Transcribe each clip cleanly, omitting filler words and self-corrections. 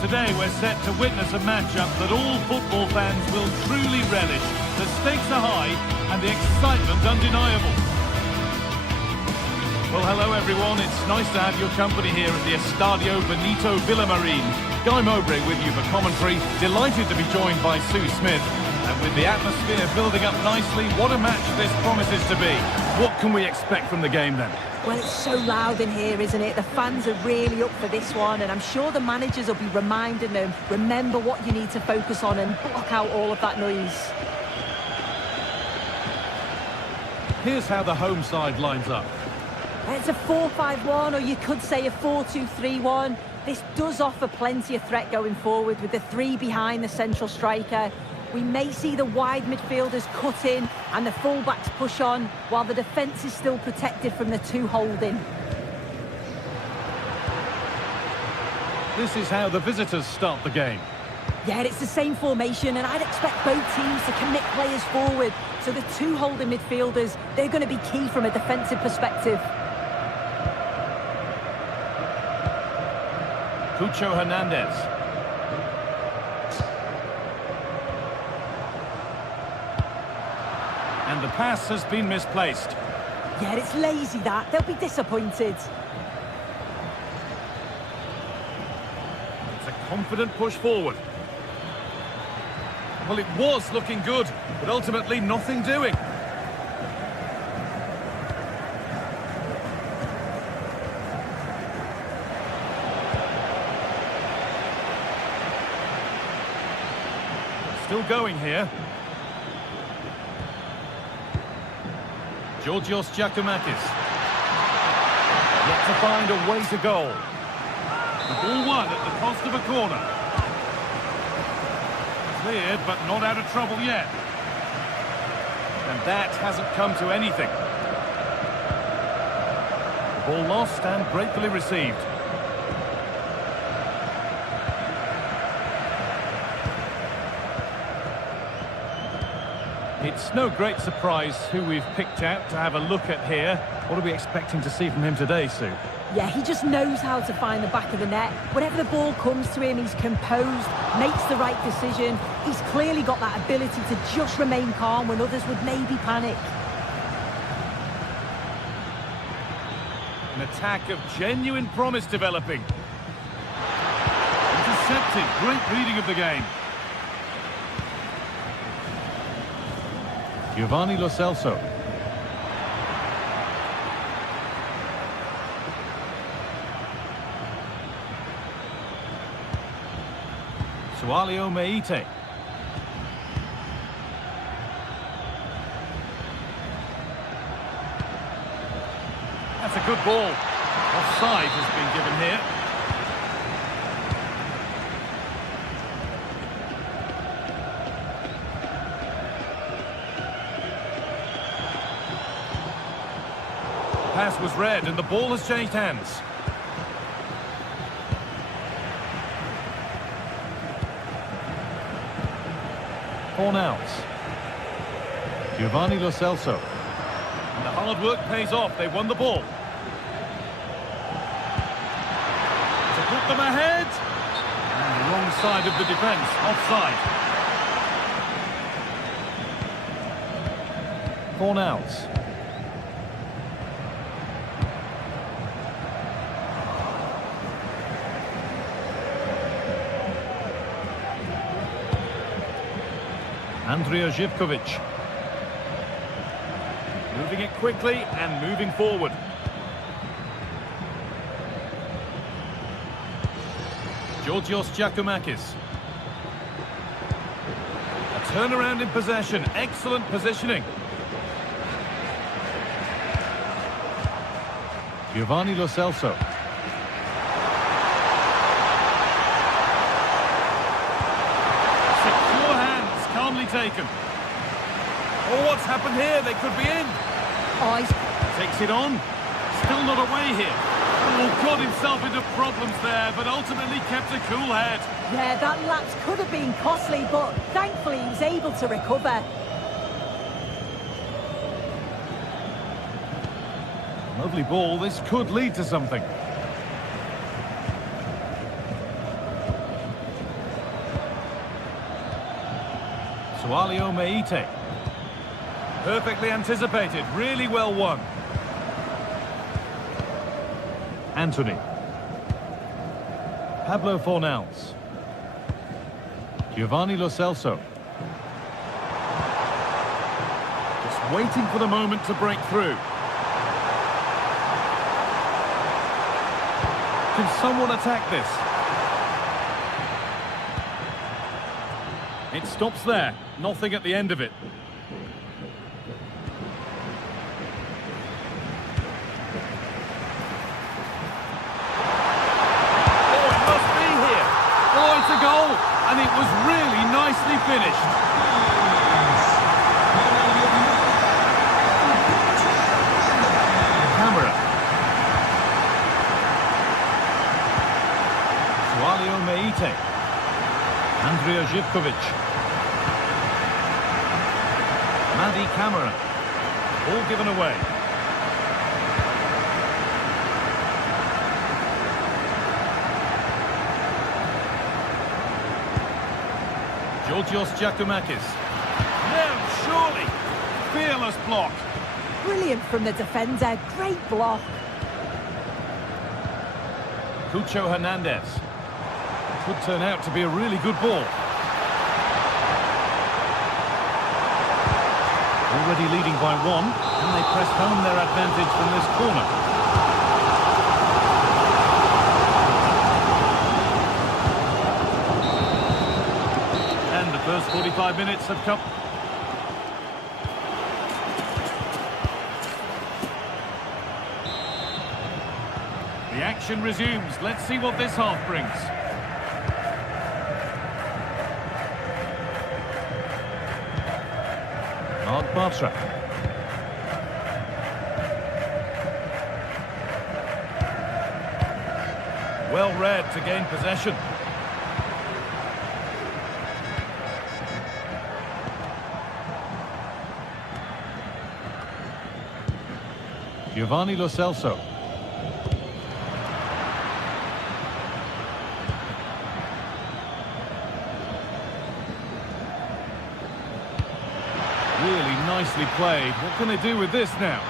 today we're set to witness a matchup that all football fans will truly relish. The stakes are high and the excitement undeniable. Well, hello everyone, it's nice to have your company here at the Estadio Benito Villamarín. Guy Mowbray with you for commentary, delighted to be joined by Sue Smith. And with the atmosphere building up nicely, what a match this promises to be. What can we expect from the game then? Well, it's so loud in here, isn't it? The fans are really up for this one, and I'm sure the managers will be reminding them, remember what you need to focus on and block out all of that noise. Here's how the home side lines up. It's a 4-5-1, or you could say a 4-2-3-1. This does offer plenty of threat going forward with the three behind the central striker. We may see the wide midfielders cut in and the fullbacks push on, while the defence is still protected from the two holding. This is how the visitors start the game. Yeah, it's the same formation, and I'd expect both teams to commit players forward. So the two holding midfielders, they're going to be key from a defensive perspective. Cucho Hernandez. And the pass has been misplaced. Yeah, it's lazy that. They'll be disappointed. It's a confident push forward. Well, it was looking good, but ultimately nothing doing. Still going here. Georgios Giacomakis. Yet to find a way to goal. The ball won at the cost of a corner. Cleared, but not out of trouble yet. And that hasn't come to anything. The ball lost and gratefully received. It's no great surprise who we've picked out to have a look at here. What are we expecting to see from him today, Sue? Yeah, he just knows how to find the back of the net. Whenever the ball comes to him, he's composed, makes the right decision. He's clearly got that ability to just remain calm when others would maybe panic. An attack of genuine promise developing. Intercepted, great reading of the game. Giovanni Lo Celso. Sualio Meite. That's a good ball. Offside has been given here. Pass was read and the ball has changed hands. Fornals. Giovanni Lo Celso. And the hard work pays off. They won the ball. To put them ahead. And the wrong side of the defence. Offside. Fornals. Andrija Živković. Moving it quickly and moving forward. Georgios Giacomakis. A turnaround in possession. Excellent positioning. Giovanni Lo Celso. Taken. Oh, what's happened here? They could be in. Oh, takes it on. Still not away here. Oh, got himself into problems there, but ultimately kept a cool head. Yeah, that lapse could have been costly, but thankfully he was able to recover. Lovely ball. This could lead to something. Sualio Meite. Perfectly anticipated, really well won. Anthony. Pablo Fornals. Giovanni Lo Celso. Just waiting for the moment to break through. Can someone attack this? It stops there. Nothing at the end of it. Oh, it must be here. Oh, it's a goal. And it was really nicely finished. Camera. Sualio Meite. Andrea Zivkovic. Madi Camera. All given away. Georgios Giacomakis. No, surely. Fearless block. Brilliant from the defender. Great block. Cucho Hernandez. Could turn out to be a really good ball. Already leading by one, and they press home their advantage from this corner. And the first 45 minutes have come. The action resumes. Let's see what this half brings. Bartra. Well read to gain possession. Giovanni Lo Celso. Really nicely played. What can they do with this now?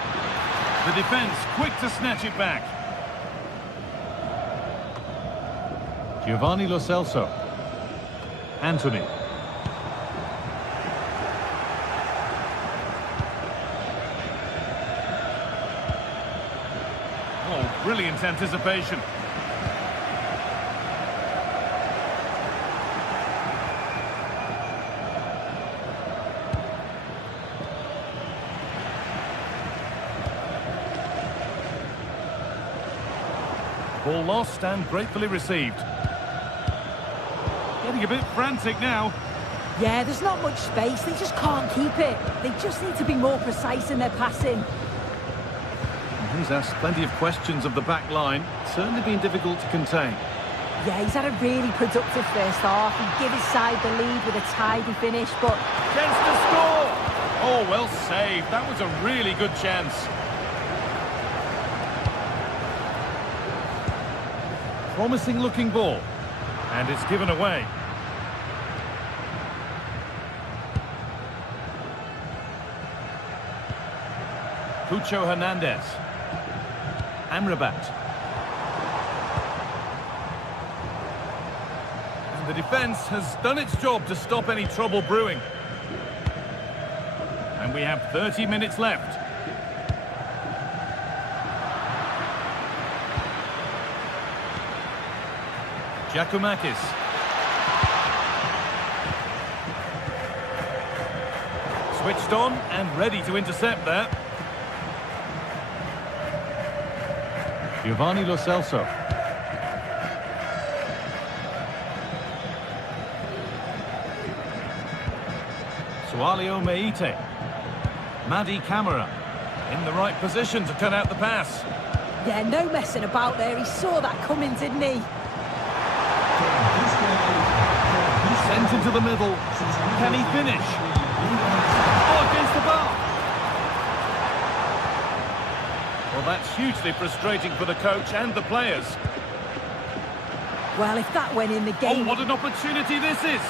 The defence quick to snatch it back. Giovanni Lo Celso. Anthony. Oh, brilliant anticipation. Ball lost and gratefully received. Getting a bit frantic now. Yeah, there's not much space. They just can't keep it. They just need to be more precise in their passing. He's asked plenty of questions of the back line. Certainly been difficult to contain. Yeah, he's had a really productive first half. He gave his side the lead with a tidy finish, but... Chance to score! Oh, well saved. That was a really good chance. Promising looking ball. And it's given away. Cucho Hernandez. Amrabat. And the defence has done its job to stop any trouble brewing. And we have 30 minutes left. Giacomakis. Switched on and ready to intercept there. Giovanni Lo Celso. Sualio Meite. Madi Camera in the right position to cut out the pass. Yeah, no messing about there. He saw that coming, didn't he? Sent into the middle. Can he finish? Oh, against the bar. Well, that's hugely frustrating for the coach and the players. Well, if that went in, the game... Oh, what an opportunity this is.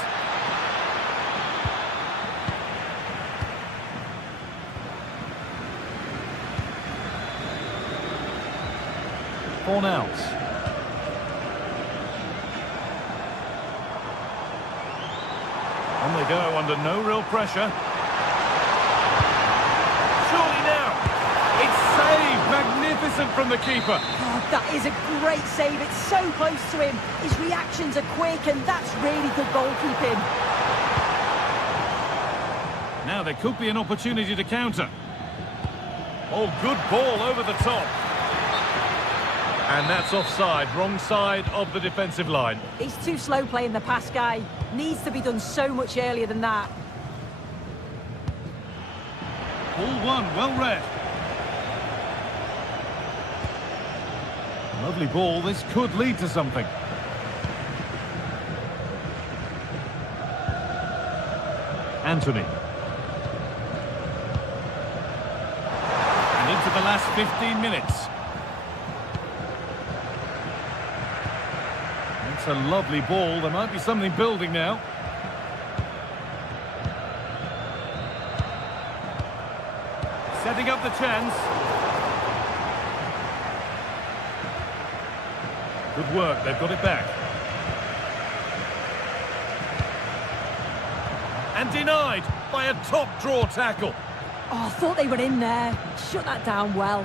Fornals. On they go under no real pressure. Surely now. It's saved. Magnificent from the keeper. Oh, that is a great save. It's so close to him. His reactions are quick, and that's really good goalkeeping. Now there could be an opportunity to counter. Oh, good ball over the top. And that's offside, wrong side of the defensive line. He's too slow playing the pass, guy. Needs to be done so much earlier than that. Ball one, well read. Lovely ball, this could lead to something. Anthony. And into the last 15 minutes. It's a lovely ball. There might be something building now. Setting up the chance. Good work. They've got it back. And denied by a top draw tackle. Oh, I thought they were in there. Shut that down well.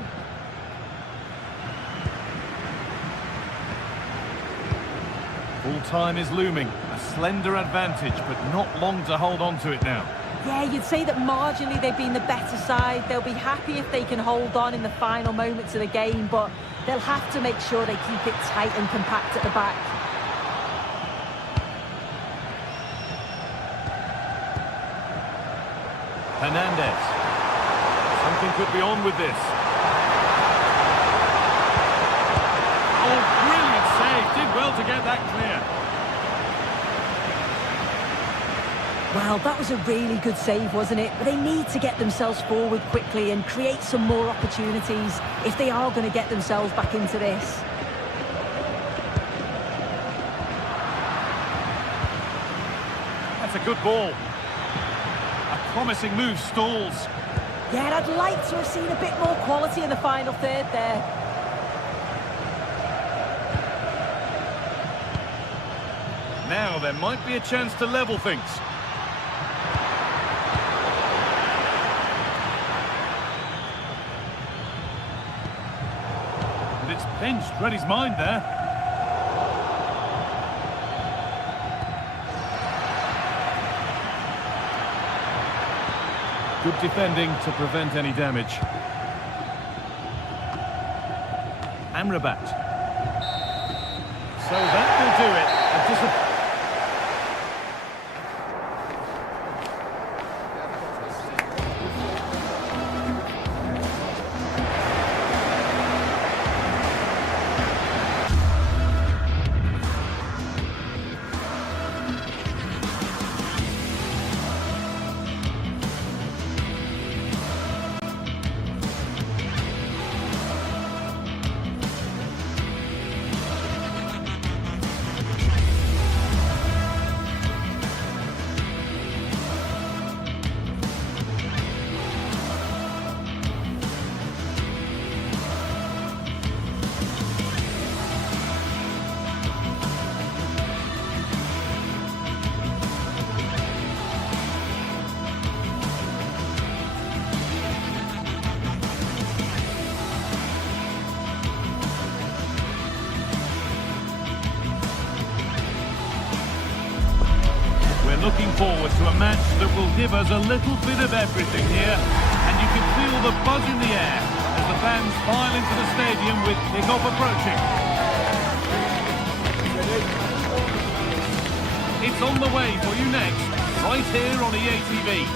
Full time is looming. A slender advantage, but not long to hold on to it now. Yeah, you'd say that marginally they've been the better side. They'll be happy if they can hold on in the final moments of the game, but they'll have to make sure they keep it tight and compact at the back. Hernandez. Something could be on with this. Oh, brilliant save. Did well to get that clear. Well, that was a really good save, wasn't it? But they need to get themselves forward quickly and create some more opportunities if they are going to get themselves back into this. That's a good ball. A promising move stalls. Yeah, and I'd like to have seen a bit more quality in the final third there. Now there might be a chance to level things. And it's pinched, read his mind there. Good defending to prevent any damage. Amrabat. So that will do it. Looking forward to a match that will give us a little bit of everything here, and you can feel the buzz in the air as the fans file into the stadium with kickoff approaching. It's on the way for you next, right here on EA TV.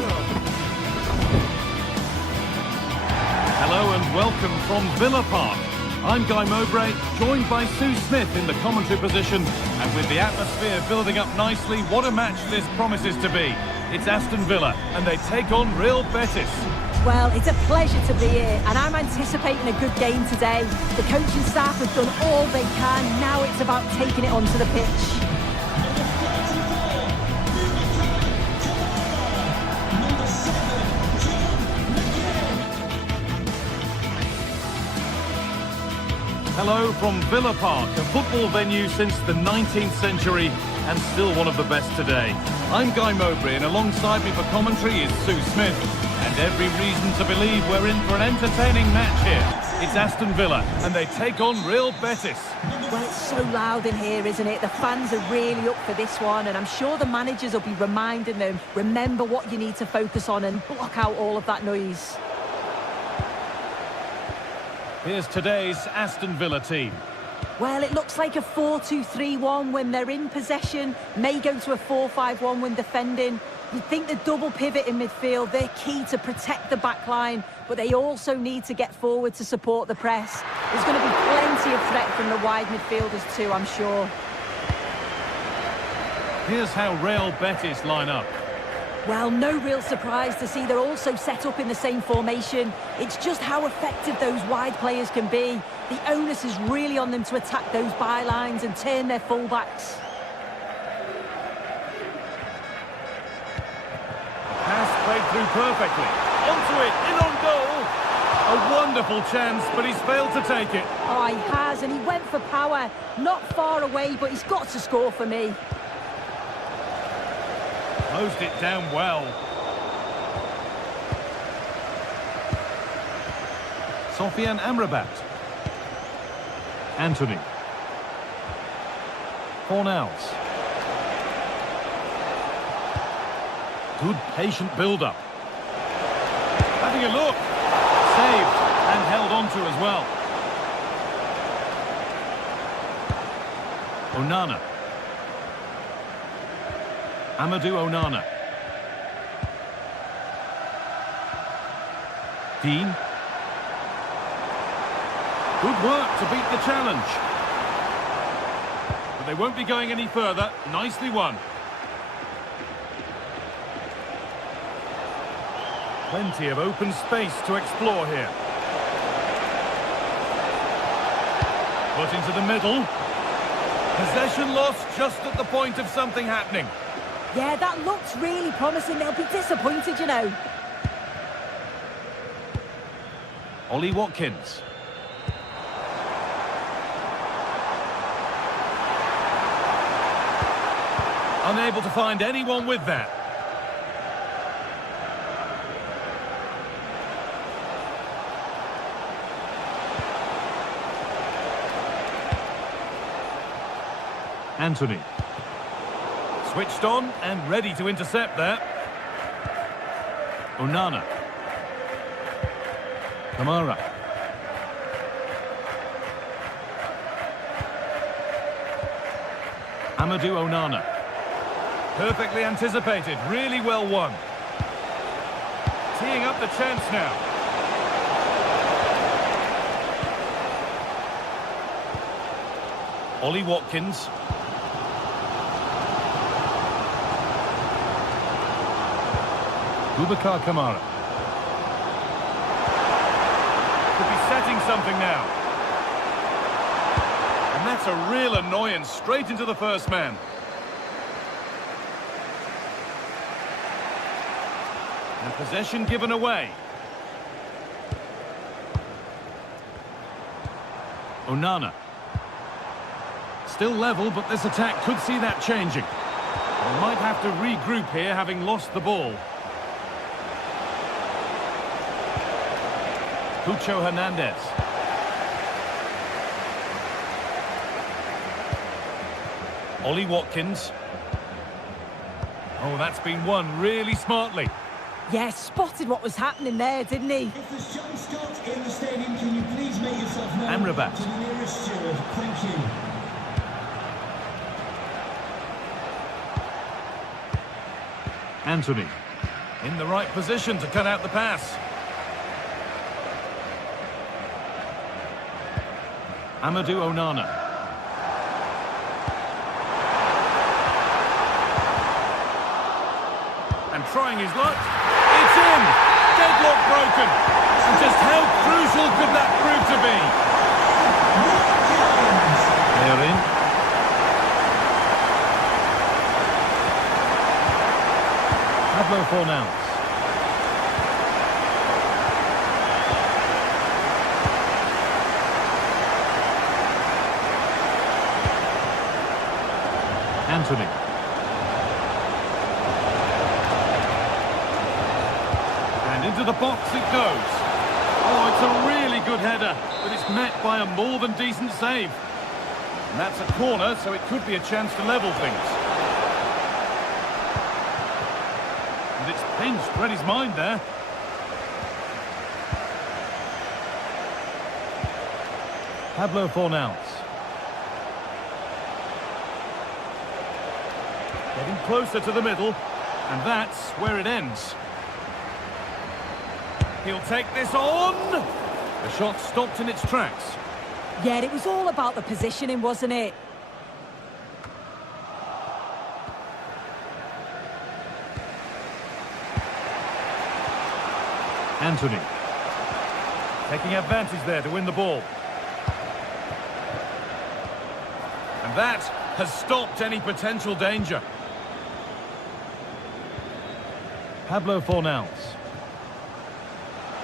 Hello and welcome from Villa Park. I'm Guy Mowbray, joined by Sue Smith in the commentary position, and with the atmosphere building up nicely, what a match this promises to be. It's Aston Villa, and they take on Real Betis. Well, it's a pleasure to be here, and I'm anticipating a good game today. The coaching staff have done all they can, now it's about taking it onto the pitch. hello from Villa Park, a football venue since the 19th century and still one of the best today. I'm Guy Mowbray, and alongside me for commentary is Sue Smith. And every reason to believe we're in for an entertaining match here. It's Aston Villa, and they take on Real Betis. Well, it's so loud in here, isn't it? The fans are really up for this one, and I'm sure the managers will be reminding them, remember what you need to focus on and block out all of that noise. Here's today's Aston Villa team. Well, it looks like a 4-2-3-1 when they're in possession, may go to a 4-5-1 when defending. You'd think the double pivot in midfield, they're key to protect the back line, but they also need to get forward to support the press. There's going to be plenty of threat from the wide midfielders too, I'm sure. Here's how Real Betis line up. Well, no real surprise to see they're also set up in the same formation. It's just how effective those wide players can be. The onus is really on them to attack those bylines and turn their fullbacks. Pass played through perfectly. Onto it, in on goal. A wonderful chance, but he's failed to take it. Oh, he has, and he went for power. Not far away, but he's got to score for me. Closed it down well. Sofian Amrabat. Anthony. Fornals. Good patient build-up. Having a look. Saved and held on to as well. Onana. Amadou Onana. Dean. Good work to beat the challenge. But they won't be going any further. Nicely won. Plenty of open space to explore here. Put into the middle. Possession lost just at the point of something happening. Yeah, that looks really promising. They'll be disappointed, you know. Ollie Watkins. Unable to find anyone with that. Anthony. Switched on and ready to intercept there. Onana. Kamara. Amadou Onana. Perfectly anticipated, really well won. Teeing up the chance now. Ollie Watkins. Boubacar Kamara. Could be setting something now. And that's a real annoyance, straight into the first man. And possession given away. Onana. Still level, but this attack could see that changing. They might have to regroup here, having lost the ball. Pucho Hernandez. Ollie Watkins. Oh, that's been won really smartly. Yeah, spotted what was happening there, didn't he? If there's John Scott in the stadium, can you please make yourself known Amrabat. to the nearest steward? Thank you. Anthony. In the right position to cut out the pass. Amadou Onana. And trying his luck. It's in! Deadlock broken. And just how crucial could that prove to be? They're in. Pablo Fornals. Anthony. And into the box it goes. Oh, it's a really good header, but it's met by a more than decent save. And that's a corner, so it could be a chance to level things. And it's pinched, read his mind there. Pablo Fornals. Getting closer to the middle, and that's where it ends. He'll take this on. The shot stopped in its tracks. Yeah, it was all about the positioning, wasn't it? Anthony. Taking advantage there to win the ball. And that has stopped any potential danger. Pablo Fornals.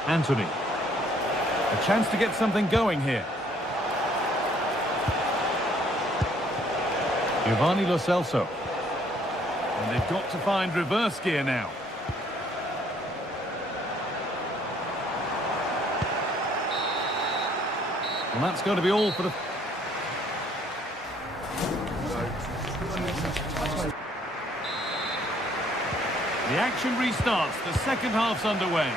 Anthony. A chance to get something going here. Giovanni Lo Celso. And they've got to find reverse gear now. And that's going to be all for the... The action restarts. The second half's underway.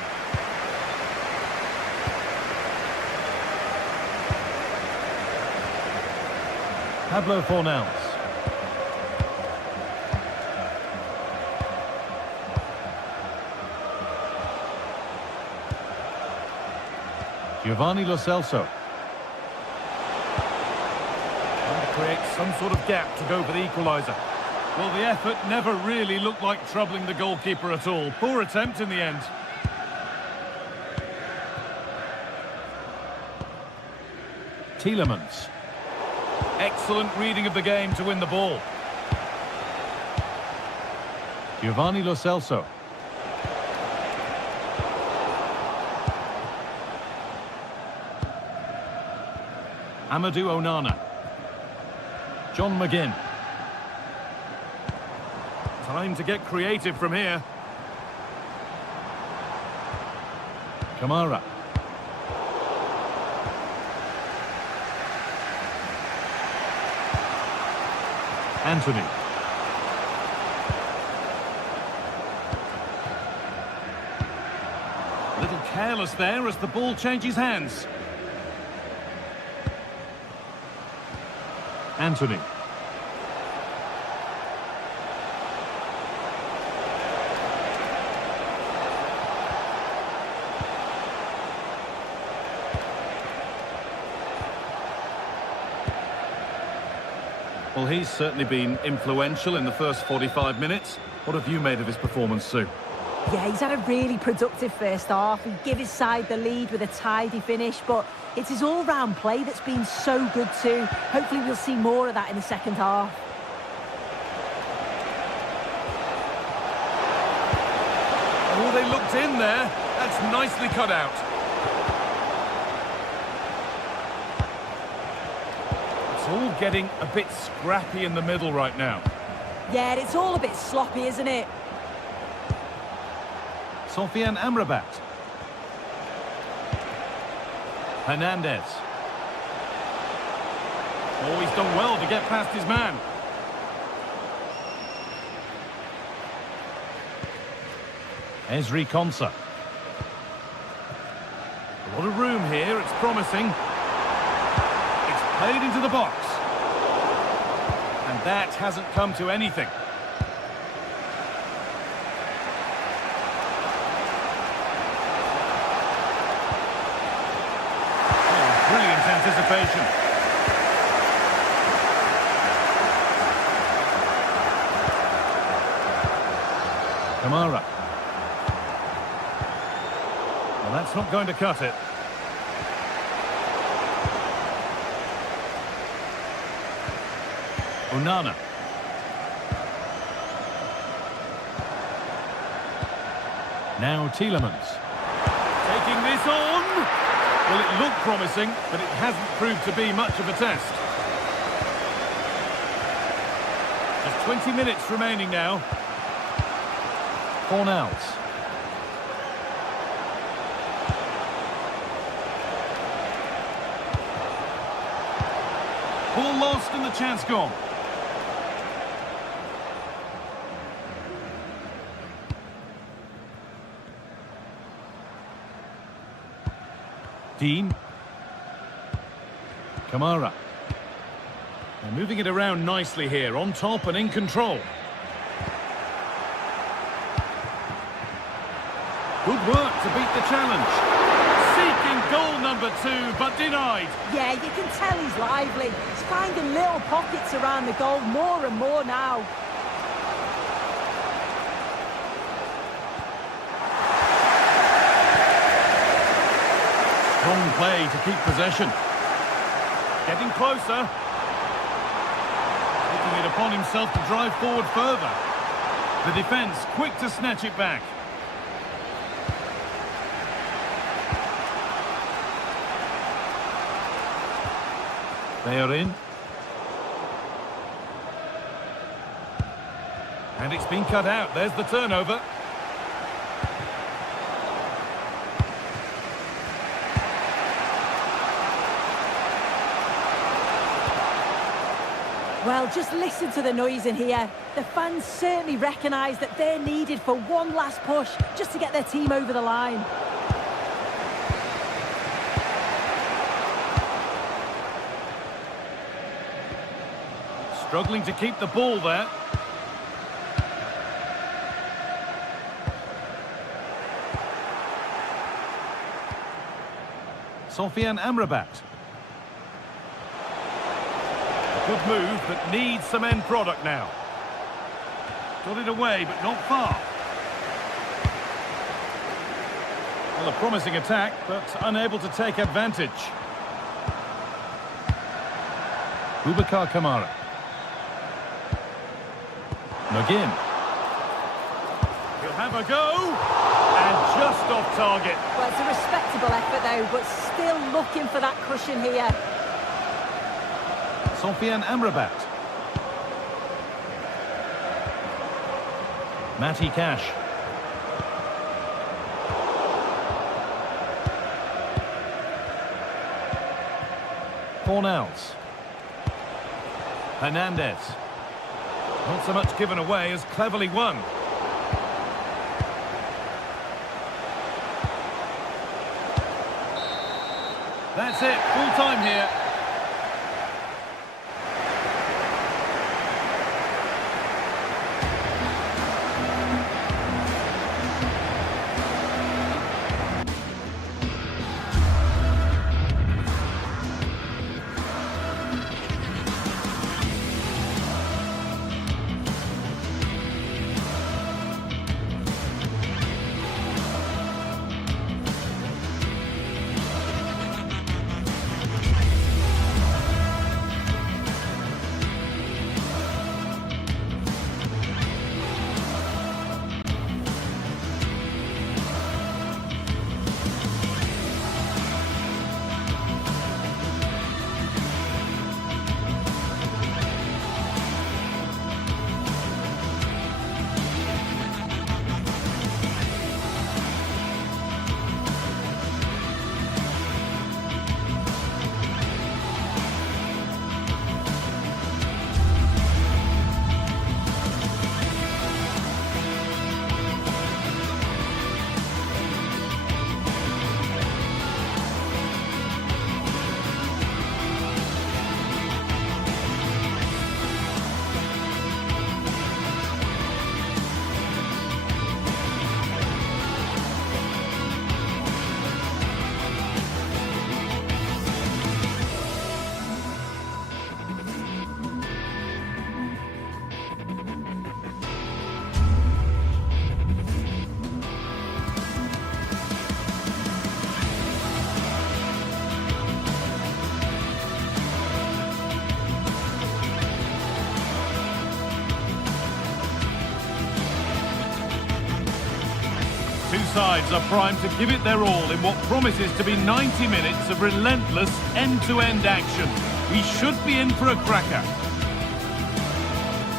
Pablo Fornals. Giovanni Lo Celso. Trying to create some sort of gap to go for the equaliser. Well, the effort never really looked like troubling the goalkeeper at all. Poor attempt in the end. Tielemans. Excellent reading of the game to win the ball. Giovanni Lo Celso. Amadou Onana. John McGinn. Time to get creative from here. Kamara. Anthony. A little careless there as the ball changes hands. Anthony. Well, he's certainly been influential in the first 45 minutes. What have you made of his performance, Sue? Yeah, he's had a really productive first half. He gave his side the lead with a tidy finish, but it's his all-round play that's been so good too. Hopefully we'll see more of that in the second half. Oh, they looked in there. That's nicely cut out. It's all getting a bit scrappy in the middle right now. Yeah, it's all a bit sloppy, isn't it? Sofiane Amrabat. Hernandez. Oh, he's done well to get past his man. Ezri Konsa. A lot of room here, it's promising. It's played into the box. And that hasn't come to anything. Oh, brilliant anticipation. Kamara. Well, that's not going to cut it. Onana. Now Tielemans. Taking this on. Well, it looked promising, but it hasn't proved to be much of a test. Just 20 minutes remaining now. Fornals. Ball lost and the chance gone. Dean. Kamara. They're moving it around nicely here, on top and in control. Good work to beat the challenge. Seeking goal number 2, but denied. Yeah, you can tell he's lively. He's finding little pockets around the goal more and more now. Strong play to keep possession. Getting closer. Taking it upon himself to drive forward further. The defence quick to snatch it back. They are in. And it's been cut out. There's the turnover. Well, just listen to the noise in here. The fans certainly recognise that they're needed for one last push just to get their team over the line. Struggling to keep the ball there. Sofian Amrabat. A good move, but needs some end product now. Got it away, but not far. Well, a promising attack, but unable to take advantage. Boubacar Kamara. McGinn. He'll have a go, and just off target. Well, it's a respectable effort though, but still looking for that cushion here. Sofian Amrabat. Matty Cash. Fornals. Hernandez. Not so much given away as cleverly won. That's it, full time here. Two sides are primed to give it their all in what promises to be 90 minutes of relentless end-to-end action. We should be in for a cracker.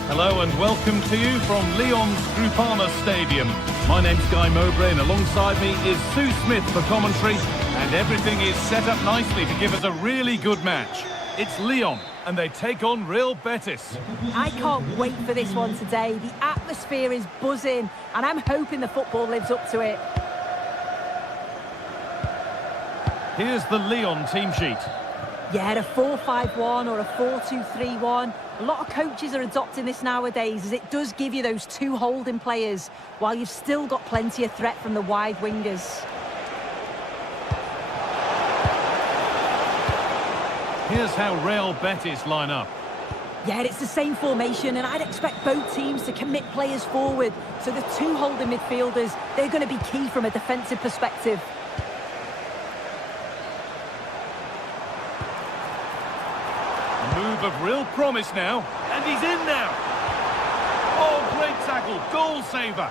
Hello and welcome to you from Lyon's Groupama Stadium. My name's Guy Mowbray and alongside me is Sue Smith for commentary, and everything is set up nicely to give us a really good match. It's Lyon and they take on Real Betis. I can't wait for this one today. The atmosphere is buzzing and I'm hoping the football lives up to it. Here's the Lyon team sheet. Yeah, a 4-5-1 or a 4-2-3-1. A lot of coaches are adopting this nowadays as it does give you those two holding players while you've still got plenty of threat from the wide wingers. Here's how Real Betis line up. Yeah, it's the same formation and I'd expect both teams to commit players forward. So the two holding midfielders, they're going to be key from a defensive perspective. Move of real promise now, and he's in now. Oh, great tackle, goal saver.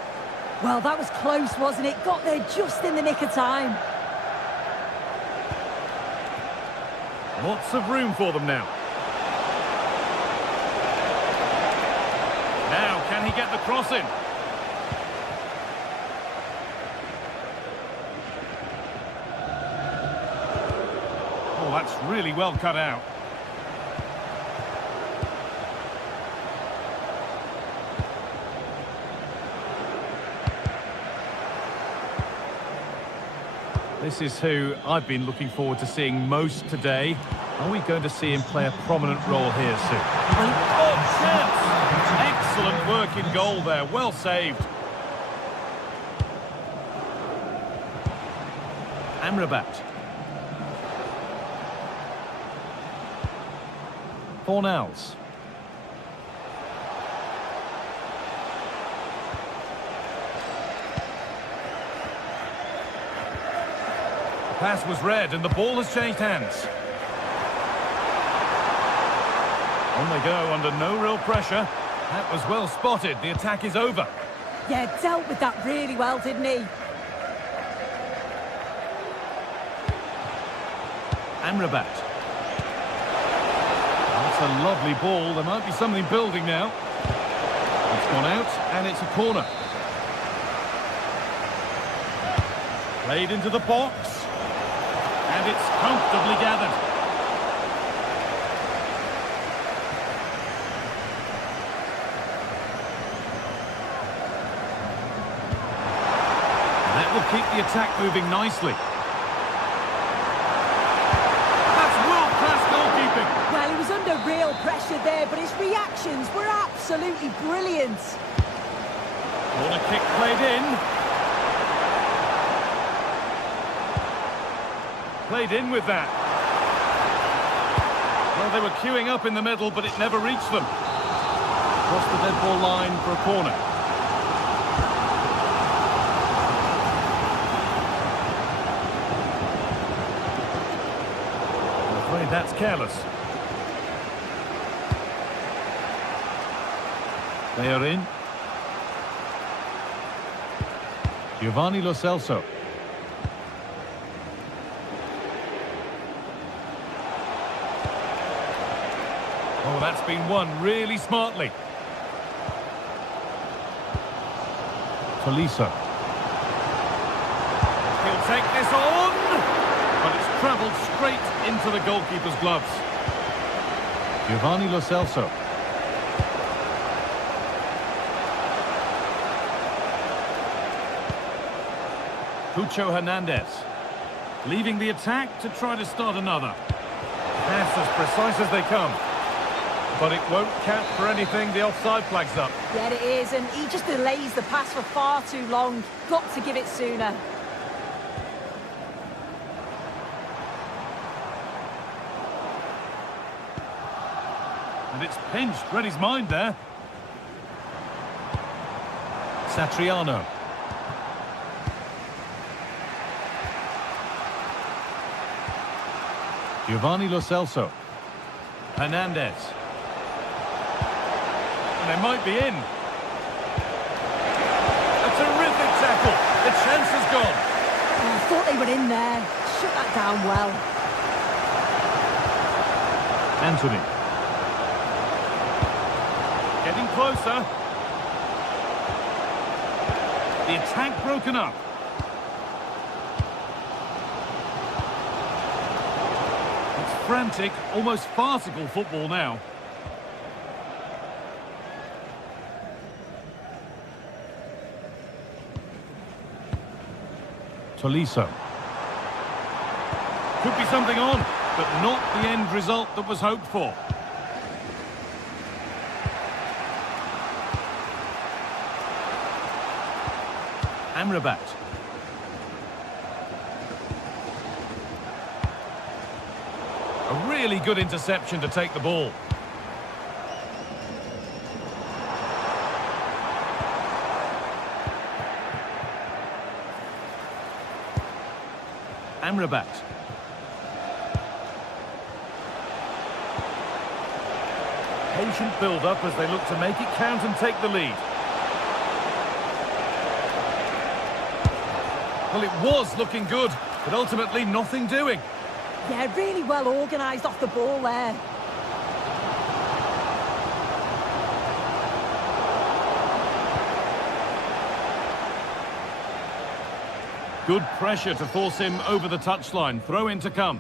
Well, that was close, wasn't it? Got there just in the nick of time. Lots of room for them now. Now, can he get the cross in? Oh, that's really well cut out. This is who I've been looking forward to seeing most today. Are we going to see him play a prominent role here soon? Oh, chance! Excellent work in goal there. Well saved. Amrabat. Fornals. Pass was read and the ball has changed hands. On they go under no real pressure. That was well spotted. The attack is over. Yeah, dealt with that really well, didn't he? Amrabat. That's a lovely ball. There might be something building now. It's gone out and it's a corner. Played into the box. And it's comfortably gathered. That will keep the attack moving nicely. That's world-class goalkeeping. Well, he was under real pressure there, but his reactions were absolutely brilliant. Corner kick played in. Played in with that. Well, they were queuing up in the middle, but it never reached them. Across the dead ball line for a corner. I'm afraid that's careless. They are in. Giovanni Lo Celso. Oh, that's been won really smartly. Tolisso. He'll take this on, but it's travelled straight into the goalkeeper's gloves. Giovanni Lo Celso. Pucho Hernandez. Leaving the attack to try to start another. Pass as precise as they come. But it won't count for anything. The offside flag's up. Yeah, it is, and he just delays the pass for far too long. Got to give it sooner. And it's pinched. Read his mind there. Satriano. Giovanni Lo Celso. Hernandez. And they might be in. A terrific tackle. The chance is gone. Oh, I thought they were in there. Shut that down well. Anthony. Getting closer. The attack broken up. It's frantic, almost farcical football now. Tolisso. Could be something on, but not the end result that was hoped for. Amrabat. A really good interception to take the ball. Amrabat. Patient build-up as they look to make it count and take the lead. Well, it was looking good, but ultimately nothing doing. Yeah, really well organised off the ball there. Good pressure to force him over the touchline. Throw in to come.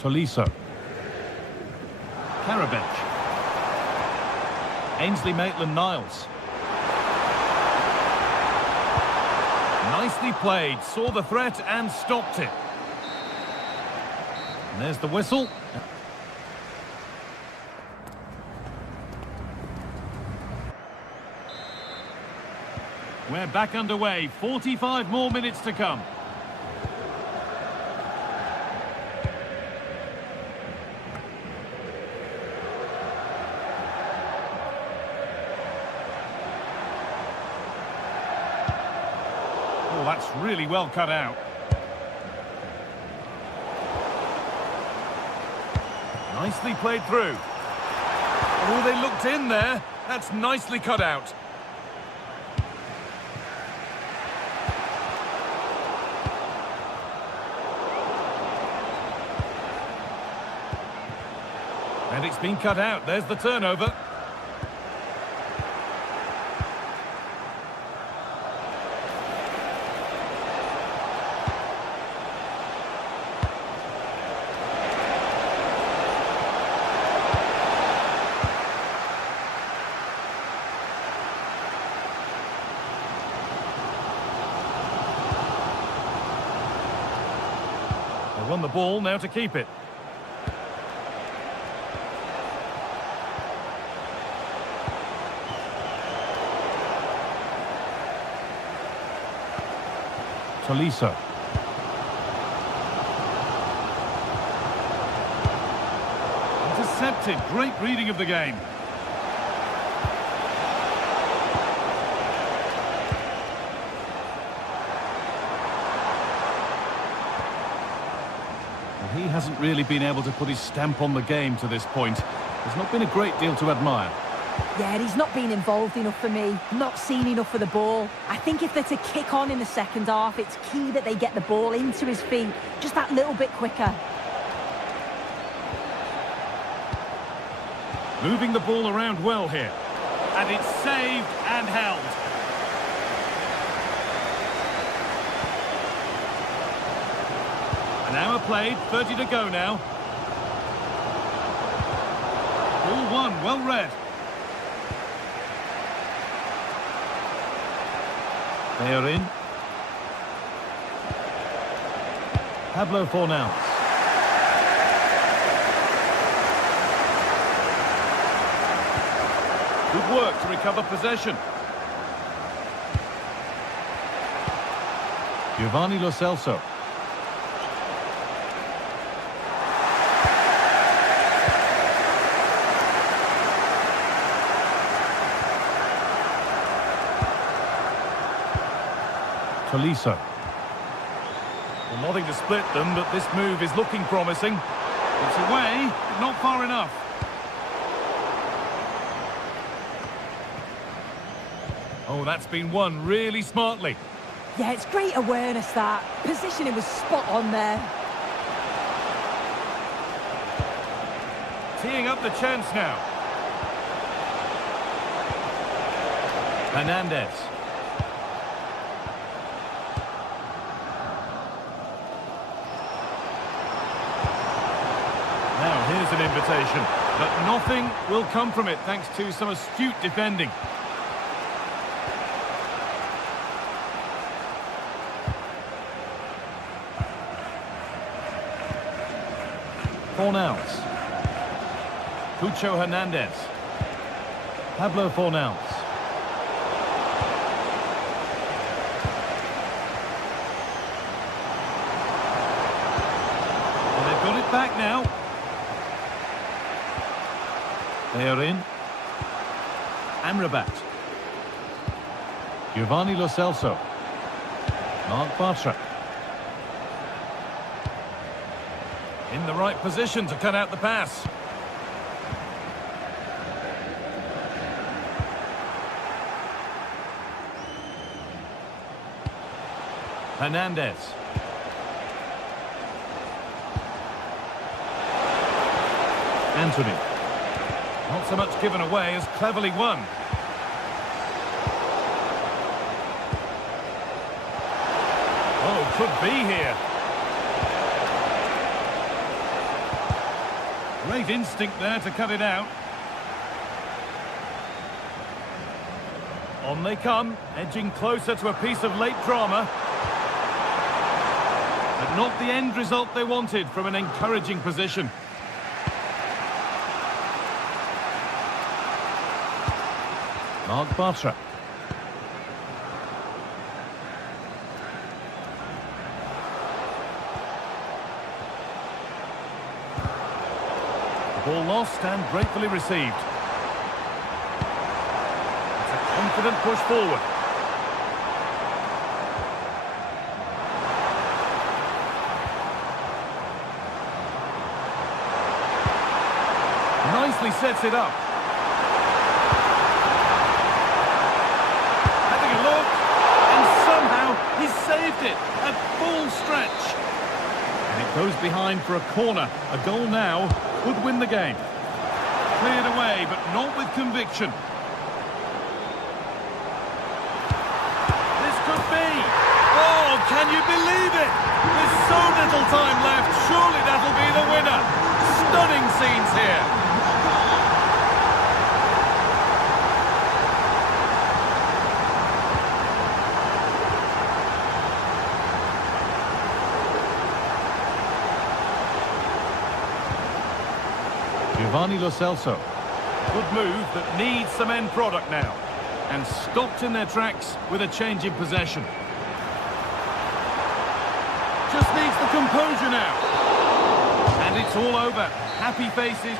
Tolisso. Karabech. Ainsley Maitland-Niles. Nicely played, saw the threat and stopped it. And there's the whistle. We're back underway, 45 more minutes to come. Oh, that's really well cut out. Nicely played through. Oh, they looked in there. That's nicely cut out. And it's been cut out. There's the turnover. They won the ball, now to keep it. Tolisso. Intercepted. Great reading of the game. Well, he hasn't really been able to put his stamp on the game to this point. There's not been a great deal to admire. Yeah, he's not been involved enough for me, not seen enough for the ball. I think if they're to kick on in the second half, it's key that they get the ball into his feet just that little bit quicker. Moving the ball around well here. And it's saved and held. An hour played, 30 to go now. Ball one, well read. They are in. Pablo Fornals. Good work to recover possession. Giovanni Lo Celso. Tolisso. Well, nothing to split them, but this move is looking promising. It's away, but not far enough. Oh, that's been won really smartly. Yeah, it's great awareness, that. Positioning was spot on there. teeing up the chance now. Hernandez. Now here's an invitation, but nothing will come from it thanks to some astute defending. Fornals. Cucho Hernandez. Pablo Fornals. And they've got it back now. They are in. Amrabat. Giovanni Lo Celso. Mark Bartra. In the right position to cut out the pass. Hernandez. Anthony. Not so much given away as cleverly won. Oh, could be here. Great instinct there to cut it out. On they come, edging closer to a piece of late drama. But not the end result they wanted from an encouraging position. Mark Bartra. The ball lost and gratefully received. It's a confident push forward. Nicely sets it up. Having a look, and somehow he's saved it at full stretch. And it goes behind for a corner. A goal now could win the game. Cleared away, but not with conviction. This could be. Oh, can you believe it? There's so little time left. Surely that'll be the winner. Stunning scenes here. Giovanni Lo Celso. Good move that needs some end product now. And stopped in their tracks with a change in possession. Just needs the composure now. And it's all over. Happy faces.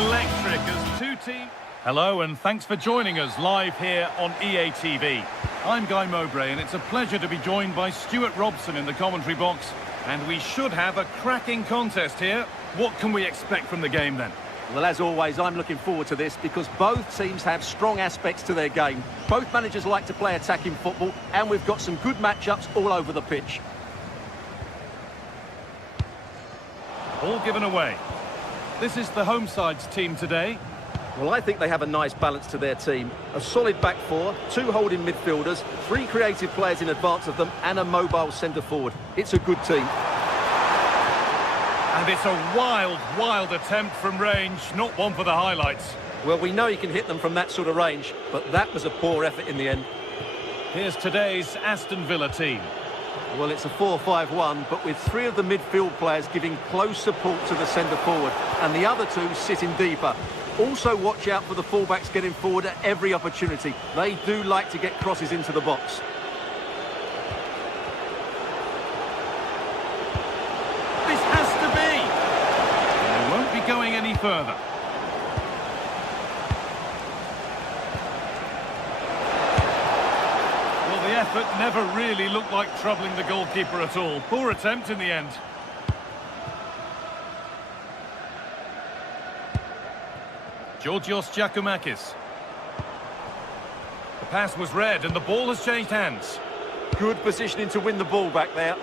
electric as two teams... Hello and thanks for joining us live here on EA TV. I'm Guy Mowbray and it's a pleasure to be joined by Stuart Robson in the commentary box. And we should have a cracking contest here. What can we expect from the game then? Well, as always, I'm looking forward to this because both teams have strong aspects to their game. Both managers like to play attacking football and we've got some good matchups all over the pitch. All given away. This is the home side's team today. Well, I think they have a nice balance to their team. A solid back four, two holding midfielders, three creative players in advance of them, and a mobile centre-forward. It's a good team. And it's a wild attempt from range, not one for the highlights. Well, we know you can hit them from that sort of range, but that was a poor effort in the end. Here's today's Aston Villa team. Well, it's a 4-5-1, but with three of the midfield players giving close support to the centre-forward, and the other two sitting deeper. Also watch out for the fullbacks getting forward at every opportunity. They do like to get crosses into the box. This has to be! They won't be going any further. Well, the effort never really looked like troubling the goalkeeper at all. Poor attempt in the end. Georgios Giacomakis. The pass was read and the ball has changed hands. Good positioning to win the ball back there.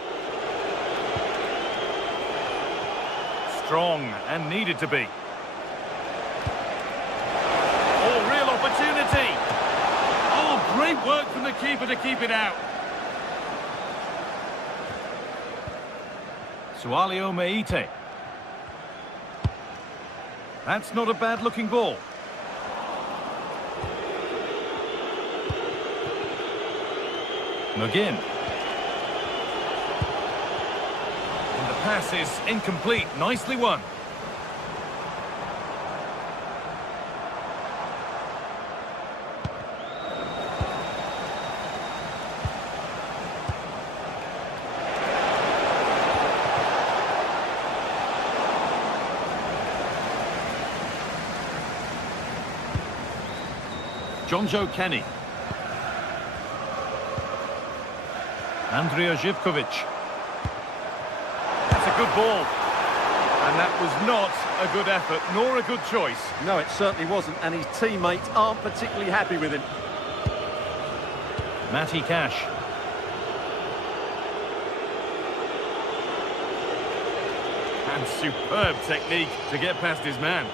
Strong and needed to be. Oh, real opportunity. Oh, great work from the keeper to keep it out. Sualio Meite. That's not a bad-looking ball. McGinn. And the pass is incomplete. Nicely won. Jonjo Kenny. Andrija Živković. That's a good ball. And that was not a good effort, nor a good choice. No, it certainly wasn't, and his teammates aren't particularly happy with him. Matty Cash. And superb technique to get past his man.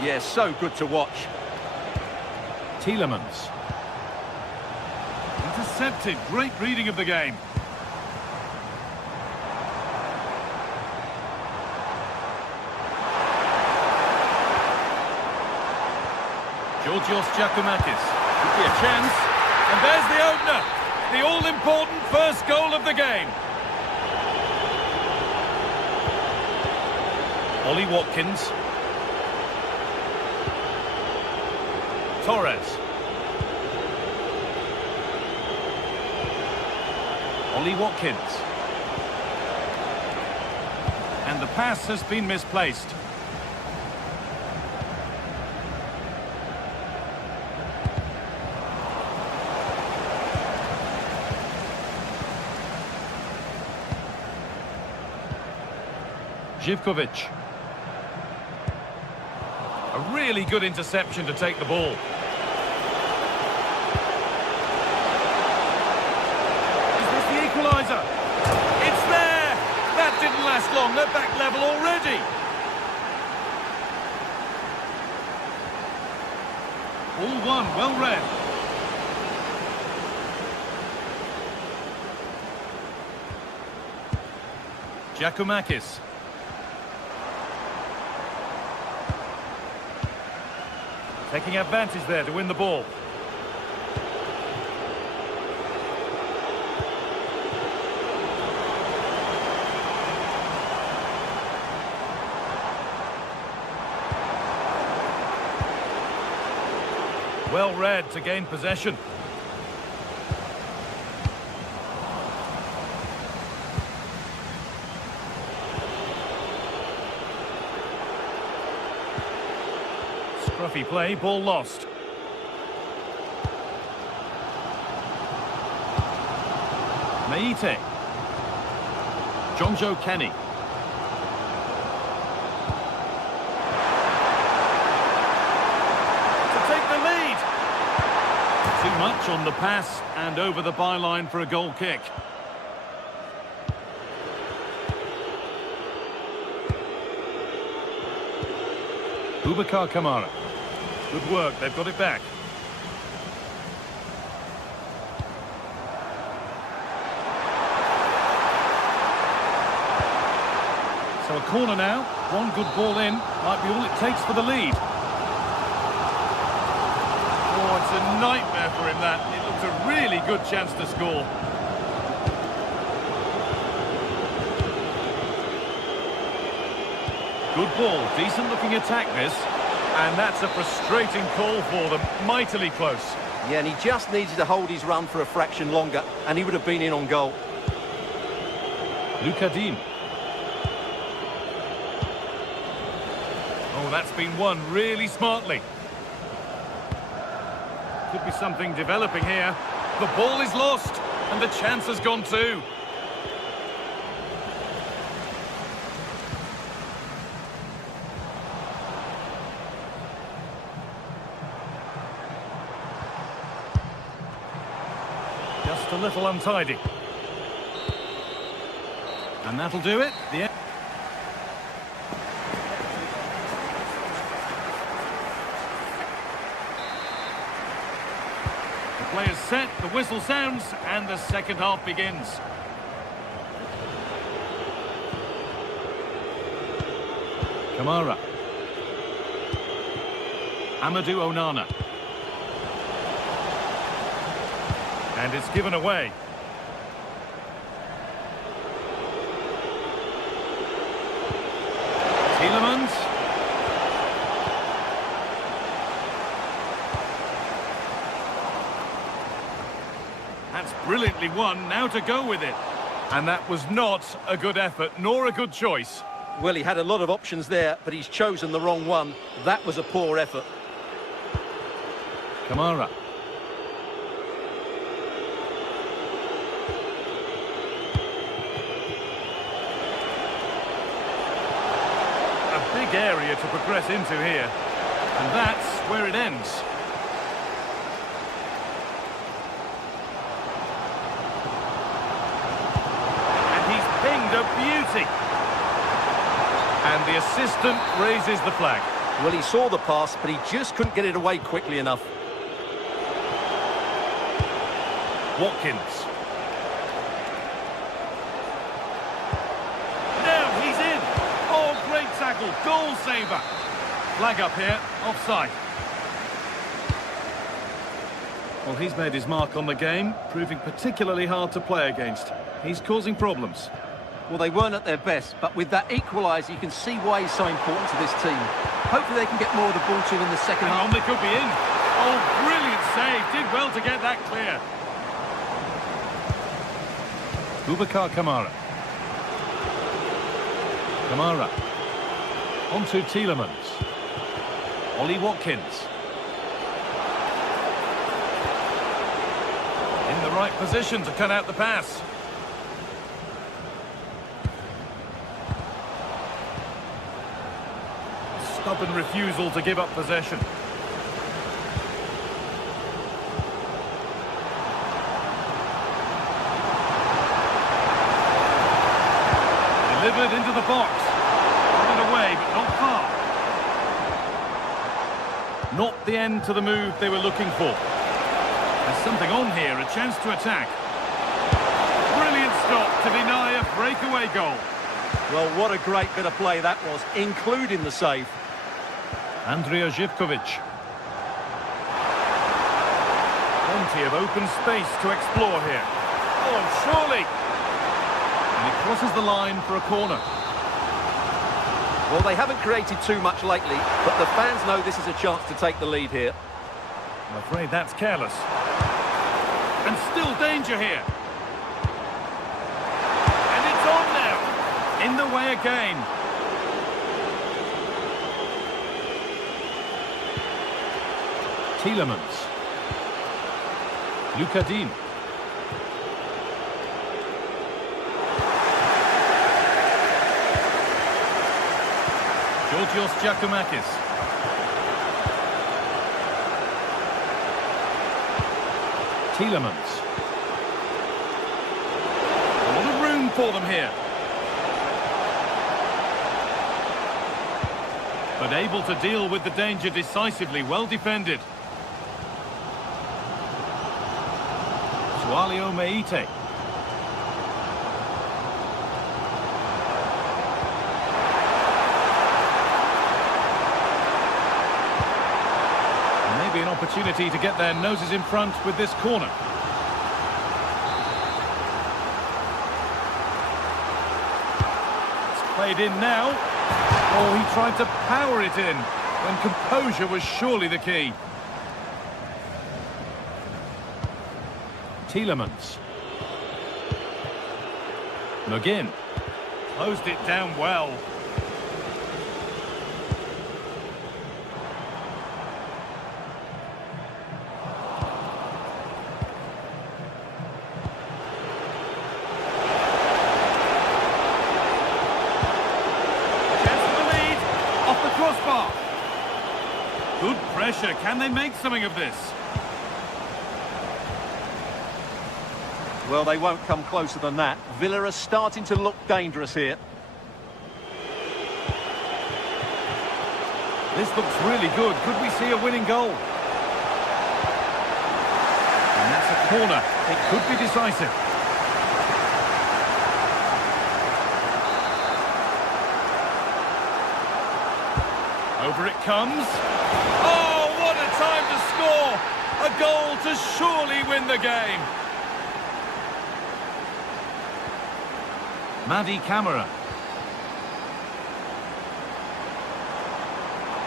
Yeah, so good to watch. Tielemans. Intercepted. Great reading of the game. Georgios Giacomakis. Could be a chance. And there's the opener. The all-important first goal of the game. Ollie Watkins. Torres. Ollie Watkins. And the pass has been misplaced. Živković. A really good interception to take the ball. Is this the equaliser? It's there! That didn't last long. They're back level already. All one, well read. Giacomakis. Taking advantage there to win the ball. Well read to gain possession. Scruffy play, ball lost. Meite. Jonjo Kenny. To take the lead. Too much on the pass and over the byline for a goal kick. Boubacar Kamara. Good work, they've got it back. So a corner now, one good ball in, might be all it takes for the lead. Oh, it's a nightmare for him that. It looks a really good chance to score. Good ball, decent looking attack this. And that's a frustrating call for them, mightily close. Yeah, and he just needed to hold his run for a fraction longer, and he would have been in on goal. Luca Dean. Oh, that's been won really smartly. Could be something developing here. The ball is lost, and the chance has gone too. Just a little untidy. And that'll do it. The players set, the whistle sounds, and the second half begins. Kamara. Amadou Onana. And it's given away. Tielemans. That's brilliantly won, now to go with it. And that was not a good effort, nor a good choice. Well, he had a lot of options there, but he's chosen the wrong one. That was a poor effort. Kamara. Big area to progress into here, and that's where it ends. And he's pinged a beauty. And the assistant raises the flag. Well, he saw the pass, but he just couldn't get it away quickly enough. Watkins. Now he's in. Oh, great tackle, goal saver. Flag up here, offside. Well, he's made his mark on the game, proving particularly hard to play against. He's causing problems. Well, they weren't at their best, but with that equaliser, you can see why he's so important to this team. Hopefully they can get more of the ball to him in the second Hang half. on, they could be in. Oh, brilliant save. Did well to get that clear. Boubacar Kamara. Kamara. On to Tielemans. Ollie Watkins. In the right position to cut out the pass. Stubborn refusal to give up possession. Delivered into the box. Got it away, but not far. Not the end to the move they were looking for. There's something on here, a chance to attack. Brilliant stop to deny a breakaway goal. Well, what a great bit of play that was, including the save. Andrija Živković. Plenty of open space to explore here. Oh, surely! And he crosses the line for a corner. Well, they haven't created too much lately, but the fans know this is a chance to take the lead here. I'm afraid that's careless. And still danger here. And it's on now. In the way again. Tielemans. Luka Dean. Georgios Giacomakis. Tielemans. A lot of room for them here. But able to deal with the danger decisively, well defended. Sualio Meite. Maybe an opportunity to get their noses in front with this corner. It's played in now. Oh, he tried to power it in when composure was surely the key. Tielemans. McGinn. Closed it down well. Crossbar. Good pressure. Can they make something of this? Well, they won't come closer than that. Villa are starting to look dangerous here. This looks really good. Could we see a winning goal? And that's a corner. It could be decisive. Over it comes. Oh, what a time to score! A goal to surely win the game. Madi Camara.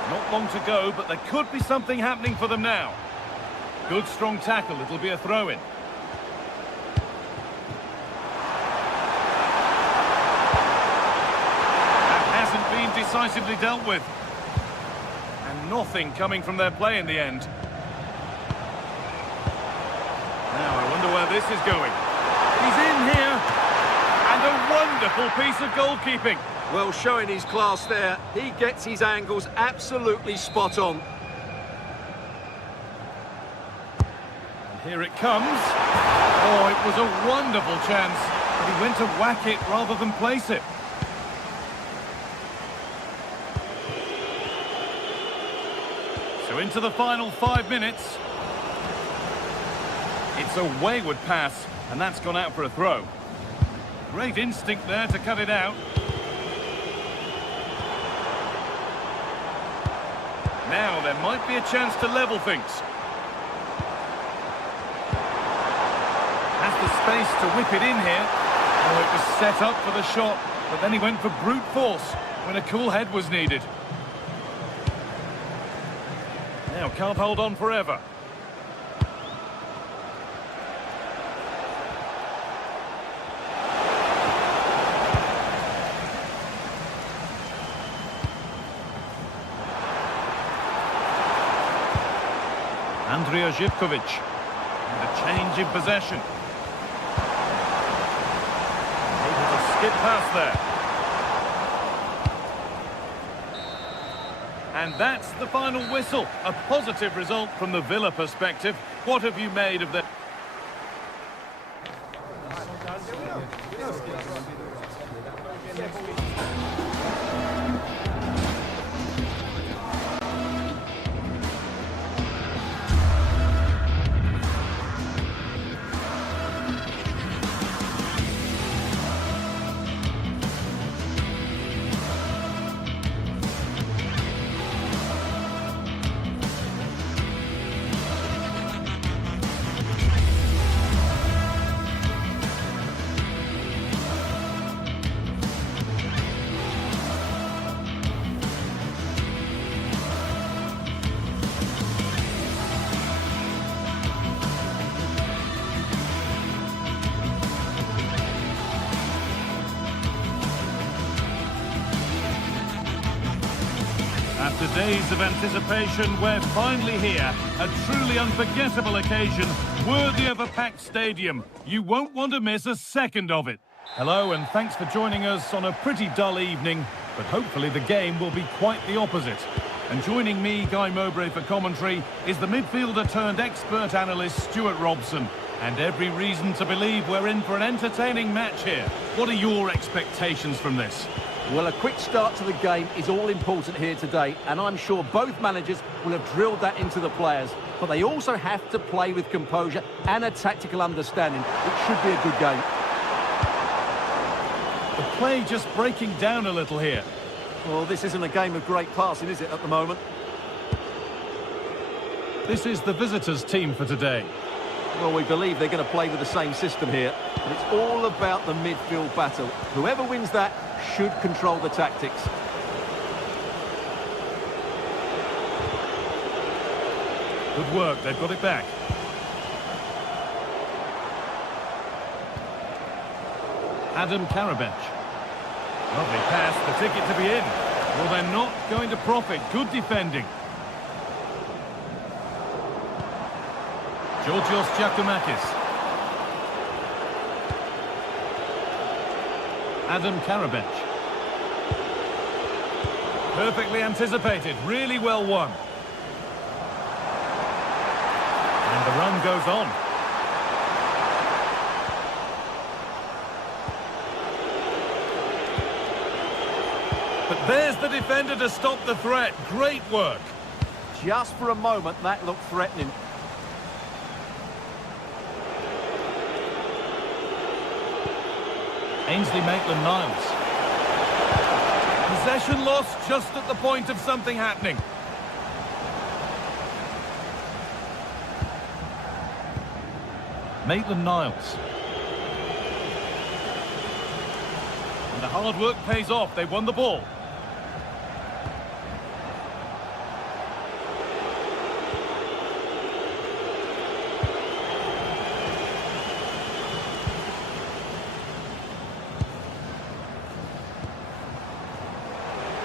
Not long to go, but there could be something happening for them now. Good strong tackle. It'll be a throw-in. That hasn't been decisively dealt with. Nothing coming from their play in the end. Now I wonder where this is going. He's in here. And a wonderful piece of goalkeeping. Well, showing his class there. He gets his angles absolutely spot on. And here it comes. Oh, it was a wonderful chance. But he went to whack it rather than place it. So into the final 5 minutes. It's a wayward pass, and that's gone out for a throw. Great instinct there to cut it out. Now there might be a chance to level things. Has the space to whip it in here. Oh, it was set up for the shot, but then he went for brute force when a cool head was needed. Now can't hold on forever. Andrija Živković. And a change in possession. Able to skip past there. And that's the final whistle. A positive result from the Villa perspective. What have you made of that? After days of anticipation, we're finally here. A truly unforgettable occasion, worthy of a packed stadium. You won't want to miss a second of it. Hello, and thanks for joining us on a pretty dull evening, but hopefully the game will be quite the opposite. And joining me, Guy Mowbray, for commentary is the midfielder turned expert analyst Stuart Robson. And every reason to believe we're in for an entertaining match here. What are your expectations from this? Well, a quick start to the game is all important here today, and I'm sure both managers will have drilled that into the players. But they also have to play with composure and a tactical understanding. It should be a good game. The play just breaking down a little here. Well, this isn't a game of great passing, is it, at the moment? This is the visitors' team for today. Well, we believe they're going to play with the same system here, but it's all about the midfield battle. Whoever wins that should control the tactics. Good work, they've got it back. Adam Karabech. Lovely pass, the ticket to be in. Well, they're not going to profit. Good defending. Georgios Giacomakis. Adam Karabech. Perfectly anticipated, really well won. And the run goes on. But there's the defender to stop the threat. Great work. Just for a moment, that looked threatening. Ainsley Maitland-Niles. Possession lost just at the point of something happening. Maitland-Niles. And the hard work pays off. They won the ball.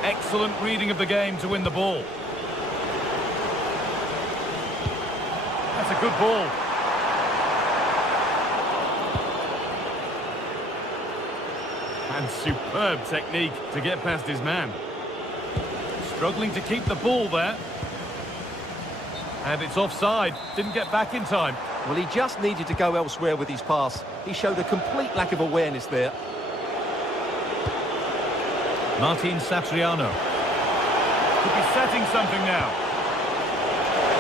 Excellent reading of the game to win the ball. That's a good ball. And superb technique to get past his man. Struggling to keep the ball there. And it's offside. Didn't get back in time. Well, he just needed to go elsewhere with his pass. He showed a complete lack of awareness there. Martin Satriano. Could be setting something now.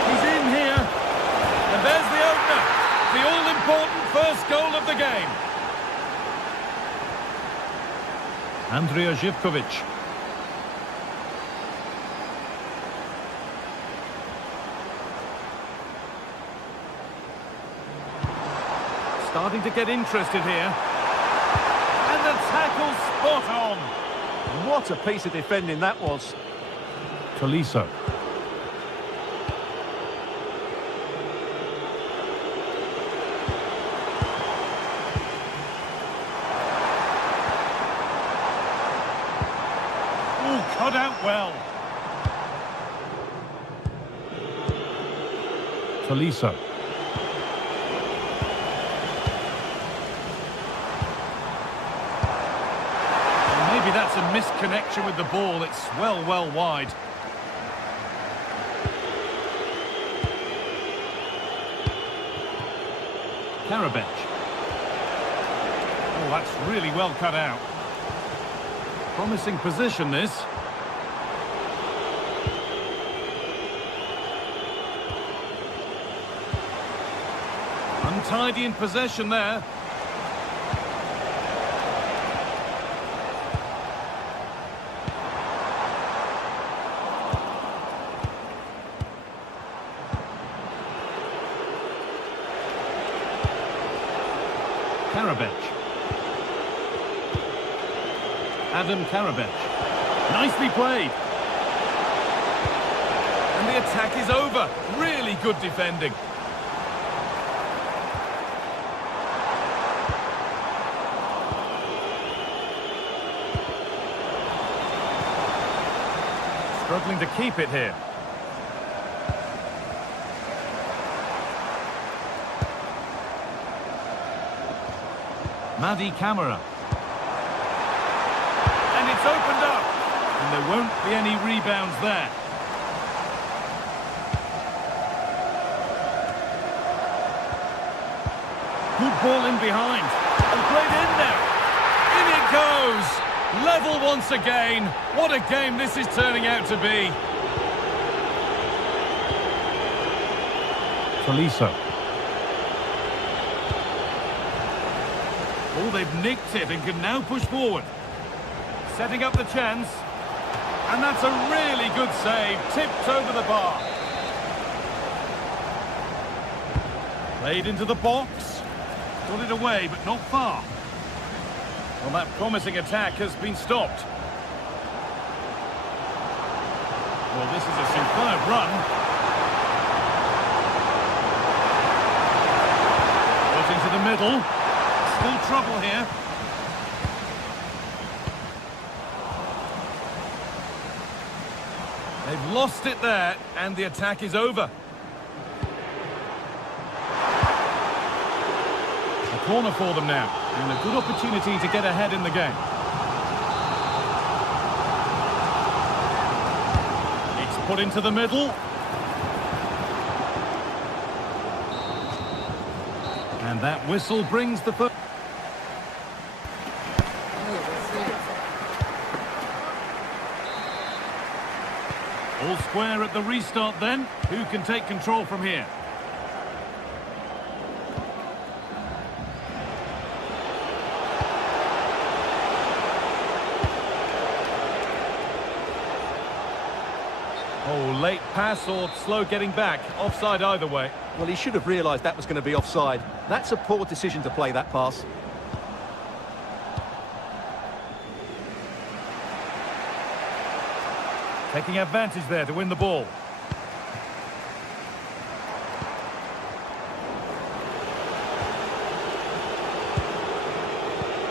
He's in here. And there's the opener. The all-important first goal of the game. Andrija Živković. Starting to get interested here. And the tackle spot on. What a piece of defending that was. Tolisso. Oh, cut out well. Tolisso. Maybe that's a misconnection with the ball. It's well wide. Karabech. Oh, that's really well cut out. Promising position, this. Untidy in possession there. Karabech. Adam Karabech. Nicely played. And the attack is over. Really good defending. Struggling to keep it here. Madi Camara. And it's opened up. And there won't be any rebounds there. Good ball in behind. And played in there. In it goes. Level once again. What a game this is turning out to be. Tolisso. Oh, they've nicked it and can now push forward. Setting up the chance. And that's a really good save. Tipped over the bar. Played into the box. Got it away, but not far. Well, that promising attack has been stopped. Well, this is a superb run. Got into the middle. Still trouble here. They've lost it there, and the attack is over. A corner for them now, and a good opportunity to get ahead in the game. It's put into the middle. And that whistle brings the first. All square at the restart then. Who can take control from here? Oh, late pass or slow getting back. Offside either way. Well, he should have realised that was going to be offside. That's a poor decision to play that pass. Taking advantage there to win the ball.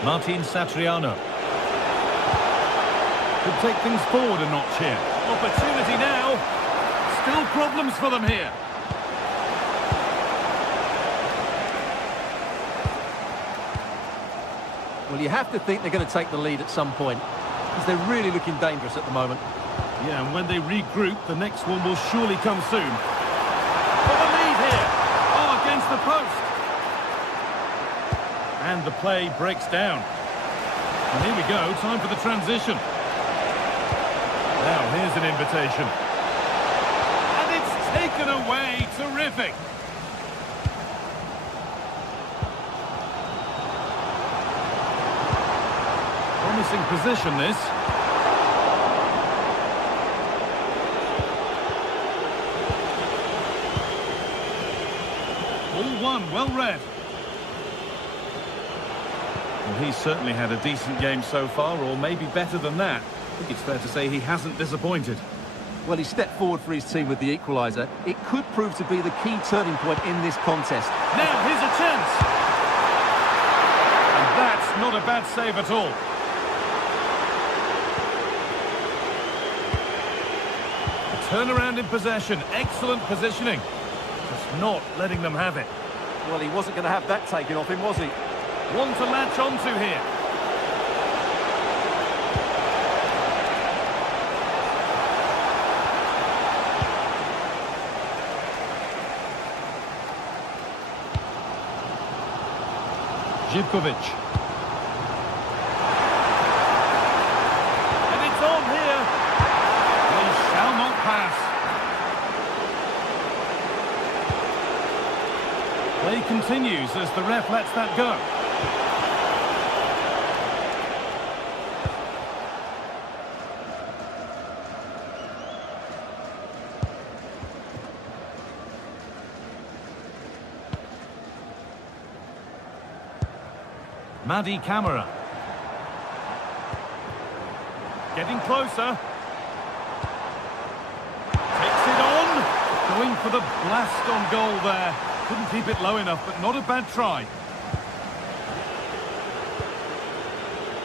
Martin Satriano. Could take things forward a notch here. Opportunity now. Still problems for them here. Well, you have to think they're going to take the lead at some point, because they're really looking dangerous at the moment. Yeah, and when they regroup, the next one will surely come soon. For the lead here. Oh, against the post. And the play breaks down. And here we go, time for the transition. Now, here's an invitation. And it's taken away. Terrific. Promising position, this. All one, well read. Well, he's certainly had a decent game so far, or maybe better than that. I think it's fair to say he hasn't disappointed. Well, he stepped forward for his team with the equaliser. It could prove to be the key turning point in this contest. Now, here's a chance. And that's not a bad save at all. A turnaround in possession. Excellent positioning. Just not letting them have it. Well, he wasn't going to have that taken off him, was he? One to latch onto here. Živković. And it's on here. They shall not pass. Play continues as the ref lets that go. Madi Camara. Getting closer. Takes it on. Going for the blast on goal there. Couldn't keep it low enough, but not a bad try.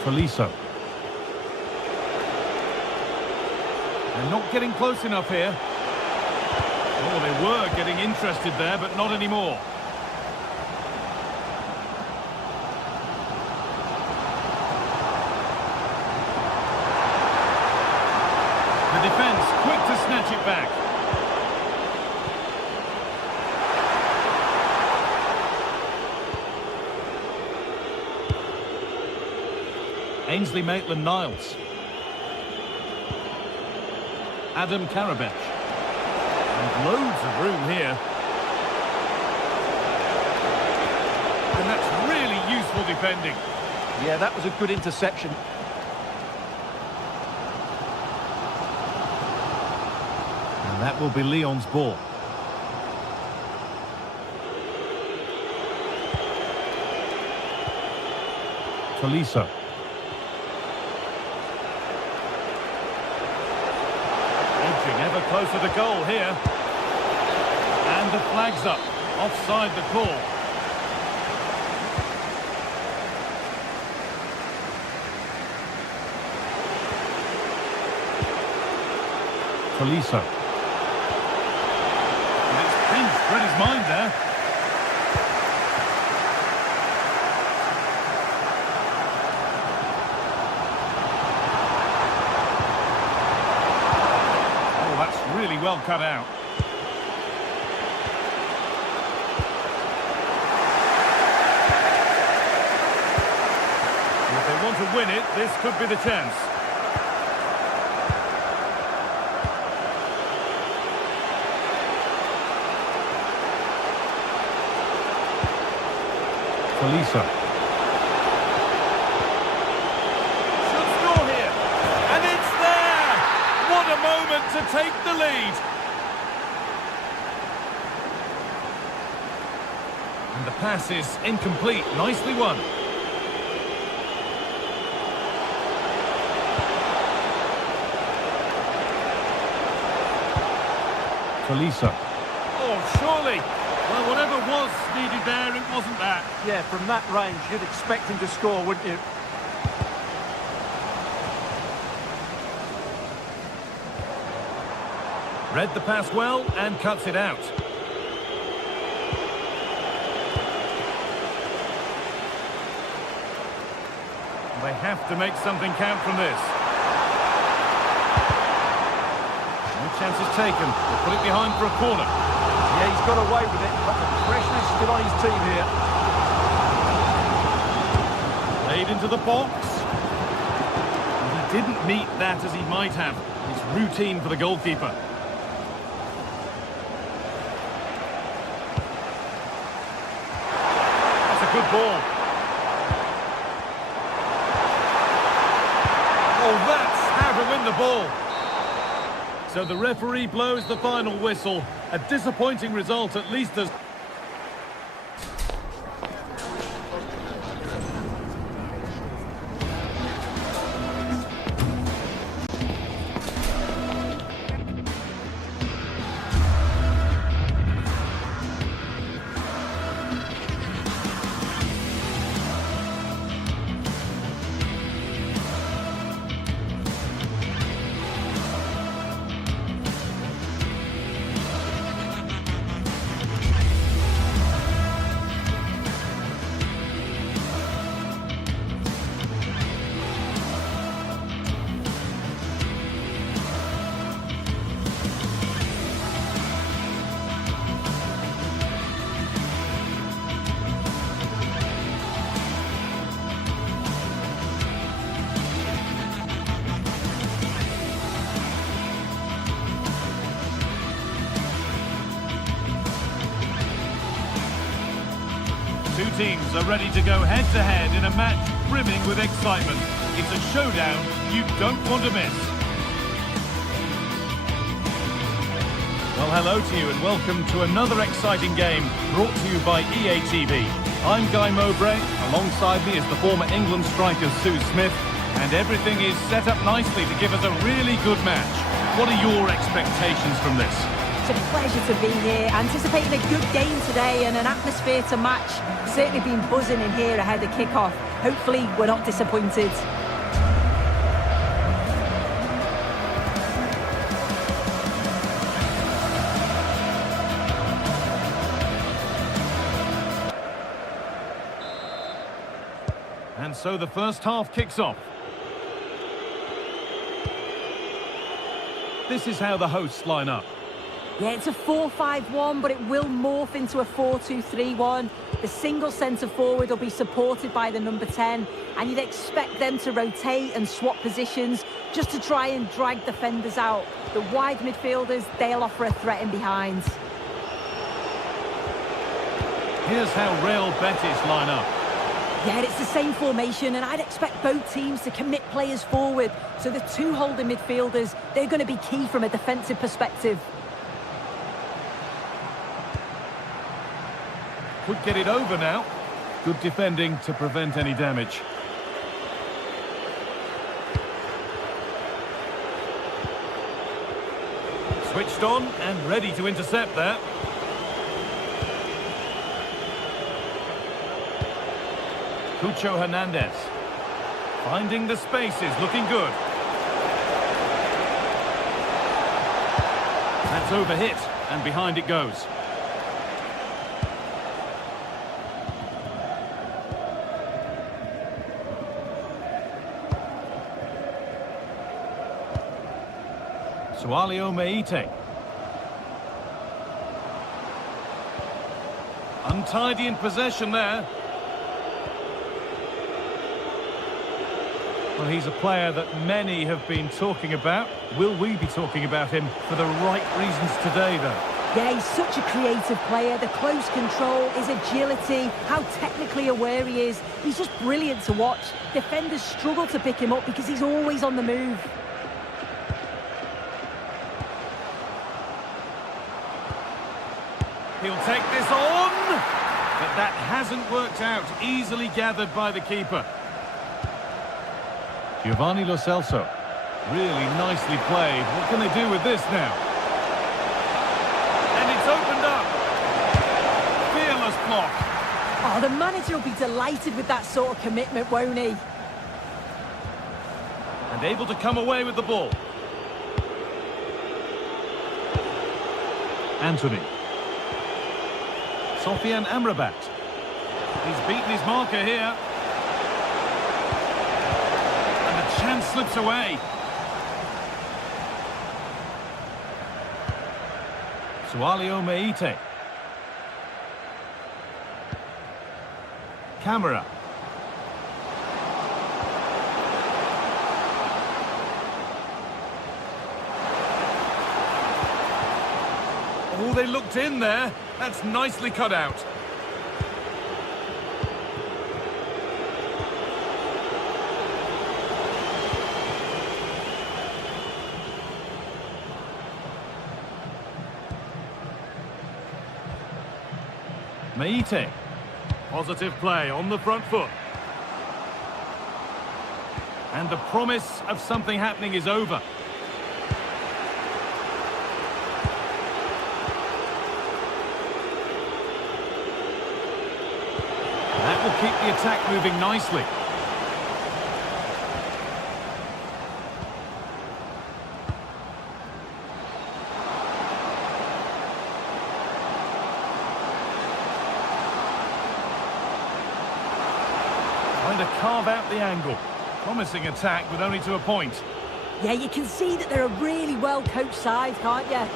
Tolisso. They're not getting close enough here. Oh, they were getting interested there, but not anymore. The defence quick to snatch it back. Ainsley Maitland-Niles. Adam Karabech. And loads of room here. And that's really useful defending. Yeah, that was a good interception. And that will be Lyon's ball. Tolisso. Ever closer to goal here. And the flag's up. Offside the call. Tolisso. And it's Prince read his mind there. Really well cut out. If they want to win it, this could be the chance. Tolisso. Should score here. And it's there! What a moment to take the lead. And the pass is incomplete. Nicely won. Tolisso. Oh, surely. Well, whatever was needed there, it wasn't that. Yeah, from that range, you'd expect him to score, wouldn't you? Read the pass well and cuts it out. They have to make something count from this. No chance is taken. They'll put it behind for a corner. Yeah, he's got away with it, but the pressure is still on his team here. Played into the box. He didn't meet that as he might have. It's routine for the goalkeeper. That's a good ball. Oh, that's how to win the ball. So the referee blows the final whistle. A disappointing result, at least as... Two teams are ready to go head-to-head in a match brimming with excitement. It's a showdown you don't want to miss. Well, hello to you and welcome to another exciting game brought to you by EA TV. I'm Guy Mowbray. Alongside me is the former England striker Sue Smith, and everything is set up nicely to give us a really good match. What are your expectations from this? It's a pleasure to be here, anticipating a good game today and an atmosphere to match. Certainly been buzzing in here ahead of kickoff. Hopefully we're not disappointed. so the first half kicks off. This is how the hosts line up. Yeah, it's a 4-5-1, but it will morph into a 4-2-3-1. The single centre-forward will be supported by the number 10, and you'd expect them to rotate and swap positions just to try and drag defenders out. The wide midfielders, they'll offer a threat in behind. Here's how Real Betis line up. Yeah, it's the same formation, and I'd expect both teams to commit players forward. So the two holding midfielders, they're going to be key from a defensive perspective. Could get it over now. Good defending to prevent any damage. Switched on and ready to intercept there. Cucho Hernandez. Finding the spaces, looking good. That's overhit, and behind it goes. Sualio Meite. Untidy in possession there. Well, he's a player that many have been talking about. Will we be talking about him for the right reasons today, though? Yeah, he's such a creative player. The close control, his agility, how technically aware he is. He's just brilliant to watch. Defenders struggle to pick him up because he's always on the move. He'll take this on, but that hasn't worked out. Easily gathered by the keeper. Giovanni Lo Celso. Really nicely played. What can they do with this now? And it's opened up. Fearless block. Oh, the manager will be delighted with that sort of commitment, won't he? And able to come away with the ball. Anthony. Sofian Amrabat. He's beaten his marker here. And the chance slips away. Sualio Meite. Camera. Oh, they looked in there. That's nicely cut out. Meite. Positive play on the front foot. And the promise of something happening is over. That will keep the attack moving nicely. Trying to carve out the angle. Promising attack, but only to a point. Yeah, you can see that they're a really well-coached side, can't you?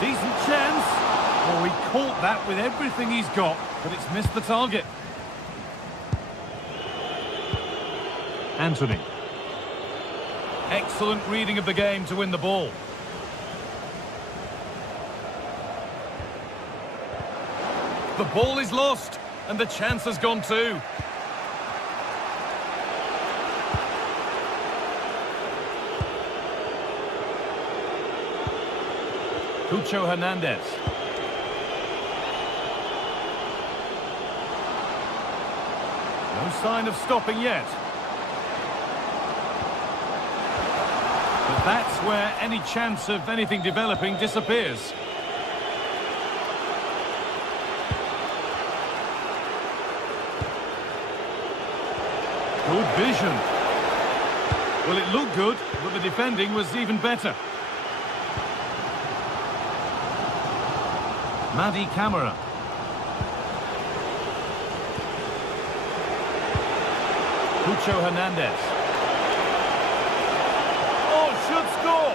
Decent chance. Oh, he caught that with everything he's got, but it's missed the target. Anthony. Excellent reading of the game to win the ball. The ball is lost, and the chance has gone too. Cucho Hernandez. No sign of stopping yet. But that's where any chance of anything developing disappears. Good vision. Well, it looked good, but the defending was even better. Madi Camara. Pucho Hernandez. Oh, should score!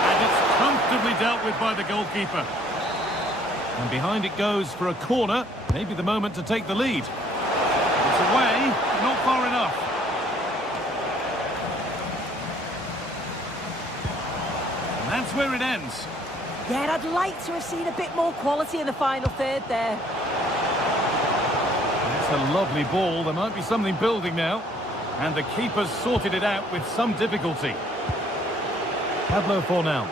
And it's comfortably dealt with by the goalkeeper. And behind it goes for a corner. Maybe the moment to take the lead. It's away, but not far enough. And that's where it ends. Yeah, I'd like to have seen a bit more quality in the final third there. It's a lovely ball. There might be something building now. And the keeper's sorted it out with some difficulty. Pablo Fornals.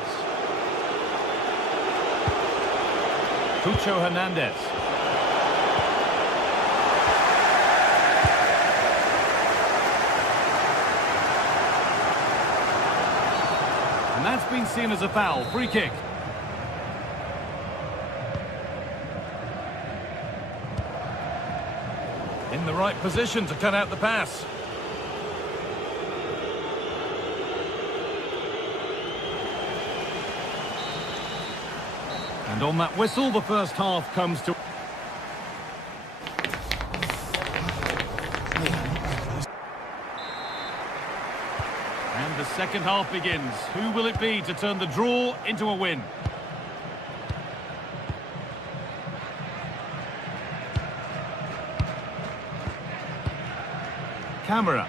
Pucho Hernandez. And that's been seen as a foul. Free kick. In the right position to cut out the pass. And on that whistle, the first half comes to... And the second half begins. Who will it be to turn the draw into a win? Camera.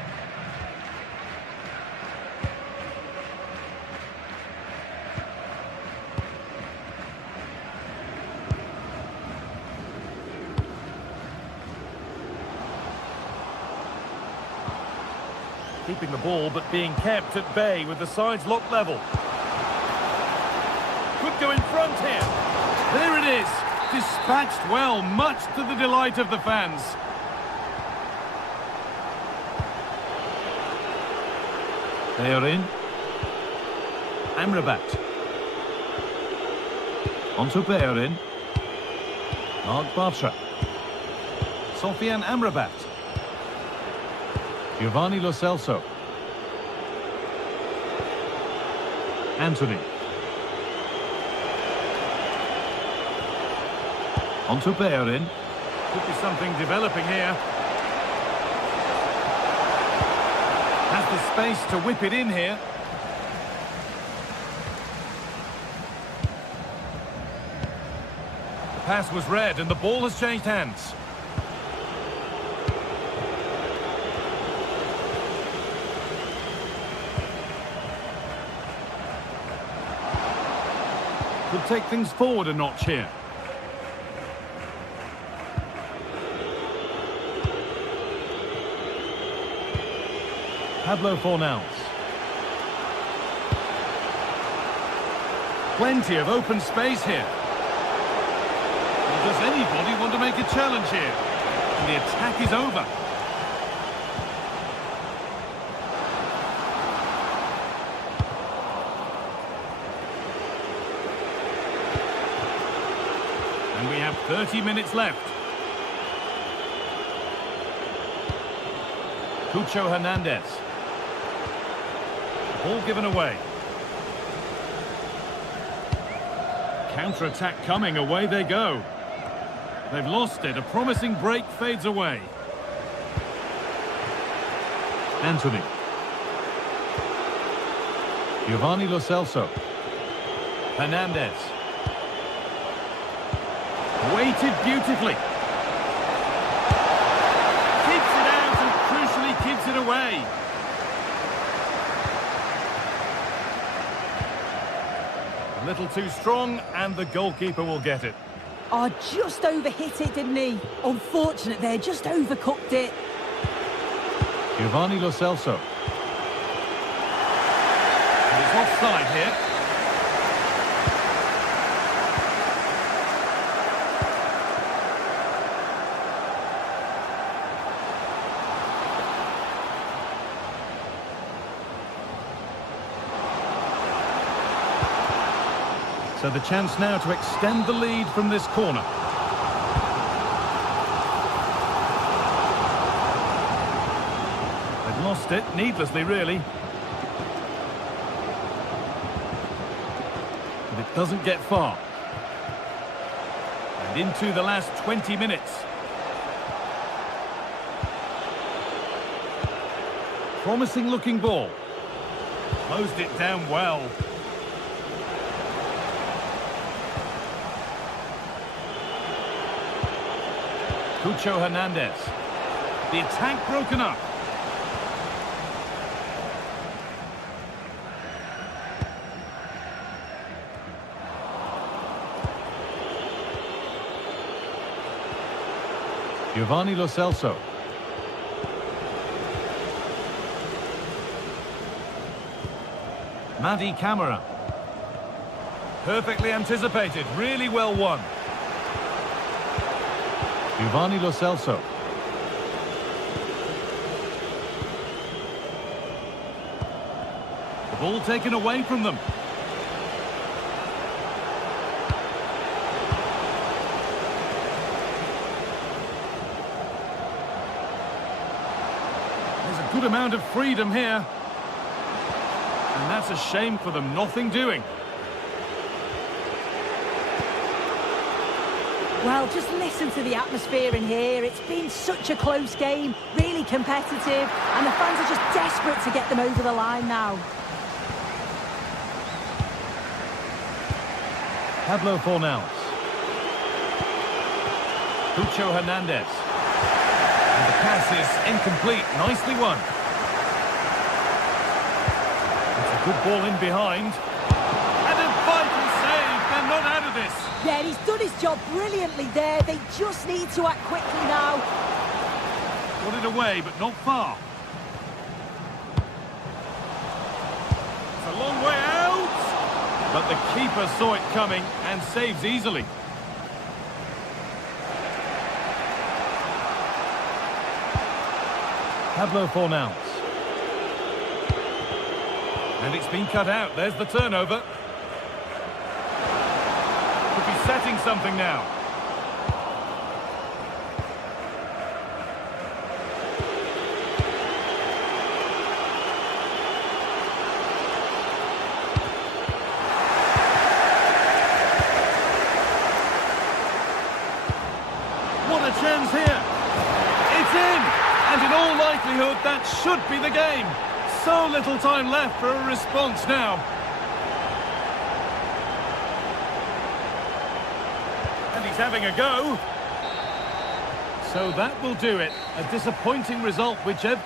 Keeping the ball, but being kept at bay with the sides locked level. Could go in front here. There it is. Dispatched well, much to the delight of the fans. They are in. Amrabat. Onto Bayern. Mark Bartra. Sofian Amrabat. Giovanni Lo Celso. Anthony. Onto Bayern. Could be something developing here. Has the space to whip it in here. The pass was read and the ball has changed hands. Could take things forward a notch here. Pablo Fornals. Plenty of open space here. Well, does anybody want to make a challenge here? And the attack is over. And we have 30 minutes left. Pucho Hernandez. Ball given away. Counter-attack coming, away they go. They've lost it, a promising break fades away. Anthony. Giovanni Lo Celso. Hernandez. Weighted beautifully. Keeps it out and crucially keeps it away. A little too strong, and the goalkeeper will get it. Oh, just overhit it, didn't he? Unfortunate there, just overcooked it. Giovanni Lo Celso. And it's offside here. So the chance now to extend the lead from this corner. They've lost it, needlessly really. But it doesn't get far. And into the last 20 minutes. Promising looking ball. Closed it down well. Cucho Hernandez. The attack broken up. Giovanni Lo Celso. Madi Camara. Perfectly anticipated, really well won. Giovanni Lo Celso. The ball taken away from them. There's a good amount of freedom here. And that's a shame for them, nothing doing. Well, just listen to the atmosphere in here. It's been such a close game, really competitive, and the fans are just desperate to get them over the line now. Pablo Fornals. Cucho Hernandez. And the pass is incomplete, nicely won. It's a good ball in behind. And a vital save, they're not out of this. Yeah, he's done his job brilliantly there. They just need to act quickly now. Got it away, but not far. It's a long way out. But the keeper saw it coming and saves easily. Pablo Fornals. And it's been cut out. There's the turnover. Could be setting something now. What a chance here. It's in. And in all likelihood, that should be the game. So little time left for a response now. And he's having a go. So that will do it. A disappointing result, whichever.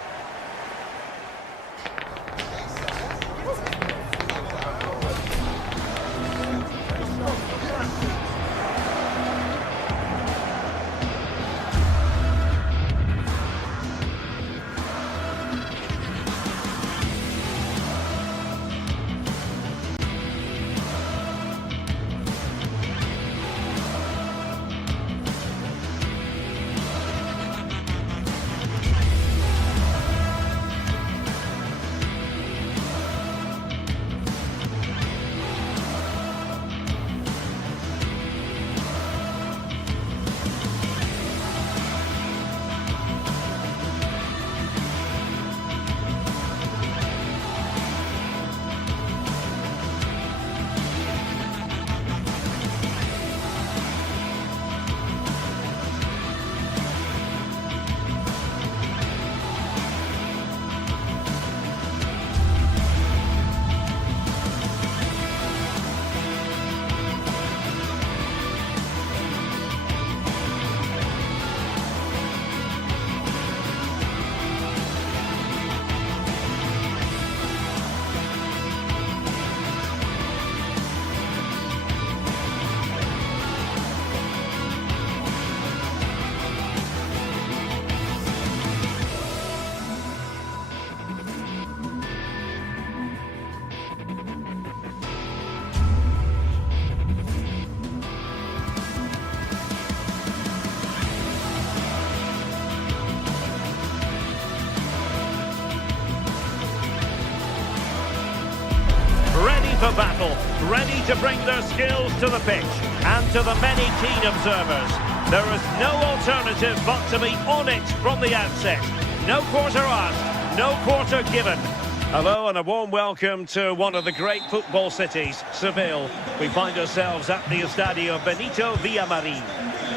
For battle, ready to bring their skills to the pitch, and to the many keen observers, there is no alternative but to be on it from the outset. No quarter asked, no quarter given. Hello and a warm welcome to one of the great football cities, Seville. We find ourselves at the Estadio Benito Villamarin.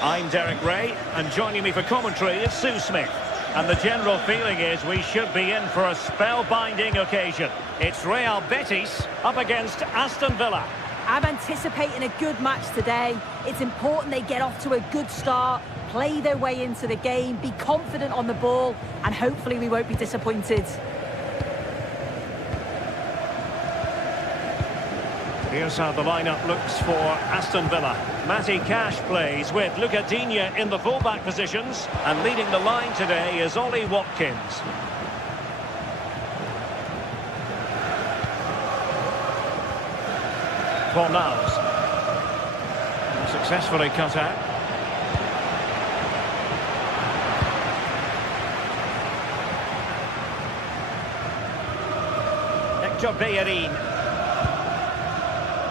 I'm Derek Ray, and joining me for commentary is Sue Smith. And the general feeling is we should be in for a spellbinding occasion. It's Real Betis up against Aston Villa. I'm anticipating a good match today. It's important they get off to a good start, play their way into the game, be confident on the ball, and hopefully we won't be disappointed. Here's how the lineup looks for Aston Villa. Matty Cash plays with Luca Digne in the fullback positions, and leading the line today is Ollie Watkins. Fornals. Successfully cut out. Hector Bellerin.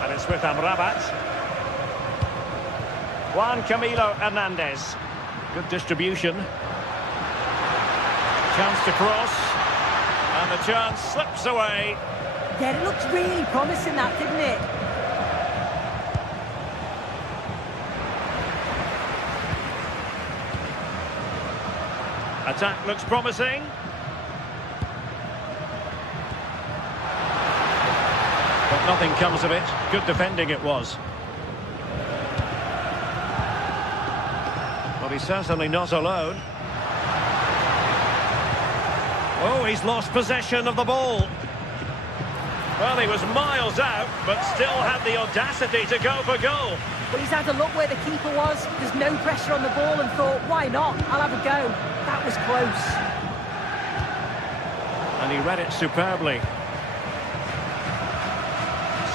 And it's with Amrabat. Juan Camilo Hernandez. Good distribution. Chance to cross. And the chance slips away. Yeah, it looked really promising, that, didn't it? Attack looks promising. But nothing comes of it. Good defending it was. But he's certainly not alone. Oh, he's lost possession of the ball. Well, he was miles out, but still had the audacity to go for goal. Well, he's had a look where the keeper was. There's no pressure on the ball and thought, why not? I'll have a go. That was close. And he read it superbly.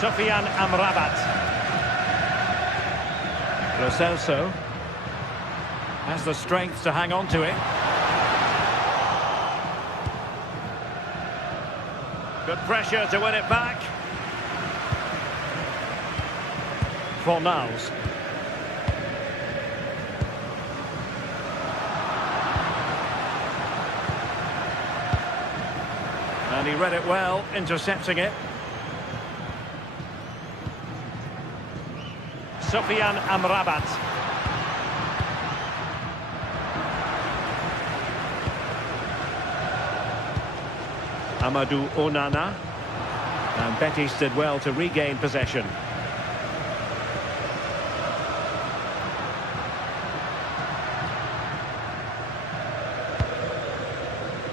Sofiane Amrabat. Lo Celso has the strength to hang on to it. Good pressure to win it back. Fornals. And he read it well, intercepting it. Sofiane Amrabat. Amadou Onana. And Betis did well to regain possession.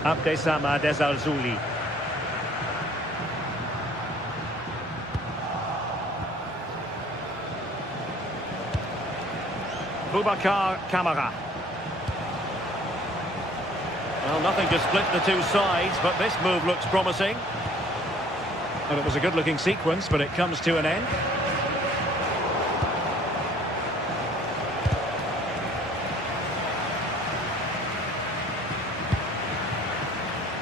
Abdessamad Desalzouli. Boubacar Kamara. Well, nothing to split the two sides, but this move looks promising. And it was a good-looking sequence, but it comes to an end.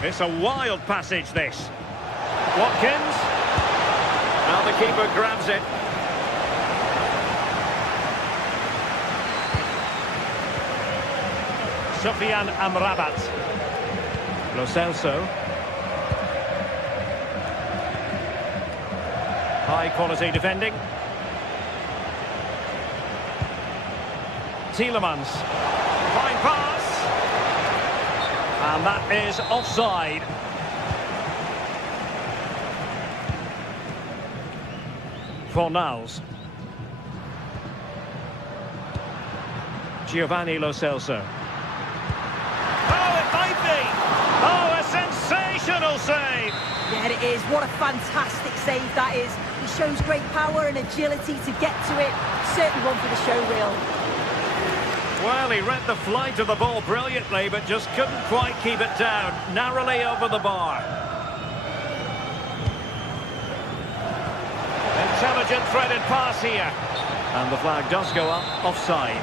It's a wild passage, this. Watkins. Now the keeper grabs it. Sofiane Amrabat. Lo Celso. High quality defending. Tielemans. Fine pass. And that is offside. Fornals. Giovanni Lo Celso. Oh, a sensational save! Yeah, it is. What a fantastic save that is. He shows great power and agility to get to it. Certainly one for the show reel. Well, he read the flight of the ball brilliantly, but just couldn't quite keep it down. Narrowly over the bar. Intelligent threaded pass here. And the flag does go up, offside.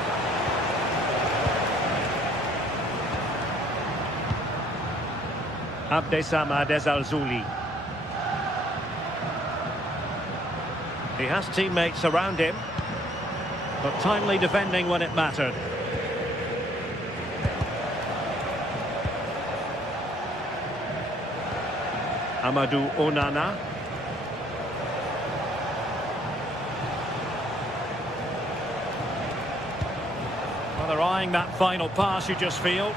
Abdessamad Desalzouli. He has teammates around him, but timely defending when it mattered. Amadou Onana. Well, they're eyeing that final pass, you just feel.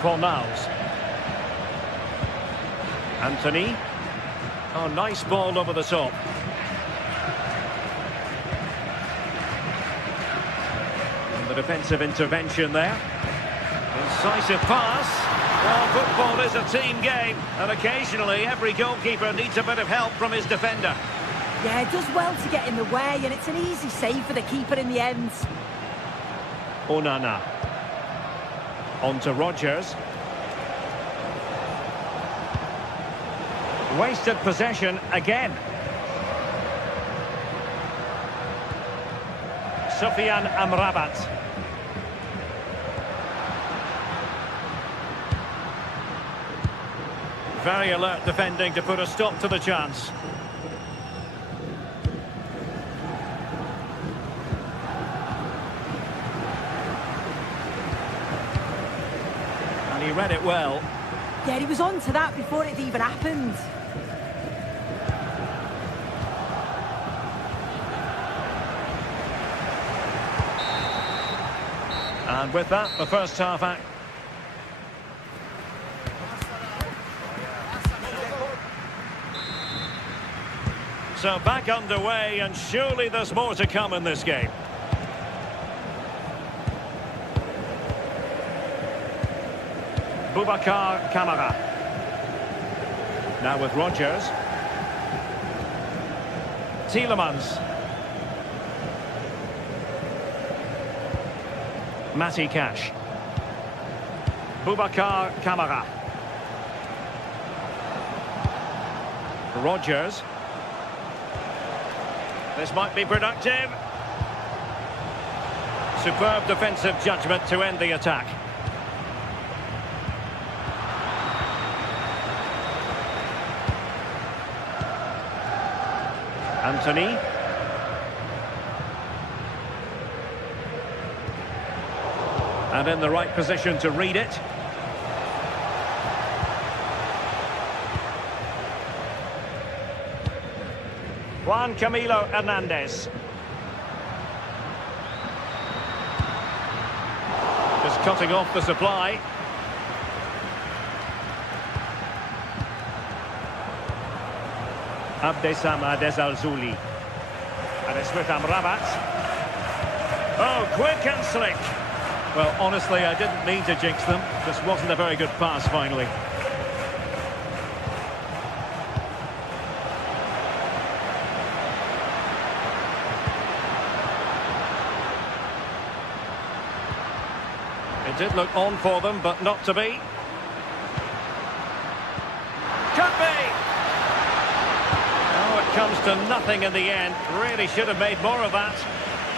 Fornals. Anthony. Oh, nice ball over the top. And the defensive intervention there. Incisive pass. Well, football is a team game, and occasionally every goalkeeper needs a bit of help from his defender. Yeah, it does well to get in the way, and it's an easy save for the keeper in the end. Onana. On to Rodgers. Wasted possession again. Sofiane Amrabat. Very alert defending to put a stop to the chance. And he read it well. Yeah, he was on to that before it even happened. And with that, the first half act. So back underway, and surely there's more to come in this game. Boubacar Kamara. Now with Rodgers. Tielemans. Matty Cash. Boubacar Kamara. Rodgers. This might be productive. Superb defensive judgment to end the attack. Anthony. And in the right position to read it. Juan Camilo Hernandez. Just cutting off the supply. Abdesam Adezalzouli. And it's with Amrabat. Oh, quick and slick. Well, honestly, I didn't mean to jinx them. This wasn't a very good pass, finally. It did look on for them, but not to be. Could be! Oh, it comes to nothing in the end. Really should have made more of that.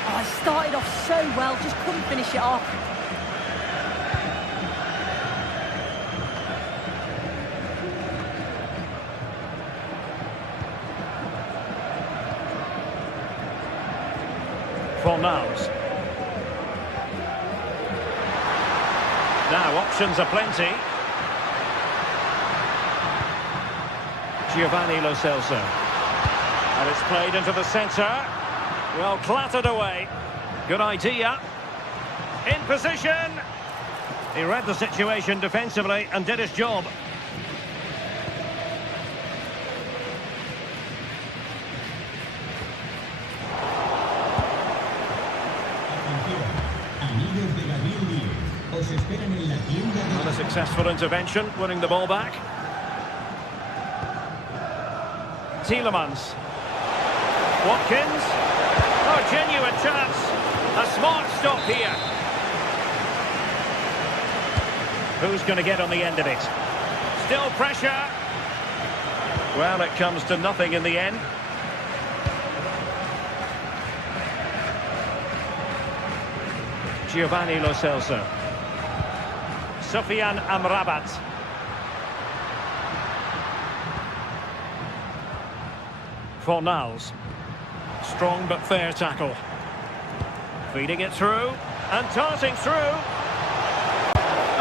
Oh, I started off so well, just couldn't finish it off. Fornals. Now, options are plenty. Giovanni Lo Celso. And it's played into the centre. Well, clattered away. Good idea. In position. He read the situation defensively and did his job. And a successful intervention, winning the ball back. Tielemans. Watkins. Oh, genuine chance. A smart stop here. Who's going to get on the end of it? Still pressure. Well, it comes to nothing in the end. Giovanni Lo Celso. Sofiane Amrabat. Fornals. Strong but fair tackle. Feeding it through. And darting through.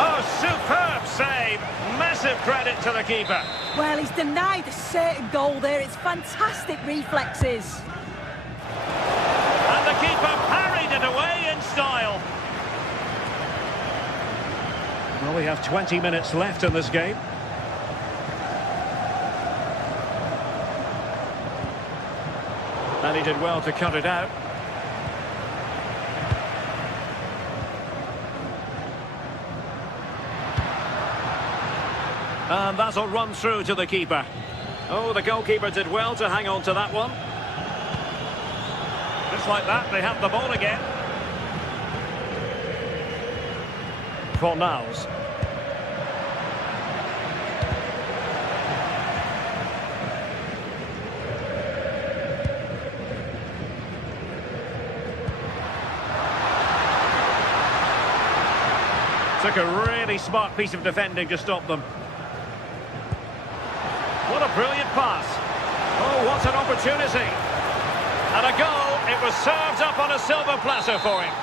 Oh, superb Superb save. Massive credit to the keeper. Well, he's denied a certain goal there. It's fantastic reflexes. And the keeper parried it away in style. Well, we have 20 minutes left in this game. And he did well to cut it out. And that'll run through to the keeper. Oh, the goalkeeper did well to hang on to that one. Just like that, they have the ball again. Fornals. Took a really smart piece of defending to stop them. What a brilliant pass. Oh, what an opportunity. And a goal. It was served up on a silver platter for him.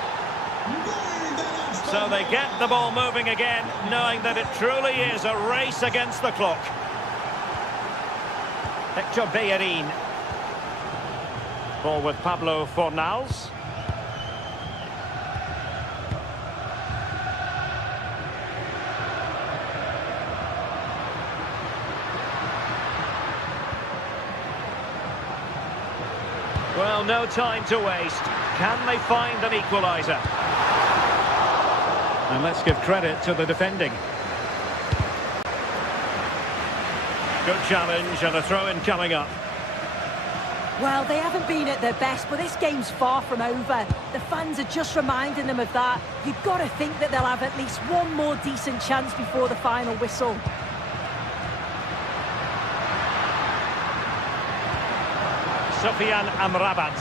So they get the ball moving again, knowing that it truly is a race against the clock. Hector Bellerin. Ball with Pablo Fornals. Well, no time to waste. Can they find an equaliser? And let's give credit to the defending. Good challenge and a throw-in coming up. Well, they haven't been at their best, but this game's far from over. The fans are just reminding them of that. You've got to think that they'll have at least one more decent chance before the final whistle. Sofian Amrabat.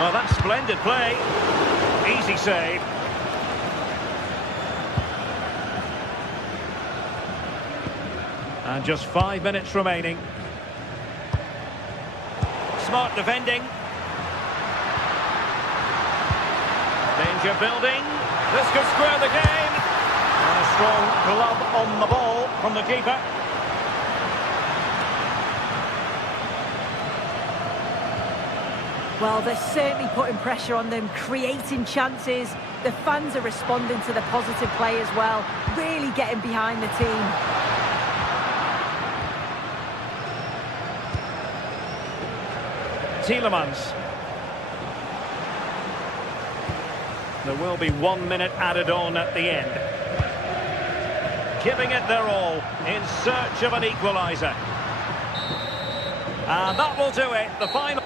Oh, that's splendid play. Easy save. And just 5 minutes remaining. Smart defending. Danger building. This could square the game. And a strong glove on the ball from the keeper. Well, they're certainly putting pressure on them, creating chances. The fans are responding to the positive play as well, really getting behind the team. Tielemans. There will be 1 minute added on at the end. Giving it their all in search of an equaliser. And that will do it. The final.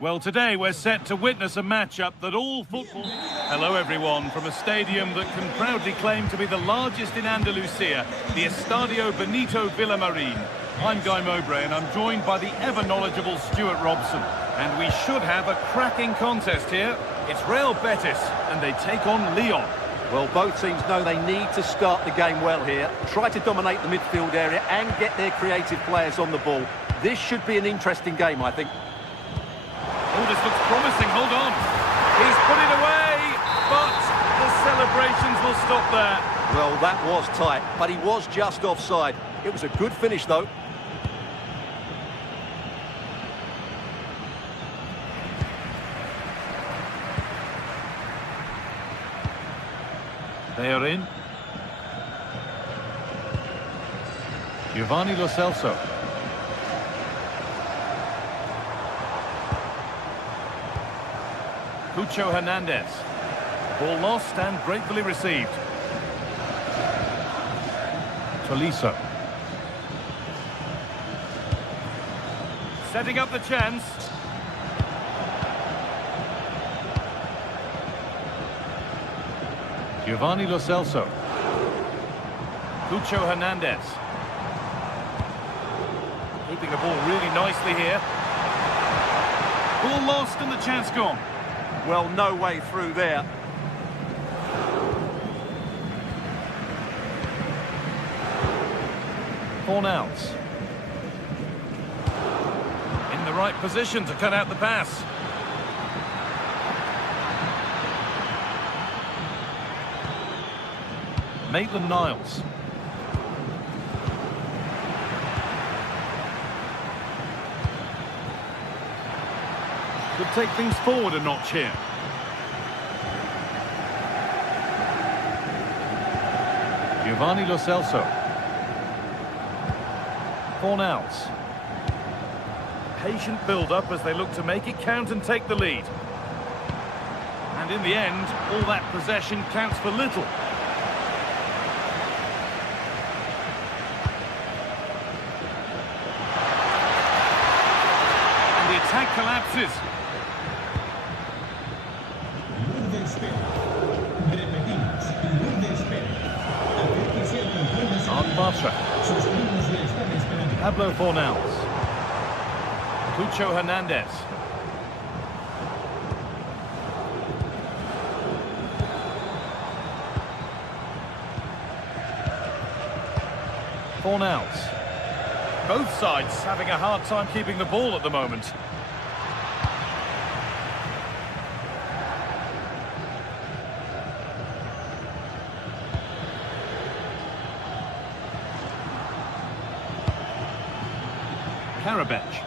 Well, today we're set to witness a matchup that all football... Hello, everyone, from a stadium that can proudly claim to be the largest in Andalusia, the Estadio Benito Villamarín. I'm Guy Mowbray, and I'm joined by the ever-knowledgeable Stuart Robson. And we should have a cracking contest here. It's Real Betis, and they take on Lyon. Well, both teams know they need to start the game well here, try to dominate the midfield area and get their creative players on the ball. This should be an interesting game, I think. Oh, this looks promising. Hold on. He's put it away, but the celebrations will stop there. Well, that was tight, but he was just offside. It was a good finish, though. They are in. Giovanni Lo Celso. Cucho Hernandez. Ball lost and gratefully received. Tolisso. Setting up the chance. Giovanni Lo Celso. Cucho Hernandez. Keeping the ball really nicely here. Ball lost and the chance gone. Well, no way through there. Fornals. In the right position to cut out the pass. Maitland-Niles. Could take things forward a notch here. Giovanni Lo Celso. Fornals. Patient build-up as they look to make it count and take the lead. And in the end, all that possession counts for little. And the attack collapses. Bartra. Pablo Fornals. Cucho Hernandez. Fornals. Both sides having a hard time keeping the ball at the moment. Karabech.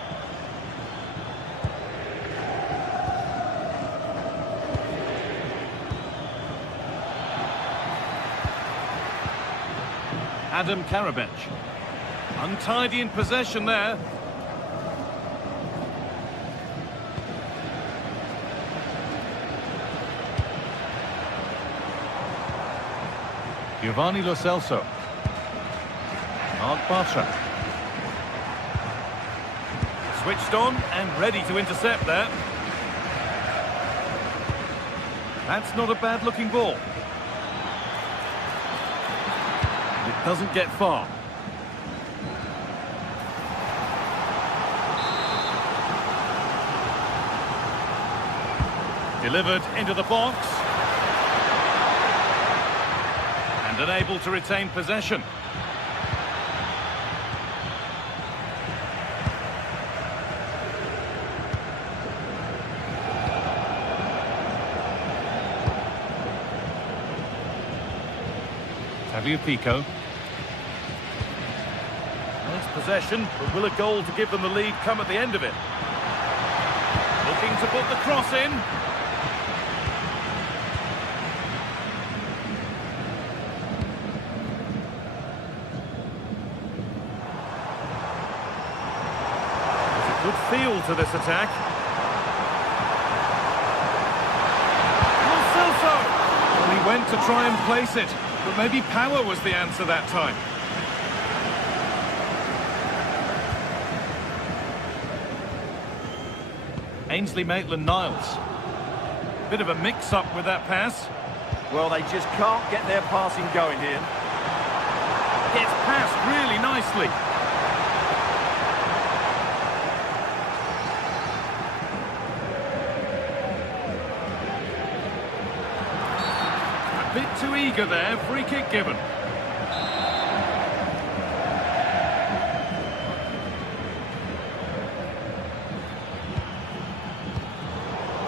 Adam Karabech. Untidy in possession there. Giovanni Lo Celso. Bartra. Switched on and ready to intercept there. That's not a bad looking ball. It doesn't get far. Delivered into the box. And unable to retain possession. Pico. Nice possession, but will a goal to give them the lead come at the end of it? Looking to put the cross in. There's a good feel to this attack. Lo Celso! Well, he went to try and place it. But maybe power was the answer that time. Ainsley Maitland-Niles. Bit of a mix-up with that pass. Well, they just can't get their passing going here. Gets past really nicely. A bit too eager there, free kick given.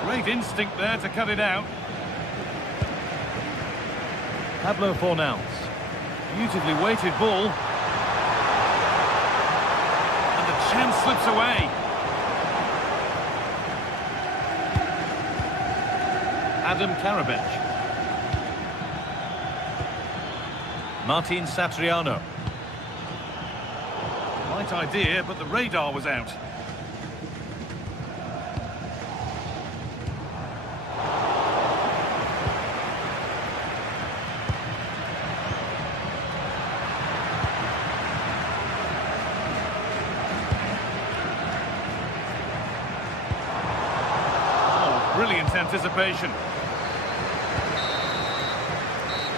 Great instinct there to cut it out. Pablo Fornals. Beautifully weighted ball. And the chance slips away. Adam Karabech. Martin Satriano. Right idea, but the radar was out. Brilliant anticipation.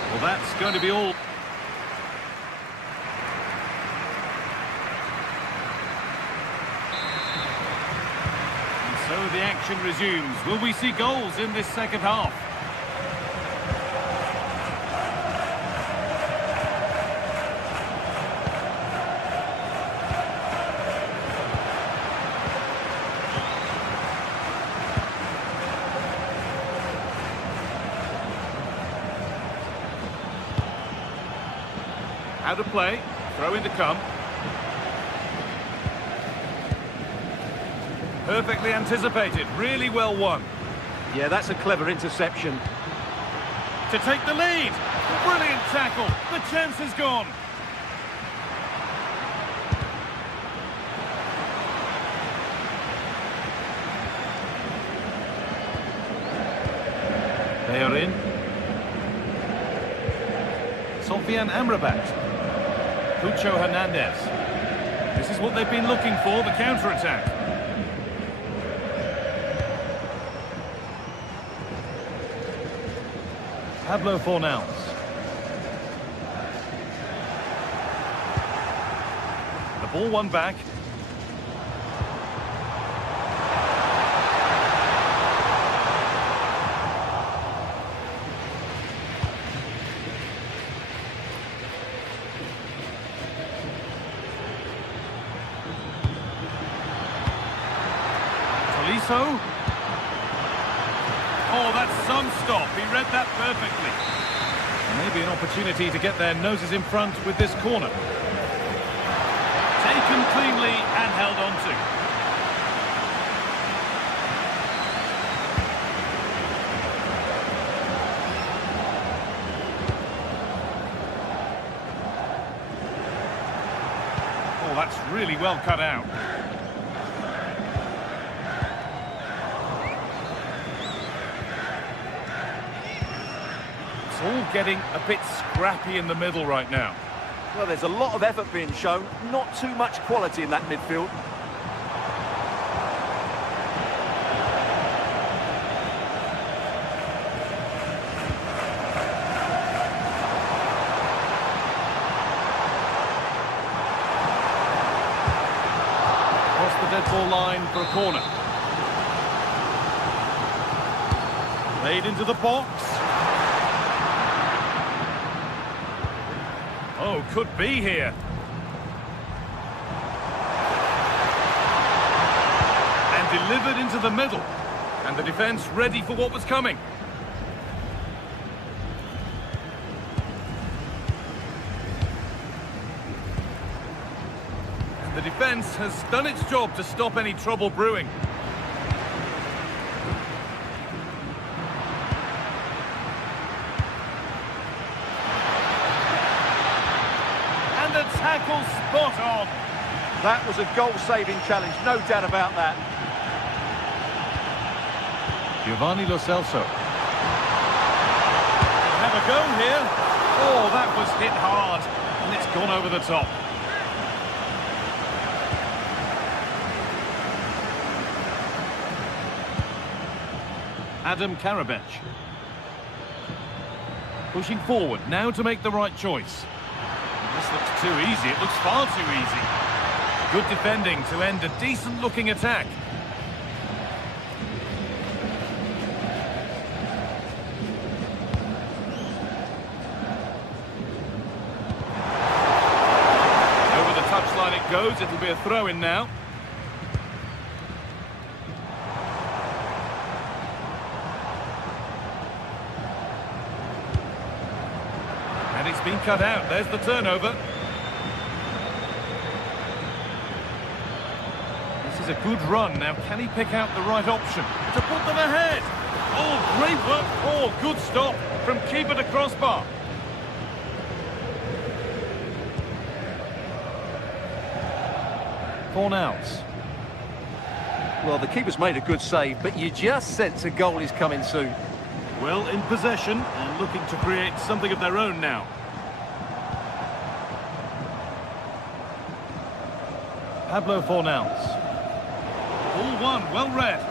Well, that's going to be all. And so the action resumes. Will we see goals in this second half? How to play, throw in to come. Perfectly anticipated, really well won. Yeah, that's a clever interception. To take the lead, brilliant tackle, the chance is gone. They are in. Sofian Amrabat. Pucho Hernandez. This is what they've been looking for, the counter-attack. Pablo Fornals. The ball won back. Oh, that's some stop. He read that perfectly. Maybe an opportunity to get their noses in front with this corner. Taken cleanly and held on to. Oh, that's really well cut out. All getting a bit scrappy in the middle right now. Well, there's a lot of effort being shown, not too much quality in that midfield. Across the dead ball line for a corner. Played into the box. Oh, could be here. And delivered into the middle. And the defence ready for what was coming. And the defence has done its job to stop any trouble brewing. Tackle spot on. That was a goal-saving challenge, no doubt about that. Giovanni Lo Celso. Have a go here. Oh, that was hit hard, and it's gone over the top. Adam Karabech. Pushing forward, now to make the right choice. This looks too easy, it looks far too easy. Good defending to end a decent-looking attack. Over the touchline it goes, it'll be a throw-in now. And it's been cut out, there's the turnover. This is a good run, now can he pick out the right option to put them ahead? Oh, great work, Paul, good stop from keeper to crossbar. Fornals. Well, the keeper's made a good save, but you just sense a goal is coming soon. Well, in possession and looking to create something of their own now. Pablo Fornals. All one, well read.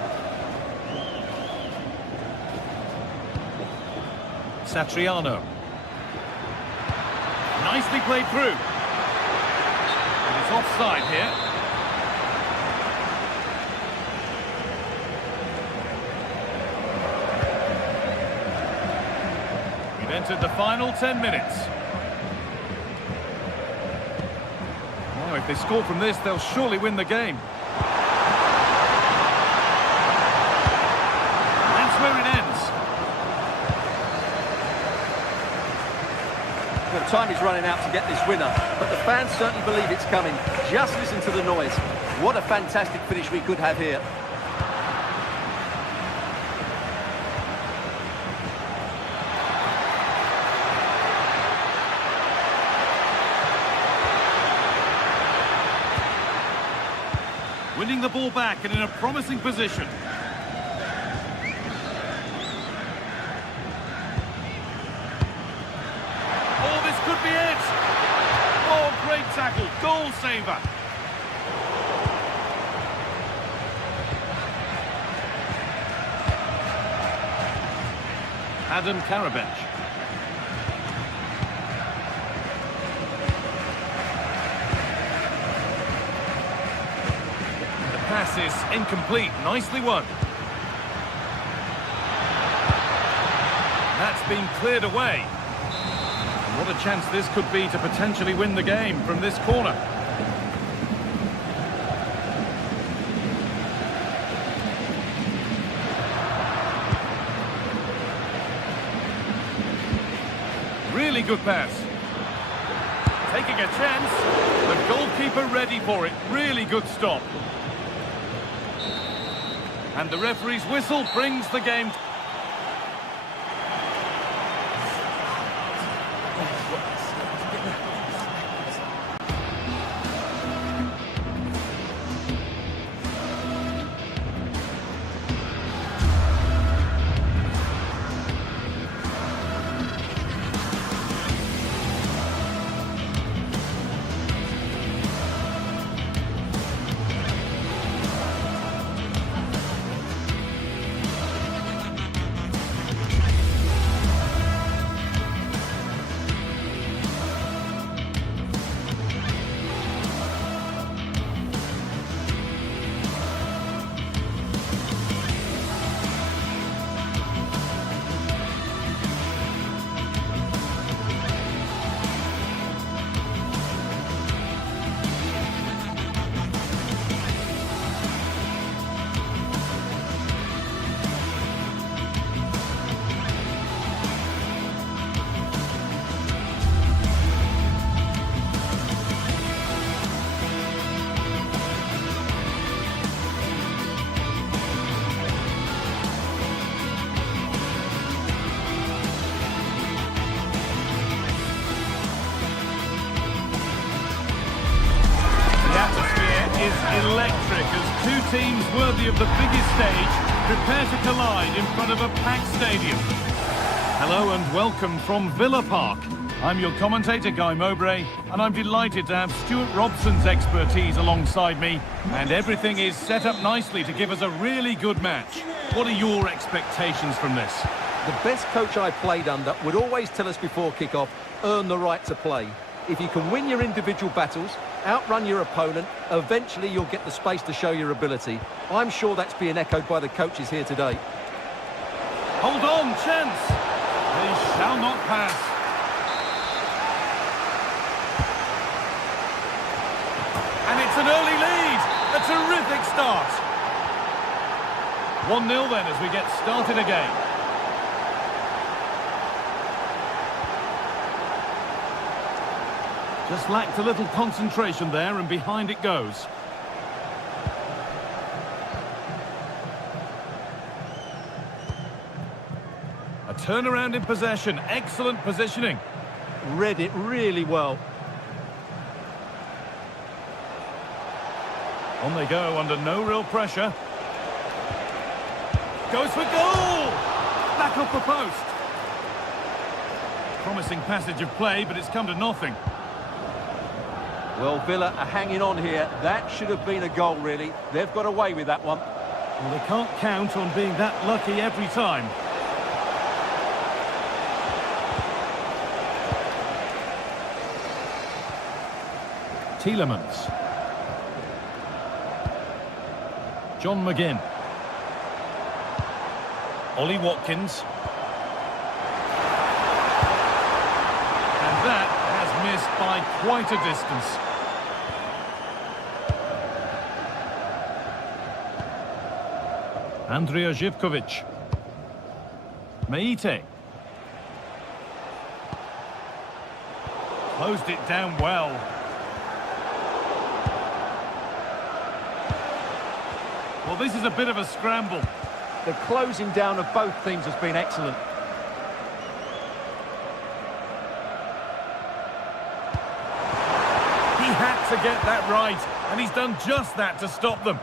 Satriano. Nicely played through. And it's offside here. We've entered the final 10 minutes. Now, if they score from this, they'll surely win the game. That's where it ends. Well, time is running out to get this winner, but the fans certainly believe it's coming. Just listen to the noise. What a fantastic finish we could have here. Winning the ball back and in a promising position. Oh, this could be it! Oh, great tackle, goal saver. Adam Karabech. Pass is incomplete, nicely won. That's been cleared away. What a chance this could be to potentially win the game from this corner. Really good pass. Taking a chance. The goalkeeper ready for it. Really good stop. And the referee's whistle brings the game. Electric as two teams worthy of the biggest stage prepare to collide in front of a packed stadium. Hello and welcome from Villa Park. I'm your commentator, Guy Mowbray, and I'm delighted to have Stuart Robson's expertise alongside me, and everything is set up nicely to give us a really good match. What are your expectations from this? The best coach I played under would always tell us before kick-off, earn the right to play. If you can win your individual battles, outrun your opponent, eventually you'll get the space to show your ability. I'm sure that's being echoed by the coaches here today. Hold on, chance! They shall not pass. And it's an early lead. A terrific start. 1-0 then as we get started again. Just lacked a little concentration there, and behind it goes. A turnaround in possession. Excellent positioning. Read it really well. On they go under no real pressure. Goes for goal! Back off the post. Promising passage of play, but it's come to nothing. Well, Villa are hanging on here. That should have been a goal, really. They've got away with that one. Well, they can't count on being that lucky every time. Tielemans. John McGinn. Ollie Watkins. And that has missed by quite a distance. Andrija Živković. Meite. Closed it down well. Well, this is a bit of a scramble. The closing down of both teams has been excellent. He had to get that right, and he's done just that to stop them.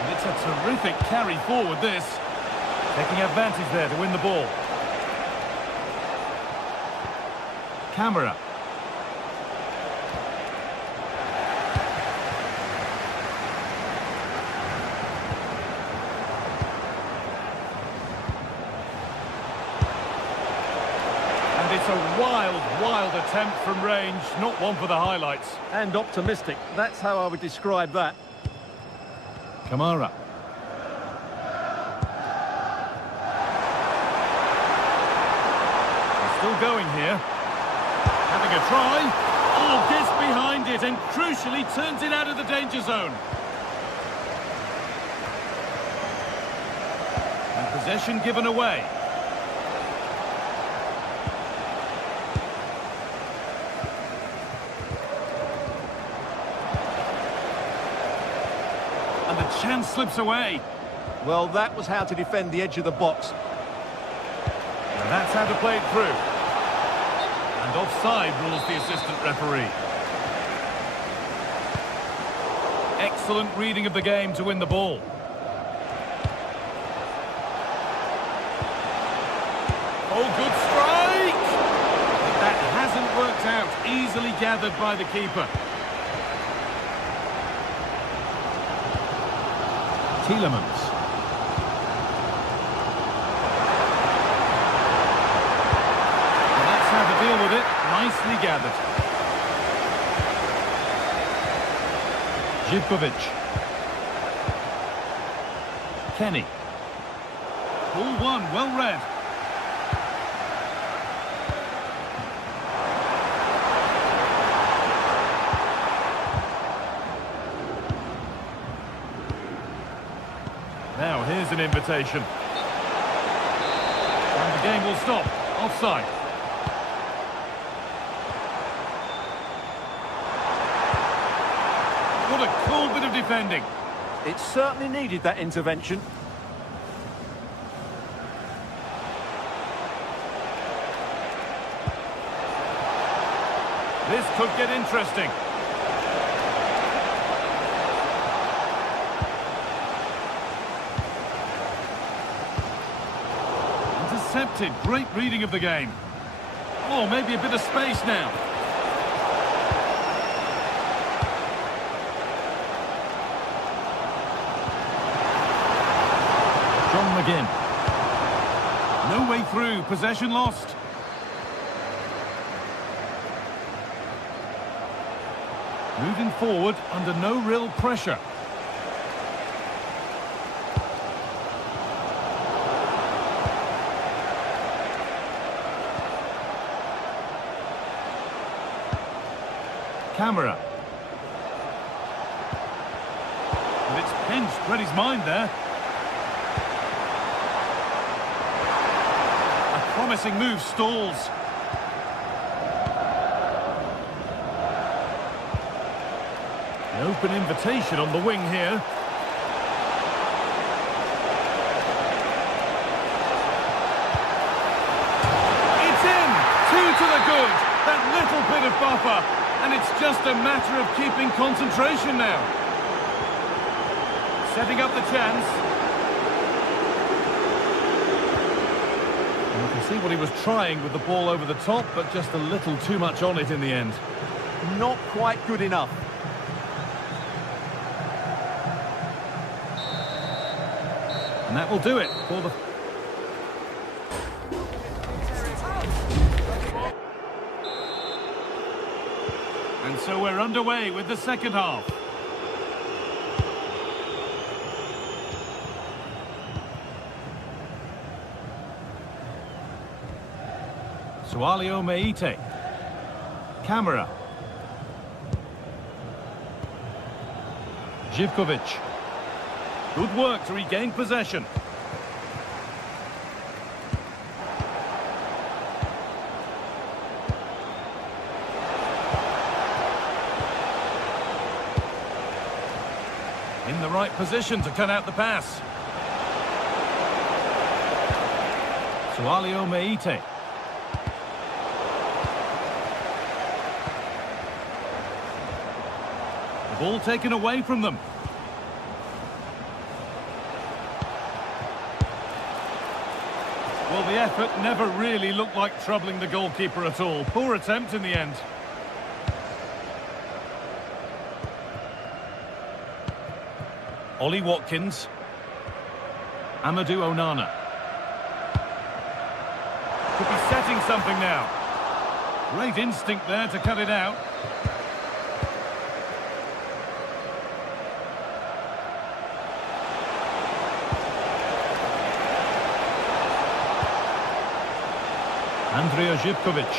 And it's a terrific carry forward, this. Taking advantage there to win the ball. Camera. And it's a wild attempt from range, not one for the highlights. And optimistic. That's how I would describe that. Kamara. He's still going here. Having a try. Oh, gets behind it and crucially turns it out of the danger zone. And possession given away. And the chance slips away. Well, that was how to defend the edge of the box. And that's how to play it through. And offside rules the assistant referee. Excellent reading of the game to win the ball. Oh, good strike! That hasn't worked out. Easily gathered by the keeper. Tielemans. Deal with it, nicely gathered. Živković. Kenny. Ball one, well read. Now here's an invitation. And the game will stop. Offside. What a cool bit of defending. It certainly needed that intervention. This could get interesting. intercepted. Great reading of the game. Oh, maybe a bit of space now. John McGinn. No way through. Possession lost. Moving forward under no real pressure. Camera. And it's pinched. Read his mind there. A promising move stalls. An open invitation on the wing here. It's in! 2 to the good. That little bit of buffer. And it's just a matter of keeping concentration now. Setting up the chance. And you can see what he was trying with the ball over the top, but just a little too much on it in the end. Not quite good enough. And that will do it for the... And so we're underway with the second half. Sualio Meite. Camera. Živković. Good work to regain possession. In the right position to cut out the pass. Sualio Meite. The ball taken away from them. Well, the effort never really looked like troubling the goalkeeper at all. Poor attempt in the end. Ollie Watkins. Amadou Onana. Could be setting something now. Great instinct there to cut it out. Andrija Živković.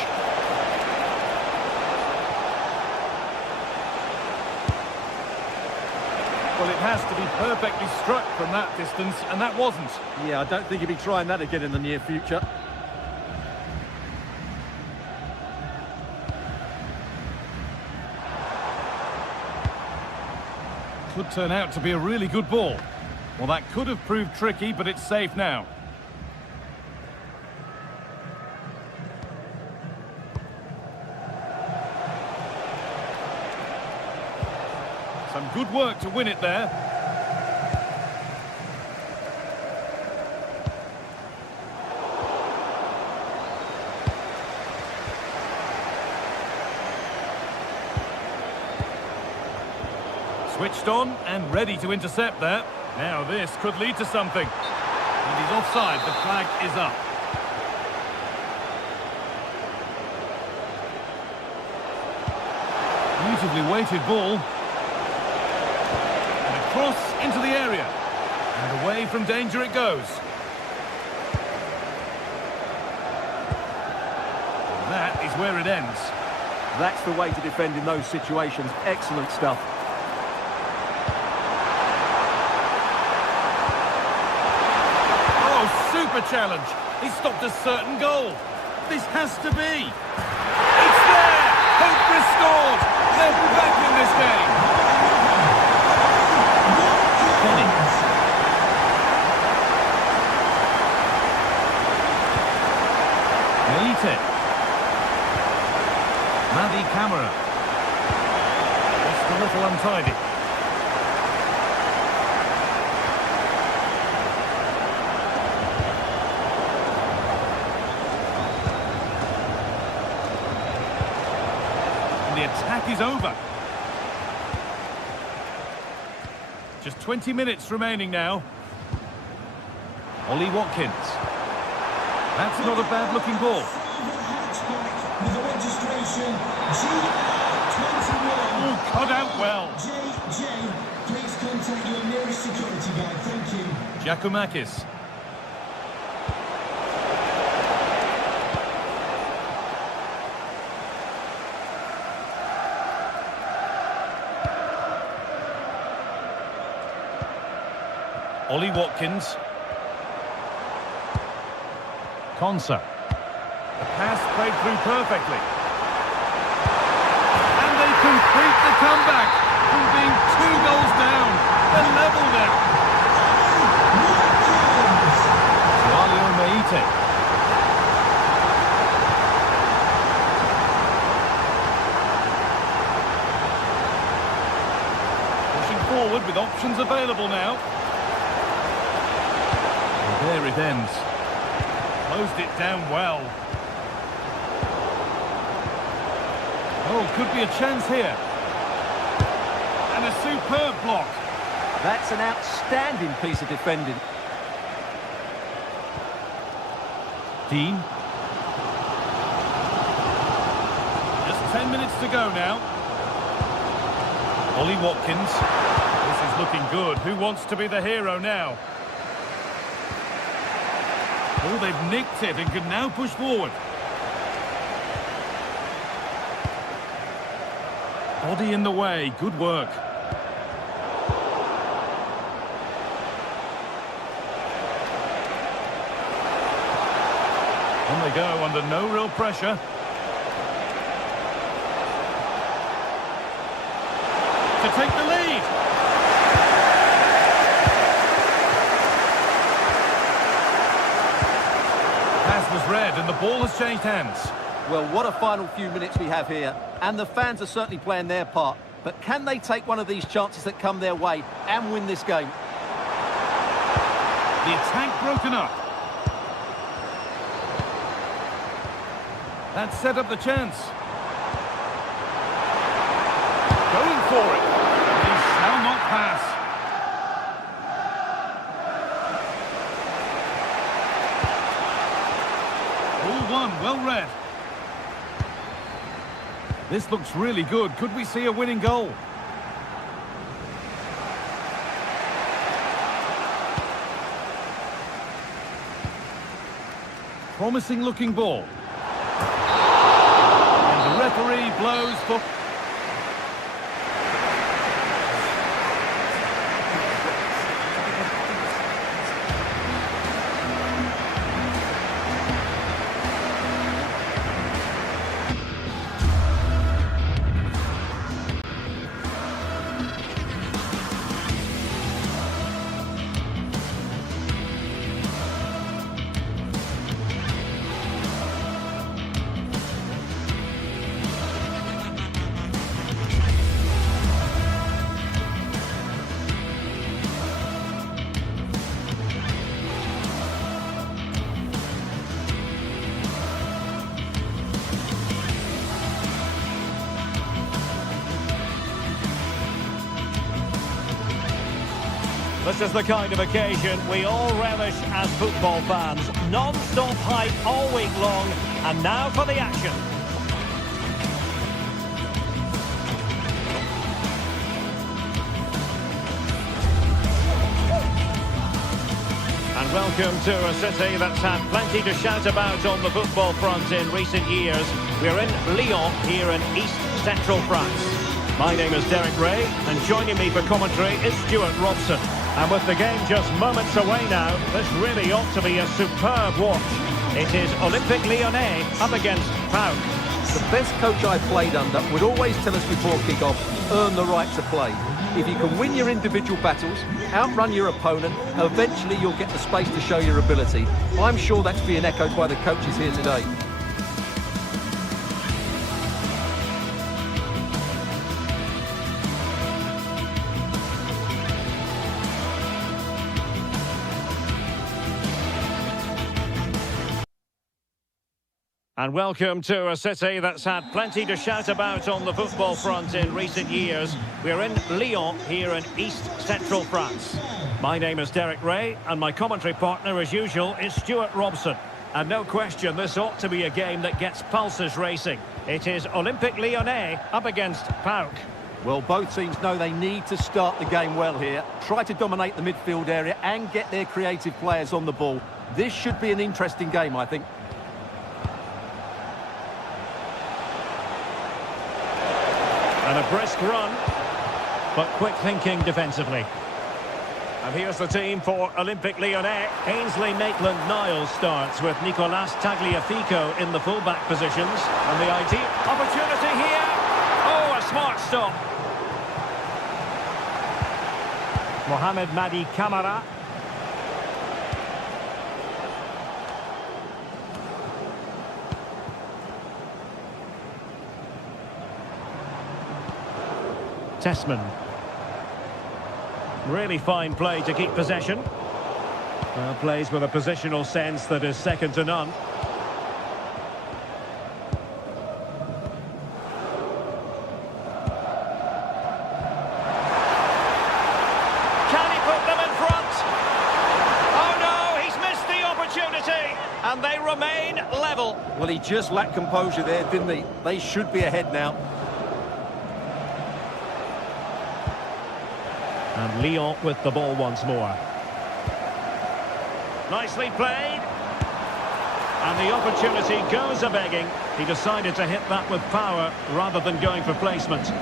Well, it has to be perfectly struck from that distance, and that wasn't. Yeah, I don't think he'll be trying that again in the near future. Could turn out to be a really good ball. Well, that could have proved tricky, but it's safe now. Some good work to win it there. Switched on and ready to intercept there. Now this could lead to something. And he's offside. The flag is up. Beautifully weighted ball. Cross into the area, and away from danger it goes. And that is where it ends. That's the way to defend in those situations. Excellent stuff. Oh, super challenge. He stopped a certain goal. This has to be. It's there! Hope restored! They're back in this game. Meite. Madi Camera. Just a little untidy. is over. Just 20 minutes remaining now. Ollie Watkins. That's not a bad-looking ball. With the registration, GR21. Oh, cut out well. JJ, please contact your nearest security guard. Thank you. Giacomakis. Ollie Watkins. Konsa. The pass played through perfectly. And they complete the comeback from being 2 goals down. They're level now. Walio Meite. Pushing forward with options available now. And there it ends. Closed it down well. Oh, could be a chance here. And a superb block. That's an outstanding piece of defending. Dean. Just 10 minutes to go now. Ollie Watkins. This is looking good. Who wants to be the hero now? Oh, they've nicked it and can now push forward. Body in the way. Good work. On they go under no real pressure. To take the lead. Pass was read and the ball has changed hands. Well, what a final few minutes we have here. And the fans are certainly playing their part. But can they take one of these chances that come their way and win this game? The attack broken up. That set up the chance. Going for it. He shall not pass. Ball one, well read. This looks really good. Could we see a winning goal? Promising looking ball. And the referee blows for... This is the kind of occasion we all relish as football fans. Non-stop hype all week long, and now for the action. And welcome to a city that's had plenty to shout about on the football front in recent years. We're in Lyon, here in East Central France. My name is Derek Ray, and joining me for commentary is Stuart Robson. And with the game just moments away now, this really ought to be a superb watch. It is Olympique Lyonnais up against PAOK. The best coach I played under would always tell us before kick-off, earn the right to play. If you can win your individual battles, outrun your opponent, eventually you'll get the space to show your ability. I'm sure that's being echoed by the coaches here today. And welcome to a city that's had plenty to shout about on the football front in recent years. We're in Lyon, here in east-central France. My name is Derek Ray, and my commentary partner, as usual, is Stuart Robson. And no question, this ought to be a game that gets pulses racing. It is Olympique Lyonnais up against PAOK. Well, both teams know they need to start the game well here. Try to dominate the midfield area and get their creative players on the ball. This should be an interesting game, I think. And a brisk run, but quick thinking defensively. And here's the team for Olympique Lyonnais. Ainsley Maitland-Niles starts with Nicolas Tagliafico in the full-back positions. And the ideal opportunity here. Oh, a smart stop. Mohamed Madi Camara. Tessman. Really fine play to keep possession. Plays with a positional sense that is second to none. Can he put them in front? Oh no, he's missed the opportunity. And they remain level. Well, he just lacked composure there, didn't he? They should be ahead now. And Lyon with the ball once more. Nicely played. And the opportunity goes a-begging. He decided to hit that with power rather than going for placement.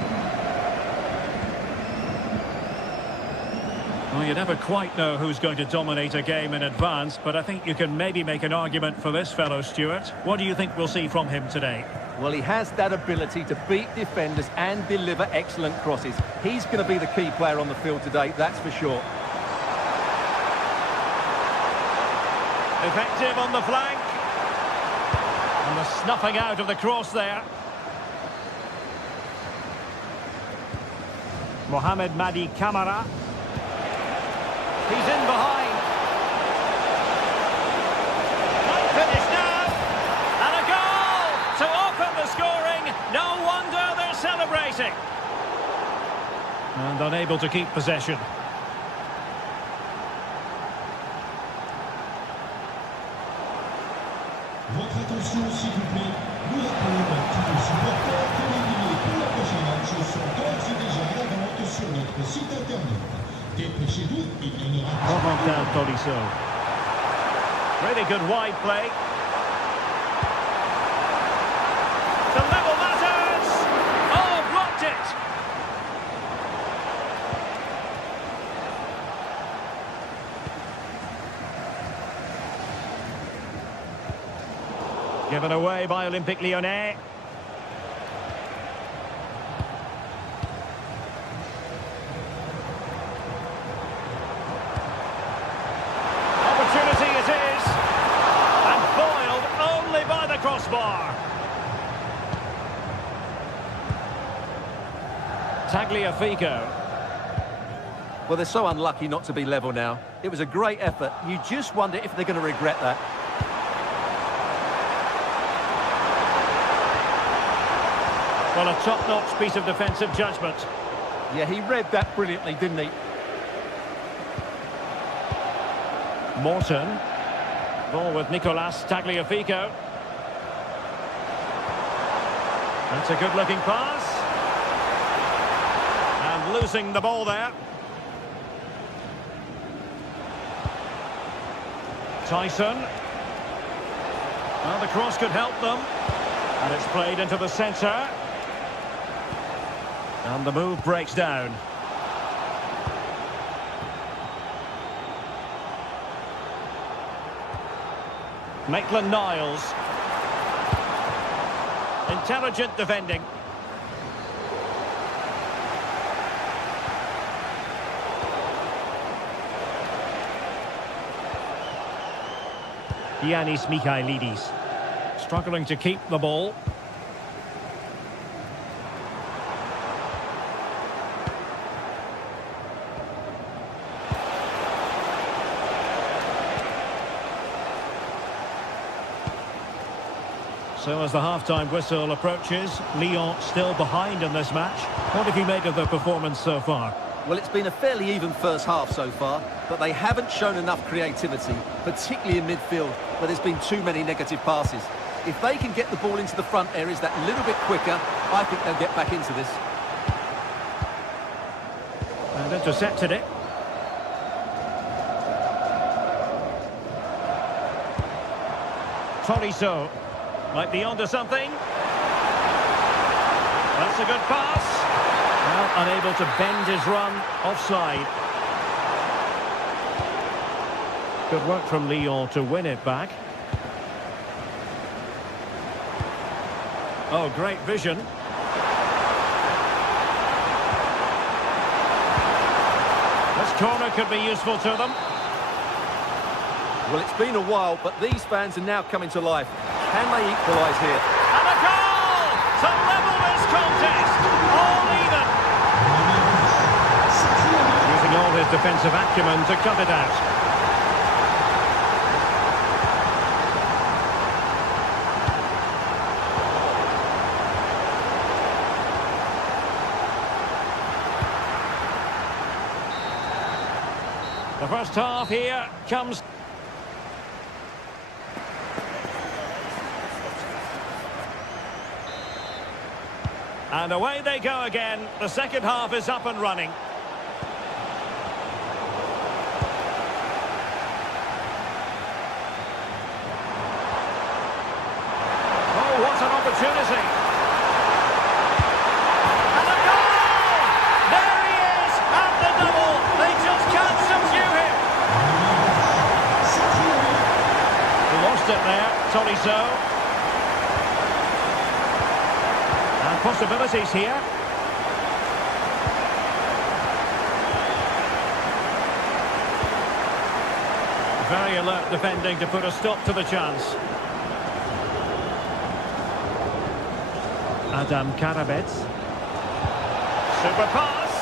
Well, you never quite know who's going to dominate a game in advance, but I think you can maybe make an argument for this fellow, Stuart. What do you think we'll see from him today? Well, he has that ability to beat defenders and deliver excellent crosses. He's going to be the key player on the field today, that's for sure. Effective on the flank. And the snuffing out of the cross there. Mohamed Madi Camara. He's in behind. Might finish now. And a goal to open the scoring. No wonder they're celebrating. And unable to keep possession. Votre attention s'il vous plaît, nous rappelons tous nos supporters que les billets pour le prochain match sont d'ores et déjà à la vente sur notre site internet. Dépêchez-vous, il y en aura. Really good wide play. The level matters! Oh, blocked it! Given away by Olympique Lyonnais. Opportunity it is. And foiled only by the crossbar. Tagliafico. Well, they're so unlucky not to be level now. It was a great effort. You just wonder if they're going to regret that. Well, a top-notch piece of defensive judgment. Yeah, he read that brilliantly, didn't he? Morton. Ball with Nicolas Tagliafico. That's a good-looking pass. And losing the ball there. Tyson. Well, the cross could help them. And it's played into the centre. And the move breaks down. Maitland-Niles. Intelligent defending. Giannis Michailidis. Struggling to keep the ball. So as the half-time whistle approaches, Lyon still behind in this match. What have you made of the performance so far? Well, it's been a fairly even first half so far, but they haven't shown enough creativity, particularly in midfield, where there's been too many negative passes. If they can get the ball into the front areas that little bit quicker, I think they'll get back into this. And intercepted it. Tolisso might be onto something. That's a good pass. Well, unable to bend his run, offside. Good work from Lyon to win it back. Oh, great vision. This corner could be useful to them. Well, it's been a while, but these fans are now coming to life. Can they equalise here? And a goal to level this contest. All even. Using all his defensive acumen to cut it out. The first half here comes. And away they go again. The second half is up and running. Oh, what an opportunity. And a goal! There he is at the double. They just can't subdue him. He lost it there, Tolisso. Possibilities here. Very alert defending to put a stop to the chance. Adam Karabets. Super pass.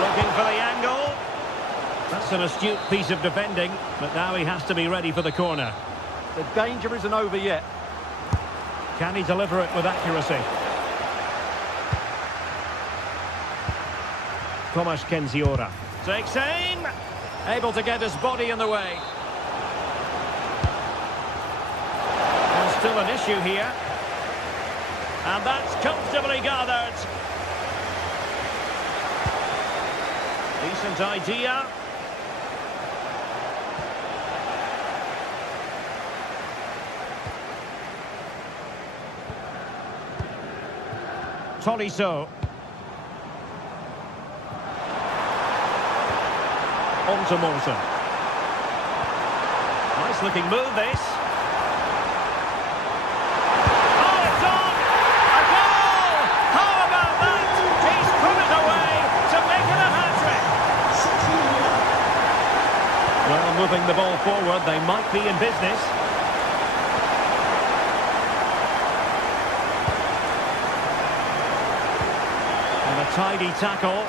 Looking for the angle. That's an astute piece of defending, but now he has to be ready for the corner. The danger isn't over yet. Can he deliver it with accuracy? Tomasz Kenziora takes aim, able to get his body in the way. There's still an issue here. And that's comfortably gathered. Decent idea. Tolisso. On to Morton. Nice looking move this. Oh, it's on! A goal! How about that? He's put it away to make it a hat-trick. Well, moving the ball forward, they might be in business. Tidy tackle.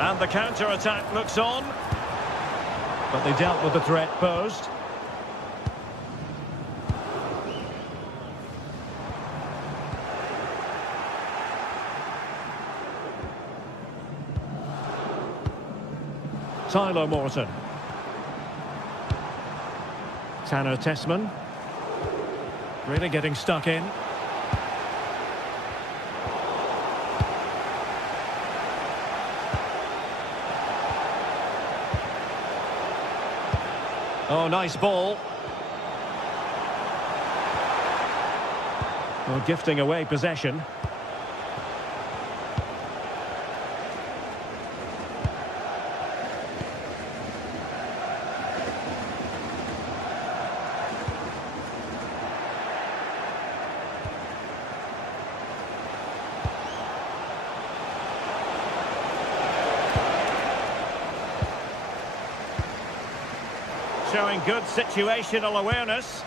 And the counter-attack looks on. But they dealt with the threat posed. Tyler Morton. Tanner Tessman. Really getting stuck in. Oh, nice ball. Well, gifting away possession. Showing good situational awareness.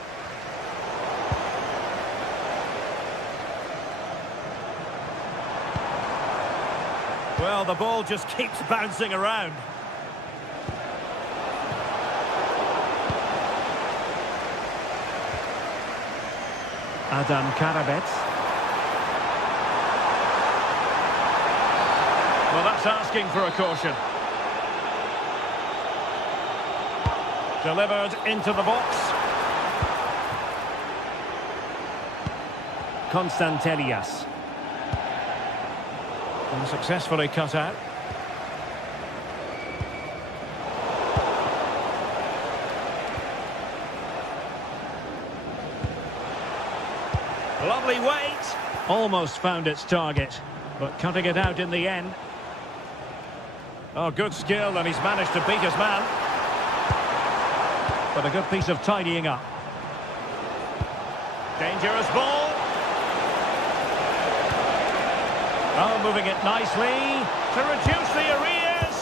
Well, the ball just keeps bouncing around. Adam Karabets. Well, that's asking for a caution. Delivered into the box. Constantelias. And successfully cut out. Lovely weight. Almost found its target, but cutting it out in the end. Oh, good skill, and he's managed to beat his man. But a good piece of tidying up. Dangerous ball. Oh, moving it nicely to reduce the arrears.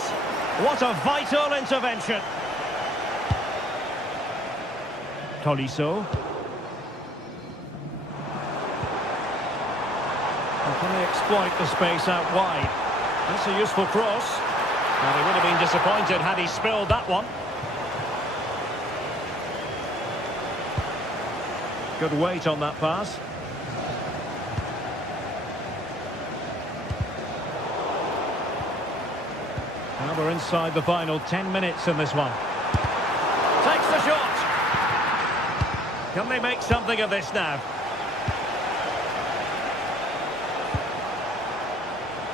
What a vital intervention. Tolisso. And can they exploit the space out wide? That's a useful cross. And he would have been disappointed had he spilled that one. Good weight on that pass. Now we're inside the final 10 minutes in this one. Takes the shot. Can they make something of this now?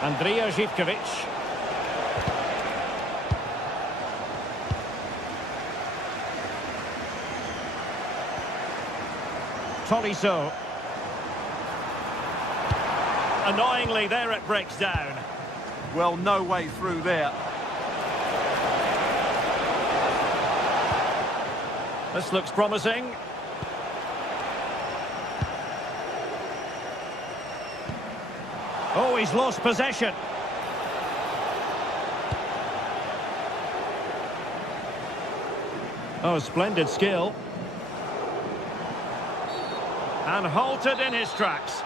Andrija Živković. Tolisso. Annoyingly, there it breaks down. Well, no way through there. This looks promising. Oh, he's lost possession. Oh, splendid skill. And halted in his tracks.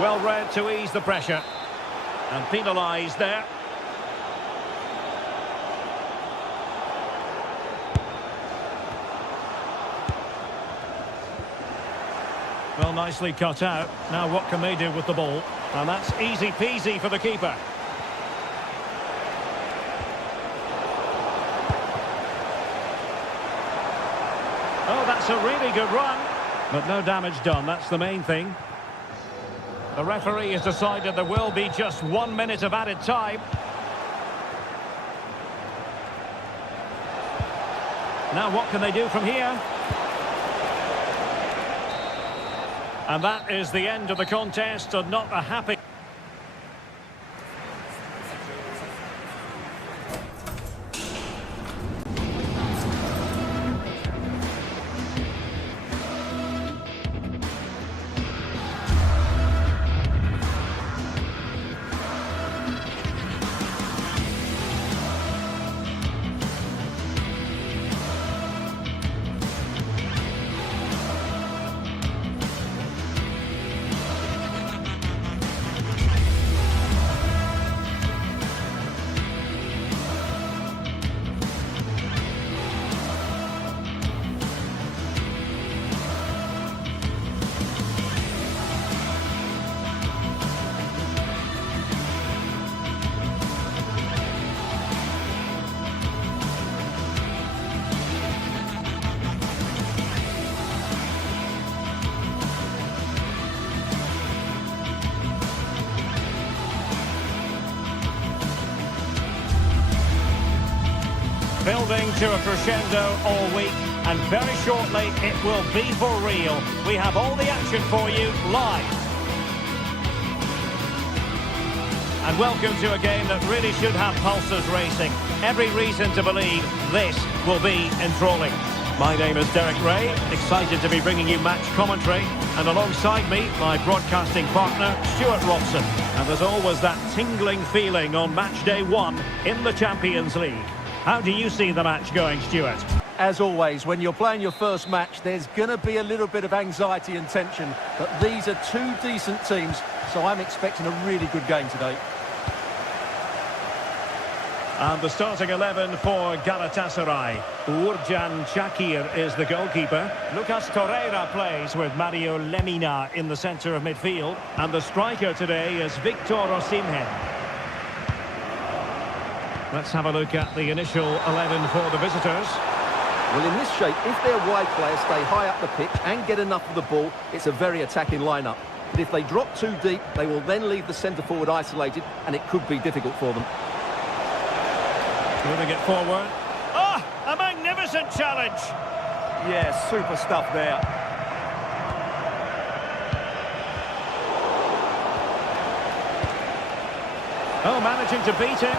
Well read to ease the pressure. And penalised there. Well, nicely cut out. Now what can they do with the ball? And that's easy peasy for the keeper. Oh, that's a really good run. But no damage done, that's the main thing. The referee has decided there will be just 1 minute of added time. Now what can they do from here? And that is the end of the contest, and not a happy... Building to a crescendo all week, and very shortly it will be for real. We have all the action for you live. And welcome to a game that really should have pulses racing. Every reason to believe this will be enthralling. My name is Derek Ray, excited to be bringing you match commentary, and alongside me, my broadcasting partner, Stuart Robson. And there's always that tingling feeling on match day 1 in the Champions League. How do you see the match going, Stuart? As always, when you're playing your first match, there's going to be a little bit of anxiety and tension. But these are two decent teams, so I'm expecting a really good game today. And the starting 11 for Galatasaray. Uğurcan Çakır is the goalkeeper. Lucas Torreira plays with Mario Lemina in the centre of midfield. And the striker today is Victor Osimhen. Let's have a look at the initial 11 for the visitors. Well, in this shape, if their wide players stay high up the pitch and get enough of the ball, it's a very attacking lineup. But if they drop too deep, they will then leave the centre-forward isolated, and it could be difficult for them. Moving it forward. Oh, a magnificent challenge. Yeah, super stuff there. Oh, managing to beat him.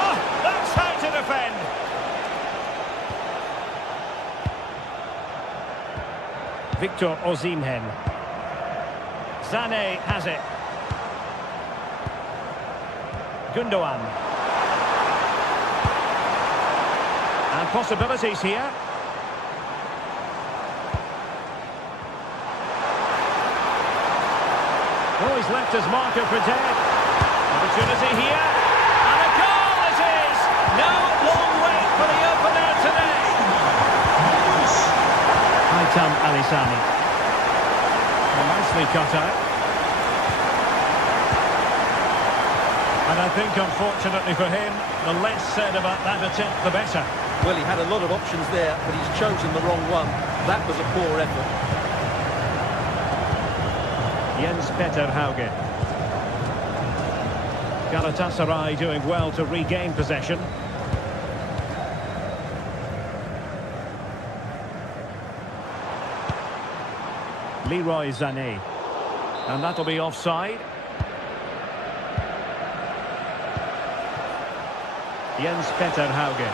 Oh, that's how to defend. Victor Osimhen. Sané has it. Gundogan. And possibilities here. Oh, he's left his marker for dead. Opportunity here. And a goal it is! No long wait for the opener today. Aitam Alisani. Well, nicely cut out. And I think, unfortunately for him, the less said about that attempt, the better. Well, he had a lot of options there, but he's chosen the wrong one. That was a poor effort. Jens Petter Hauge. Galatasaray doing well to regain possession. Leroy Sané. And that'll be offside. Jens Petter Hauge.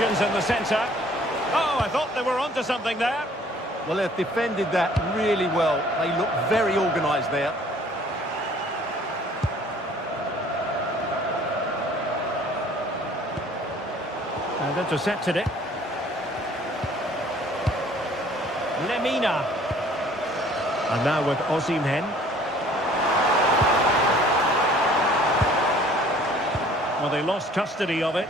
Options in the centre. Oh, I thought they were onto something there. Well, they've defended that really well. They look very organised there. And intercepted it. Lemina. And now with Osimhen. Well, they lost custody of it.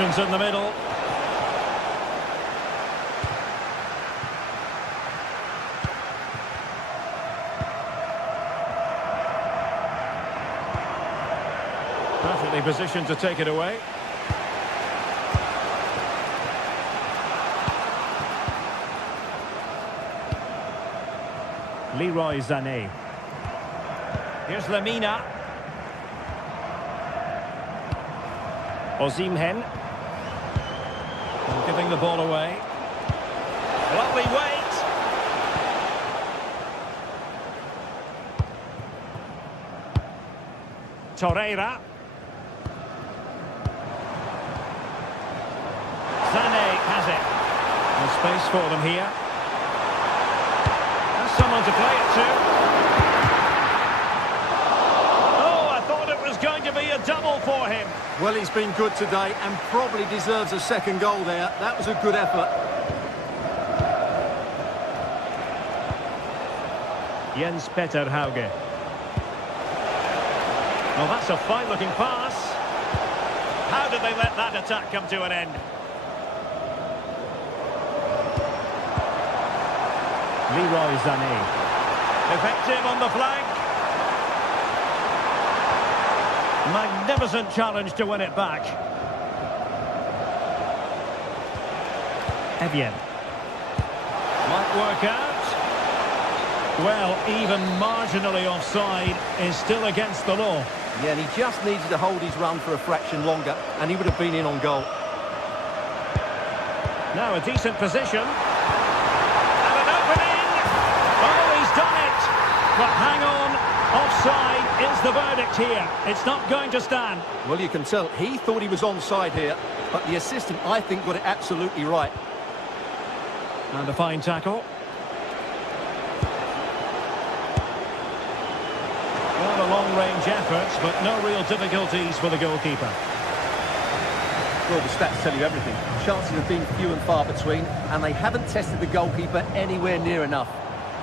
Options in the middle. Perfectly positioned to take it away. Leroy Sané. Here's Lemina. Osimhen. Giving the ball away. Lovely wait. Torreira. Sané has it. There's space for them here. There's someone to play it to. Oh, I thought it was going to be a double for him. Well, he's been good today and probably deserves a second goal there. That was a good effort. Jens Petter Hauge. Well, that's a fine-looking pass. How did they let that attack come to an end? Leroy Sané. Effective on the flank. Magnificent challenge to win it back. Evian. Might work out. Well, even marginally offside is still against the law. Yeah, and he just needed to hold his run for a fraction longer, and he would have been in on goal. Now a decent position. And an opening. Oh, he's done it. But hang on, Offside is the verdict here. It's not going to stand. Well, you can tell he thought he was onside here, but the assistant, I think, got it absolutely right. And a fine tackle. Well, a long-range effort, but no real difficulties for the goalkeeper. Well, the stats tell you everything. Chances have been few and far between, and they haven't tested the goalkeeper anywhere near enough.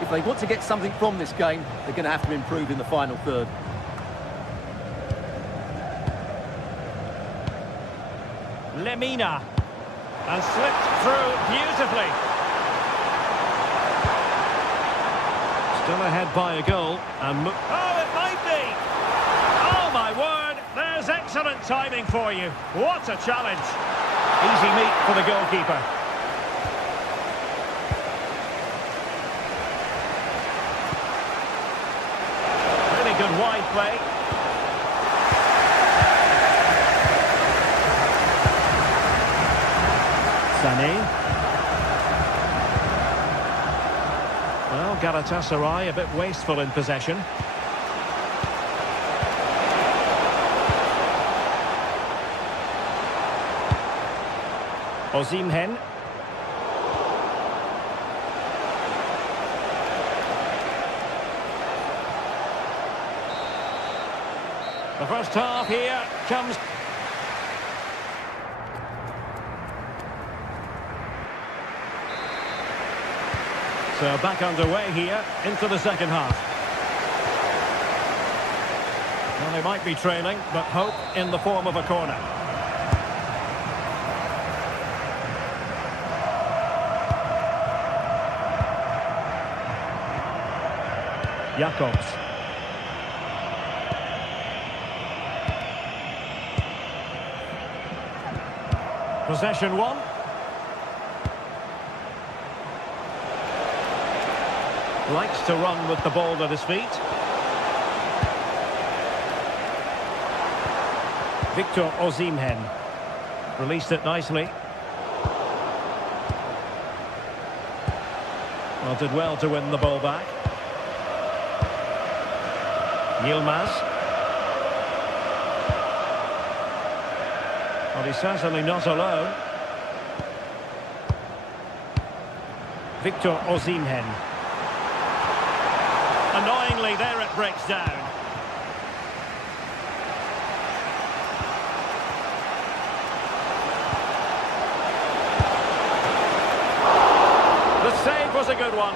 If they want to get something from this game, they're going to have to improve in the final third. Lemina. And slipped through beautifully. Still ahead by a goal. And oh, it might be! Oh, my word! There's excellent timing for you. What a challenge. Easy meat for the goalkeeper. Really good wide play. Sané. Well, Galatasaray a bit wasteful in possession. Osimhen. The first half here comes. So back underway here into the second half. Well, they might be trailing, but hope in the form of a corner. Jacobs. Possession one. Likes to run with the ball at his feet. Victor Osimhen. Released it nicely. Well, did well to win the ball back. Yilmaz. Well, he's certainly not alone. Victor Osimhen. Annoyingly, there it breaks down. The save was a good one.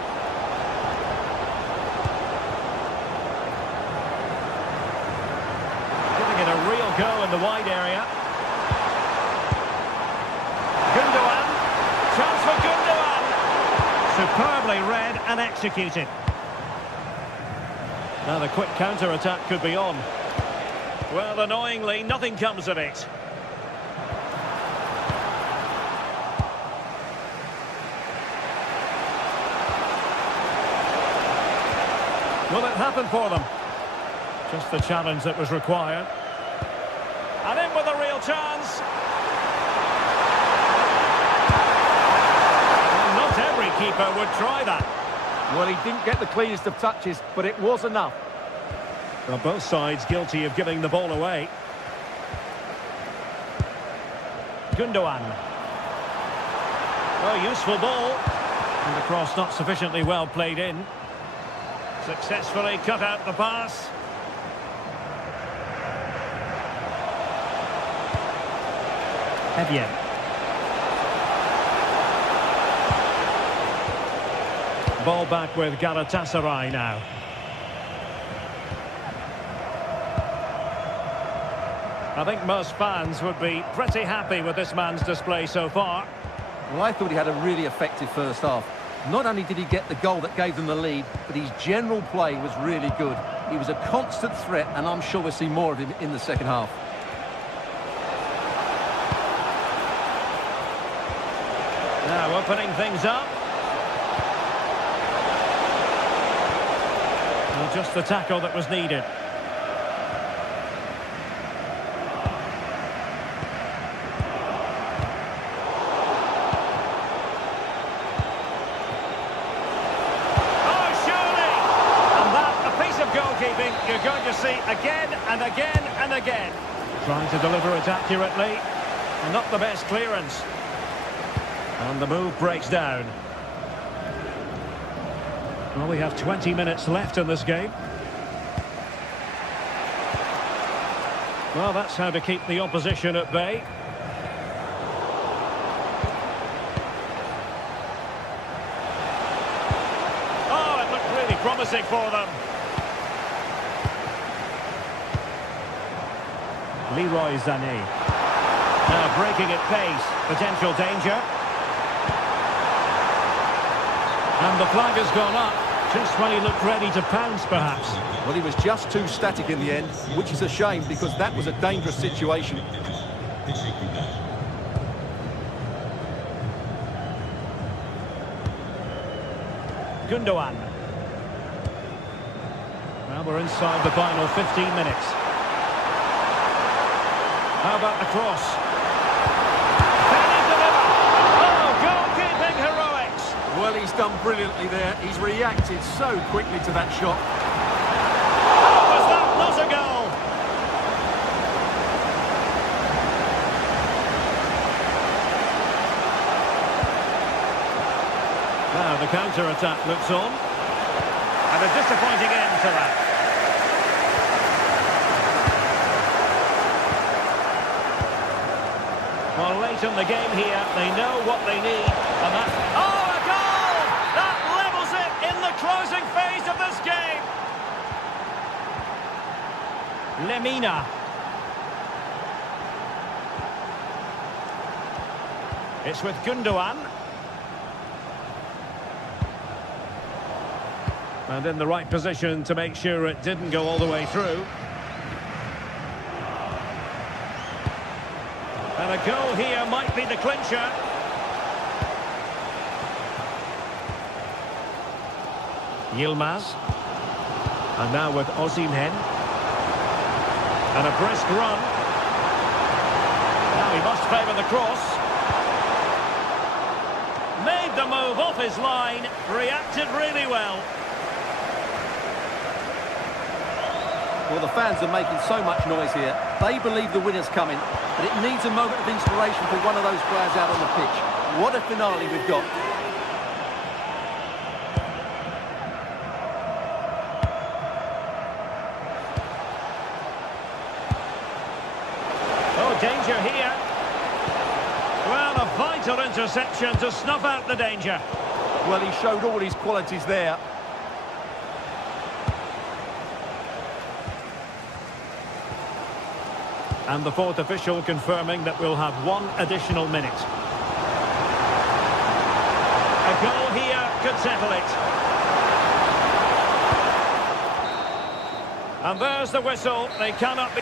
Giving it a real go in the wide area. Gundogan. Chance for Gundogan. Superbly read and executed. Now the quick counter-attack could be on. Well, annoyingly, nothing comes of it. Will it happen for them? Just the challenge that was required. And in with a real chance. Well, not every keeper would try that. Well, he didn't get the cleanest of touches, but it was enough. Well, both sides guilty of giving the ball away. Gundogan. Oh, useful ball. And the cross not sufficiently well played in. Successfully cut out the pass. Evian. Ball back with Galatasaray now. I think most fans would be pretty happy with this man's display so far. Well, I thought he had a really effective first half. Not only did he get the goal that gave them the lead, but his general play was really good. He was a constant threat, and I'm sure we'll see more of him in the second half. Now opening things up. Well, just the tackle that was needed. goalkeeping you're going to see again and again and again. Trying to deliver it accurately. And not the best clearance. And the move breaks down. Well, we have 20 minutes left in this game. Well, that's how to keep the opposition at bay. Oh, it looked really promising for them. Leroy Sané. Now breaking at pace. Potential danger. And the flag has gone up, just when he looked ready to pounce, perhaps. Well, he was just too static in the end, which is a shame because that was a dangerous situation. Gundogan. Well, we're inside the final 15 minutes. How about the cross? Can he deliver? Oh, goalkeeping heroics! Well, he's done brilliantly there. He's reacted so quickly to that shot. Oh, was that not a goal? Now the counter-attack looks on. And a disappointing end to that. Well, late in the game here, they know what they need, and that... Oh, a goal! That levels it in the closing phase of this game! Lemina. It's with Gundogan. And in the right position to make sure it didn't go all the way through. And a goal here might be the clincher. Yilmaz. And now with Osimhen. And a brisk run. Now he must favour the cross. Made the move off his line. Reacted really well. Well, the fans are making so much noise here. They believe the winner's coming, but it needs a moment of inspiration for one of those players out on the pitch. What a finale we've got. Oh, danger here. Well, a vital interception to snuff out the danger. Well, he showed all his qualities there. And the fourth official confirming that we'll have one additional minute. A goal here could settle it. And there's the whistle. They cannot be...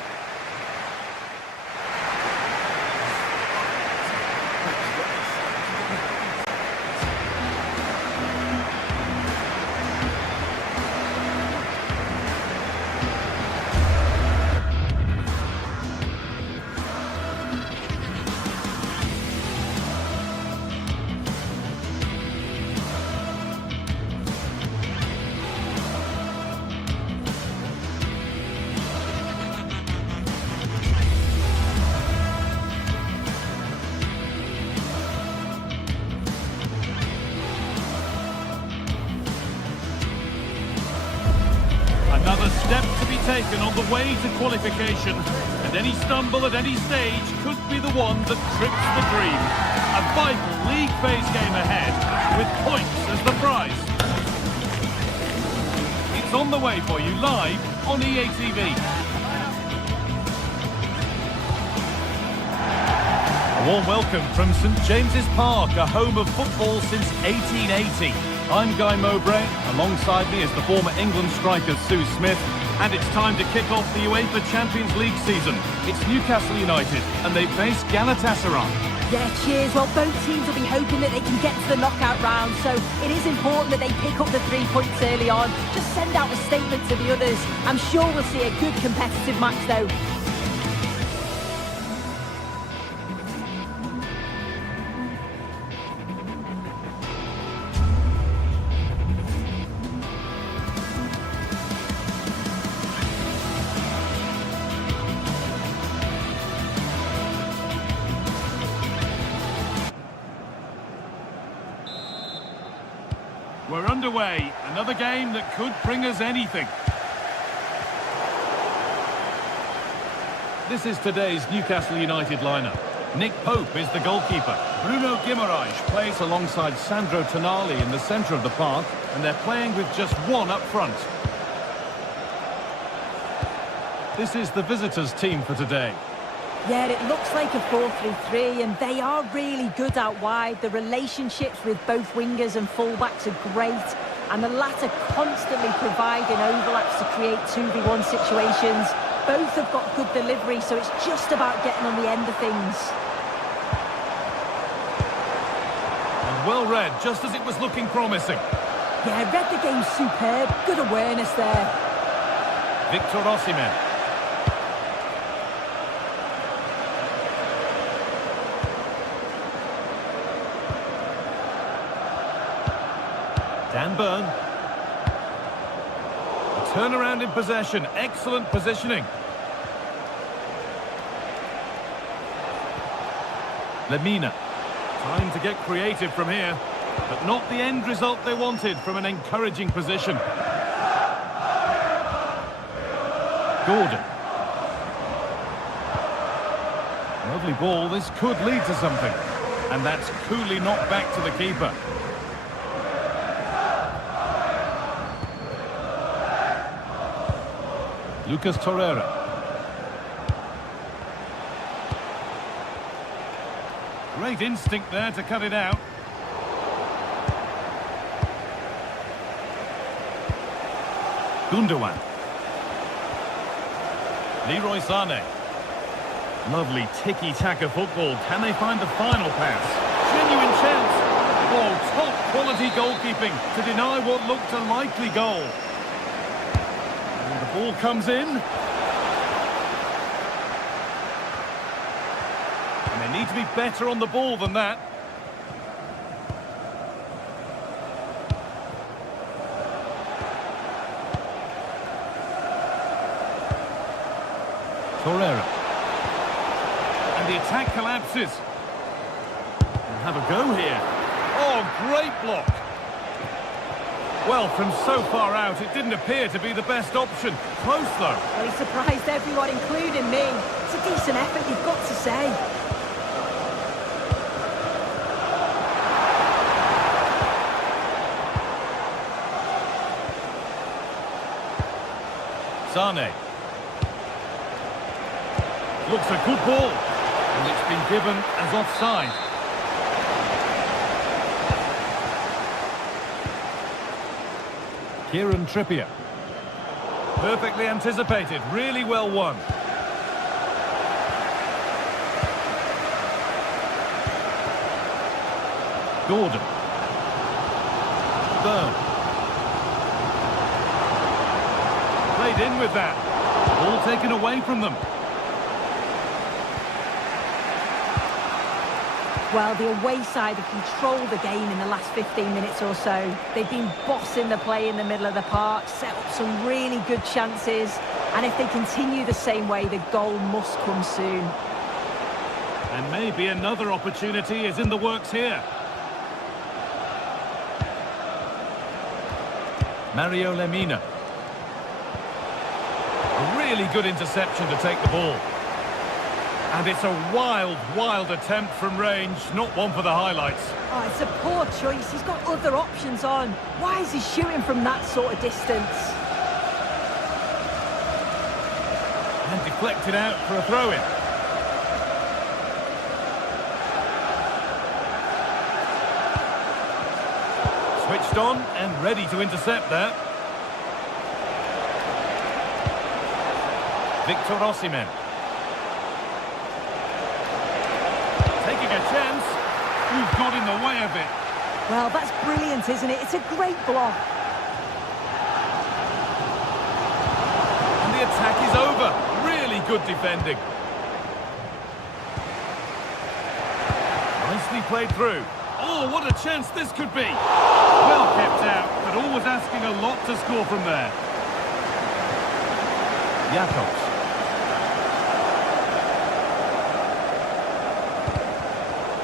Another step to be taken on the way to qualification, and any stumble at any stage could be the one that trips the dream. A vital league phase game ahead, with points as the prize. It's on the way for you live on EA TV. A warm welcome from St James's Park, a home of football since 1880. I'm Guy Mowbray, alongside me is the former England striker Sue Smith, and it's time to kick off the UEFA Champions League season. It's Newcastle United, and they face Galatasaray. Yeah, cheers. Well, both teams will be hoping that they can get to the knockout round, so it is important that they pick up the 3 points early on. Just send out a statement to the others. I'm sure we'll see a good competitive match, though. underway. Another game that could bring us anything. This is today's Newcastle United lineup. Nick Pope is the goalkeeper. Bruno Guimaraes plays alongside Sandro Tonali in the centre of the park, and they're playing with just one up front. This is the visitors' team for today. Yeah, it looks like a 4-3-3, and they are really good out wide. The relationships with both wingers and fullbacks are great, and the latter constantly providing overlaps to create 2v1 situations. Both have got good delivery, so it's just about getting on the end of things. And well read, just as it was looking promising. Yeah, read the game superb. Good awareness there. Victor Osimhen. Dan Burn. A turnaround in possession. Excellent positioning. Lemina. Time to get creative from here, but not the end result they wanted from an encouraging position. Gordon. Lovely ball. This could lead to something. And that's coolly knocked back to the keeper. Lucas Torreira. Great instinct there to cut it out. Gundogan. Leroy Sané. Lovely tiki-taka football. Can they find the final pass? Genuine chance. Oh, top quality goalkeeping to deny what looked a likely goal. And the ball comes in. And they need to be better on the ball than that. Torreira. And the attack collapses. We'll have a go here. Oh, great block. Well, from so far out, it didn't appear to be the best option. Close, though. Well, he surprised everyone, including me. It's a decent effort, you've got to say. Sané. Looks a good ball. And it's been given as offside. Kieran Trippier. Perfectly anticipated. Really well won. Gordon. Burn. Played in with that. Ball taken away from them. Well, the away side have controlled the game in the last 15 minutes or so. They've been bossing the play in the middle of the park, set up some really good chances, and if they continue the same way, the goal must come soon. And maybe another opportunity is in the works here. Mario Lemina. A really good interception to take the ball. And it's a wild, wild attempt from range, not one for the highlights. Oh, it's a poor choice. He's got other options on. Why is he shooting from that sort of distance? And deflected out for a throw-in. Switched on and ready to intercept there. Victor Osimhen. Taking a chance. Who's got in the way of it? Well, that's brilliant, isn't it? It's a great block. And the attack is over. Really good defending. Nicely played through. Oh, what a chance this could be. Well kept out, but always asking a lot to score from there. Jakobs.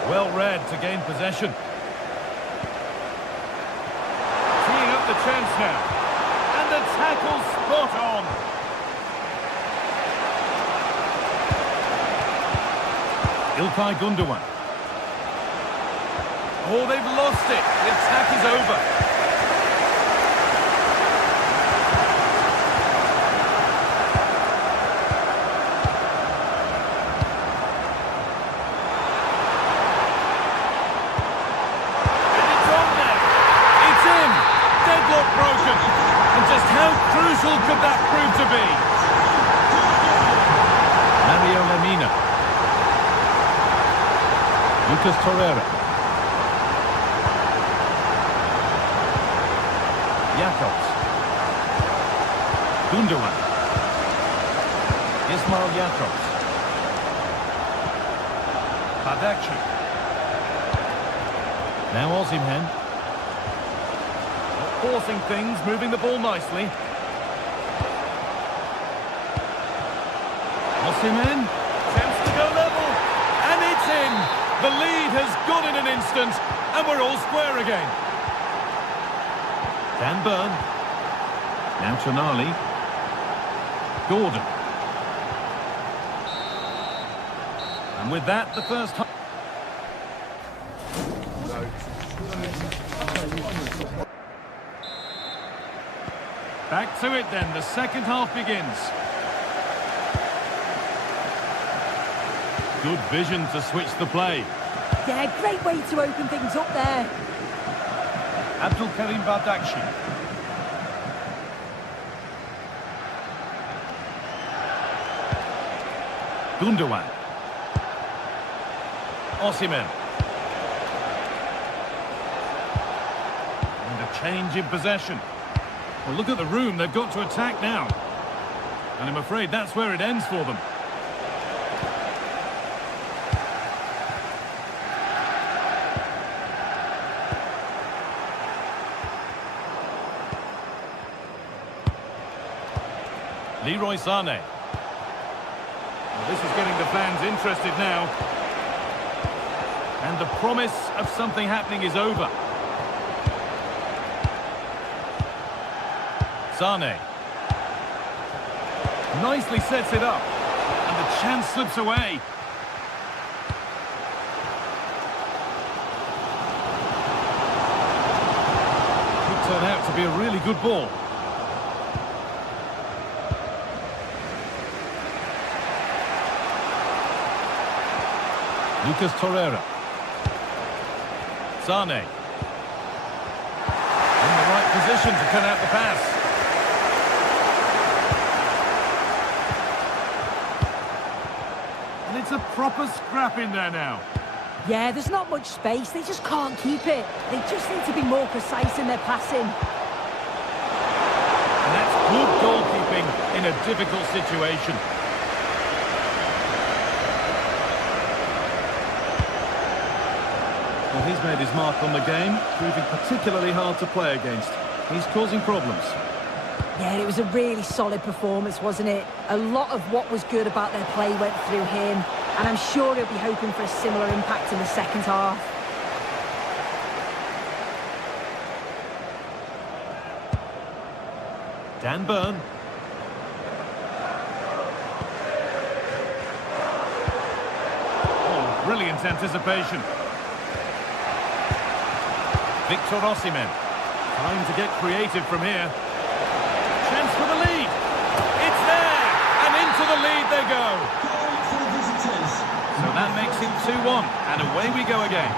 Well read to gain possession. Teeing now. And the tackle spot on. İlkay Gundogan. Oh, they've lost it. The attack is over. And it's on there. It's in. Deadlock broken. And just how crucial could that prove to be? Mario Lemina. Lucas Torreira. Jakobs. Gundogan. Ismail Jakobs. Bardakci. Now Osimhen. Forcing things, moving the ball nicely. Osimhen. Chance to go level. And it's in. The lead has gone in an instant. And we're all square again. Dan Burn. Now Tonali. Gordon. And with that, the first half. Back to it then, the second half begins. Good vision to switch the play. Yeah, great way to open things up there. Abdulkarim Bardakci. Gundogan. Osimhen. And a change in possession. Well, look at the room, they've got to attack now. And I'm afraid that's where it ends for them. Leroy Sané. Well, this is getting the fans interested now. And the promise of something happening is over. Sané. Nicely sets it up. And the chance slips away. Could turn out to be a really good ball. Lucas Torreira. Sané. In the right position to cut out the pass. And it's a proper scrap in there now. Yeah, there's not much space. They just can't keep it. They just need to be more precise in their passing. And that's good goalkeeping in a difficult situation. Well, he's made his mark on the game, proving particularly hard to play against. He's causing problems. Yeah, it was a really solid performance, wasn't it? A lot of what was good about their play went through him, and I'm sure he'll be hoping for a similar impact in the second half. Dan Burn. Oh, brilliant anticipation. Victor Osimhen. Time to get creative from here. Chance for the lead. It's there. And into the lead they go. So that makes it 2-1. And away we go again.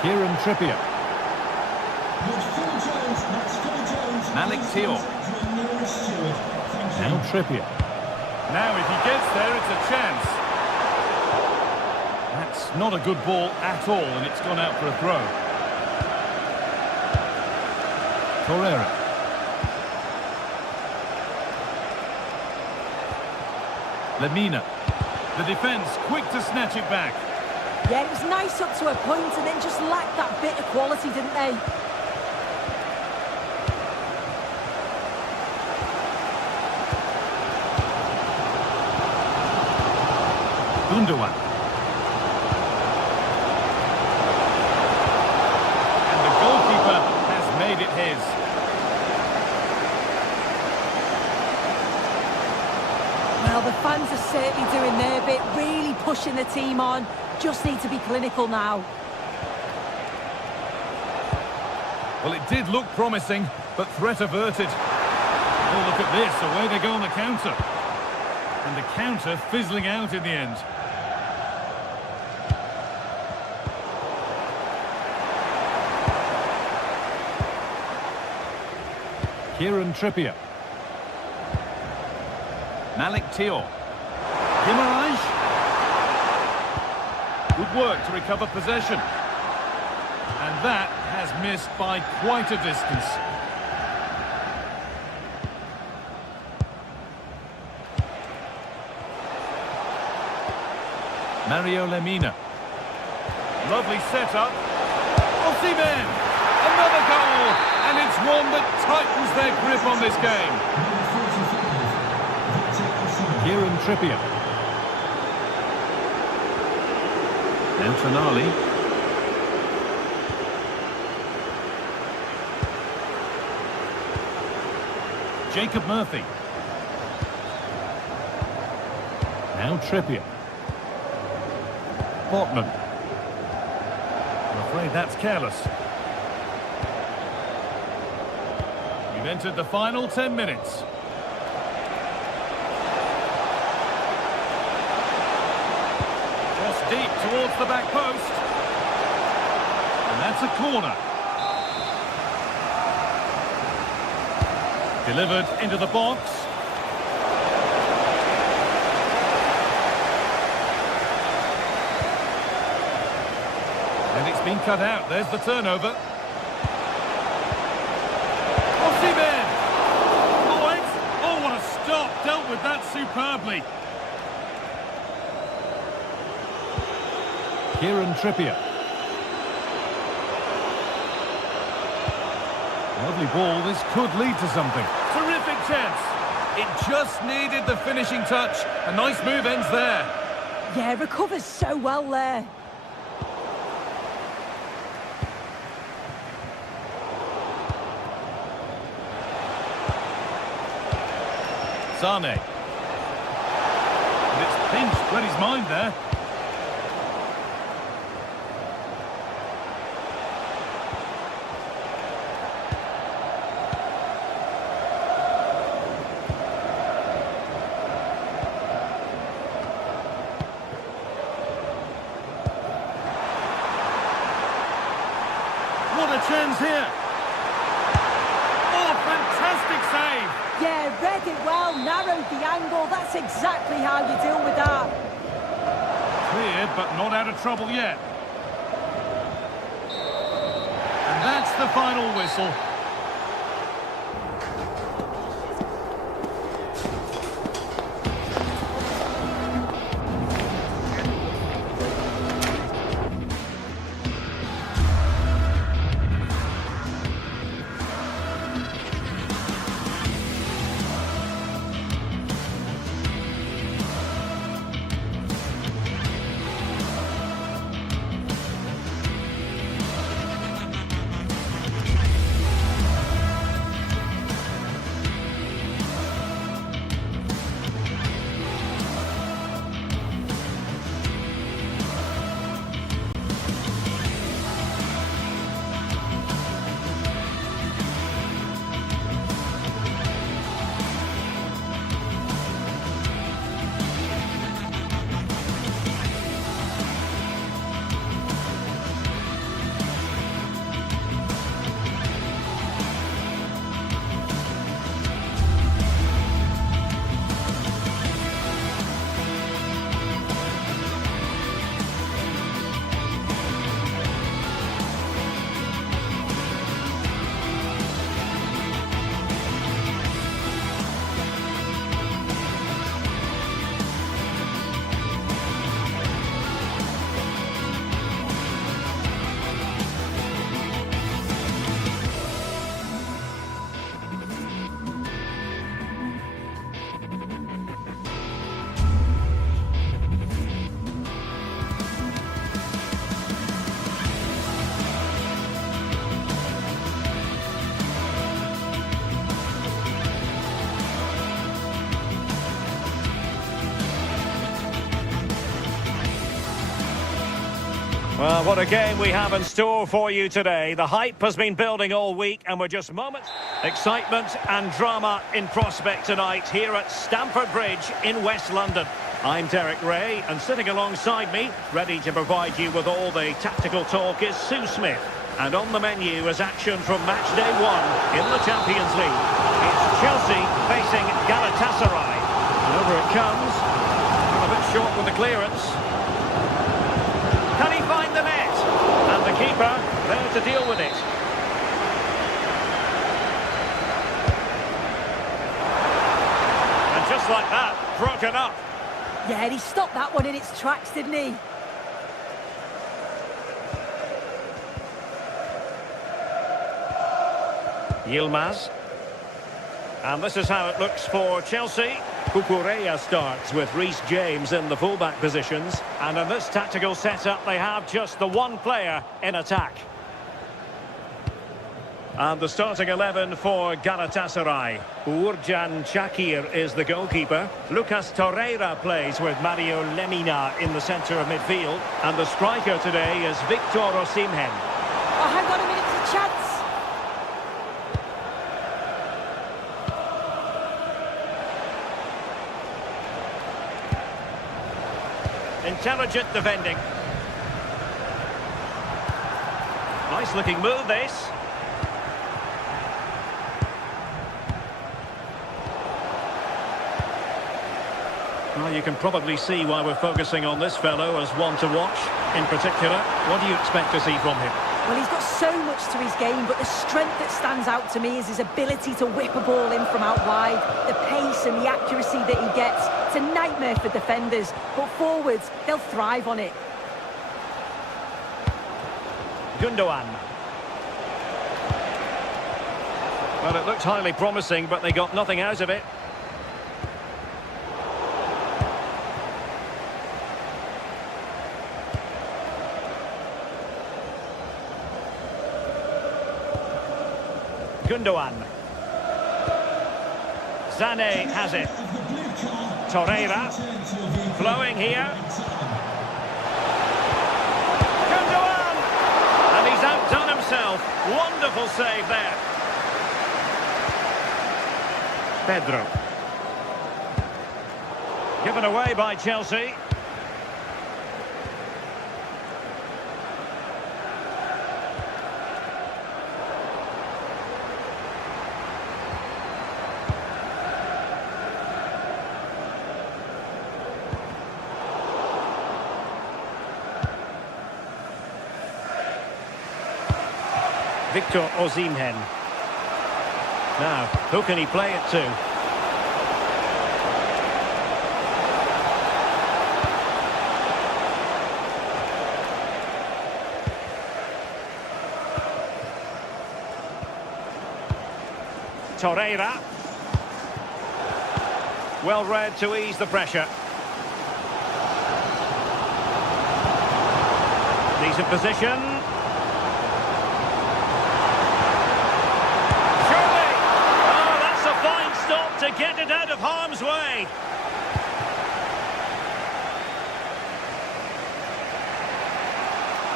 Kieran Trippier. Malik Thiaw. Now Trippier. Now if he gets there, it's a chance. That's not a good ball at all, and it's gone out for a throw. Torreira. Lemina. The defence quick to snatch it back. Yeah, it was nice up to a point and then just lacked that bit of quality, didn't they? Gundogan. And the goalkeeper has made it here. fans are certainly doing their bit, really pushing the team on. Just need to be clinical now. Well, it did look promising, but threat averted. Oh, look at this, away they go on the counter. And the counter fizzling out in the end. Kieran Trippier. Malik Thiaw. Guimaraes. Good work to recover possession. And that has missed by quite a distance. Mario Lemina. Lovely setup. Osimhen. Another goal. And it's one that tightens their grip on this game. Kieran Trippier. Now Tonali. Jacob Murphy. Now Trippier. Botman. I'm afraid that's careless. We've entered the final 10 minutes. Just deep towards the back post. And that's a corner. Delivered into the box. And it's been cut out. There's the turnover. Osimhen! Oh, what a stop. Dealt with that superbly. Kieran Trippier. Lovely ball. This could lead to something. Terrific chance. It just needed the finishing touch. A nice move ends there. Yeah, recovers so well there. Sane. And it's pinched, read his mind there. What a chance here. Oh, fantastic save. Yeah, read it well, narrowed the angle. That's exactly how you deal with that. Cleared, but not out of trouble yet. And that's the final whistle. Well, what a game we have in store for you today. The hype has been building all week and we're just moments. Excitement and drama in prospect tonight here at Stamford Bridge in West London. I'm Derek Ray, and sitting alongside me, ready to provide you with all the tactical talk, is Sue Smith. And on the menu is action from match day 1 in the Champions League. It's Chelsea facing Galatasaray. And over it comes. A bit short with the clearance. Can he find the net? And the keeper there to deal with it. And just like that, broken up. Yeah, he stopped that one in its tracks, didn't he? Yilmaz. And this is how it looks for Chelsea. Cucurella starts with Reece James in the fullback positions. And in this tactical setup, they have just the one player in attack. And the starting 11 for Galatasaray. Uğurcan Çakır is the goalkeeper. Lucas Torreira plays with Mario Lemina in the centre of midfield. And the striker today is Victor Osimhen. Oh, hang on a minute, it's a chance. Intelligent defending. Nice looking move, this. Well, you can probably see why we're focusing on this fellow as one to watch. In particular, what do you expect to see from him? Well, he's got so much to his game, but the strength that stands out to me is his ability to whip a ball in from out wide, the pace and the accuracy that he gets. It's a nightmare for defenders, but forwards, they'll thrive on it. Gundogan. Well, it looked highly promising, but they got nothing out of it. Gundogan. Sané has it. Torreira. Flowing here. Gundogan! And he's outdone himself. Wonderful save there. Pedro. Given away by Chelsea. Victor Osimhen. Now, who can he play it to? Torreira. Well read to ease the pressure. Decent position. To get it out of harm's way.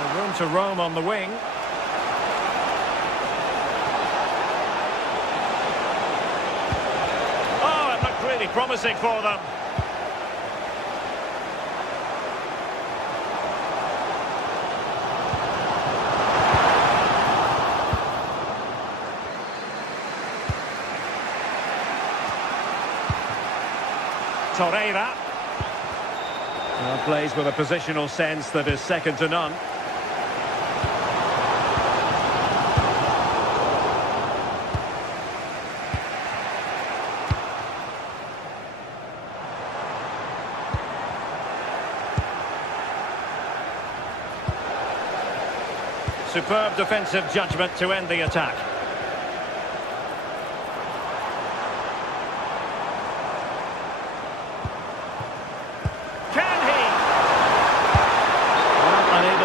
The room to roam on the wing. Oh, it looked really promising for them. Torreira. Well, plays with a positional sense that is second to none. Superb defensive judgment to end the attack.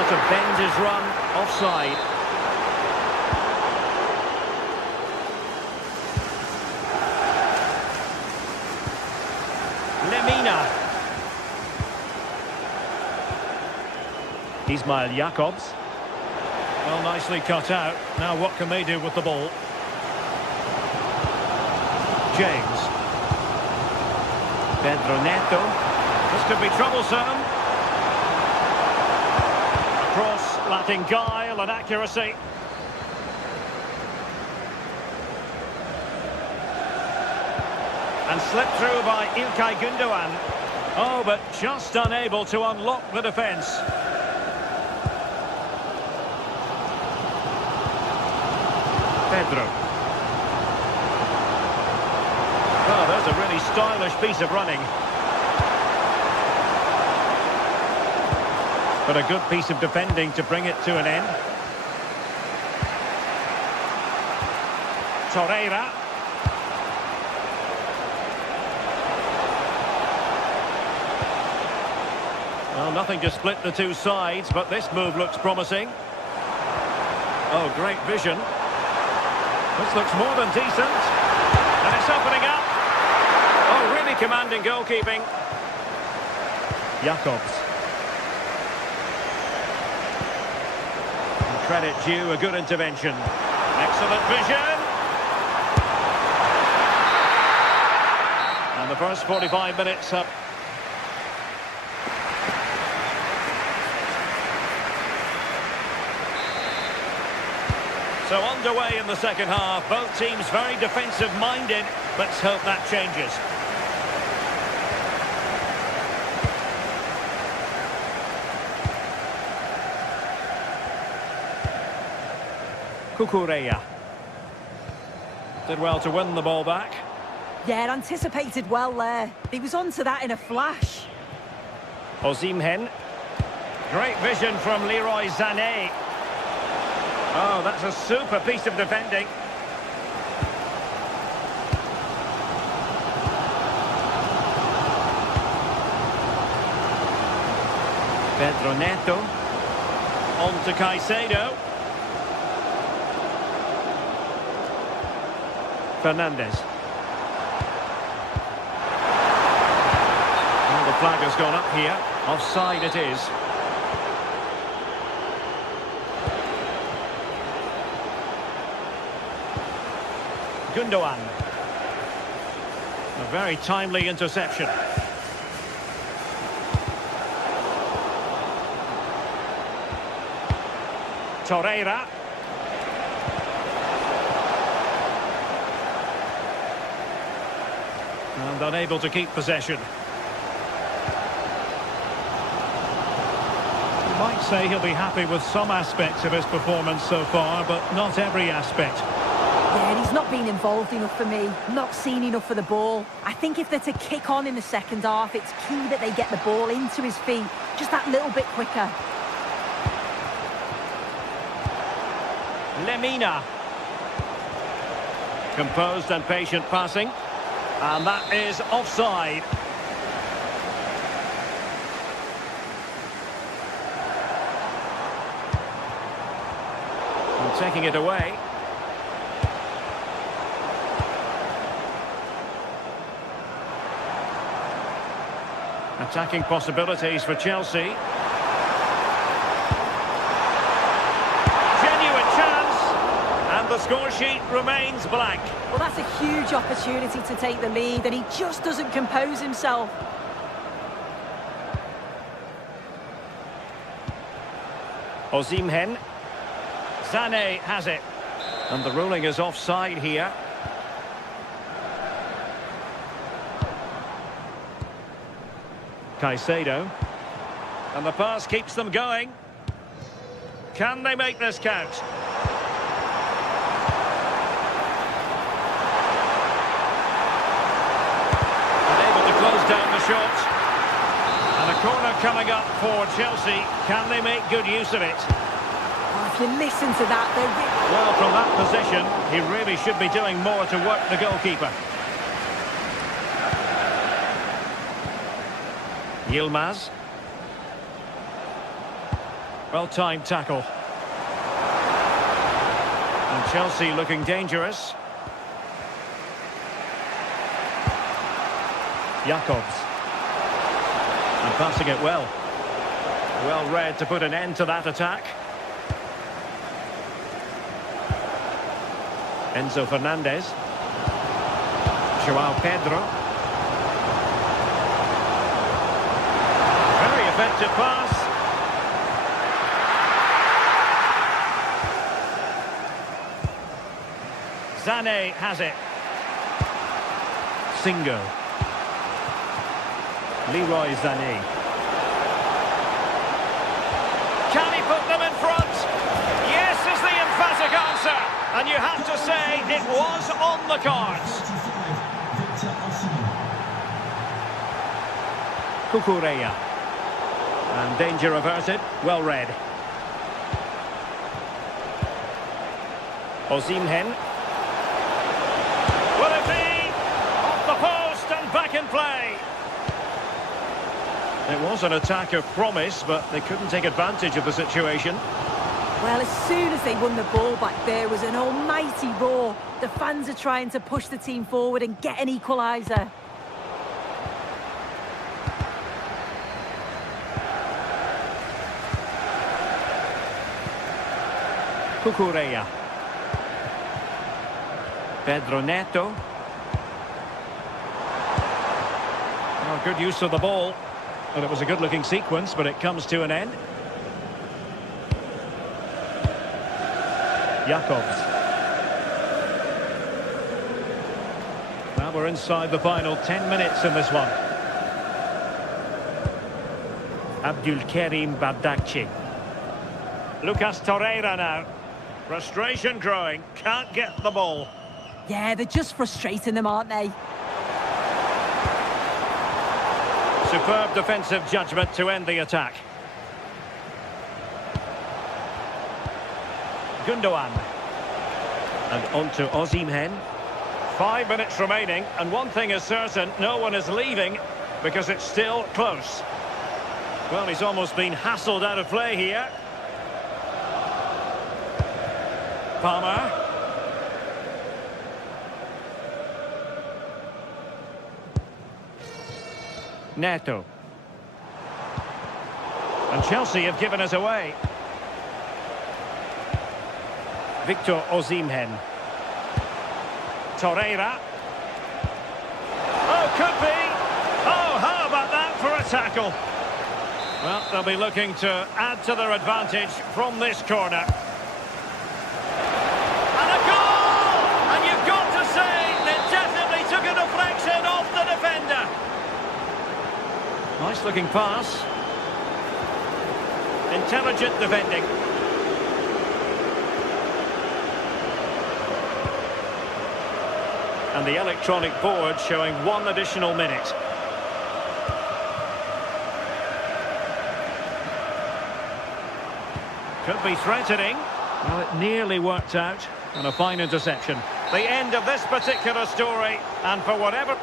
To bend his run offside. Lemina. Ismail Jakobs. Well, nicely cut out. Now what can they do with the ball? James. Pedro Neto. This could be troublesome. A cross lacking guile and accuracy. And slipped through by İlkay Gündoğan. Oh, but just unable to unlock the defence. Pedro. Oh, there's a really stylish piece of running. But a good piece of defending to bring it to an end. Torreira. Well, nothing to split the two sides, but this move looks promising. Oh, great vision. This looks more than decent. And it's opening up. Oh, really commanding goalkeeping. Jakobs. And credit due, a good intervention. Excellent vision. And the first 45 minutes up. So underway in the second half, both teams very defensive-minded. Let's hope that changes. Cucurella. Did well to win the ball back. Yeah, anticipated well there. He was onto that in a flash. Osimhen. Great vision from Leroy Sané. Oh, that's a super piece of defending. Pedro Neto. On to Caicedo. Fernandes. Well, the flag has gone up here. Offside it is. Gündoğan. A very timely interception. Torreira. And unable to keep possession. You might say he'll be happy with some aspects of his performance so far, but not every aspect. Yeah, he's not been involved enough for me, not seen enough for the ball. I think if they're to kick on in the second half, it's key that they get the ball into his feet just that little bit quicker. Lemina. Composed and patient passing. And that is offside. And taking it away. Attacking possibilities for Chelsea. Genuine chance. And the score sheet remains blank. Well, that's a huge opportunity to take the lead, and he just doesn't compose himself. Osimhen. Sané has it. And the ruling is offside here. Caicedo. And the pass keeps them going. Can they make this count? Unable to close down the shot. And a corner coming up for Chelsea. Can they make good use of it? Oh, if you listen to that, they're... Well, from that position, he really should be doing more to work the goalkeeper. Yilmaz. Well-timed tackle. And Chelsea looking dangerous. Jakobs. And passing it well. Well read to put an end to that attack. Enzo Fernandez. Joao Pedro. Very effective pass. Sané has it. Singo. Leroy Sané. Can he put them in front? Yes is the emphatic answer. And you have to say it was on the cards. Cucurella. And danger averted. Well read. Osimhen. Will it be? Off the post and back in play. It was an attack of promise, but they couldn't take advantage of the situation. Well, as soon as they won the ball back, there was an almighty roar. The fans are trying to push the team forward and get an equaliser. Cucurella. Pedro Neto. Oh, good use of the ball. And it was a good-looking sequence, but it comes to an end. Jacobs. Now we're inside the final 10 minutes in this one. Abdulkarim Bardakci. Lucas Torreira now. Frustration growing. Can't get the ball. Yeah, they're just frustrating them, aren't they? Superb defensive judgment to end the attack. Gundogan. And on to Osimhen. 5 minutes remaining, and one thing is certain, no one is leaving because it's still close. Well, he's almost been hassled out of play here. Palmer. Neto. And Chelsea have given us away. Victor Osimhen. Torreira. Oh, could be. Oh, how about that for a tackle? Well, they'll be looking to add to their advantage from this corner. And a goal! And you've got to say, they definitely took a deflection off the defender. Nice looking pass. Intelligent defending. And the electronic board showing 1 additional minute. Could be threatening. Well, it nearly worked out. And a fine interception. The end of this particular story. And for whatever...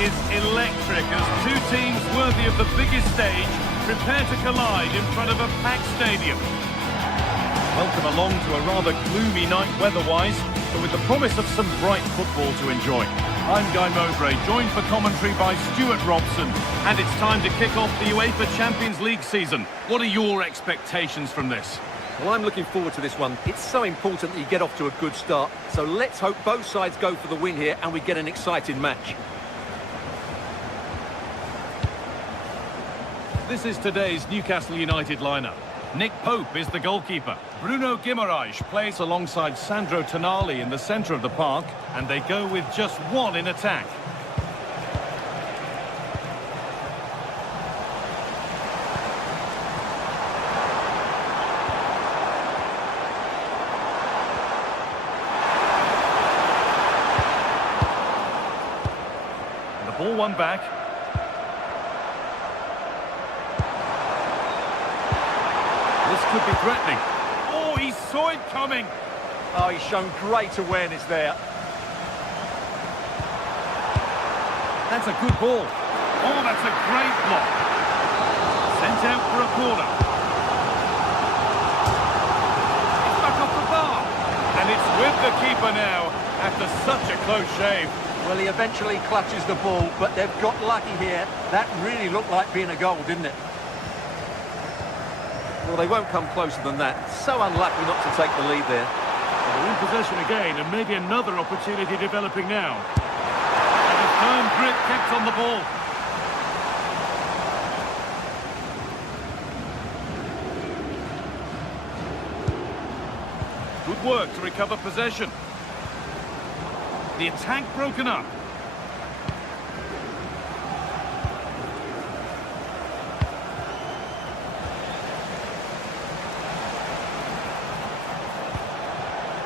is electric as two teams worthy of the biggest stage prepare to collide in front of a packed stadium. Welcome along to a rather gloomy night weather-wise, but with the promise of some bright football to enjoy. I'm Guy Mowbray, joined for commentary by Stuart Robson, and it's time to kick off the UEFA Champions League season. What are your expectations from this? Well, I'm looking forward to this one. It's so important that you get off to a good start. So let's hope both sides go for the win here and we get an exciting match. This is today's Newcastle United lineup. Nick Pope is the goalkeeper. Bruno Guimaraes plays alongside Sandro Tonali in the centre of the park, and they go with just one in attack. The ball won back. This could be threatening. Oh, he saw it coming. Oh, he's shown great awareness there. That's a good ball. Oh, that's a great block. Sent out for a corner. It's back off the bar. And it's with the keeper now after such a close shave. Well, he eventually clutches the ball, but they've got lucky here. That really looked like being a goal, didn't it? Well, they won't come closer than that. So unlucky not to take the lead there. They're in possession again, and maybe another opportunity developing now. And a firm grip kept on the ball. Good work to recover possession. The attack broken up.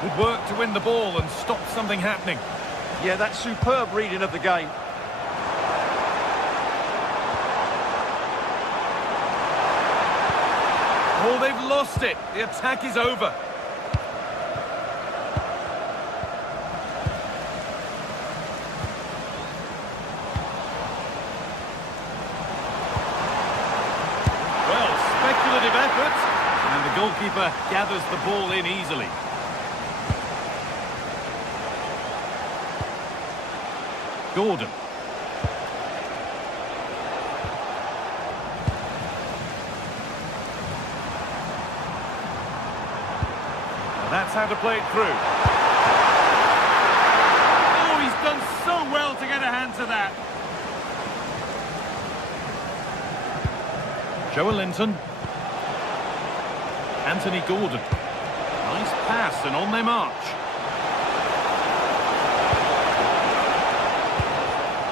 Good work to win the ball and stop something happening. Yeah, that's superb reading of the game. Oh, they've lost it. The attack is over. Well, speculative effort. And the goalkeeper gathers the ball in easily. Gordon. Now that's how to play it through. Oh, he's done so well to get a hand to that. Joelinton. Anthony Gordon. Nice pass and on they march.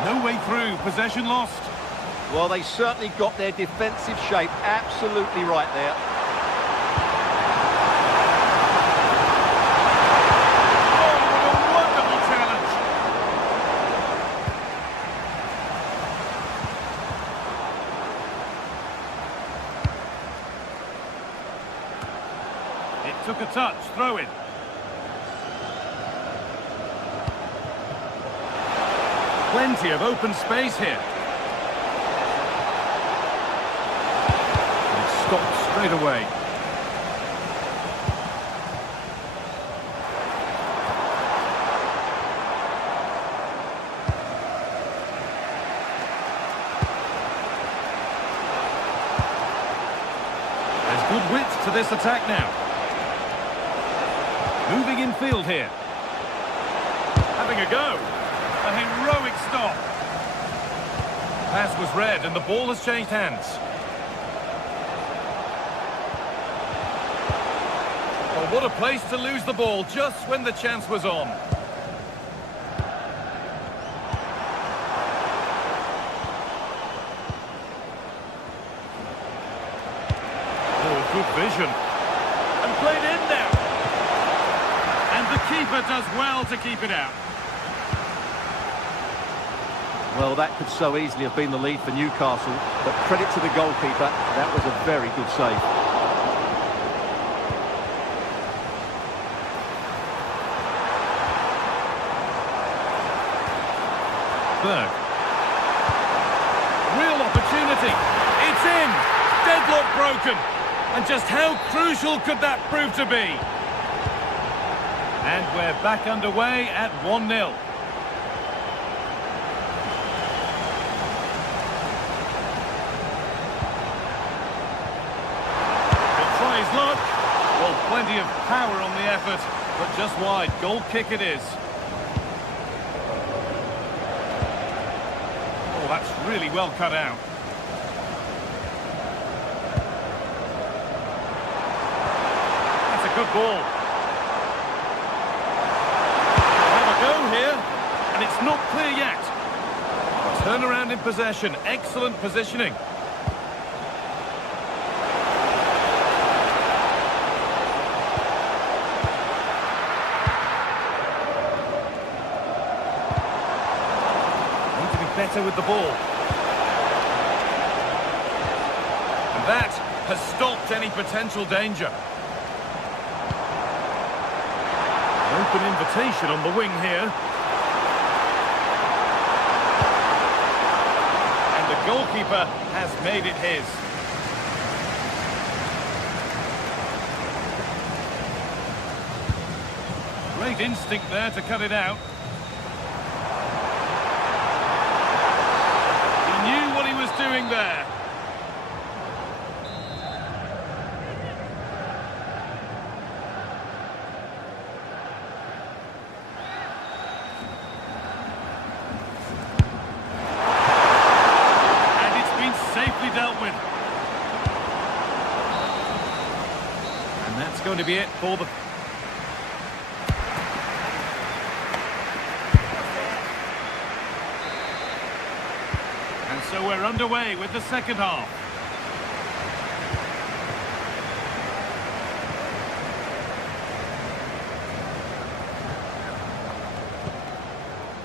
No way through, possession lost. Well, they certainly got their defensive shape absolutely right there. Oh, what a wonderful challenge. It took a touch, throw in. Plenty of open space here. And it's stopped straight away. There's good width to this attack now. Moving in field here. Having a go. A heroic stop. Pass was read and the ball has changed hands. Oh, what a place to lose the ball just when the chance was on. Oh, good vision. And played in now. And the keeper does well to keep it out. Well, that could so easily have been the lead for Newcastle, but credit to the goalkeeper, that was a very good save. Berg. Real opportunity. It's in. Deadlock broken. And just how crucial could that prove to be? And we're back underway at 1-0. Luck. Well, Plenty of power on the effort, but just wide. Goal kick it is. Oh, that's really well cut out. That's a good ball. Have a go here, and it's not clear yet. Turnaround in possession. Excellent positioning. Better with the ball. And that has stopped any potential danger. Open invitation on the wing here. And the goalkeeper has made it his. Great instinct there to cut it out. Doing there. And it's been safely dealt with. And that's going to be it for the... So we're underway with the second half.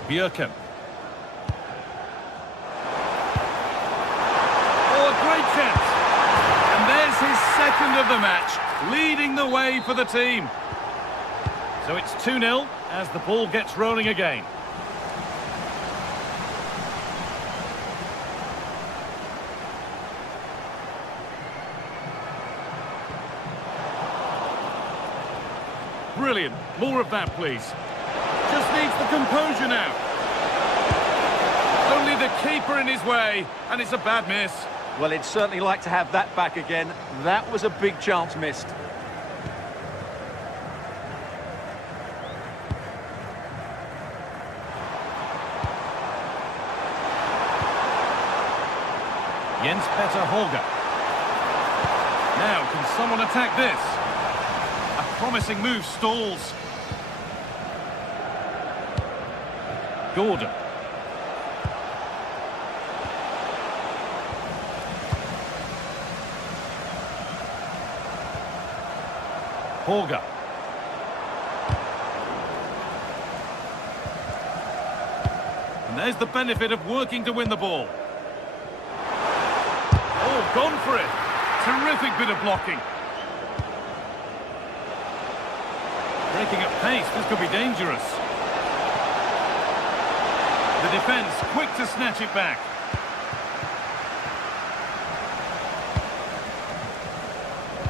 Bjerken. Oh, a great chance. And there's his second of the match, leading the way for the team. So it's 2-0 as the ball gets rolling again. Brilliant. More of that, please. Just needs the composure now. Only the keeper in his way, and it's a bad miss. Well, he'd certainly like to have that back again. That was a big chance missed. Jens-Peter Holger. Now, can someone attack this? Promising move stalls. Gordon. Holger. And there's the benefit of working to win the ball. Oh, gone for it. Terrific bit of blocking. Breaking at pace, this could be dangerous. The defence quick to snatch it back.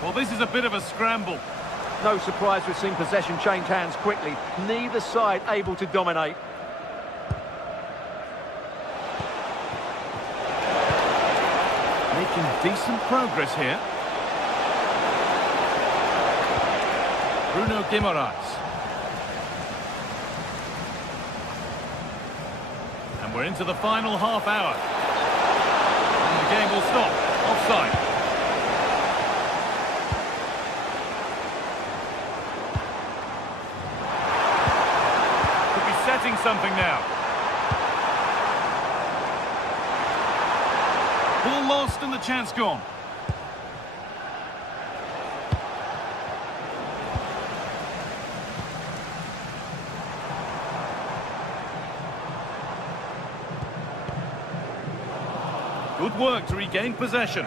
Well, this is a bit of a scramble. No surprise we've seen possession change hands quickly. Neither side able to dominate. Making decent progress here. Bruno Guimaraes. And we're into the final half hour. And the game will stop. Offside. Could be setting something now. Ball lost and the chance gone. Good work to regain possession.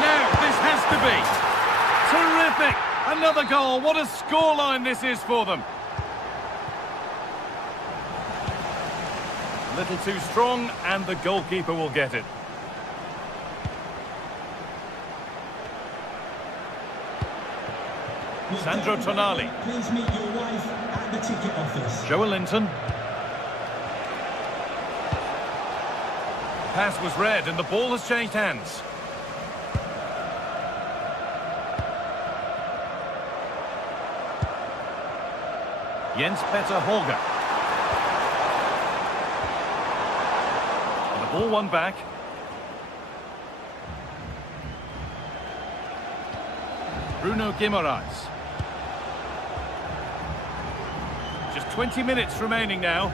Now, this has to be. Terrific! Another goal. What a scoreline this is for them. A little too strong, and the goalkeeper will get it. Sandro Tonali. Please meet your wife at the ticket office. Joelinton. pass was read and the ball has changed hands. Jens-Peter Holger. And the ball won back. Bruno Guimaraes. Just 20 minutes remaining now.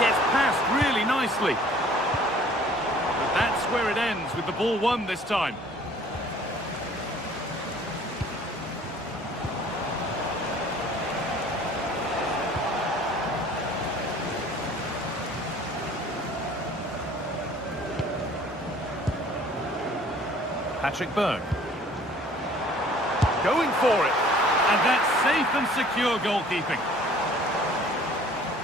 Gets past really nicely. But that's where it ends, with the ball won this time. Patrick Berg. Going for it. And that's safe and secure goalkeeping.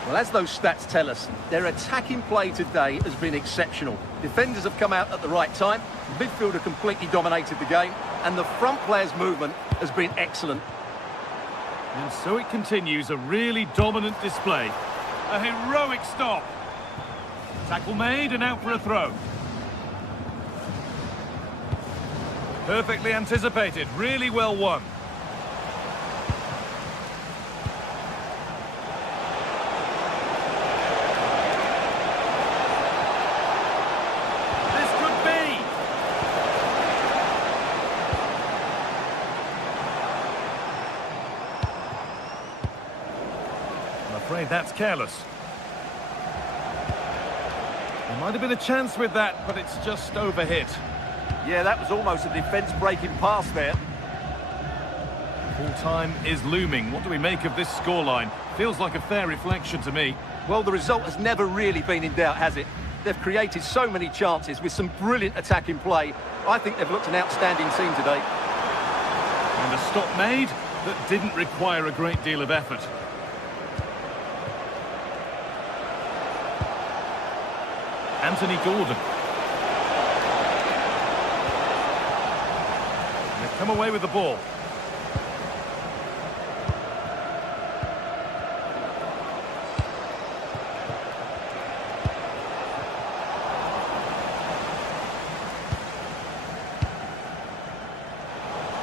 Well, as those stats tell us, their attacking play today has been exceptional. Defenders have come out at the right time, the midfielder completely dominated the game, and the front players' movement has been excellent. And so it continues, a really dominant display. A heroic stop. Tackle made and out for a throw. Perfectly anticipated, really well won. This could be. I'm afraid that's careless. There might have been a chance with that, but it's just overhit. Yeah, that was almost a defence-breaking pass there. Full time is looming. What do we make of this scoreline? Feels like a fair reflection to me. Well, the result has never really been in doubt, has it? They've created so many chances with some brilliant attacking play. I think they've looked an outstanding team today. And a stop made that didn't require a great deal of effort. Anthony Gordon. They've come away with the ball.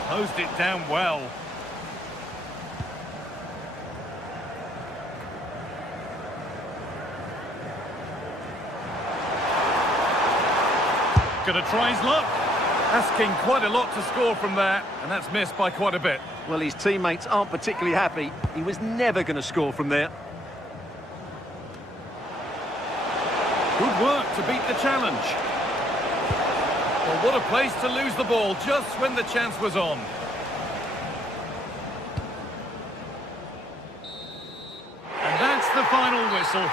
Closed it down well. Gonna try his luck. Asking quite a lot to score from there, and that's missed by quite a bit. Well, his teammates aren't particularly happy. He was never going to score from there. Good work to beat the challenge. Well, what a place to lose the ball just when the chance was on. And that's the final whistle.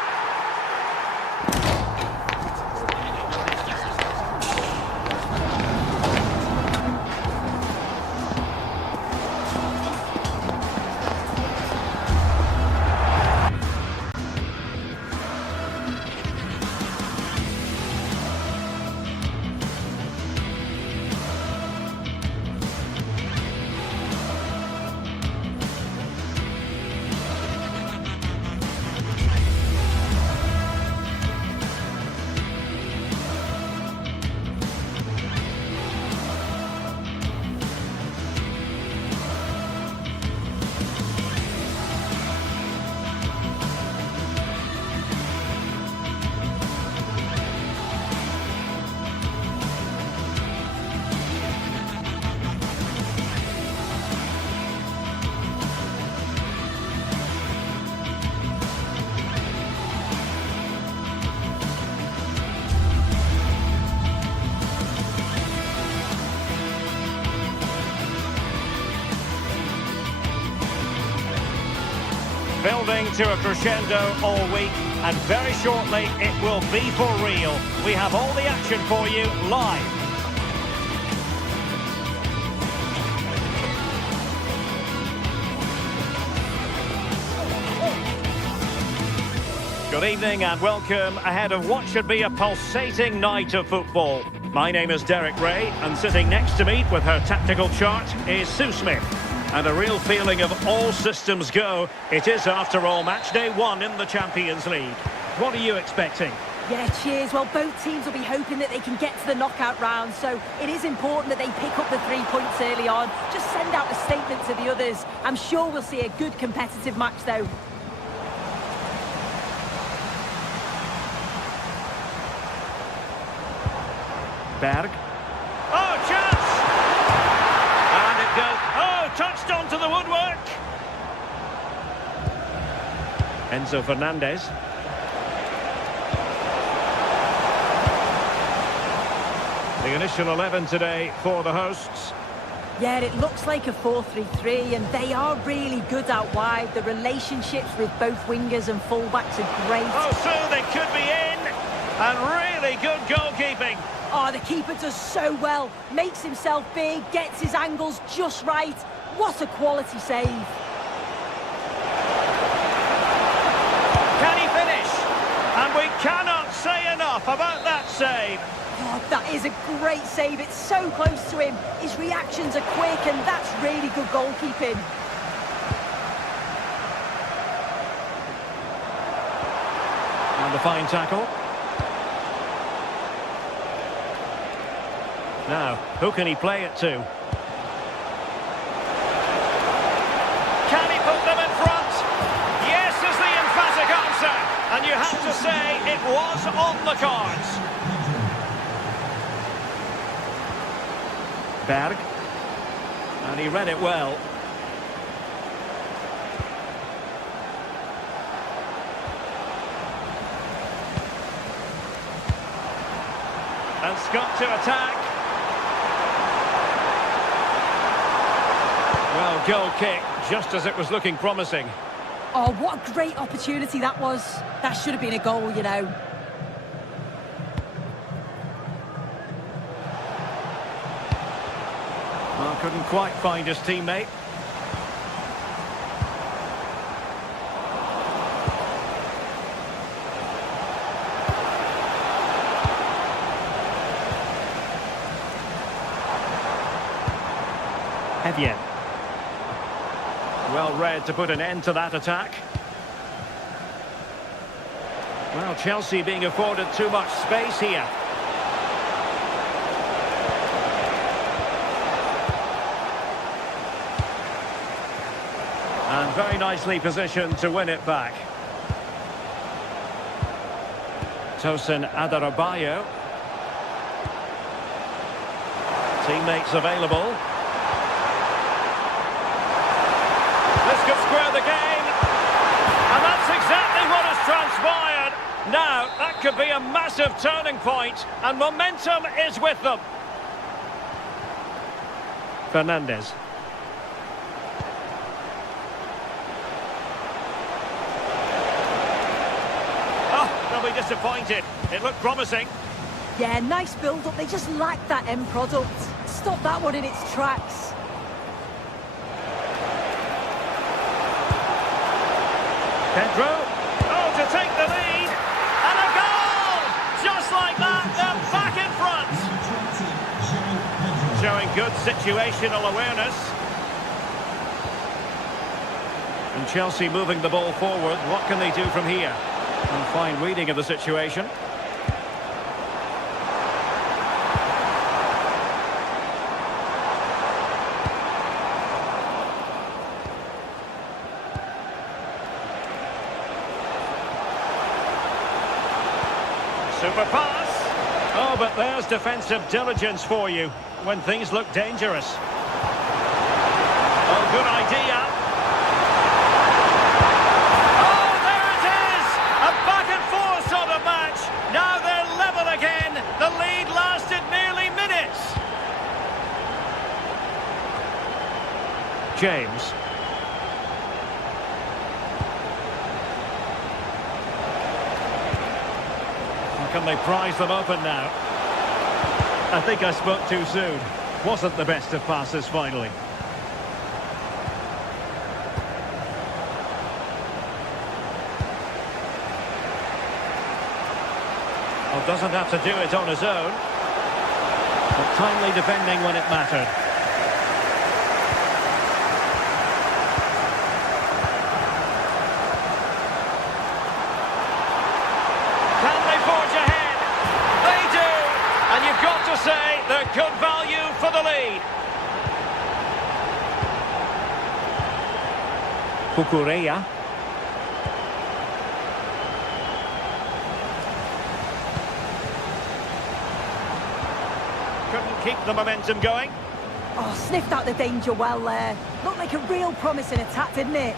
Building to a crescendo all week, and very shortly it will be for real. We have all the action for you live. Good evening and welcome ahead of what should be a pulsating night of football. My name is Derek Ray, and sitting next to me with her tactical chart is Sue Smith. And a real feeling of all systems go. It is, after all, match day one in the Champions League. What are you expecting? Yeah, cheers. Well, both teams will be hoping that they can get to the knockout round, so it is important that they pick up the 3 points early on. Just send out a statement to the others. I'm sure we'll see a good competitive match, though. Berg. Oh, chance! And it goes. Oh, touched onto the woodwork. Enzo Fernandez. The initial 11 today for the hosts. Yeah, it looks like a 4-3-3, and they are really good out wide. The relationships with both wingers and fullbacks are great. Oh, so they could be in. And really good goalkeeping. Oh, the keeper does so well. Makes himself big, gets his angles just right. What a quality save. Can he finish? And we cannot say enough about that save. Oh, that is a great save. It's so close to him. His reactions are quick, and that's really good goalkeeping. And a fine tackle. Now, who can he play it to? Can he put them in front? Yes is the emphatic answer. And you have to say it was on the cards. Berg. And he read it well. And Scott to attack. Well, goal kick, just as it was looking promising. Oh, what a great opportunity that was. That should have been a goal, you know. Well, couldn't quite find his teammate. Evian. Well read to put an end to that attack. Well, Chelsea being afforded too much space here. And very nicely positioned to win it back. Tosin Adarabioyo. Teammates available. This could square the game. And that's exactly what has transpired. Now, that could be a massive turning point, and momentum is with them. Fernandez. Oh, they'll be disappointed. It looked promising. Yeah, nice build-up. They just lacked that end product. Stop that one in its tracks. Pedro. Oh, to take the lead. And a goal! Just like that, they're back in front. Showing good situational awareness. And Chelsea moving the ball forward. What can they do from here? And fine reading of the situation. Super pass. Oh, but there's defensive diligence for you when things look dangerous. Oh, good idea. Oh, there it is! A back and forth sort of match. Now they're level again. The lead lasted merely minutes. James. Can they prize them open now? I think I spoke too soon. Wasn't the best of passes finally. Well, doesn't have to do it on his own. But timely defending when it mattered. You've got to say they're good value for the lead. Cucurella. Couldn't keep the momentum going. Oh, sniffed out the danger well there. Looked like a real promising attack, didn't it?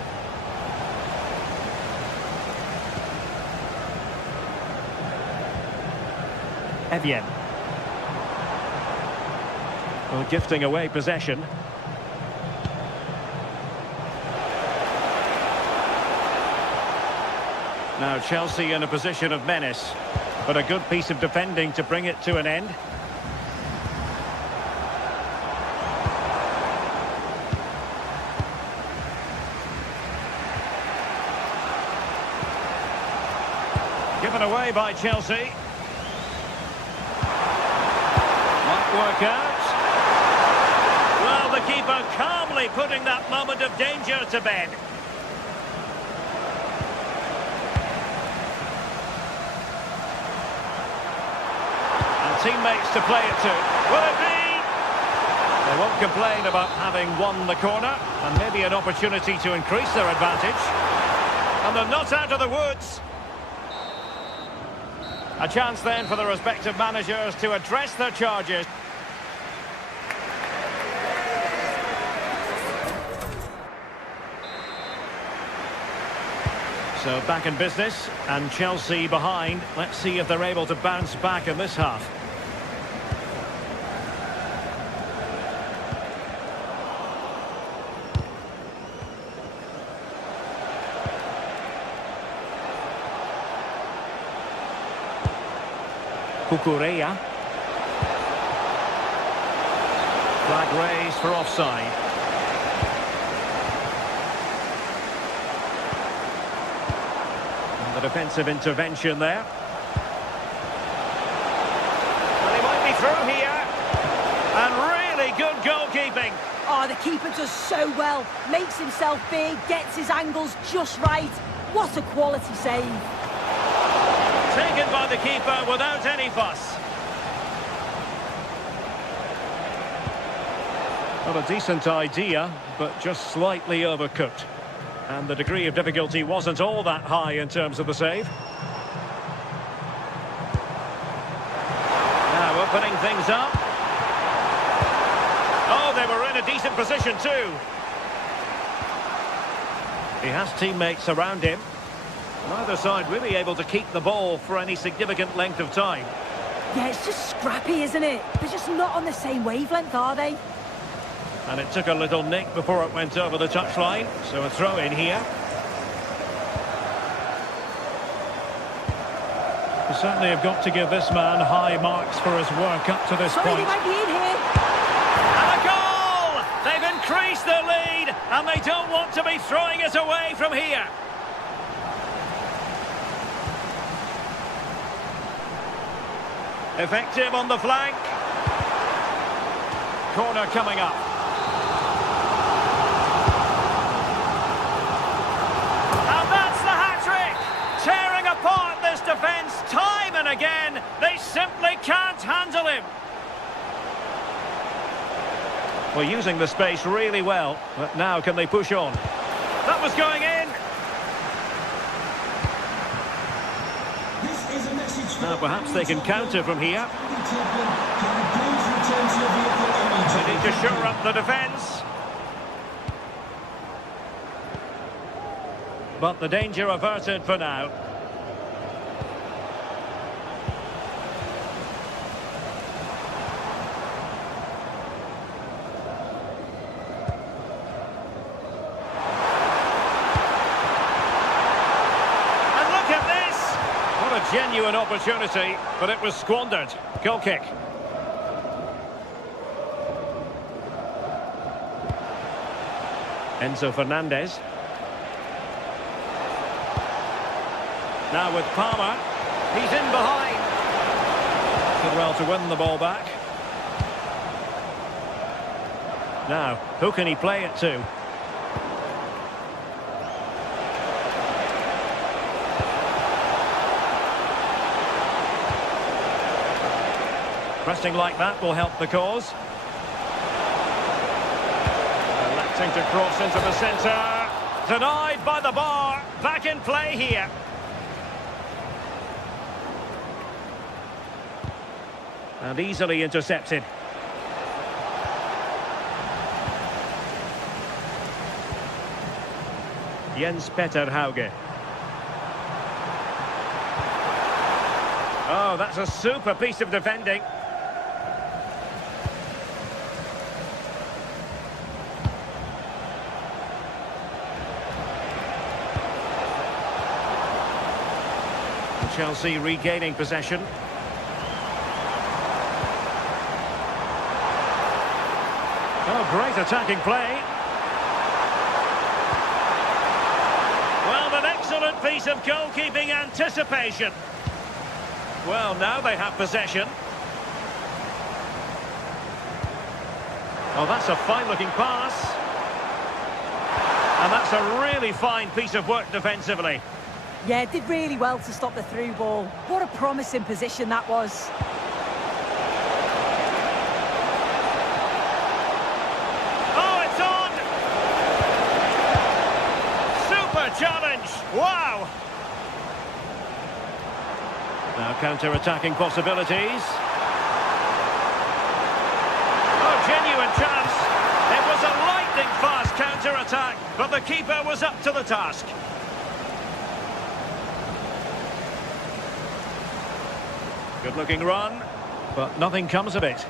Evian. Well, gifting away possession. Now Chelsea in a position of menace, but a good piece of defending to bring it to an end. Given away by Chelsea. Might work out. Well, the keeper calmly putting that moment of danger to bed. And teammates to play it to. Will it be? They won't complain about having won the corner, and maybe an opportunity to increase their advantage. And they're not out of the woods. A chance then for the respective managers to address their charges. So back in business, and Chelsea behind. Let's see if they're able to bounce back in this half. Cucurella. Flag raised for offside. And the defensive intervention there. And he might be through here. And really good goalkeeping. Oh, the keeper does so well. Makes himself big, gets his angles just right. What a quality save. Taken by the keeper without any fuss. Not a decent idea, but just slightly overcooked. And the degree of difficulty wasn't all that high in terms of the save. Now opening things up. Oh, they were in a decent position too. He has teammates around him. Neither side really able to keep the ball for any significant length of time. Yeah, it's just scrappy, isn't it? They're just not on the same wavelength, are they? And it took a little nick before it went over the touchline, so a throw in here. We certainly have got to give this man high marks for his work up to this Sorry, point. they might be in here. And a goal! They've increased their lead, and they don't want to be throwing it away from here. Effective on the flank. Corner coming up. And that's the hat-trick! Tearing apart this defence time and again. They simply can't handle him. Well, using the space really well, but now can they push on? That was going in. Now perhaps they can counter from here. They need to shore up the defence. But the danger averted for now. Genuine opportunity, but it was squandered. Goal kick. Enzo Fernandez. Now with Palmer. He's in behind. Did well to win the ball back. Now, who can he play it to? Pressing like that will help the cause. Electing to cross into the centre. Denied by the bar. Back in play here. And easily intercepted. Jens Peter Hauge. Oh, that's a super piece of defending. Chelsea regaining possession. Oh, great attacking play. Well, an excellent piece of goalkeeping anticipation. Well, now they have possession. Oh, that's a fine-looking pass. And that's a really fine piece of work defensively. Yeah, did really well to stop the through ball. What a promising position that was. Oh, it's on! Super challenge! Wow! Now counter-attacking possibilities. Oh, genuine chance. It was a lightning-fast counter-attack, but the keeper was up to the task. Good-looking run, but nothing comes of it.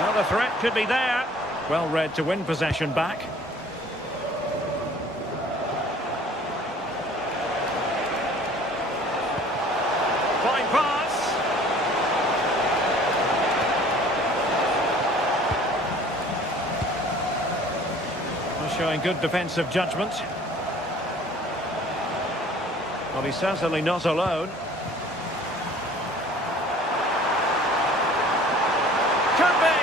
Well, the threat could be there. Well read to win possession back. Fine pass. Showing good defensive judgment. Well, he's certainly not alone. Could be!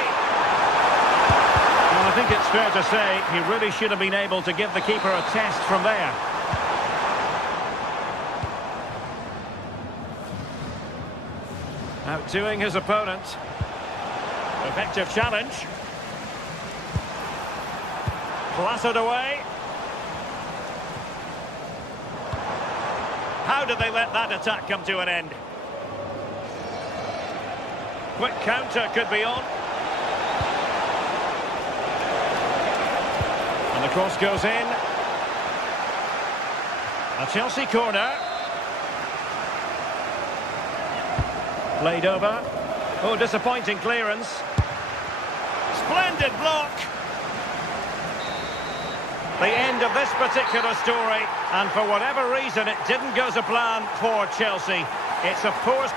Well, I think it's fair to say he really should have been able to give the keeper a test from there. Outdoing his opponent. Effective challenge. Clattered away. How did they let that attack come to an end? Quick counter could be on. And the cross goes in. A Chelsea corner. Played over. Oh, disappointing clearance. Splendid block. The end of this particular story, and for whatever reason it didn't go to plan for Chelsea. It's a poor...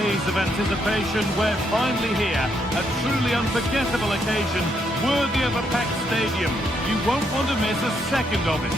Days of anticipation, we're finally here. A truly unforgettable occasion, worthy of a packed stadium. You won't want to miss a second of it.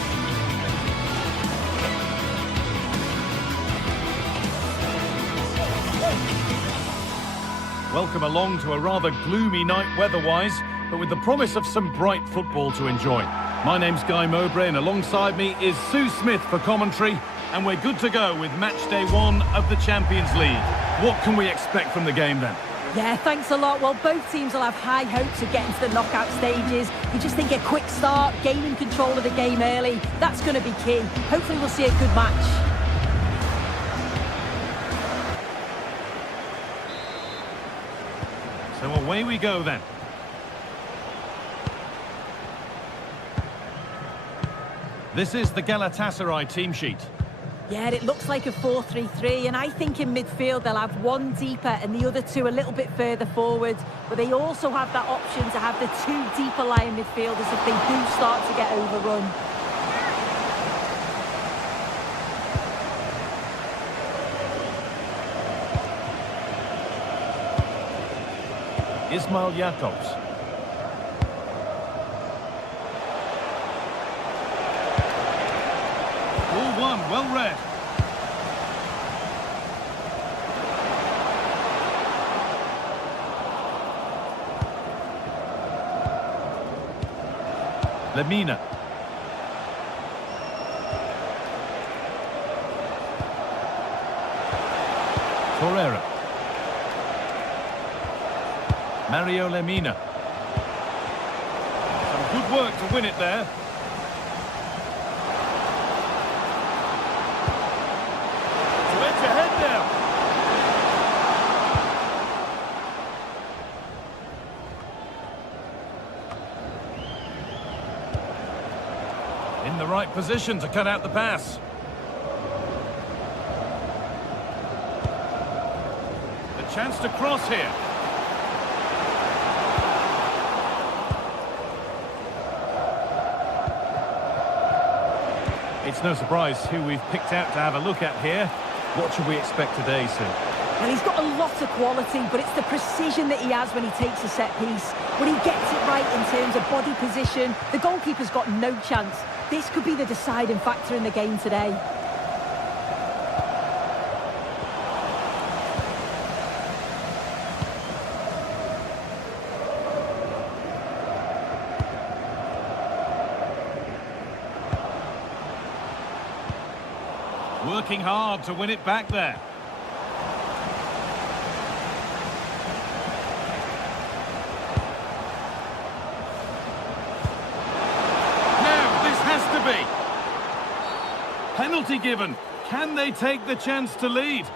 Welcome along to a rather gloomy night weather-wise, but with the promise of some bright football to enjoy. My name's Guy Mowbray, and alongside me is Sue Smith for commentary, and we're good to go with match day 1 of the Champions League. What can we expect from the game then? Yeah, thanks a lot. Well, both teams will have high hopes of getting to the knockout stages. You just think a quick start, gaining control of the game early, that's going to be key. Hopefully we'll see a good match. So away we go then. This is the Galatasaray team sheet. Yeah, it looks like a 4-3-3, and I think in midfield they'll have one deeper and the other two a little bit further forward. But they also have that option to have the two deeper lying midfielders if they do start to get overrun. Ismail Jakobs. Ball one, well read. Lemina. Torreira. Mario Lemina. Some good work to win it there. To edge ahead now. In the right position to cut out the pass. The chance to cross here. It's no surprise who we've picked out to have a look at here. What should we expect today, Sue? Well, he's got a lot of quality, but it's the precision that he has when he takes a set piece. When he gets it right in terms of body position, the goalkeeper's got no chance. This could be the deciding factor in the game today. Working hard to win it back there. Now, this has to be. Penalty given. Can they take the chance to lead?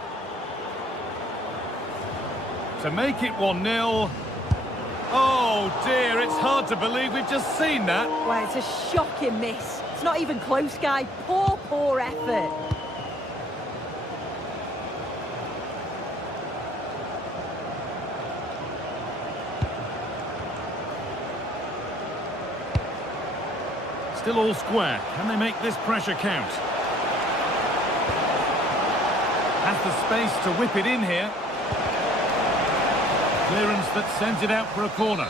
To make it 1-0. Oh dear, it's hard to believe we've just seen that. Well, it's a shocking miss. It's not even close, Guy. Poor effort. Still all square. Can they make this pressure count? Has the space to whip it in here. Clearance that sends it out for a corner.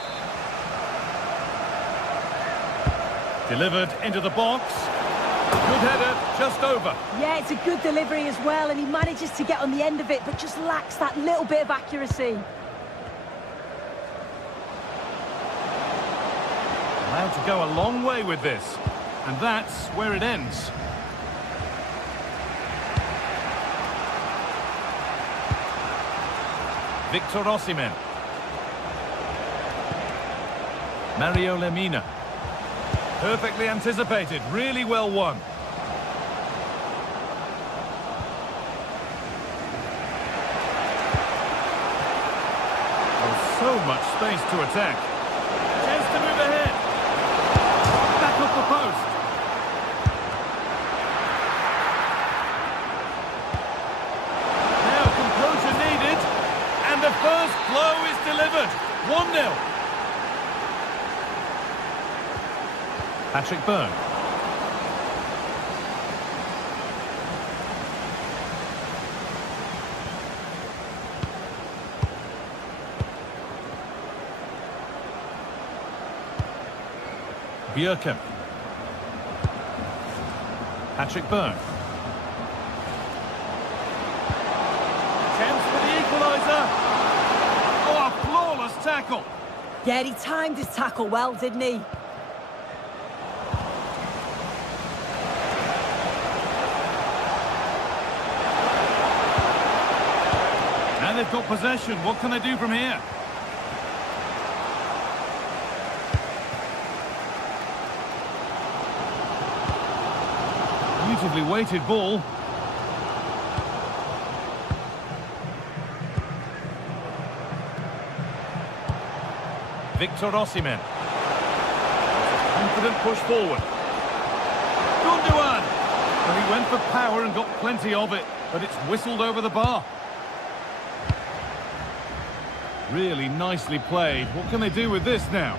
Delivered into the box. Good header, just over. Yeah, it's a good delivery as well, and he manages to get on the end of it, but just lacks that little bit of accuracy. Allowed to go a long way with this. And that's where it ends. Victor Osimhen. Mario Lemina. Perfectly anticipated, really well won. Oh, so much space to attack. Chance to move ahead. Back up the post. Now composure needed. And the first blow is delivered. 1-0. Patrick Byrne. Bjerkem. Patrick Berg. Chance for the equaliser. Oh, a flawless tackle. Yeah, he timed his tackle well, didn't he? And they've got possession. What can they do from here? Beautifully weighted ball. Victor Osimhen. Confident push forward. Gundogan. Well, he went for power and got plenty of it, but it's whistled over the bar. Really nicely played. What can they do with this now?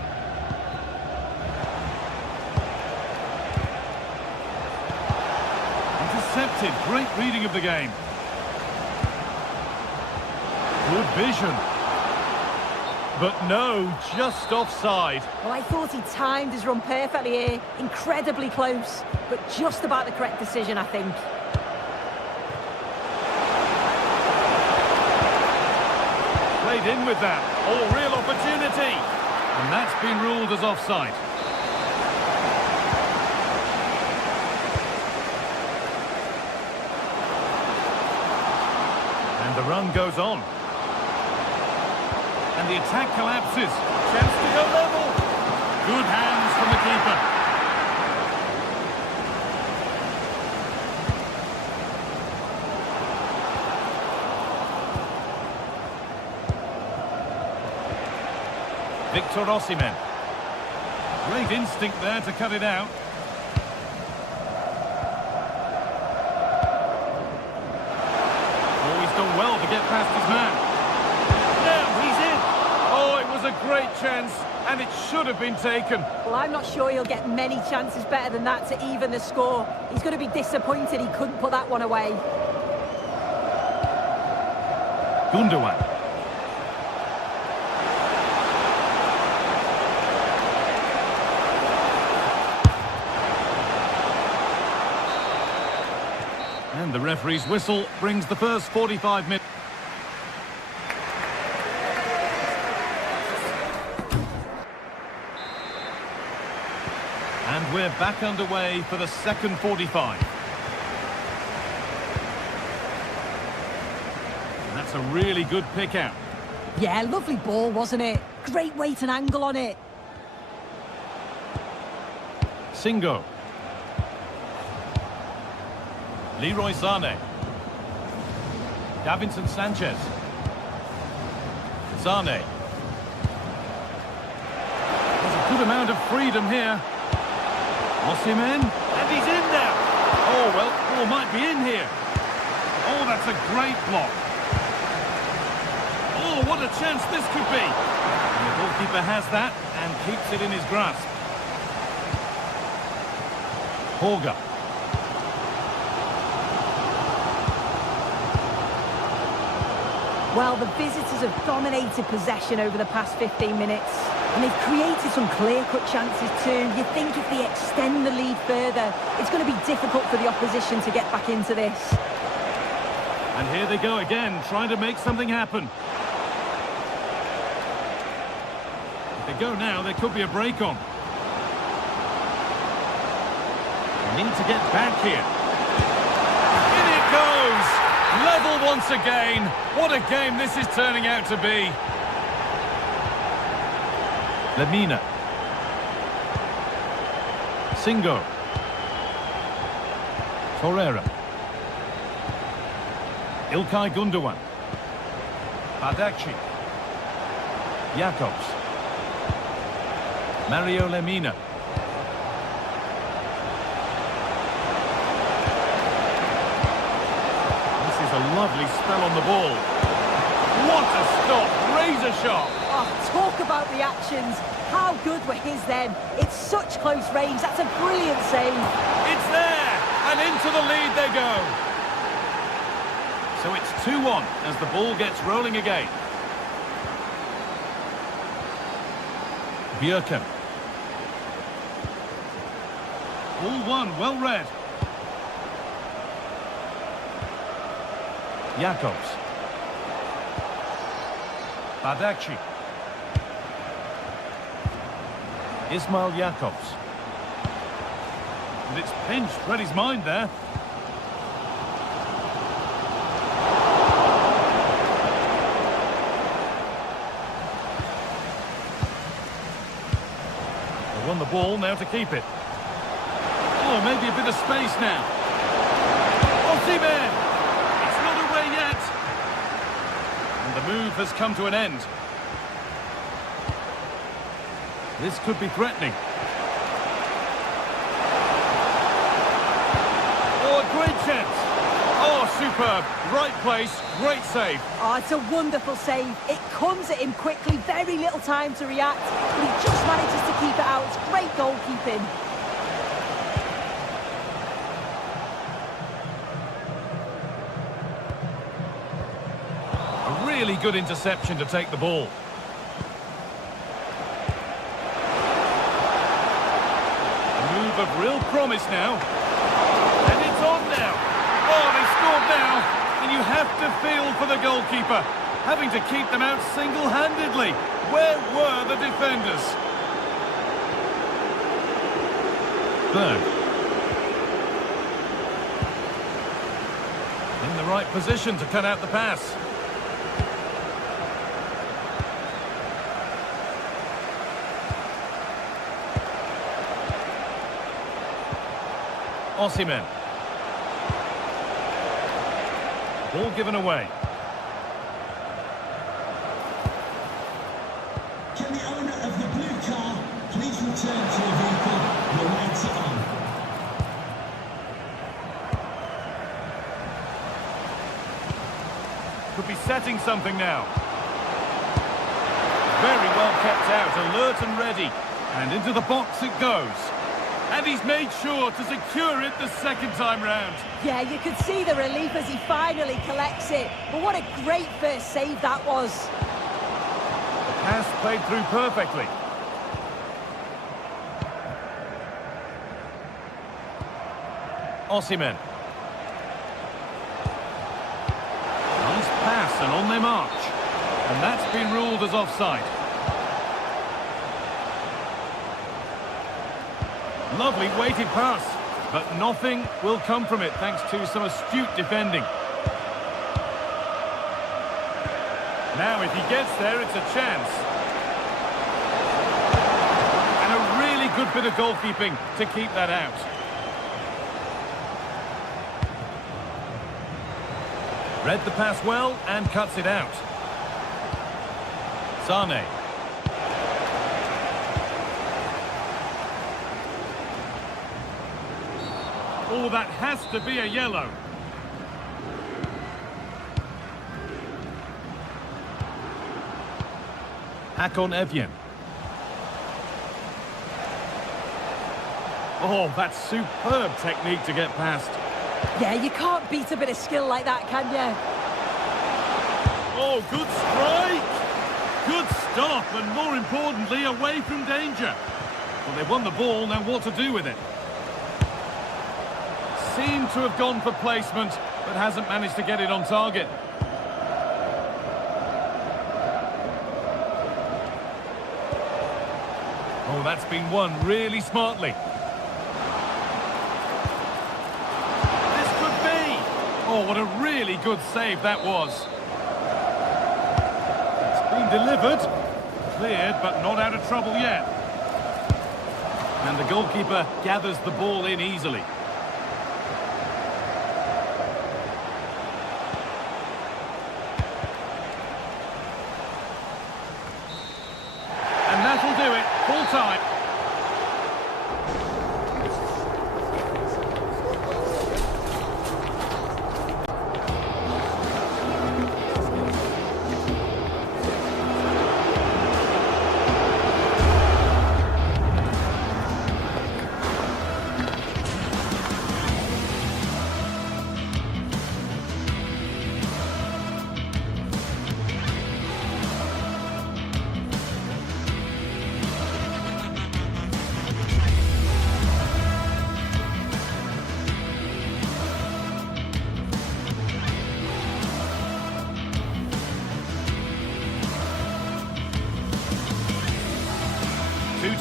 Intercepted. Great reading of the game. Good vision. But no, just offside. Well, I thought he timed his run perfectly here. Incredibly close, but just about the correct decision, I think. Played in with that. Oh, real opportunity. And that's been ruled as offside. And the run goes on. And the attack collapses. Chance to go level. Good hands from the keeper. Victor Osimhen. Great instinct there to cut it out. Oh, he's done well to get past his man. Now he's in. Oh, it was a great chance, and it should have been taken. Well, I'm not sure he'll get many chances better than that to even the score. He's going to be disappointed he couldn't put that one away. Gundogan. And the referee's whistle brings the first 45 minutes. And we're back underway for the second 45. And that's a really good pick out. Yeah, lovely ball, wasn't it? Great weight and angle on it. Singo. Leroy Sané. Davinson Sanchez. Sané. There's a good amount of freedom here. Osimhen. And he's in now. Oh, well, ball might be in here. Oh, that's a great block. Oh, what a chance this could be. And the goalkeeper has that and keeps it in his grasp. Horga. Well, the visitors have dominated possession over the past 15 minutes. And they've created some clear-cut chances too. You think if they extend the lead further, it's going to be difficult for the opposition to get back into this. And here they go again, trying to make something happen. If they go now, there could be a break on. They need to get back here. In it goes! Level once again. What a game this is turning out to be. Lemina. Singo. Torreira. Ilkay Gundogan. Bardakci. Jacobs. Mario Lemina. This is a lovely spell on the ball. What a stop! Razor sharp! Oh, talk about reactions. How good were his then? It's such close range. That's a brilliant save. It's there! And into the lead they go. So it's 2-1 as the ball gets rolling again. Bjerkem. All one, well read. Jacobs. Badaci. Ismail Jacobs. And it's pinched, read his mind there. They won the ball, now to keep it. Oh, maybe a bit of space now. Osimhen! It's not away yet. And the move has come to an end. This could be threatening. Oh, a great chance. Oh, superb. Right place, great save. Oh, it's a wonderful save. It comes at him quickly, very little time to react, but he just manages to keep it out. It's great goalkeeping. A really good interception to take the ball. Of real promise now, and it's on now. Oh, they scored now, and you have to feel for the goalkeeper, having to keep them out single-handedly. Where were the defenders? Berg. In the right position to cut out the pass. Osimhen. Ball given away. Can the owner of the blue car please return to the vehicle the lights are on? Could be setting something now. Very well kept out, alert and ready. And into the box it goes. And he's made sure to secure it the second time round. Yeah, you could see the relief as he finally collects it. But what a great first save that was. The pass played through perfectly. Osimhen. Nice pass and on their march. And that's been ruled as offside. Lovely weighted pass, but nothing will come from it thanks to some astute defending. Now if he gets there, it's a chance. And a really good bit of goalkeeping to keep that out. Read the pass well and cuts it out. Sane. Oh, that has to be a yellow. Hakon Evjen. Oh, that's superb technique to get past. Yeah, you can't beat a bit of skill like that, can you? Oh, good strike. Good stop, and more importantly, away from danger. Well, they've won the ball, now what to do with it? Seemed to have gone for placement, but hasn't managed to get it on target. Oh, that's been won really smartly. This could be! Oh, what a really good save that was. It's been delivered. Cleared, but not out of trouble yet. And the goalkeeper gathers the ball in easily. And that'll do it. Full time.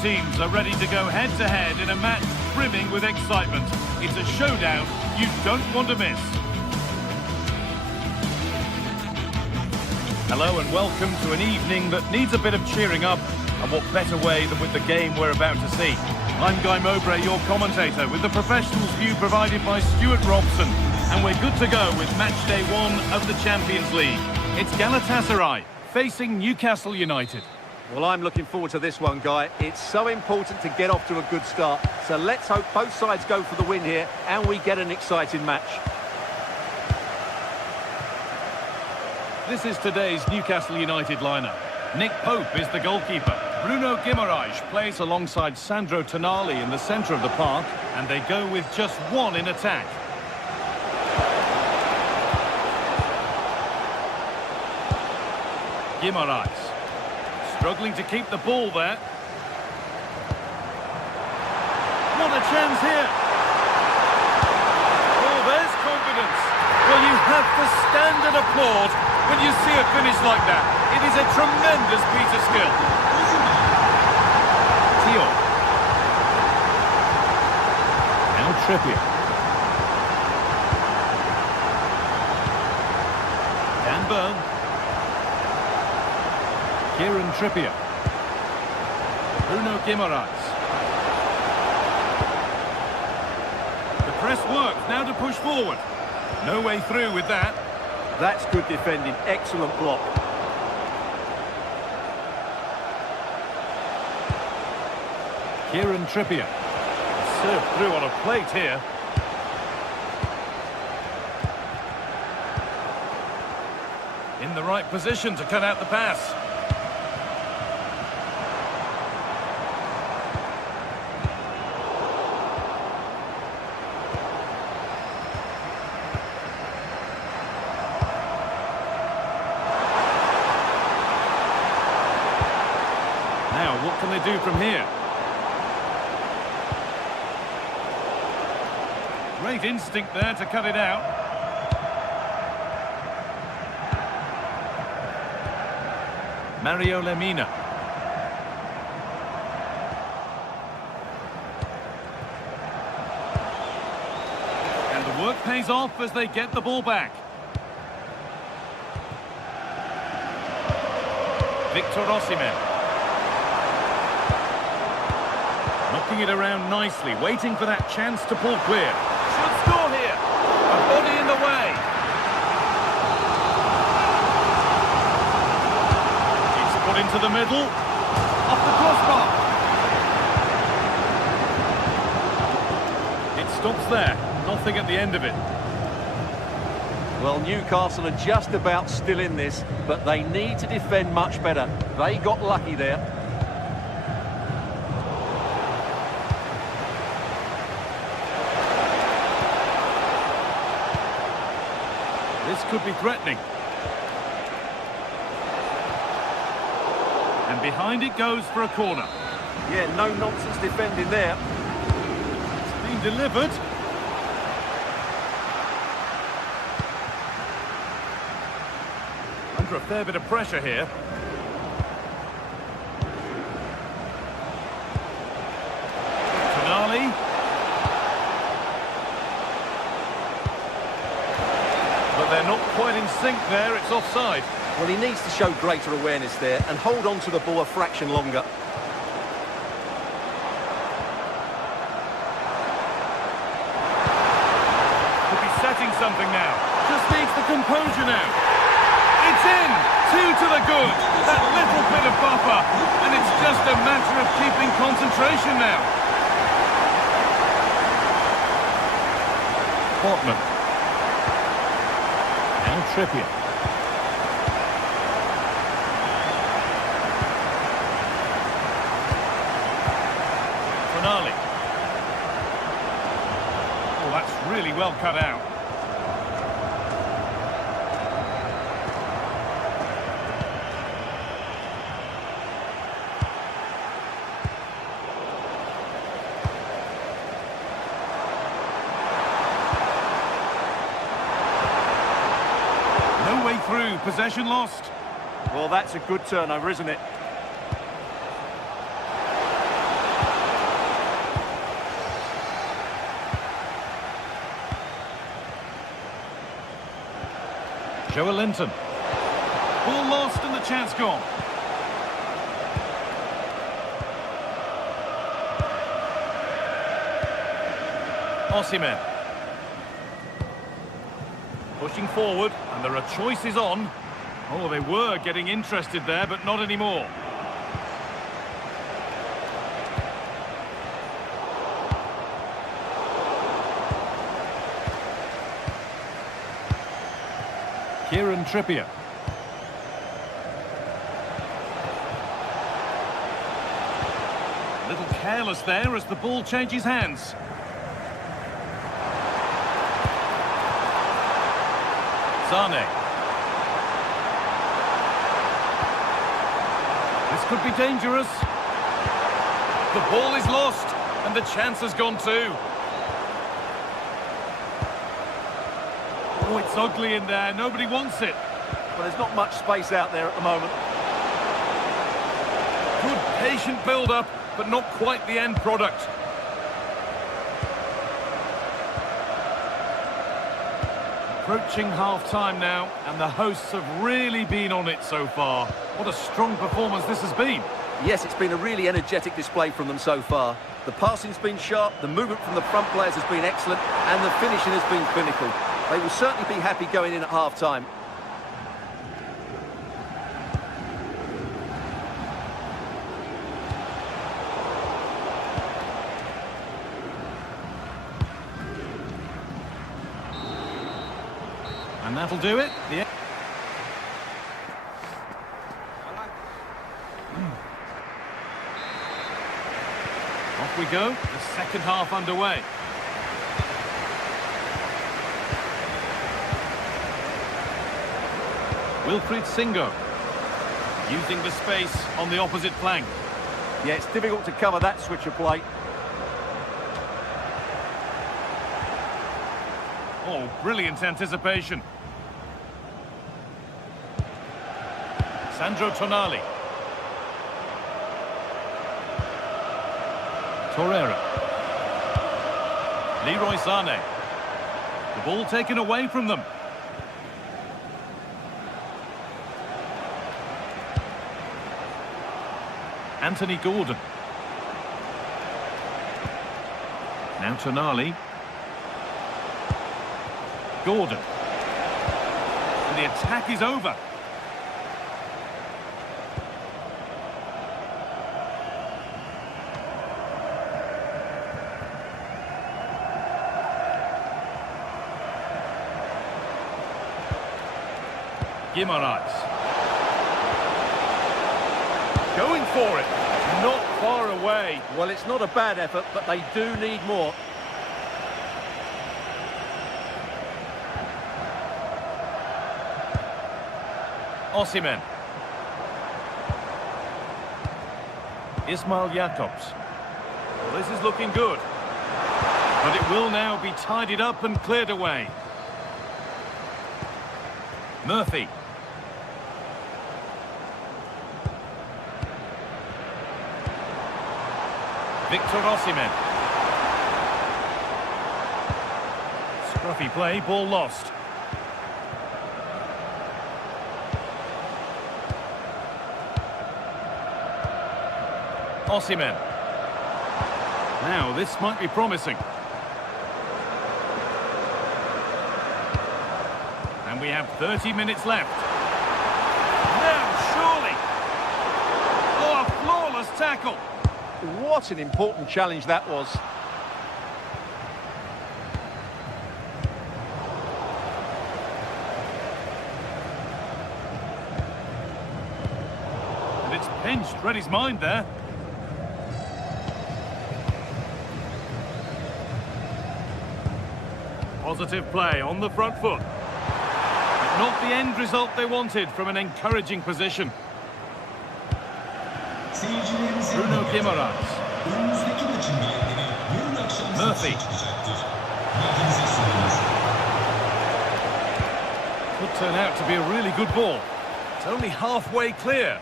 teams are ready to go head-to-head in a match brimming with excitement. It's a showdown you don't want to miss. Hello and welcome to an evening that needs a bit of cheering up, and what better way than with the game we're about to see. I'm Guy Mowbray, your commentator, with the professionals' view provided by Stuart Robson, and we're good to go with match day 1 of the Champions League. It's Galatasaray facing Newcastle United. Well, I'm looking forward to this one, Guy. It's so important to get off to a good start, so let's hope both sides go for the win here and we get an exciting match. This is today's Newcastle United lineup. Nick Pope is the goalkeeper. Bruno Guimaraes plays alongside Sandro Tonali in the centre of the park, and they go with just one in attack. Guimaraes struggling to keep the ball there. What a chance here! Oh, there's confidence. Well, you have to stand and applaud when you see a finish like that. It is a tremendous piece of skill. Tio. Now Trippier. Dan Burn. Kieran Trippier. Bruno Guimaraes. The press works, now to push forward. No way through with that. That's good defending, excellent block. Kieran Trippier. Served through on a plate here. In the right position to cut out the pass. Now, what can they do from here? Great instinct there to cut it out. Mario Lemina. And the work pays off as they get the ball back. Victor Osimhen. Knocking it around nicely, waiting for that chance to pull clear. Should score here. A body in the way. It's put into the middle. Off the crossbar. It stops there. Nothing at the end of it. Well, Newcastle are just about still in this, but they need to defend much better. They got lucky there. This could be threatening. And behind it goes for a corner. Yeah, no nonsense defending there. It's been delivered. Under a fair bit of pressure here. Tonali. But they're not quite in sync there, it's offside. Well, he needs to show greater awareness there and hold on to the ball a fraction longer. Could be setting something now. Just needs the composure now. It's in! 2 to the good. That little bit of buffer. And it's just a matter of keeping concentration now. Portman. Now Trippier. Tonali. Oh, that's really well cut out. No way through, possession lost. Well, that's a good turnover, isn't it? Joe Linton. Ball lost and the chance gone. Osimhen. Pushing forward, and there are choices on. Oh, they were getting interested there, but not anymore. Kieran Trippier. A little careless there as the ball changes hands. Sane. This could be dangerous. The ball is lost, and the chance has gone too. Oh, it's ugly in there. Nobody wants it. Well, there's not much space out there at the moment. Good patient build-up, but not quite the end product. Approaching half-time now, and the hosts have really been on it so far. What a strong performance this has been. Yes, it's been a really energetic display from them so far. The passing's been sharp, the movement from the front players has been excellent, and the finishing has been clinical. They will certainly be happy going in at half-time. And that'll do it. Off we go. The second half underway. Wilfried Singo. Using the space on the opposite flank. Yeah, it's difficult to cover that switch of play. Oh, brilliant anticipation. Sandro Tonali. Torreira. Leroy Sane. The ball taken away from them. Anthony Gordon. Now Tonali. Gordon. And the attack is over. Guimaraes. Going for it. Not far away. Well, it's not a bad effort, but they do need more. Osimhen. Ismail Jakobs. Well, this is looking good. But it will now be tidied up and cleared away. Murphy. Victor Osimhen. Scruffy play, ball lost. Osimhen. Now, this might be promising. And we have 30 minutes left. Now, surely. Oh, a flawless tackle. What an important challenge that was. And it's pinched, read his mind there. Positive play on the front foot. But not the end result they wanted from an encouraging position. Bruno Guimaraes. Murphy. Could turn out to be a really good ball. It's only halfway clear.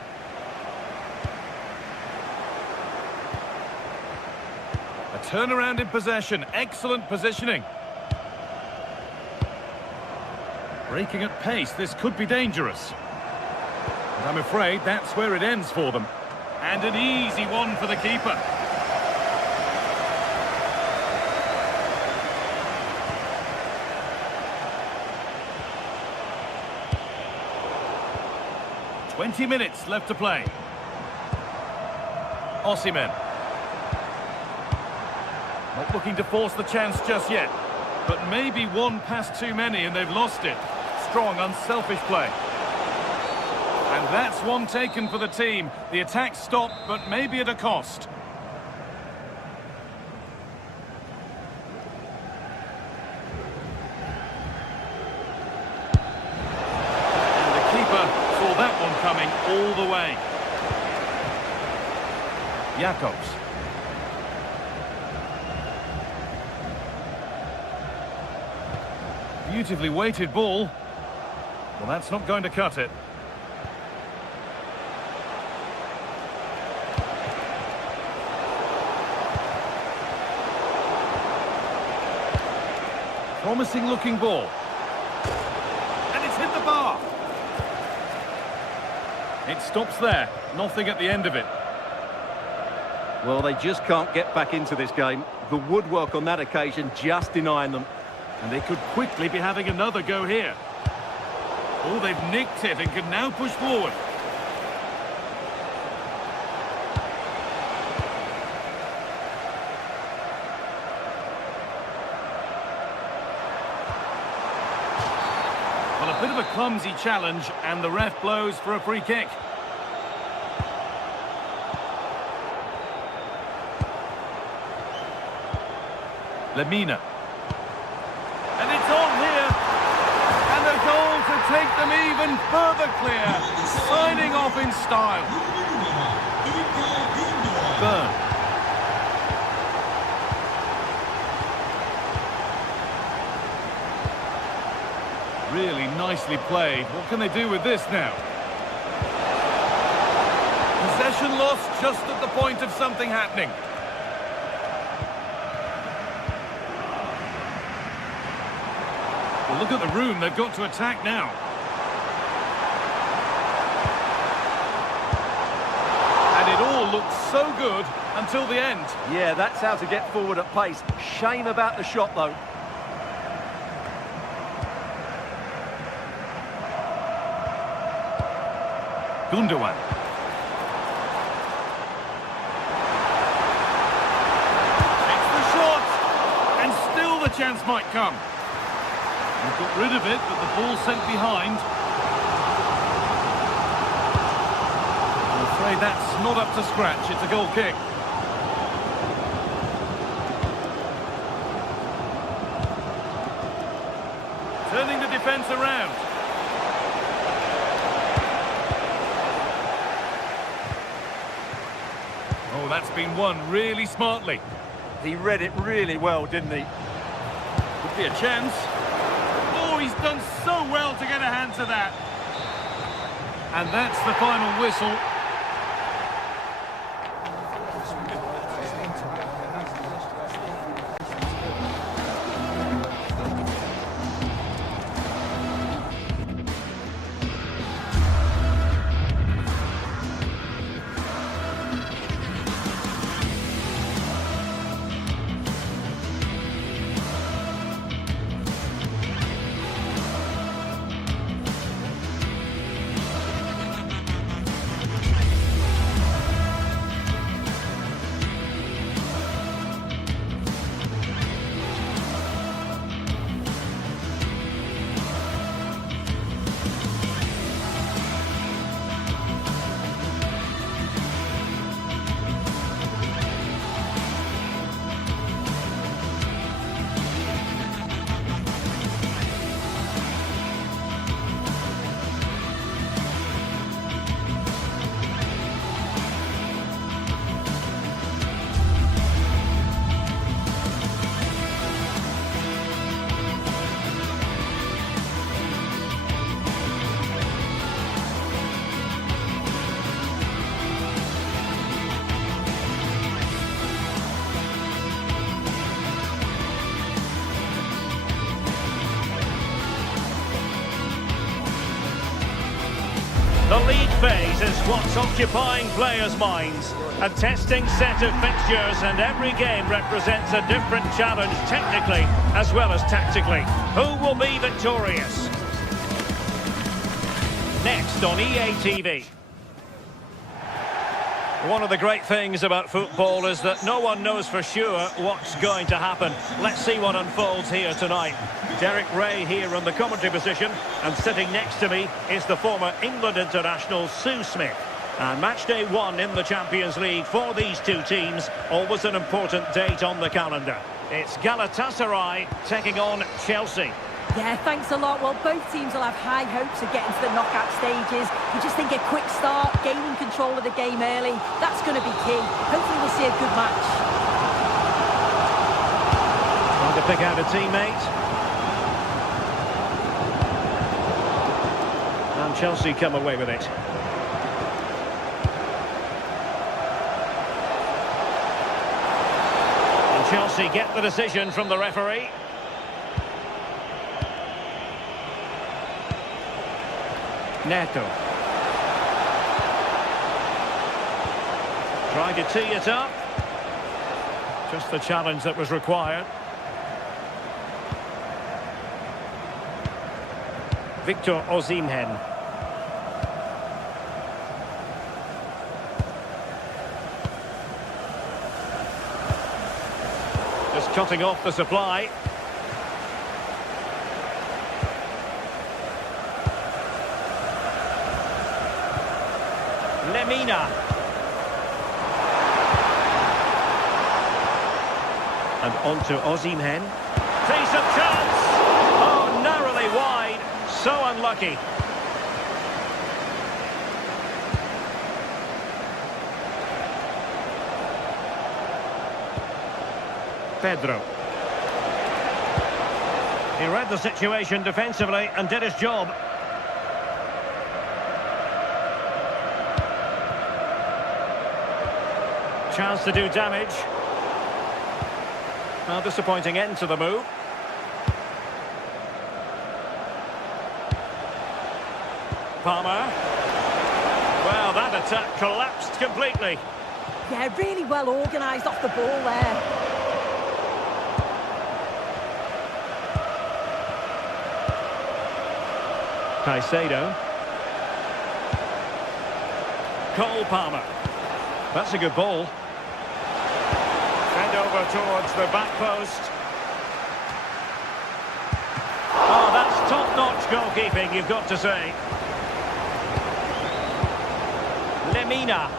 A turnaround in possession. Excellent positioning. Breaking at pace, this could be dangerous. But I'm afraid that's where it ends for them. And an easy one for the keeper. "20 minutes left to play. Osimhen. Not looking to force the chance just yet. But maybe one pass too many and they've lost it. Strong, unselfish play. And that's one taken for the team. The attack stopped, but maybe at a cost. And the keeper saw that one coming all the way. Jacobs. Beautifully weighted ball. Well, that's not going to cut it. Promising looking ball. And it's hit the bar. It stops there. Nothing at the end of it. Well, they just can't get back into this game. The woodwork on that occasion just denying them. And they could quickly be having another go here. Oh, they've nicked it and can now push forward. Well, a bit of a clumsy challenge, and the ref blows for a free kick. Lemina. And it's on here. And a goal to take them even further clear. Signing off in style. Burn. Really nicely played. What can they do with this now? Possession lost just at the point of something happening. Well, look at the room they've got to attack now. And it all looked so good until the end. Yeah, that's how to get forward at pace. Shame about the shot, though. Gundogan. It's the shot! And still the chance might come. They've got rid of it, but the ball sent behind. I'm afraid that's not up to scratch. It's a goal kick. Turning the defence around. Oh, that's been won really smartly. He read it really well, didn't he? Could be a chance. Oh, he's done so well to get a hand to that. And that's the final whistle. phase is what's occupying players' minds. A testing set of fixtures, and every game represents a different challenge technically as well as tactically. Who will be victorious? Next on EA TV. One of the great things about football is that no one knows for sure what's going to happen. Let's see what unfolds here tonight. Derek Ray here in the commentary position, and sitting next to me is the former England international Sue Smith. And match day 1 in the Champions League for these two teams, always an important date on the calendar. It's Galatasaray taking on Chelsea. Yeah, thanks a lot. Well, both teams will have high hopes of getting to the knockout stages. You just think a quick start, gaining control of the game early, that's going to be key. Hopefully we'll see a good match. Trying to pick out a teammate. And Chelsea come away with it. And Chelsea get the decision from the referee. Neto. Trying to tee it up. Just the challenge that was required. Victor Osimhen. Just cutting off the supply. Lemina. And on to Osimhen. Decent chance! Oh, narrowly wide. So unlucky. Pedro. He read the situation defensively and did his job. Chance to do damage. Well, disappointing end to the move. Palmer. Well, that attack collapsed completely. Yeah, really well organised off the ball there. Caicedo. Cole Palmer. That's a good ball. Fed over towards the back post. Oh, that's top-notch goalkeeping, you've got to say. Lemina.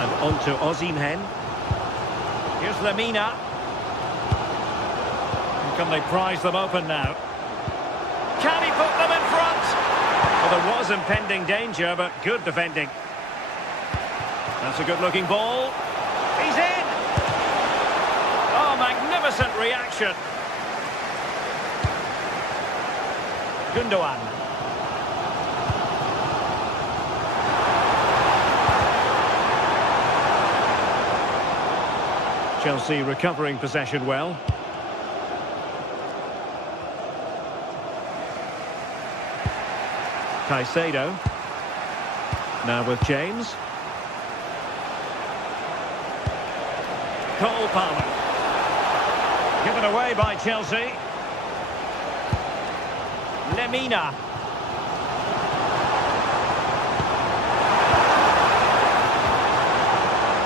And on to Osimhen. Here's Lemina. And can they prize them open now? Can he put them in front? Well, there was impending danger, but good defending. That's a good-looking ball. He's in! Oh, magnificent reaction. Gundogan. Chelsea recovering possession well. Caicedo. Now with James. Cole Palmer. Given away by Chelsea. Lemina.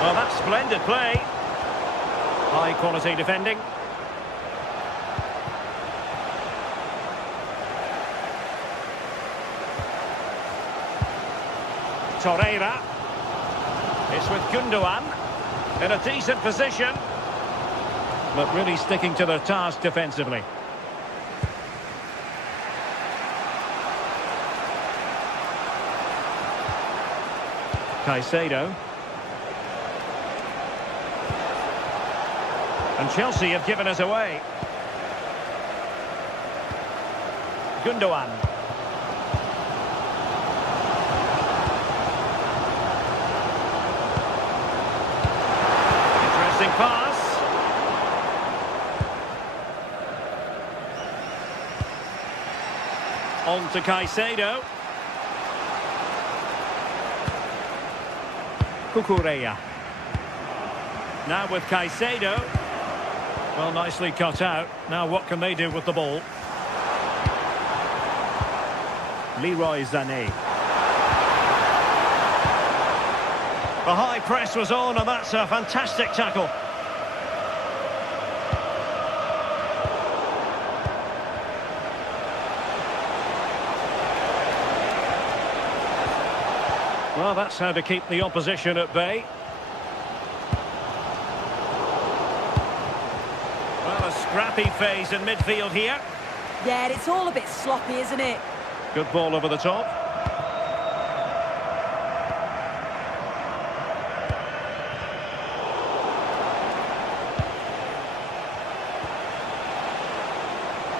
Well, that's splendid play. High quality defending. Torreira. It's with Gundogan. In a decent position, but really sticking to their task defensively. Caicedo. And Chelsea have given us away. Gundogan. Pass. On to Caicedo. Cucurella. Now with Caicedo. Well, nicely cut out. Now what can they do with the ball? Leroy Sané. The high press was on, and that's a fantastic tackle. Well, that's how to keep the opposition at bay. Well, a scrappy phase in midfield here. Yeah, it's all a bit sloppy, isn't it? Good ball over the top.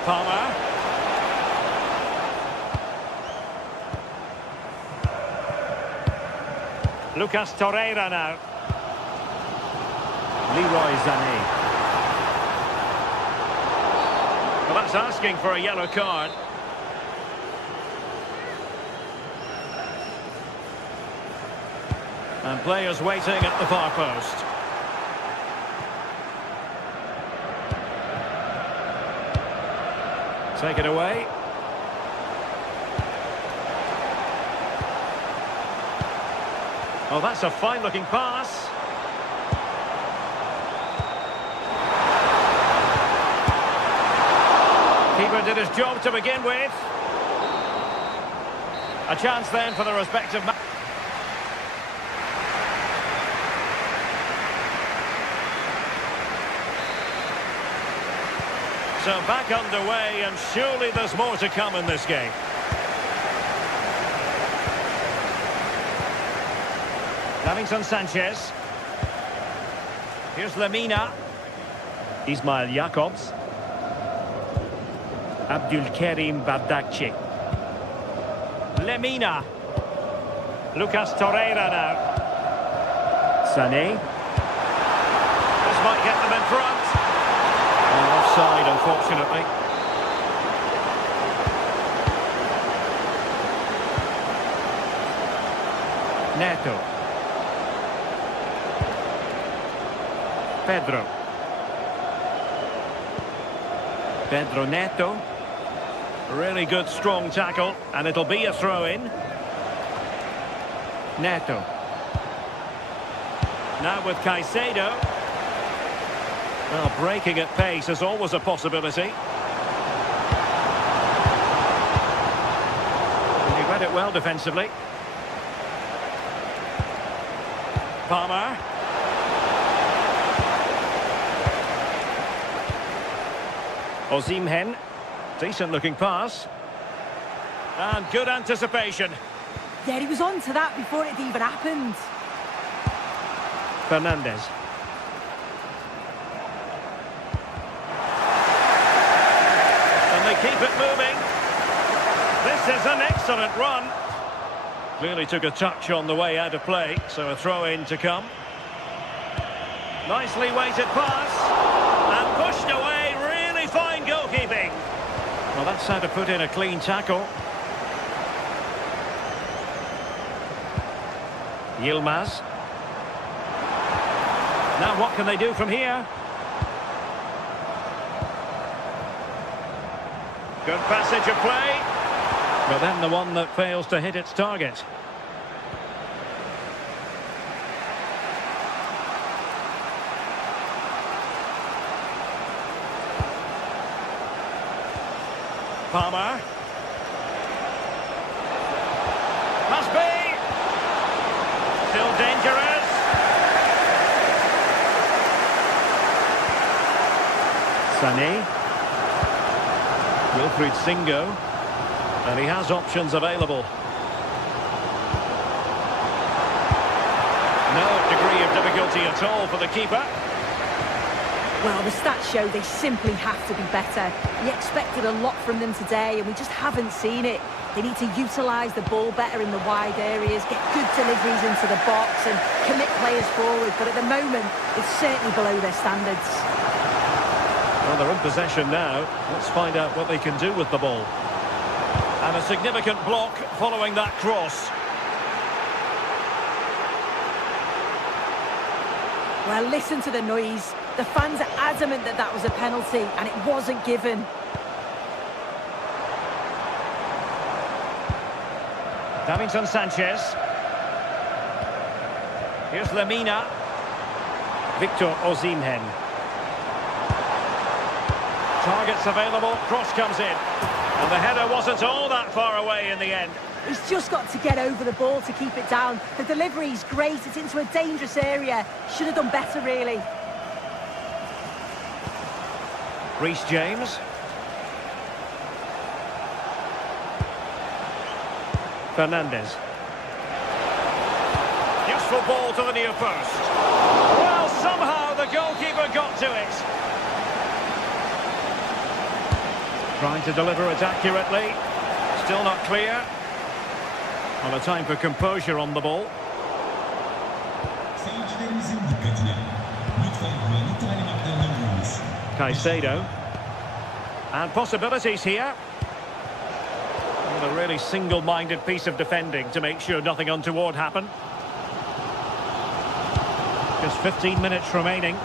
Palmer. Lucas Torreira now. Leroy Sané. Well, that's asking for a yellow card. And players waiting at the far post. Take it away. Oh, that's a fine-looking pass. Keeper did his job to begin with. A chance then for the respective match. So back underway, and surely there's more to come in this game. Davinson Sanchez. Here's Lemina. Ismail Jakobs. Abdulkarim Bardakci. Lemina. Lucas Torreira now. Sané. This might get them in front. And offside, unfortunately. Neto. Pedro Neto. Really good, strong tackle, and it'll be a throw-in. Neto. Now with Caicedo. Well, breaking at pace is always a possibility. He read it well defensively. Palmer. Osimhen. Decent looking pass. And good anticipation. Yeah, he was on to that before it even happened. Fernandez. And they keep it moving. This is an excellent run. Clearly took a touch on the way out of play, so a throw-in to come. Nicely weighted pass. And pushed away. Really fine goalkeeping. Well, that's how to put in a clean tackle. Yilmaz. Now what can they do from here? Good passage of play. But then the one that fails to hit its target. Palmer. Must be. Still dangerous. Sané. Wilfried Singo. And he has options available. No degree of difficulty at all for the keeper. Well, the stats show they simply have to be better. We expected a lot from them today, and we just haven't seen it. They need to utilise the ball better in the wide areas, get good deliveries into the box and commit players forward. But at the moment, it's certainly below their standards. Well, they're in possession now. Let's find out what they can do with the ball. And a significant block following that cross. Well, listen to the noise. The fans are adamant that that was a penalty, and it wasn't given. Davinson Sanchez. Here's Lemina. Victor Osimhen. Targets available, cross comes in. And the header wasn't all that far away in the end. He's just got to get over the ball to keep it down. The delivery's great, it's into a dangerous area. Should have done better, really. Reece James. Fernandes. Useful ball to the near post. Well, somehow the goalkeeper got to it. Trying to deliver it accurately. Still not clear. Well, a time for composure on the ball. Seyircilerimizin dikkatine. Lütfen güvenlik talimatlarına uyunuz. Caicedo. And possibilities here. Well, a really single-minded piece of defending to make sure nothing untoward happened. Just 15 minutes remaining.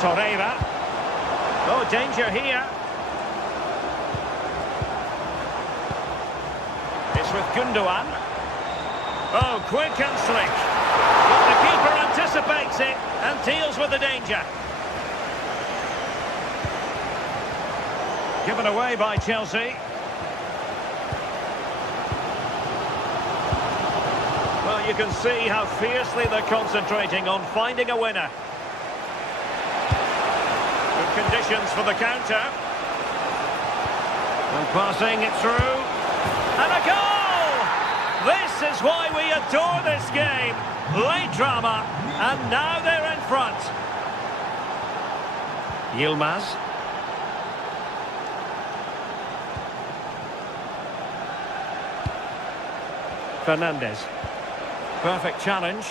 Torreira. Oh, danger here. It's with Gundogan. Oh, quick and slick. But the keeper anticipates it and deals with the danger. Given away by Chelsea. Well, you can see how fiercely they're concentrating on finding a winner. Good conditions for the counter. And passing it through. And a goal! This is why we adore this game. Late drama, and now they're in front. Yilmaz. Fernandes. Perfect challenge.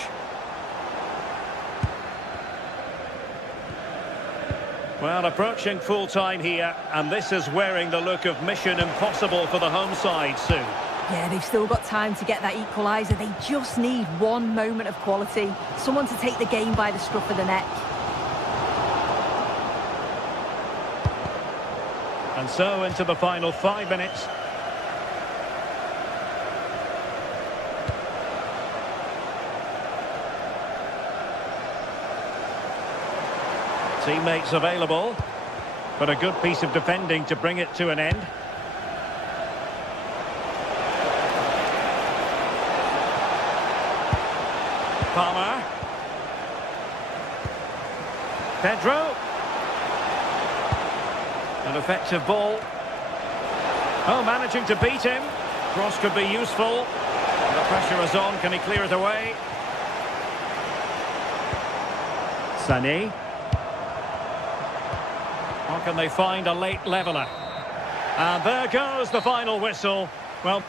Well, approaching full time here, and this is wearing the look of mission impossible for the home side soon. Yeah, they've still got time to get that equaliser. They just need one moment of quality. Someone to take the game by the scruff of the neck. And so into the final 5 minutes. Teammates available, but a good piece of defending to bring it to an end. Palmer. Pedro. An effective ball. Oh, managing to beat him. Cross could be useful. The pressure is on. Can he clear it away? Sané. Or can they find a late leveller? And there goes the final whistle. Well...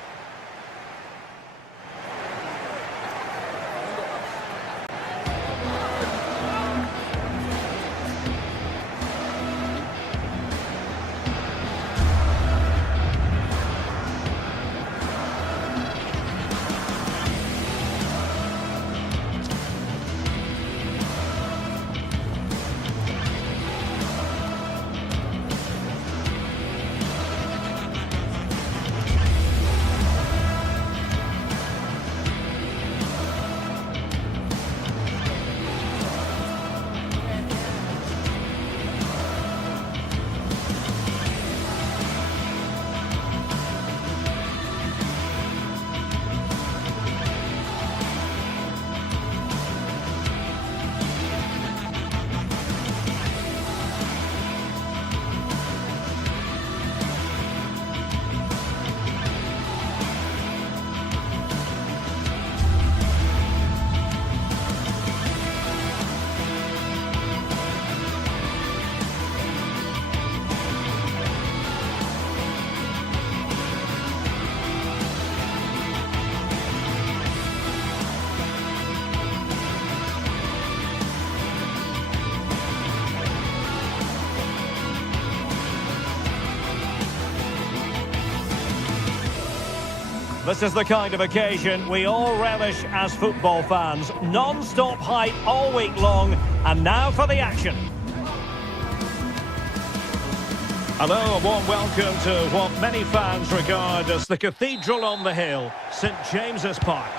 This is the kind of occasion we all relish as football fans. Non-stop hype all week long, and now for the action. Hello, a warm welcome to what many fans regard as the cathedral on the hill, St James's Park.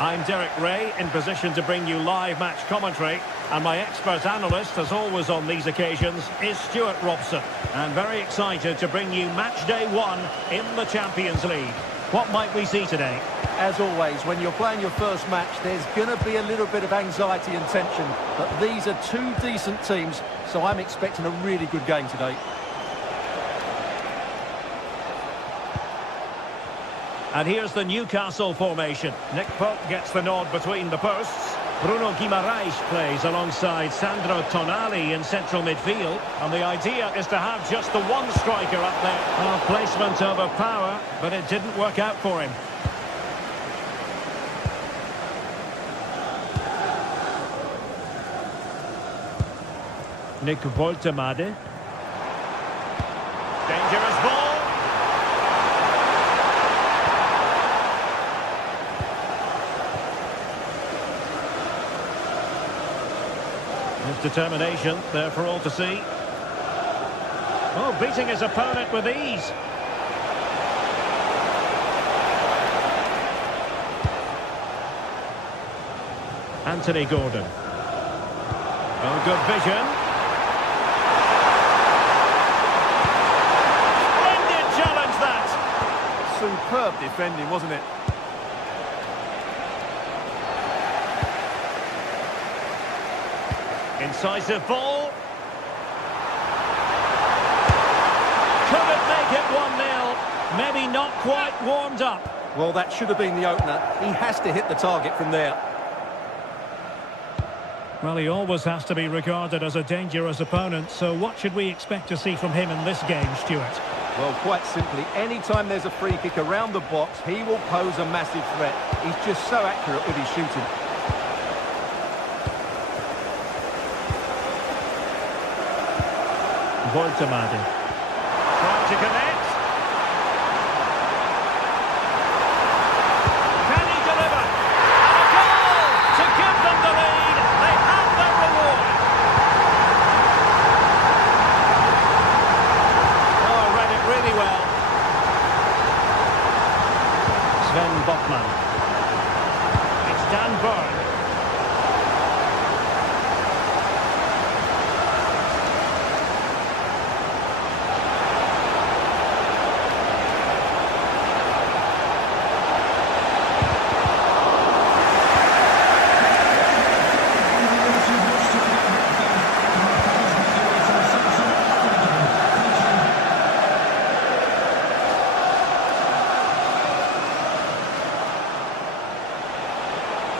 I'm Derek Ray, in position to bring you live match commentary, and my expert analyst, as always on these occasions, is Stuart Robson. And very excited to bring you match day 1 in the Champions League. What might we see today? As always, when you're playing your first match, there's going to be a little bit of anxiety and tension, but these are two decent teams, so I'm expecting a really good game today. And here's the Newcastle formation. Nick Pope gets the nod between the posts. Bruno Guimaraes plays alongside Sandro Tonali in central midfield. And the idea is to have just the one striker up there. Well, placement over power, but it didn't work out for him. Nick Voltemade. Dangerous ball. His determination there for all to see. Oh, beating his opponent with ease. Anthony Gordon. Oh, good vision. Splendid challenge, that. Superb defending, wasn't it? Incisive ball. Couldn't make it 1-0. Maybe not quite warmed up. Well, that should have been the opener. He has to hit the target from there. Well, he always has to be regarded as a dangerous opponent, so what should we expect to see from him in this game, Stuart? Well, quite simply, anytime there's a free kick around the box, he will pose a massive threat. He's just so accurate with his shooting. Voltemade. Trying to connect. Can he deliver? A goal to give them the lead. They have their reward. Oh, read it really well. Sven Botman. It's Dan Burn.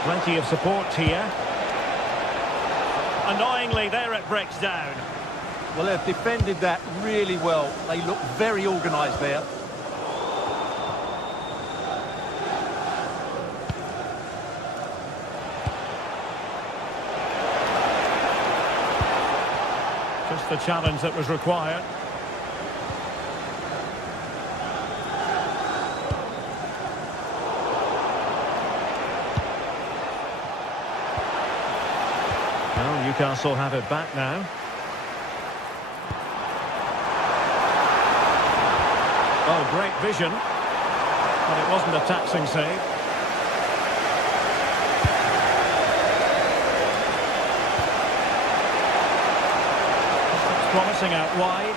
Plenty of support here. Annoyingly, there it breaks down. Well, they've defended that really well. They look very organised there. Just the challenge that was required. Well, Newcastle have it back now. Oh, great vision. But it wasn't a taxing save. It's promising out wide.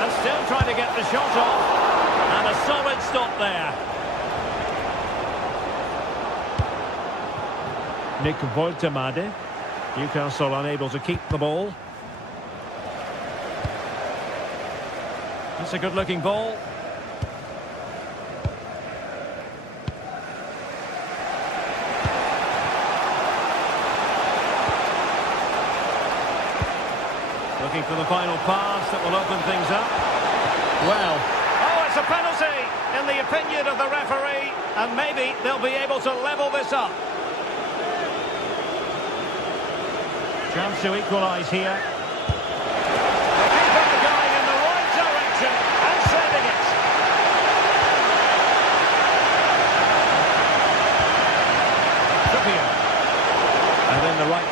And still trying to get the shot off. And a solid stop there. Nick Voltemade. Newcastle unable to keep the ball. It's a good-looking ball. Looking for the final pass that will open things up. Well, oh, it's a penalty in the opinion of the referee, and maybe they'll be able to level this up. Chance to equalise here. The keeper going in the right direction.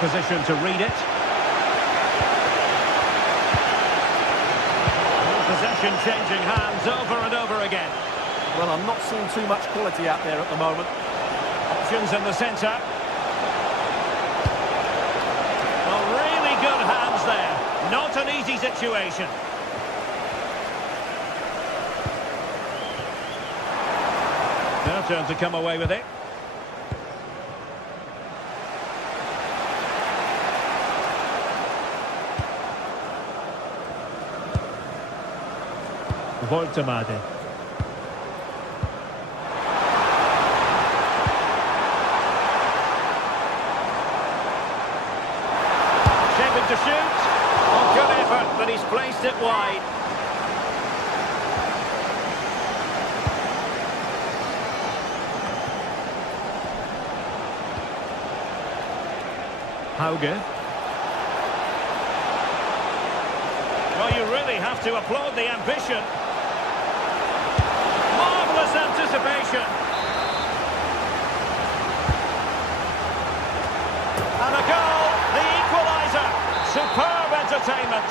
position to read it. Possession changing hands over and over again. Well, I'm not seeing too much quality out there at the moment. Options in the centre. Well, really good hands there. Not an easy situation. Their turn to come away with it. Voltemade. Shaping to shoot. Oh, good effort, but he's placed it wide. Hauge. Well, you really have to applaud the ambition. Marvellous anticipation. And a goal, the equaliser. Superb entertainment.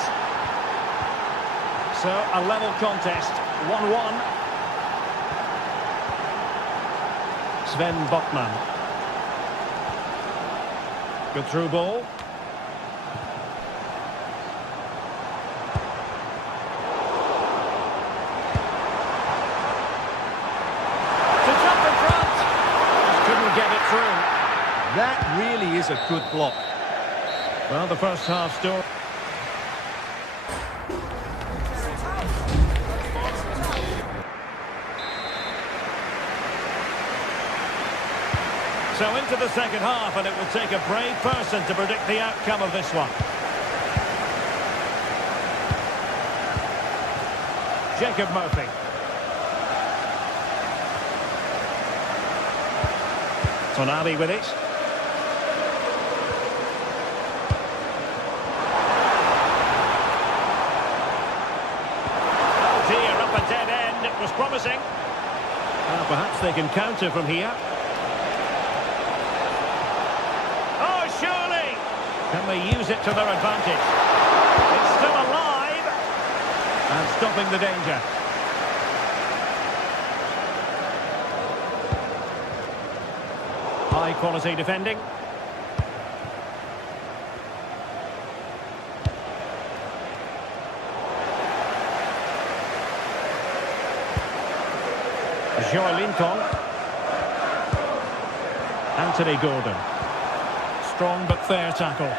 So, a level contest, 1-1. Sven Botman. Good through ball. That really is a good block. Well, the first half story. So into the second half, and it will take a brave person to predict the outcome of this one. Jacob Murphy. Tonali with it. Up a dead end, it was promising. Perhaps they can counter from here. Oh, surely! Can they use it to their advantage? It's still alive! And stopping the danger. High quality defending. Joe Lincoln. Anthony Gordon. Strong but fair tackle.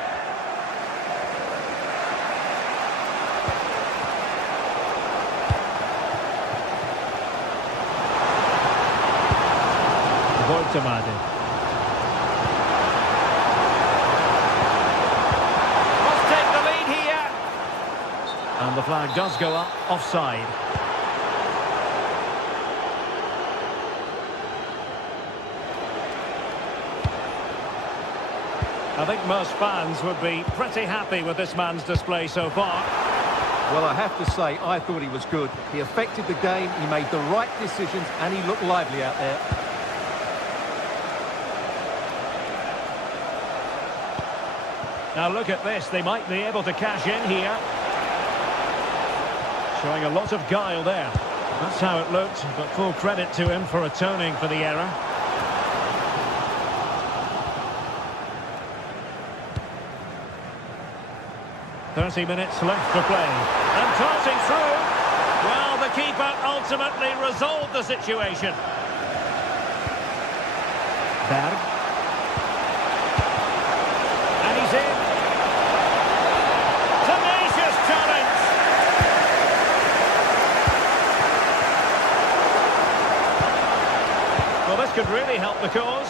Voltemade. Must take the lead here. And the flag does go up, offside. I think most fans would be pretty happy with this man's display so far. Well, I have to say, I thought he was good. He affected the game, he made the right decisions, and he looked lively out there. Now look at this, they might be able to cash in here. Showing a lot of guile there. That's how it looked, but full credit to him for atoning for the error. .30 minutes left to play. And tossing through. Well, the keeper ultimately resolved the situation. Berg. And he's in. Tenacious challenge. Well, this could really help the cause.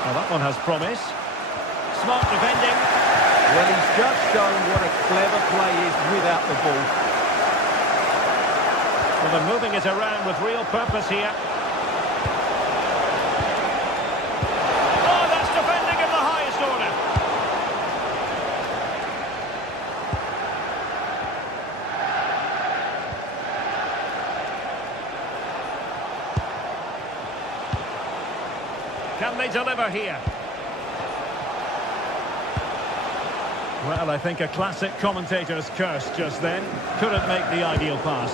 Well, that one has promise. Smart defending. Well, he's just shown what a clever play is without the ball. Well, they're moving it around with real purpose here. Oh, that's defending of the highest order. Can they deliver here? Well, I think a classic commentator's curse just then. Couldn't make the ideal pass.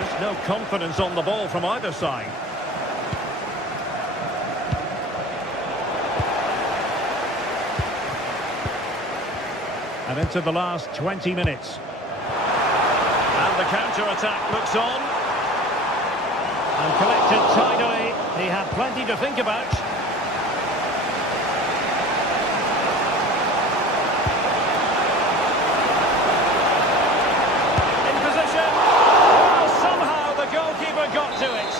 Just no confidence on the ball from either side. And into the last 20 minutes. And the counter-attack looks on. And collected tidily. He had plenty to think about. In position. Well, somehow the goalkeeper got to it.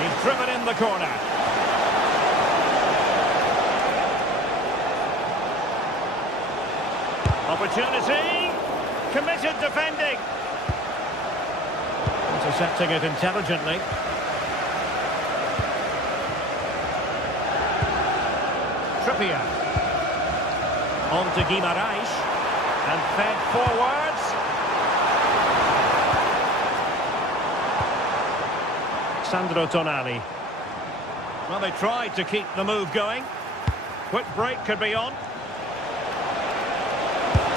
He's driven in the corner. Opportunity. Committed defending. Intercepting it intelligently. Trippier. On to Guimaraes. And fed forwards. Sandro Tonali. Well, they tried to keep the move going. Quick break could be on.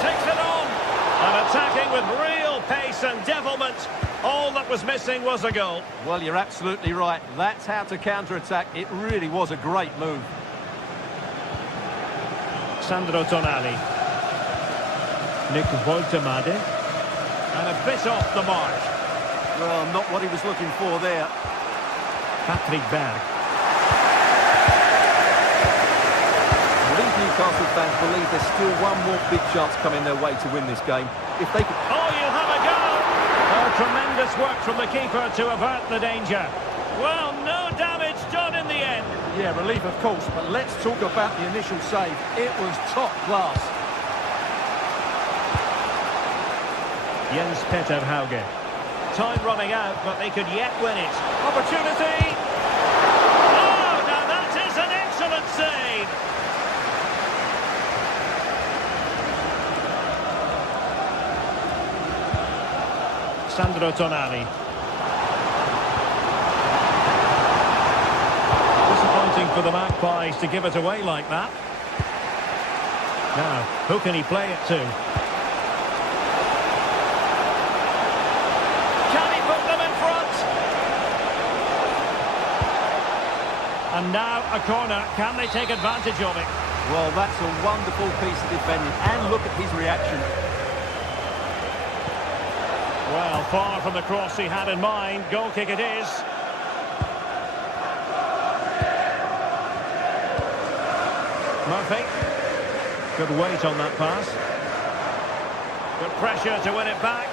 Takes it on. And attacking with real pace and devilment. All that was missing was a goal. Well, you're absolutely right. That's how to counter-attack. It really was a great move. Sandro Tonali. Nick Woltemade. And a bit off the mark. Well, not what he was looking for there. Patrick Berg. These Newcastle fans believe there's still one more big chance coming their way to win this game. If they could... Oh, you'll have a go! Oh, tremendous work from the keeper to avert the danger. Well, no damage done in the end. Yeah, relief of course, but let's talk about the initial save. It was top class. Jens Peter Hauge. Time running out, but they could yet win it. Opportunity! Oh, now that is an excellent save! Sandro Tonali. Disappointing for the Magpies to give it away like that. Now, who can he play it to? Can he put them in front? And now a corner. Can they take advantage of it? Well, that's a wonderful piece of defending. And look at his reaction. Well, far from the cross he had in mind. Goal kick it is. Murphy. Good weight on that pass. Good pressure to win it back.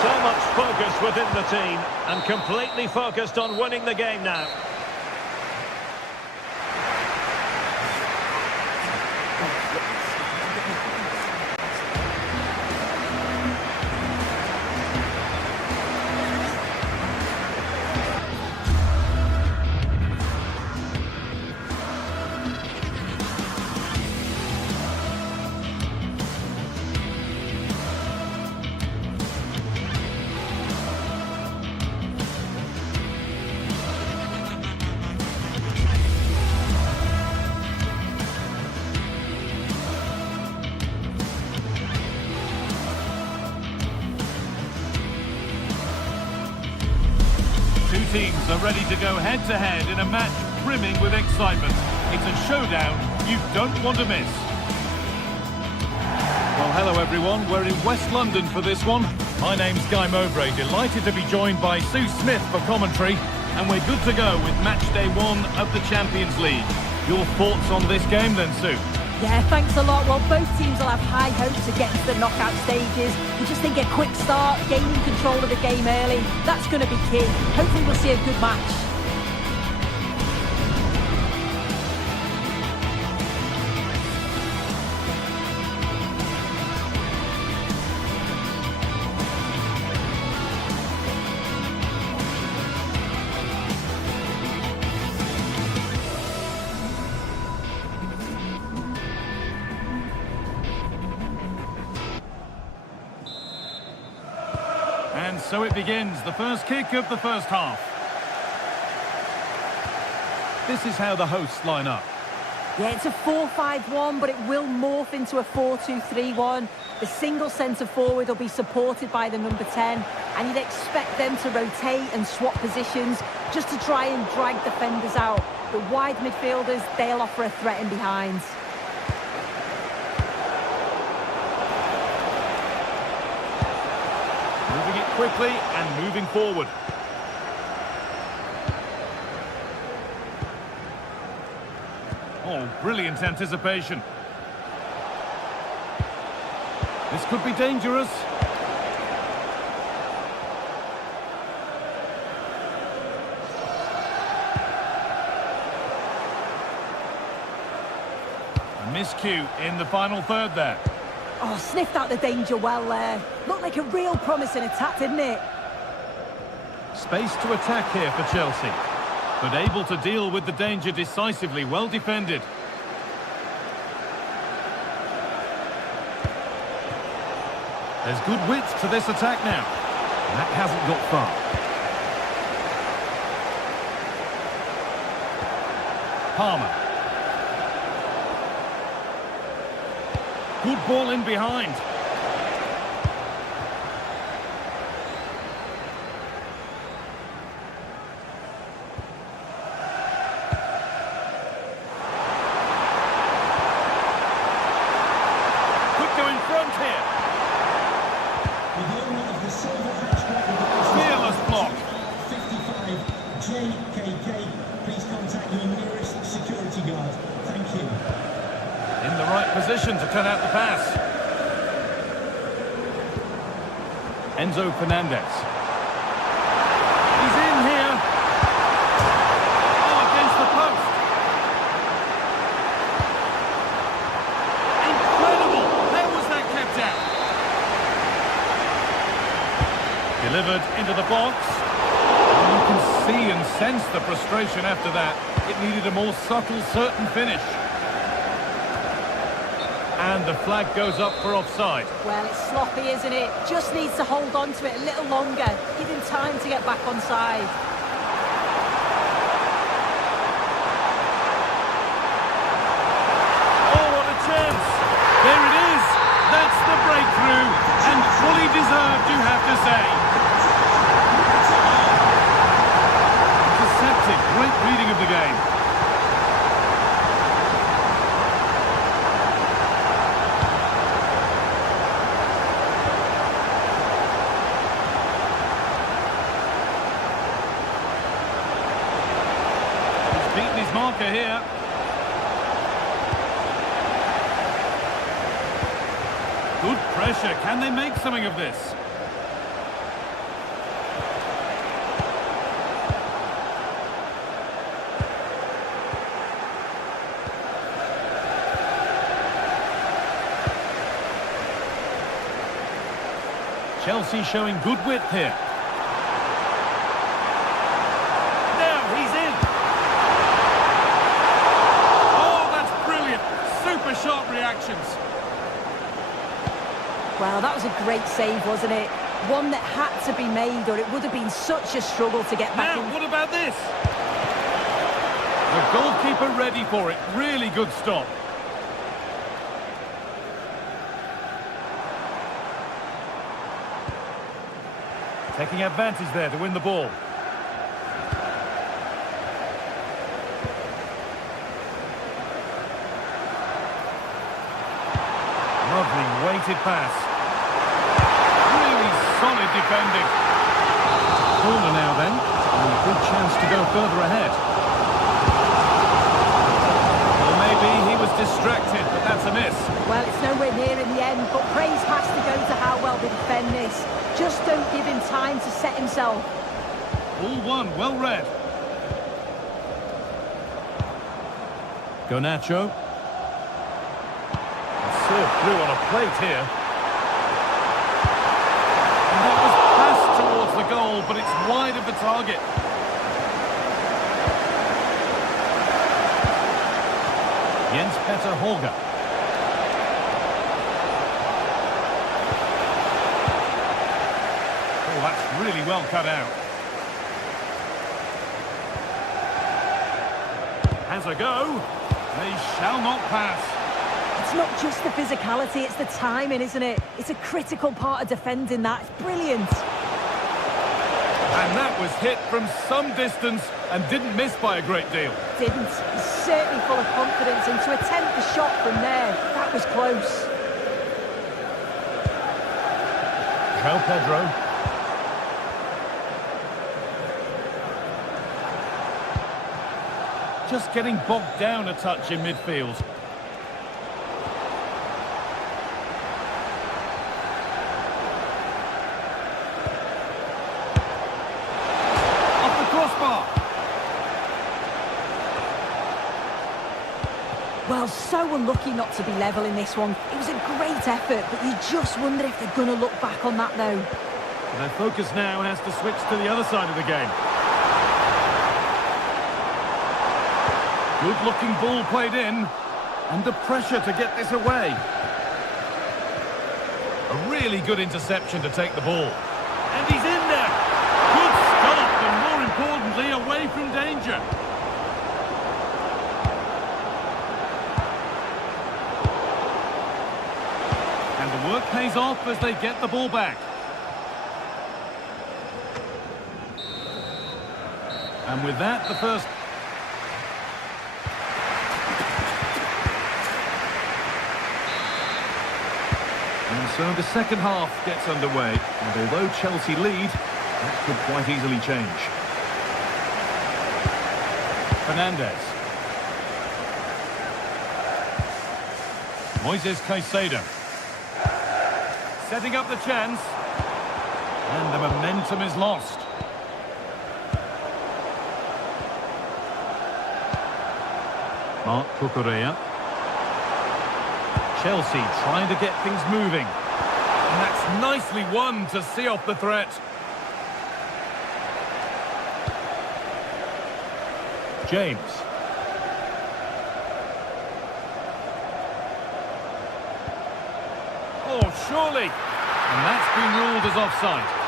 So much focus within the team and completely focused on winning the game now. Two teams are ready to go head-to-head in a match brimming with excitement. It's a showdown you don't want to miss. Well, hello everyone. We're in West London for this one. My name's Guy Mowbray, delighted to be joined by Sue Smith for commentary. And we're good to go with match day 1 of the Champions League. Your thoughts on this game then, Sue? Yeah, thanks a lot. Well, both teams will have high hopes of getting to the knockout stages. We just think a quick start, gaining control of the game early, that's going to be key. Hopefully we'll see a good match. so it begins, the first kick of the first half. This is how the hosts line up. Yeah, it's a 4-5-1, but it will morph into a 4-2-3-1. The single centre forward will be supported by the number 10, and you'd expect them to rotate and swap positions just to try and drag defenders out. The wide midfielders, they'll offer a threat in behind. Moving it quickly and moving forward. Oh, brilliant anticipation. This could be dangerous. A miscue in the final third there. Oh, sniffed out the danger well there. Looked like a real promising attack, didn't it? Space to attack here for Chelsea, but able to deal with the danger decisively, well defended. There's good width to this attack now. And that hasn't got far. Palmer. Good ball in behind. Could go in front here. Fearless block. 55 JKK. Please contact your nearest security guard. Thank you. In the right position to cut out the pass. Enzo Fernandez. He's in here. Oh, against the post. Incredible. How was that kept out? Delivered into the box. You can see and sense the frustration after that. It needed a more subtle, certain finish. And the flag goes up for offside. Well, it's sloppy, isn't it? Just needs to hold on to it a little longer. Give him time to get back on side. Oh, what a chance! There it is! That's the breakthrough! And fully deserved, you have to say. Intercepted. Great reading of the game. Beaten his marker here. Good pressure. Can they make something of this? Chelsea showing good width here. Sharp reactions. Well, that was a great save, wasn't it? One that had to be made, or it would have been such a struggle to get back in. Now, what about this? The goalkeeper ready for it. Really good stop. Taking advantage there to win the ball. Lovely weighted pass. Really solid defending. Corner now then. And a good chance to go further ahead. Well, maybe he was distracted, but that's a miss. Well, it's nowhere near in the end, but praise has to go to how well they defend this. Just don't give him time to set himself. All one, well read. Garnacho. Served through on a plate here. And that was passed towards the goal, but it's wide of the target. Jens-Peter Holger. Oh, that's really well cut out. Has a go. They shall not pass. It's not just the physicality, it's the timing, isn't it? It's a critical part of defending that. It's brilliant. And that was hit from some distance and didn't miss by a great deal. Didn't. He's certainly full of confidence, and to attempt the shot from there, that was close. João Pedro. Just getting bogged down a touch in midfield. Off the crossbar. Well, so unlucky not to be level in this one. It was a great effort, but you just wonder if they're going to look back on that, though. Their focus now has to switch to the other side of the game. Good-looking ball played in. Under pressure to get this away. A really good interception to take the ball. And he's in there. Good stop, and more importantly, away from danger. And the work pays off as they get the ball back. And with that, the first... And so the second half gets underway, and although Chelsea lead, that could quite easily change. Fernandes. Moises Caicedo. Setting up the chance. And the momentum is lost. Marc Cucurella. Chelsea trying to get things moving. And that's nicely won to see off the threat. James. Oh, surely. And that's been ruled as offside.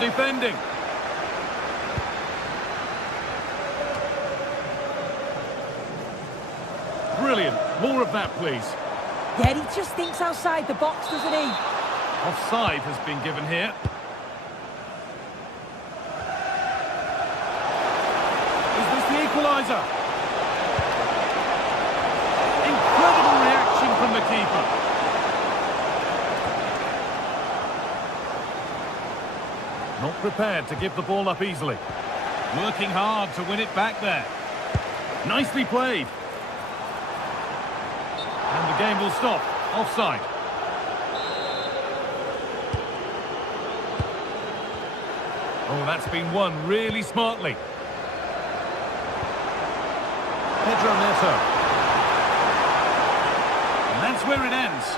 Defending. Brilliant. More of that, please. Yeah, he just thinks outside the box, doesn't he? Offside has been given here. Is this the equaliser? Incredible reaction from the keeper. Not prepared to give the ball up easily. Working hard to win it back there. Nicely played. And the game will stop. Offside. Oh, that's been won really smartly. Pedro Neto. And that's where it ends.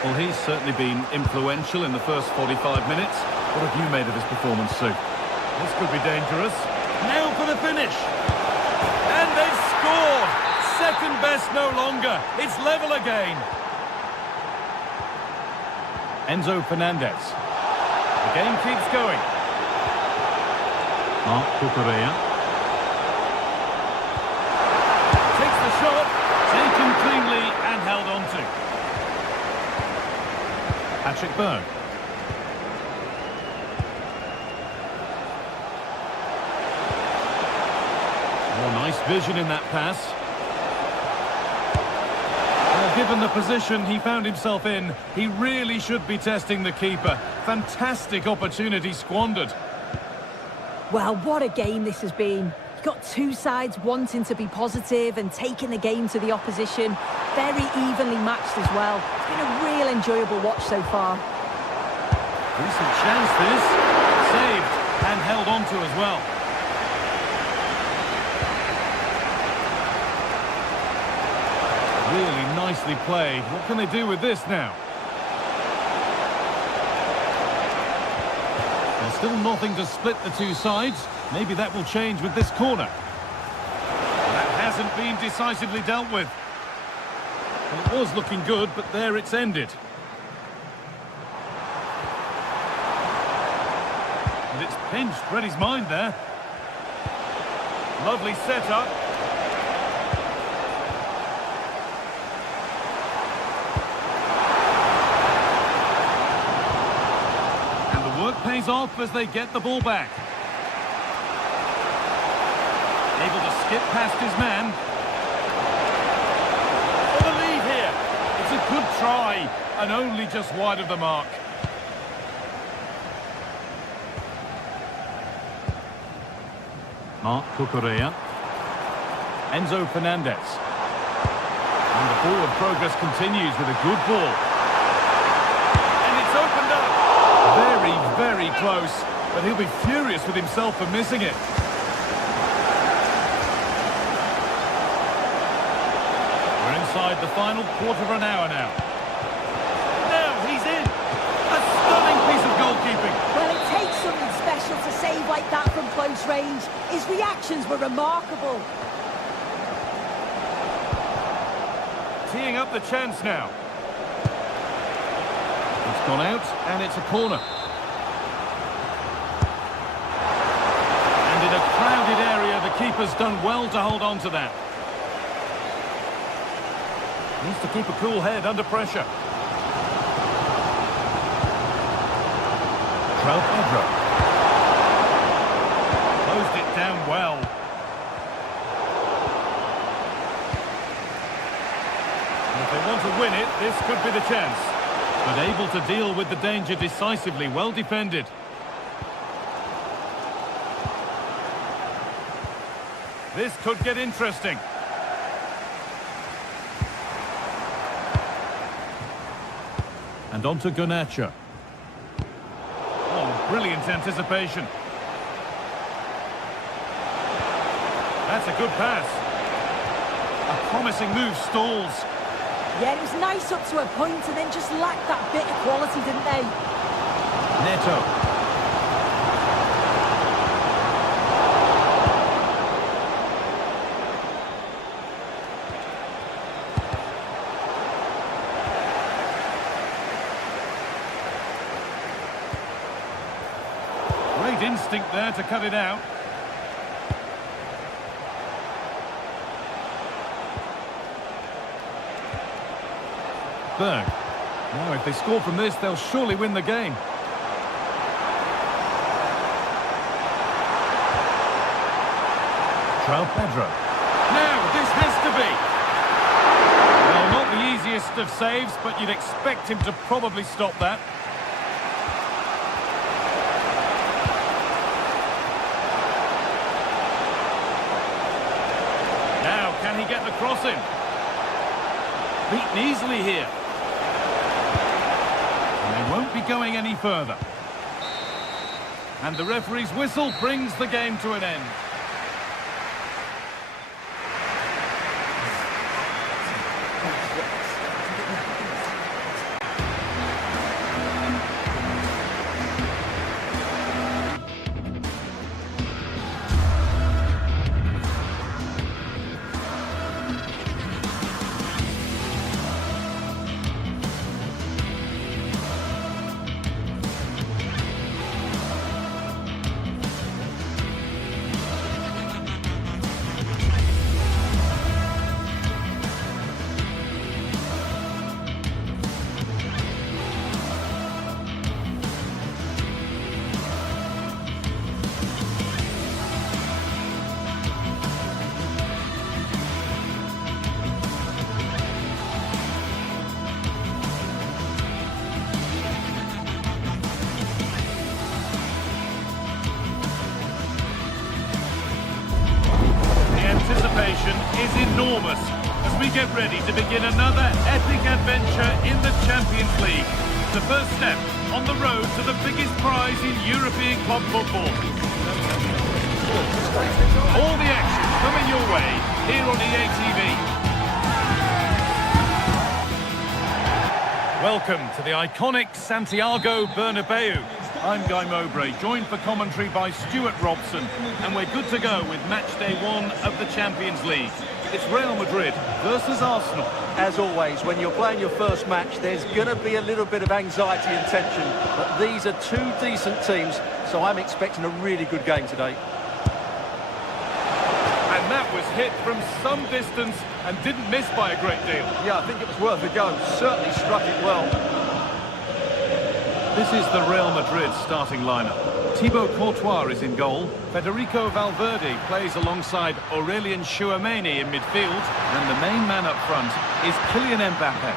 Well, he's certainly been influential in the first 45 minutes. What have you made of his performance, Sue? This could be dangerous. Now for the finish. And they've scored. Second best no longer. It's level again. Enzo Fernandez. The game keeps going. Marc Cucurella. Takes the shot. Taken cleanly and held on to. Patrick Berg. Oh, nice vision in that pass. Well, given the position he found himself in, he really should be testing the keeper. Fantastic opportunity squandered. Well, what a game this has been. You've got two sides wanting to be positive and taking the game to the opposition. Very evenly matched as well. It's been a real enjoyable watch so far. Decent chance this. Saved and held on to as well. Really nicely played. What can they do with this now? Still nothing to split the two sides. Maybe that will change with this corner. That hasn't been decisively dealt with. Well, it was looking good, but there it's ended. And it's pinched Reddy's mind there. Lovely setup. And the work pays off as they get the ball back. Able to skip past his man. For the lead here. It's a good try, and only just wide of the mark. Mark Cucurella. Enzo Fernandez. And the forward progress continues with a good ball. And it's opened up. Very, very close. But he'll be furious with himself for missing it. We're inside the final quarter of an hour now. Now he's in. A stunning piece of goalkeeping. Well, it takes something special to save like that from close range. His reactions were remarkable. Teeing up the chance now. It's gone out, and it's a corner. And in a crowded area, the keeper's done well to hold on to that. Needs to keep a cool head under pressure. Pedro. Closed it down well. And if they want to win it, this could be the chance. But able to deal with the danger decisively, well defended. This could get interesting. And on to Garnacho. Oh, brilliant anticipation. That's a good pass. A promising move stalls. Yeah, it was nice up to a point and then just lacked that bit of quality, didn't they? Neto. Great instinct there to cut it out. Berg. Now, if they score from this, they'll surely win the game. Pedro. Now, this has to be. Well, not the easiest of saves, but you'd expect him to probably stop that. Now, can he get the cross in? Beaten easily here. And they won't be going any further. And the referee's whistle brings the game to an end. Is enormous as we get ready to begin another epic adventure in the Champions League. The first step on the road to the biggest prize in European club football. All the action coming your way here on EA TV. Welcome to the iconic Santiago Bernabeu. I'm Guy Mowbray, joined for commentary by Stuart Robson, and we're good to go with match day 1 of the Champions League. It's Real Madrid versus Arsenal. As always, when you're playing your first match, there's going to be a little bit of anxiety and tension, but these are two decent teams, so I'm expecting a really good game today. And that was hit from some distance and didn't miss by a great deal. Yeah, I think it was worth a go. Certainly struck it well. This is the Real Madrid starting lineup. Thibaut Courtois is in goal. Federico Valverde plays alongside Aurelien Tchouameni in midfield. And the main man up front is Kylian Mbappe.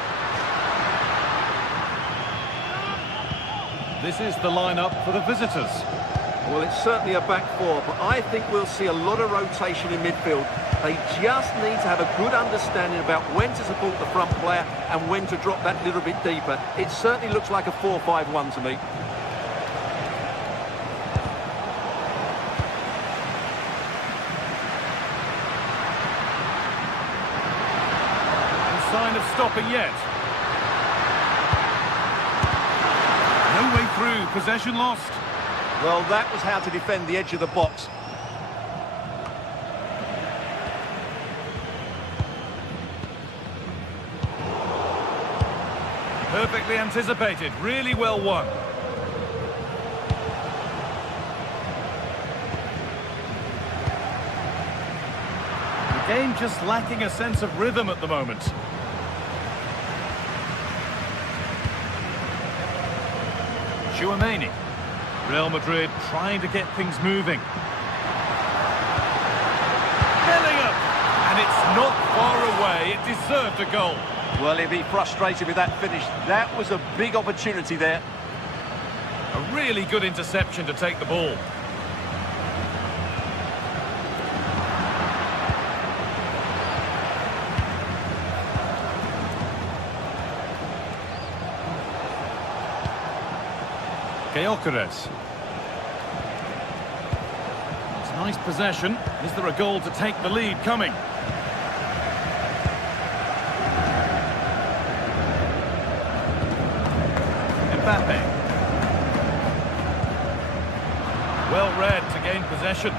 This is the lineup for the visitors. Well, it's certainly a back four, but I think we'll see a lot of rotation in midfield. They just need to have a good understanding about when to support the front player and when to drop that little bit deeper. It certainly looks like a 4-5-1 to me. No sign of stopping yet. No way through, possession lost. Well, that was how to defend the edge of the box. Perfectly anticipated, really well won. The game just lacking a sense of rhythm at the moment. Tchouameni. Real Madrid trying to get things moving. Bellingham! And it's not far away, it deserved a goal. Well, he'll be frustrated with that finish. That was a big opportunity there. A really good interception to take the ball. Gyökeres. It's nice possession. Is there a goal to take the lead coming? Mbappe. Well read to gain possession.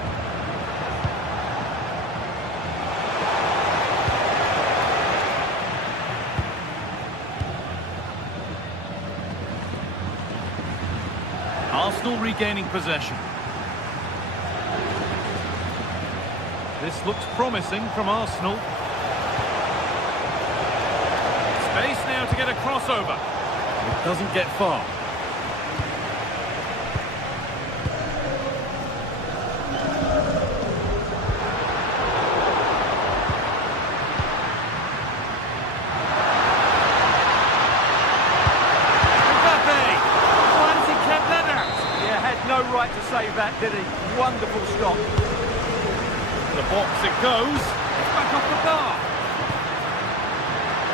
Arsenal regaining possession. This looks promising from Arsenal. Space now to get a crossover. It doesn't get far. No right to save that, did he? Wonderful stop. The box it goes. It's back off the bar.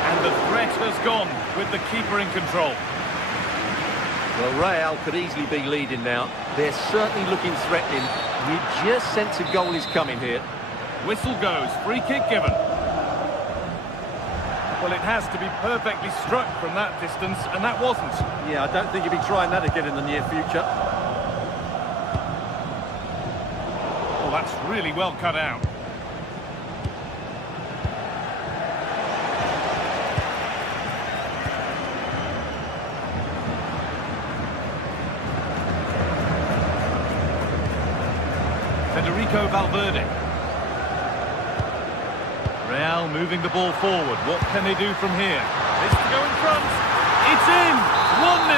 And the threat has gone with the keeper in control. Well, Real could easily be leading now. They're certainly looking threatening. You just sense a goal is coming here. Whistle goes. Free kick given. Well, it has to be perfectly struck from that distance, and that wasn't. Yeah, I don't think he'll be trying that again in the near future. That's really well cut out. Federico Valverde. Real moving the ball forward. What can they do from here? This to go in front. It's in! 1-0,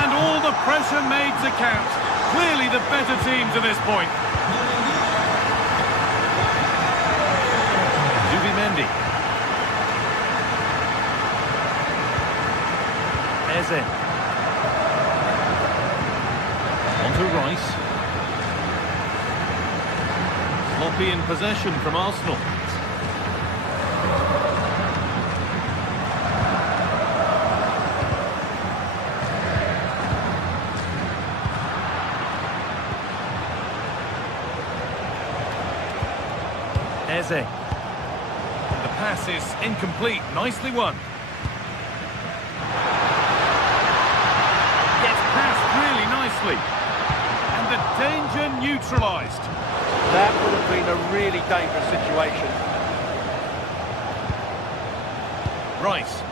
and all the pressure made to count. Clearly the better team to this point. Eze. On to Rice. Sloppy in possession from Arsenal. Eze. The pass is incomplete. Nicely won. Gets past really nicely. nicely. And the danger neutralised. That would have been a really dangerous situation. Rice.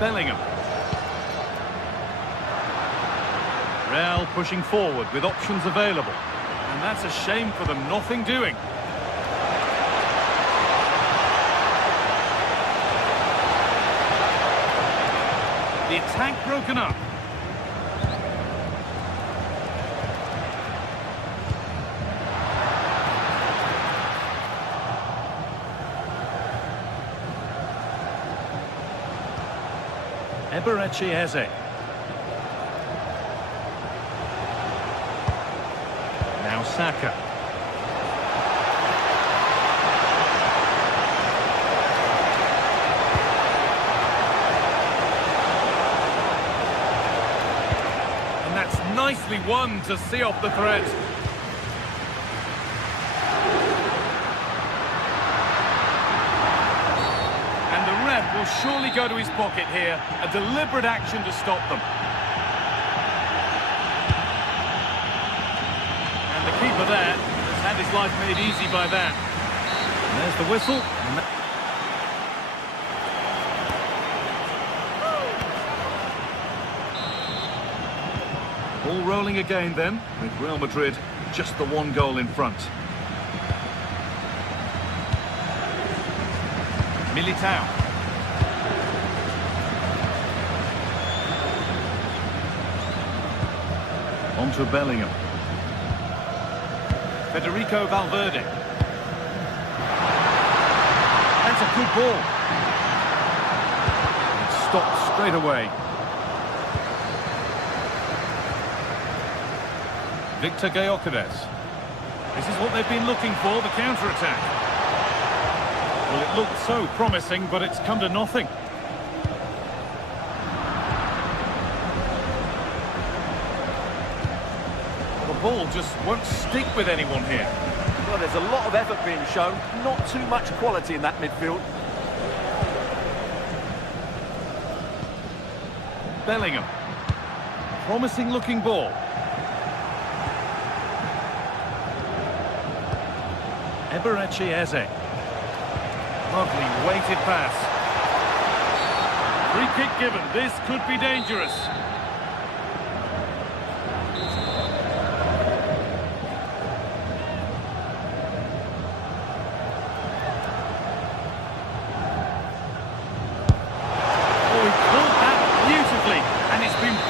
Bellingham. Real pushing forward with options available. And that's a shame for them, nothing doing. The attack broken up. Eze. Now Saka. And that's nicely won to see off the threat. Will surely go to his pocket here. A deliberate action to stop them. And the keeper there has had his life made easy by that. And there's the whistle. Ball rolling again then, with Real Madrid just the one goal in front. Militao. On to Bellingham. Federico Valverde. That's a good ball. It's stopped straight away. Victor Gyökeres. This is what they've been looking for, the counter-attack. Well, it looked so promising, but it's come to nothing. The ball just won't stick with anyone here. Well, there's a lot of effort being shown, not too much quality in that midfield. Bellingham. Promising looking ball. Eze. Lovely weighted pass. Free kick given. This could be dangerous.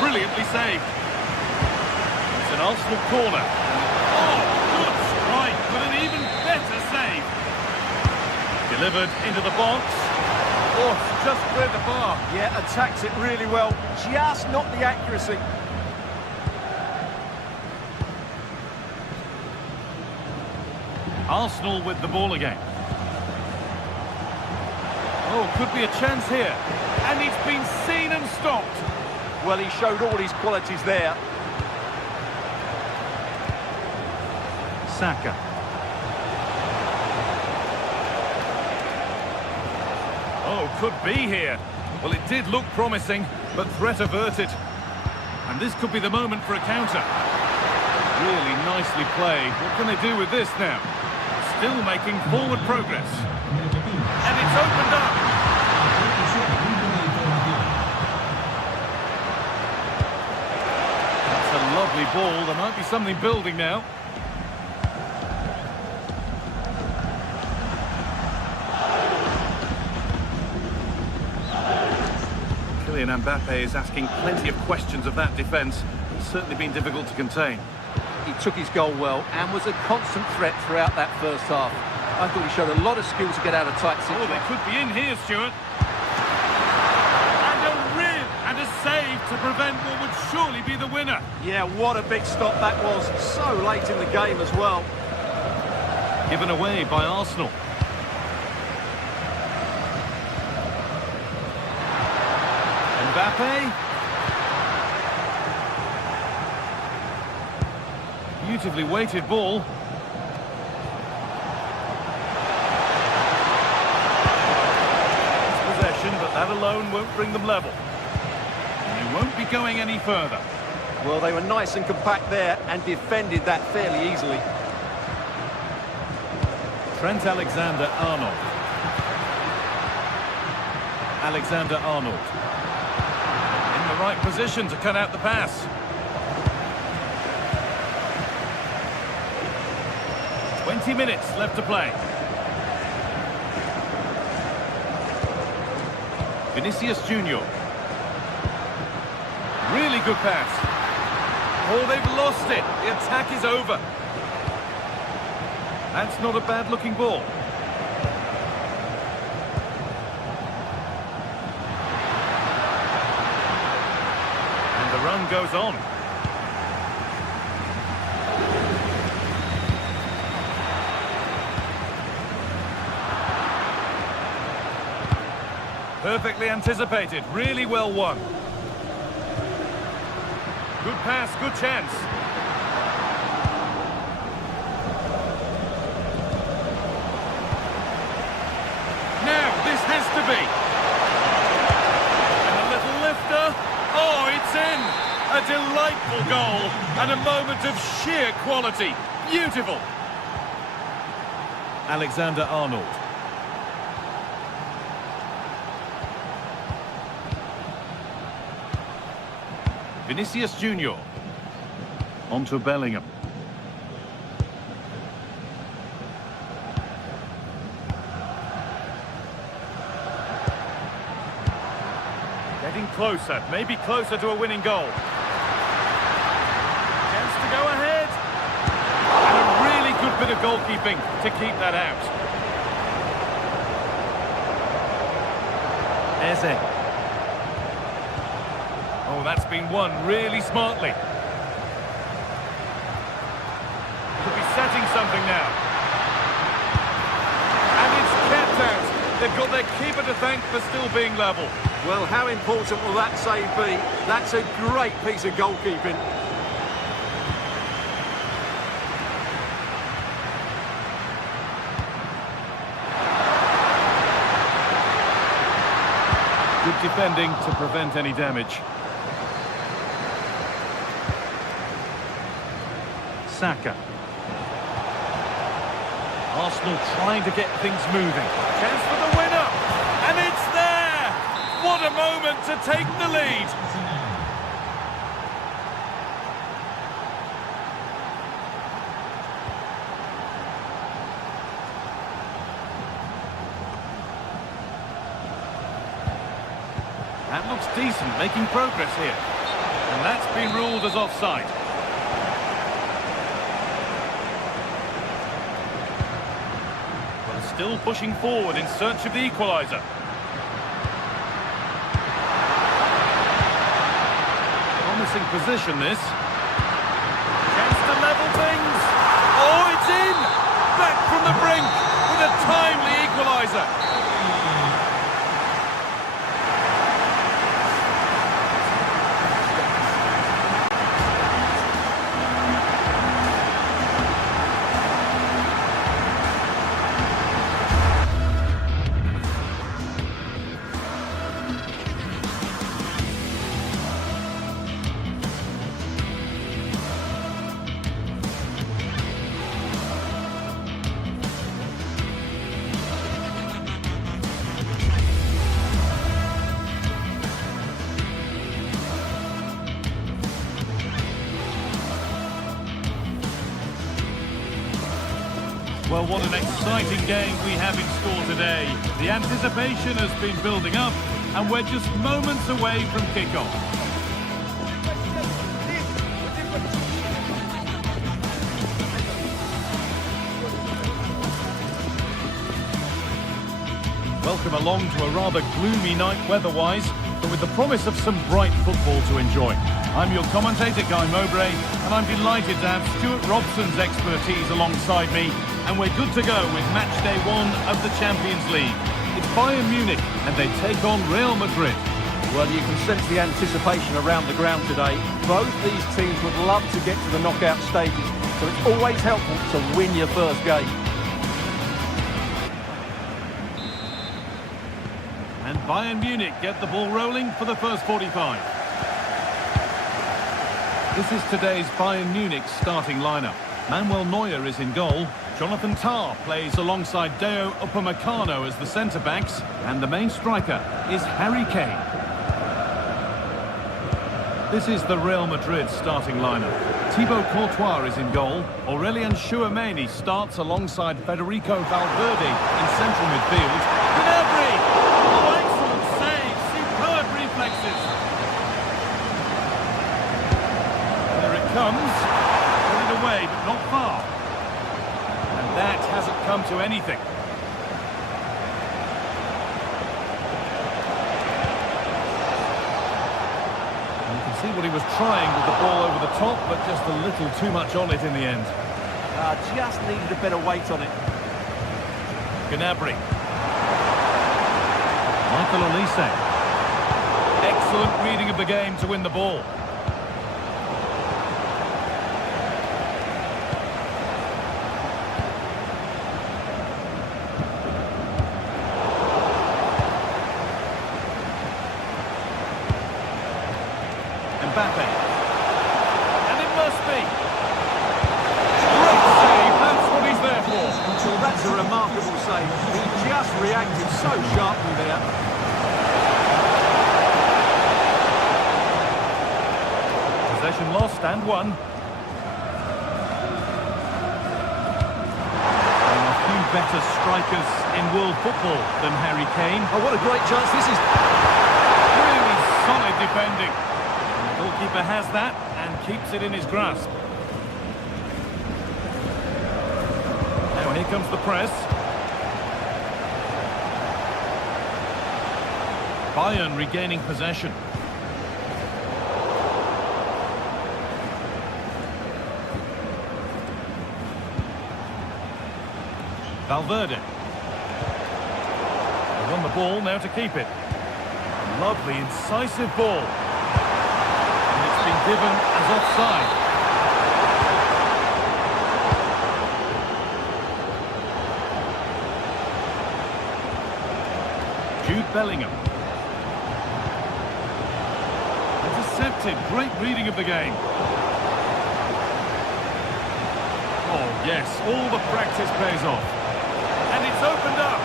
Brilliantly saved. It's an Arsenal corner. Oh, good strike, but an even better save. Delivered into the box. Oh, it's just cleared the bar. Yeah, attacks it really well. Just not the accuracy. Arsenal with the ball again. Oh, could be a chance here. And it's been seen and stopped. Well, he showed all his qualities there. Saka. Oh, could be here. Well, it did look promising, but threat averted. And this could be the moment for a counter. Really nicely played. What can they do with this now? Still making forward progress. And it's opened up. Lovely ball. There might be something building now. Kylian Mbappe is asking plenty of questions of that defence. It's certainly been difficult to contain. He took his goal well and was a constant threat throughout that first half. I thought he showed a lot of skill to get out of tight situations. Oh, they could be in here, Stuart. And a save to prevent what would surely be the winner. Yeah, what a big stop that was. So late in the game as well. Given away by Arsenal. Mbappe. Beautifully weighted ball. That alone won't bring them level. And they won't be going any further. Well, they were nice and compact there and defended that fairly easily. Trent Alexander-Arnold. Alexander-Arnold. In the right position to cut out the pass. "20 minutes left to play. Vinicius Junior. Really good pass. Oh, they've lost it. The attack is over. That's not a bad-looking ball. And the run goes on. Perfectly anticipated, really well won. Good pass, good chance. Now, this has to be. And a little lifter. Oh, it's in. A delightful goal and a moment of sheer quality. Beautiful. Alexander-Arnold. Vinicius Junior. On to Bellingham. Getting closer, maybe closer to a winning goal. Chance to go ahead. And a really good bit of goalkeeping to keep that out. Eze. Oh, that's been won really smartly. Could be setting something now. And it's kept out. They've got their keeper to thank for still being level. Well, how important will that save be? That's a great piece of goalkeeping. Good defending to prevent any damage. Saka. Arsenal trying to get things moving. Chance for the winner. And it's there! What a moment to take the lead. That looks decent, making progress here. And that's been ruled as offside. Still pushing forward in search of the equaliser. Promising position, this. Chance to level things. Oh, it's in! Back from the brink with a timely equaliser. Well, what an exciting game we have in store today. The anticipation has been building up, and we're just moments away from kickoff. Welcome along to a rather gloomy night weather-wise, but with the promise of some bright football to enjoy. I'm your commentator, Guy Mowbray, and I'm delighted to have Stuart Robson's expertise alongside me, and we're good to go with match day 1 of the Champions League. It's Bayern Munich, and they take on Real Madrid. Well, you can sense the anticipation around the ground today. Both these teams would love to get to the knockout stages, so it's always helpful to win your first game. And Bayern Munich get the ball rolling for the first 45. This is today's Bayern Munich starting lineup. Manuel Neuer is in goal. Jonathan Tah plays alongside Deo Upamecano as the centre-backs. And the main striker is Harry Kane. This is the Real Madrid starting lineup. Thibaut Courtois is in goal. Aurelien Tchouameni starts alongside Federico Valverde in central midfield. Gnabry! Oh, excellent save! Superb reflexes! There it comes. Put it away, but not far. And that hasn't come to anything. See what he was trying with the ball over the top, but just a little too much on it in the end. Just needed a better weight on it. Gnabry. Michael Olise. Excellent reading of the game to win the ball. Mbappe. And it must be. Great save, that's what he's there for. Well, that's a remarkable save. He just reacted so sharply there. Possession lost and won. There are a few better strikers in world football than Harry Kane. Oh, what a great chance this is. Really solid defending. The goalkeeper has that and keeps it in his grasp. Now here comes the press. Bayern regaining possession. Valverde. They won the ball, now to keep it. Lovely, incisive ball. Been given as offside. Jude Bellingham. Intercepted. Great reading of the game. Oh yes, all the practice pays off. And it's opened up.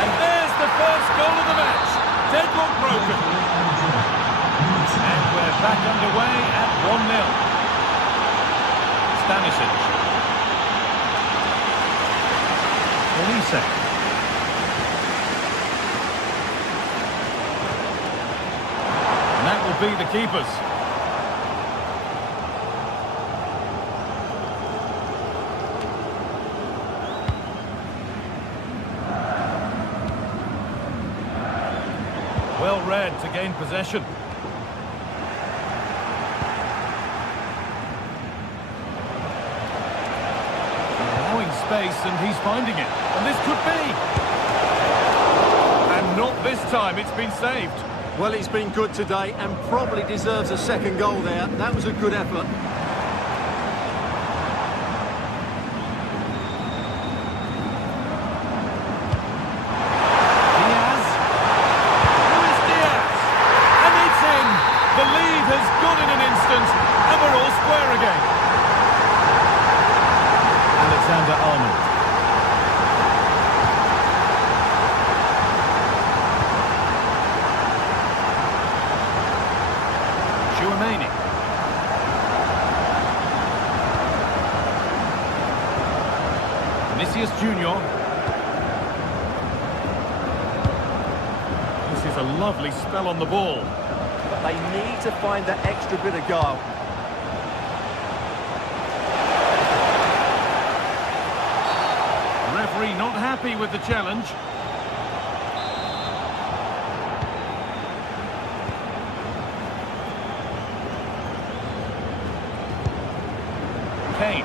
And there's the first goal of the match. Deadlock broken. And we're back underway at 1-0. Stanisic. Olise. And that will be the keepers. Well read to gain possession. Space, and he's finding it, and this could be, and not this time. It's been saved. Well, he's been good today and probably deserves a second goal there. That was a good effort. Diaz. Who is Diaz? And it's in. The lead has gone in an instant, and we're all square again. Alexander-Arnold. Tchouameni. Vinicius Junior. This is a lovely spell on the ball. But they need to find that extra bit of guile. Referee not happy with the challenge. Kane.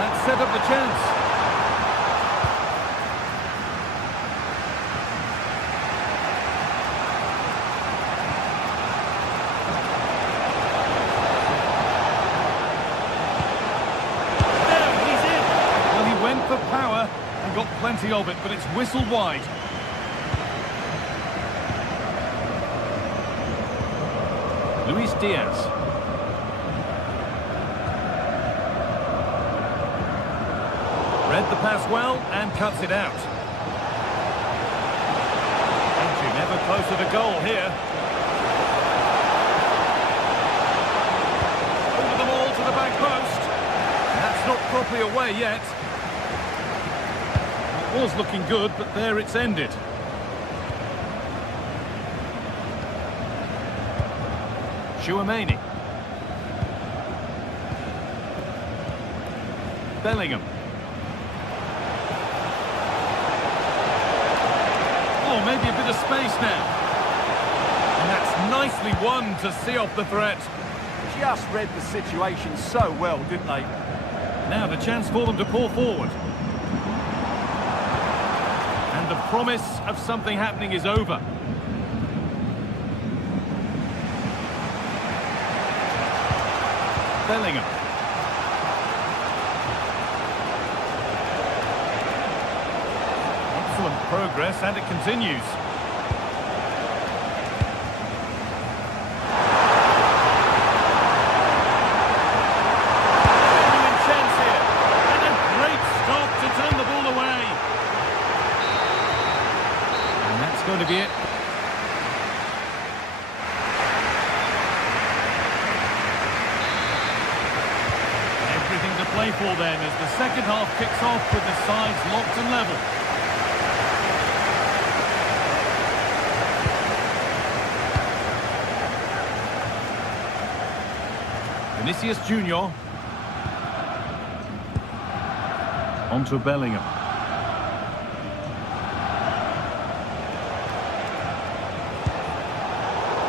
That set up the chance. plenty of it, but it's whistled wide. Luis Diaz. Read the pass well and cuts it out. Entry never closer to goal here. Over the ball to the back post. That's not properly away yet. It was looking good, but there it's ended. Chouameni. Bellingham. Oh, maybe a bit of space now. And that's nicely won to see off the threat. Just read the situation so well, didn't they? Now the chance for them to pour forward. And the promise of something happening is over. Bellingham. Excellent progress, and it continues. Genuine chance here, and a great stop to turn the ball away. And that's going to be it. Everything to play for then as the second half kicks off with the sides locked and level. Vinicius Junior. Onto Bellingham.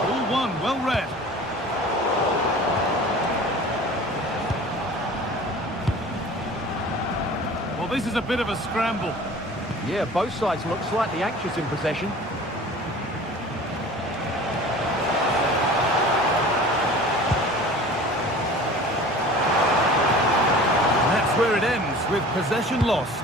All one, well read. Well, this is a bit of a scramble. Yeah, both sides look slightly anxious in possession. And that's where it ends, with possession lost.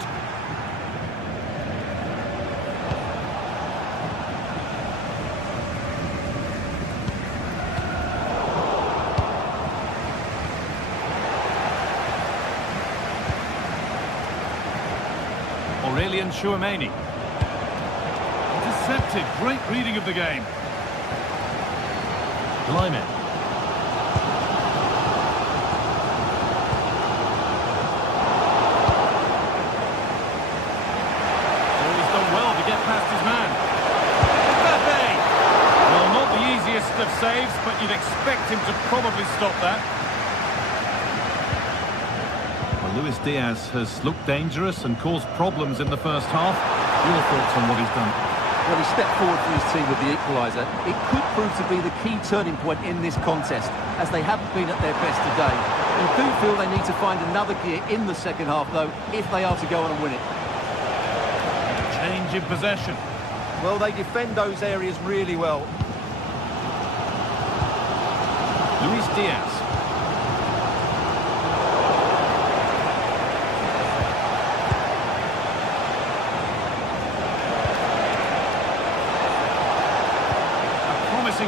Chouameni. Intercepted. Great reading of the game. Lyman. Oh, he's done well to get past his man. Mbappe! Well, not the easiest of saves, but you'd expect him to probably stop that. Luis Diaz has looked dangerous and caused problems in the first half. Your thoughts on what he's done? Well, he stepped forward for his team with the equaliser. It could prove to be the key turning point in this contest, as they haven't been at their best today. I do feel they need to find another gear in the second half, though, if they are to go on and win it. Change in possession. Well, they defend those areas really well. Luis Diaz.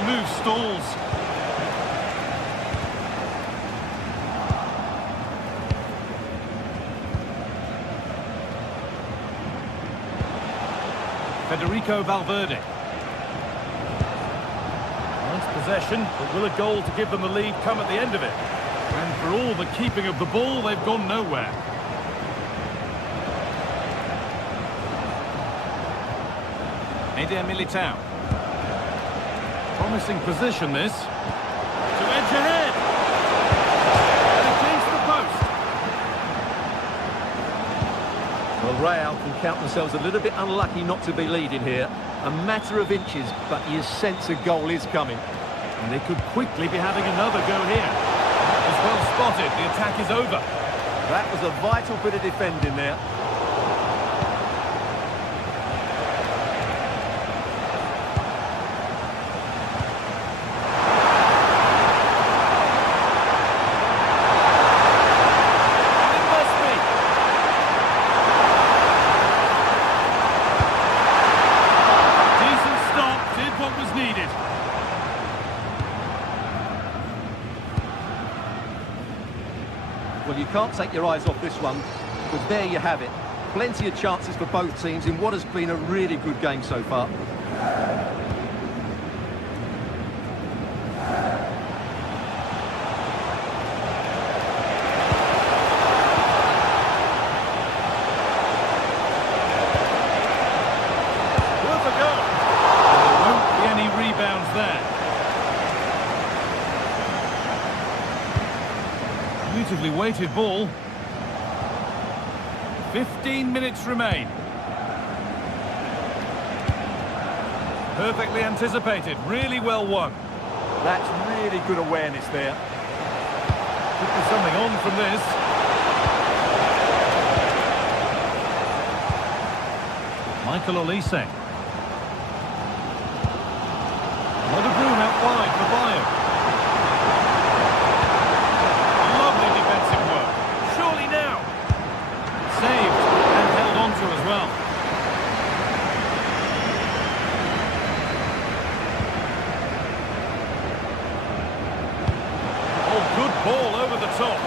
Move stalls. Federico Valverde. Nice possession, but will a goal to give them the lead come at the end of it? And for all the keeping of the ball, they've gone nowhere. Eder Militao. Promising position, this. To edge ahead. And against the post. Well, Real can count themselves a little bit unlucky not to be leading here. A matter of inches, but you sense a goal is coming. And they could quickly be having another go here. That was well spotted. The attack is over. That was a vital bit of defending there. Well, you can't take your eyes off this one, because there you have it. Plenty of chances for both teams in what has been a really good game so far. Worth a go. There won't be any rebounds there. Beautifully weighted ball. 15 minutes remain. Perfectly anticipated, really well won. That's really good awareness there. Could be something on from this. Michael Olise. A lot of room out wide for Bayern. Lovely defensive work. Surely now. Saved and held on to as well. Oh, good ball over the top.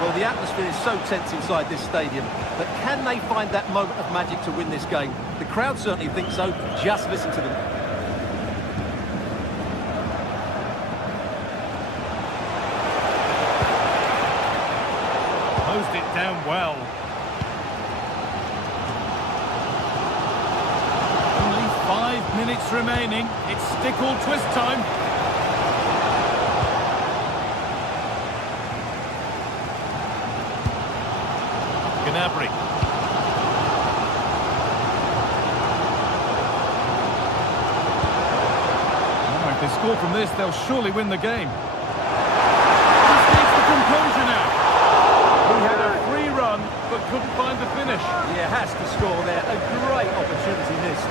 Well, the atmosphere is so tense inside this stadium, but can they find that moment of magic to win this game? The crowd certainly think so. Just listen to them. Closed it down well. Only 5 minutes remaining. It's stick or twist time. Gnabry. Oh, if they score from this, they'll surely win the game. Just needs the composure now. He had a free run, but couldn't find the finish. Yeah, has to score there. A great opportunity missed.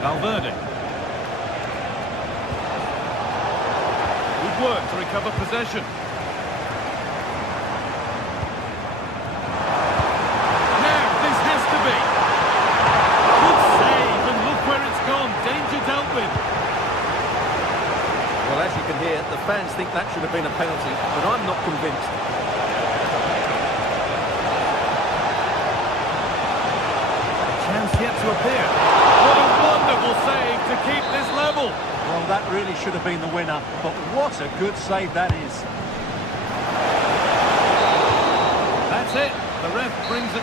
Valverde. Good work to recover possession. Now, this has to be. Good save, and look where it's gone. Danger dealt with. Well, as you can hear, the fans think that should have been a penalty, but I'm not convinced. A chance yet to appear. What a wonderful save to keep this level. Well, that really should have been the winner, but what a good save that is. That's it. The ref brings it.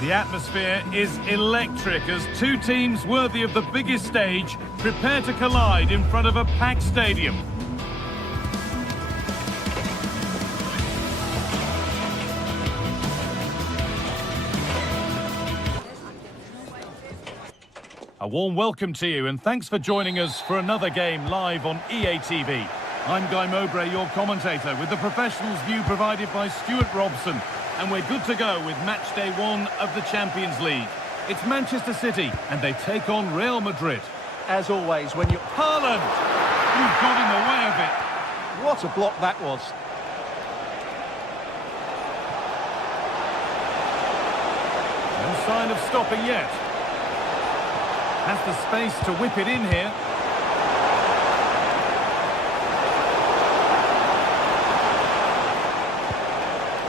The atmosphere is electric as two teams worthy of the biggest stage prepare to collide in front of a packed stadium. A warm welcome to you and thanks for joining us for another game live on EA TV. I'm Guy Mowbray, your commentator, with the professionals' view provided by Stuart Robson. And we're good to go with match day 1 of the Champions League. It's Manchester City, and they take on Real Madrid. As always, when you... Haaland! You've got in the way of it. What a block that was. No sign of stopping yet. Has the space to whip it in here.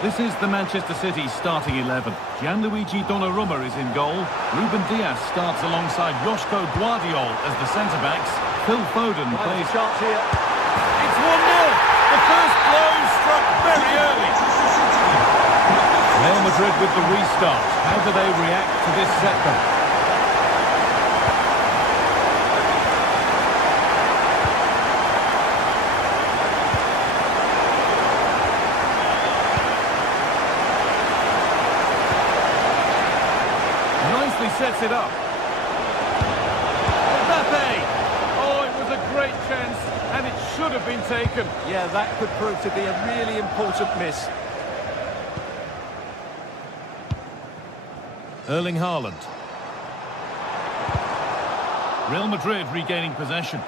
This is the Manchester City starting 11. Gianluigi Donnarumma is in goal. Ruben Dias starts alongside Joško Guardiol as the centre-backs. Phil Foden plays... chance here. It's 1-0! The first blow struck very early. Real Madrid with the restart. How do they react to this setback? Sets it up. Mbappe! Oh, it was a great chance, and it should have been taken. Yeah, that could prove to be a really important miss. Erling Haaland. Real Madrid regaining possession.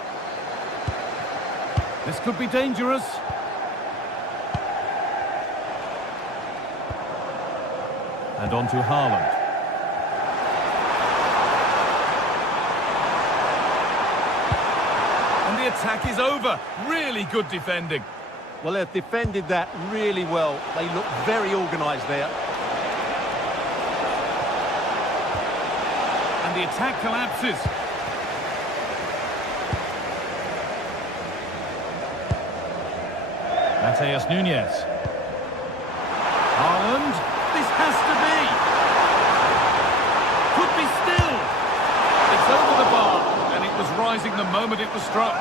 This could be dangerous. And on to Haaland. The attack is over. Really good defending. Well, they've defended that really well. They look very organised there. And the attack collapses. Matheus Nunes. Haaland. This has to be. Could be still. It's over the bar. And it was rising the moment it was struck.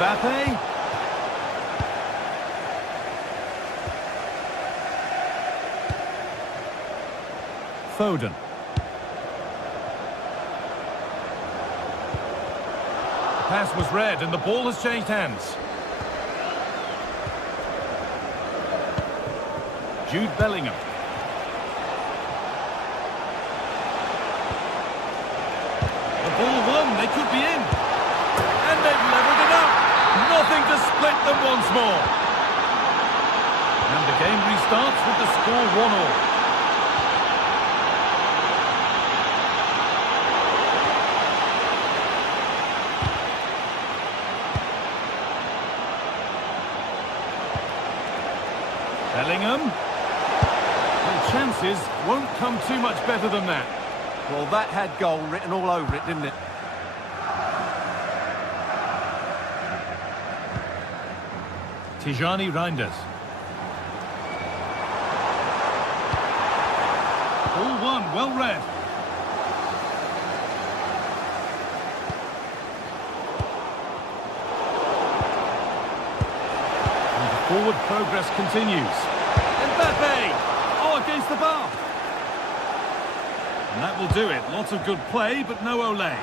Mbappe. Foden. The pass was read and the ball has changed hands. Jude Bellingham. The ball won, they could be in. And they've levelled it up. Nothing to split them once more. And the game restarts with the score 1-1. Bellingham. Well, chances won't come too much better than that. Well, that had goal written all over it, didn't it? Tijani Reinders. Ball one, well read. And the forward progress continues. Mbappe! Oh, against the bar. And that will do it. Lots of good play, but no Olé.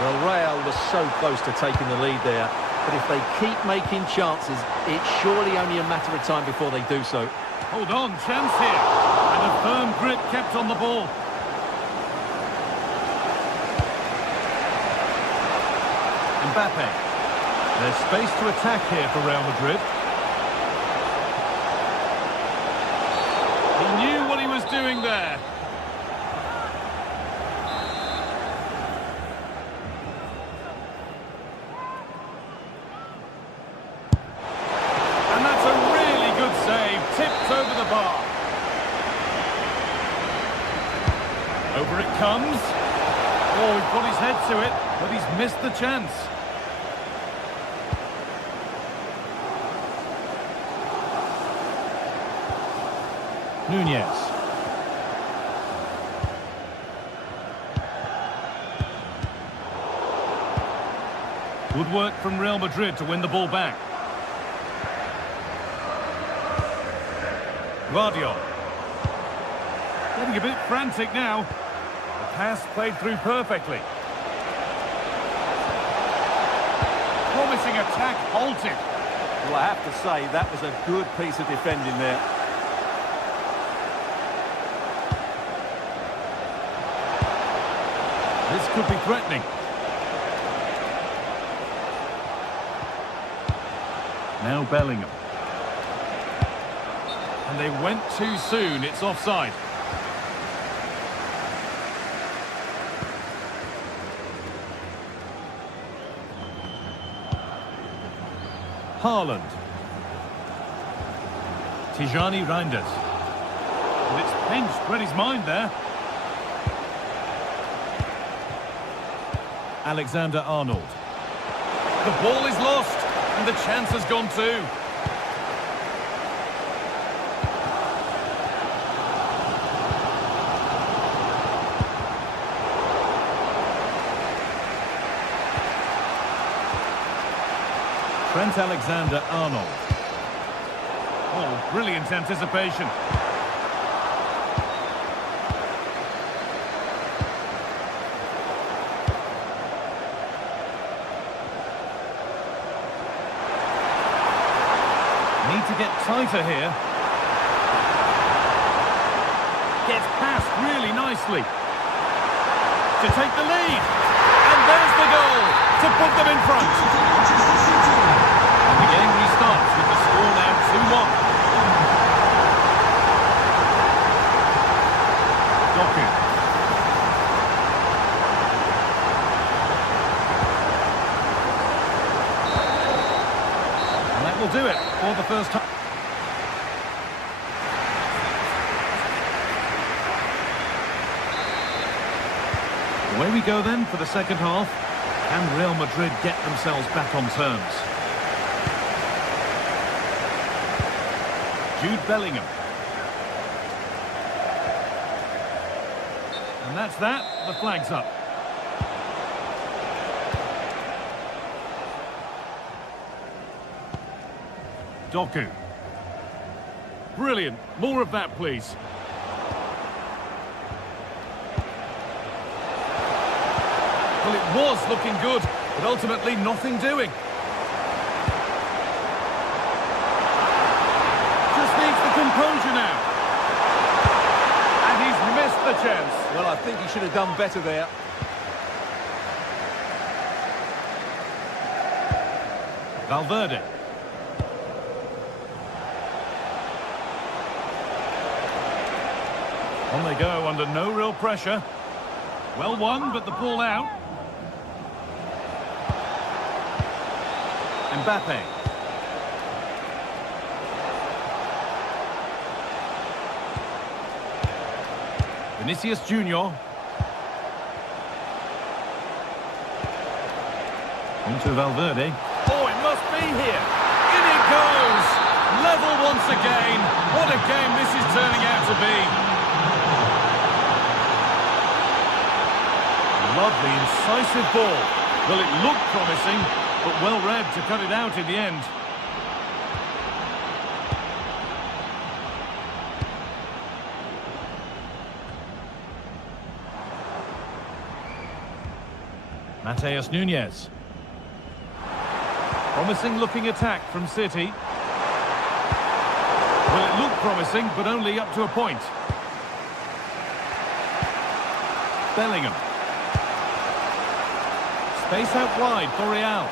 Well, Real was so close to taking the lead there. But if they keep making chances, it's surely only a matter of time before they do so. Hold on, chance here. And a firm grip kept on the ball. Mbappe. There's space to attack here for Real Madrid. He knew what he was doing there. And that's a really good save, tipped over the bar. Over it comes. Oh, he's got his head to it, but he's missed the chance. Nunez. Good work from Real Madrid to win the ball back. Guardiola. Getting a bit frantic now. The pass played through perfectly. Promising attack halted. Well, I have to say, that was a good piece of defending there. This could be threatening. Now Bellingham. And they went too soon. It's offside. Haaland. Tijani Reinders. And it's pinched. Read his mind there. Alexander-Arnold. The ball is lost, and the chance has gone too. Trent Alexander-Arnold. Oh, brilliant anticipation. Need to get tighter here. Gets past really nicely. To take the lead. And there's the goal to put them in front. And the game restarts with the score now 2-1. Doku. And that will do it for the first time. Away we go then for the second half. Can Real Madrid get themselves back on terms? Jude Bellingham. And that's that. The flag's up. Doku. Brilliant. More of that, please. Well, it was looking good, but ultimately nothing doing. Just needs the composure now. And he's missed the chance. Well, I think he should have done better there. Valverde. On they go under no real pressure. Well won, but the ball out. Mbappe. Vinicius Junior. Into Valverde. Oh, it must be here. In it goes. Level once again. What a game this is turning out to be. Lovely, incisive ball. Well, it looked promising, but well read to cut it out in the end. Mateus Nunes. Promising looking attack from City. Well, it looked promising, but only up to a point. Bellingham. Space out wide for Real.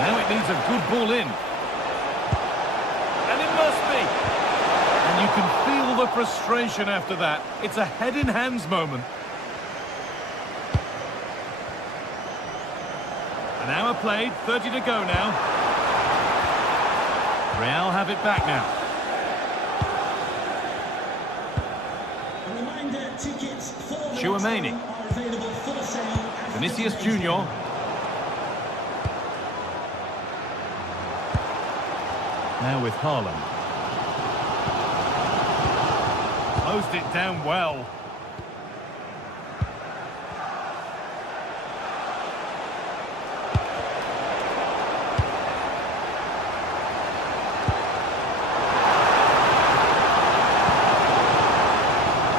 Now it needs a good ball in. And it must be. And you can feel the frustration after that. It's a head-in-hands moment. An hour played, 30 to go now. Real have it back now. Chouameni. Vinicius Junior. Now with Haaland. Closed it down well.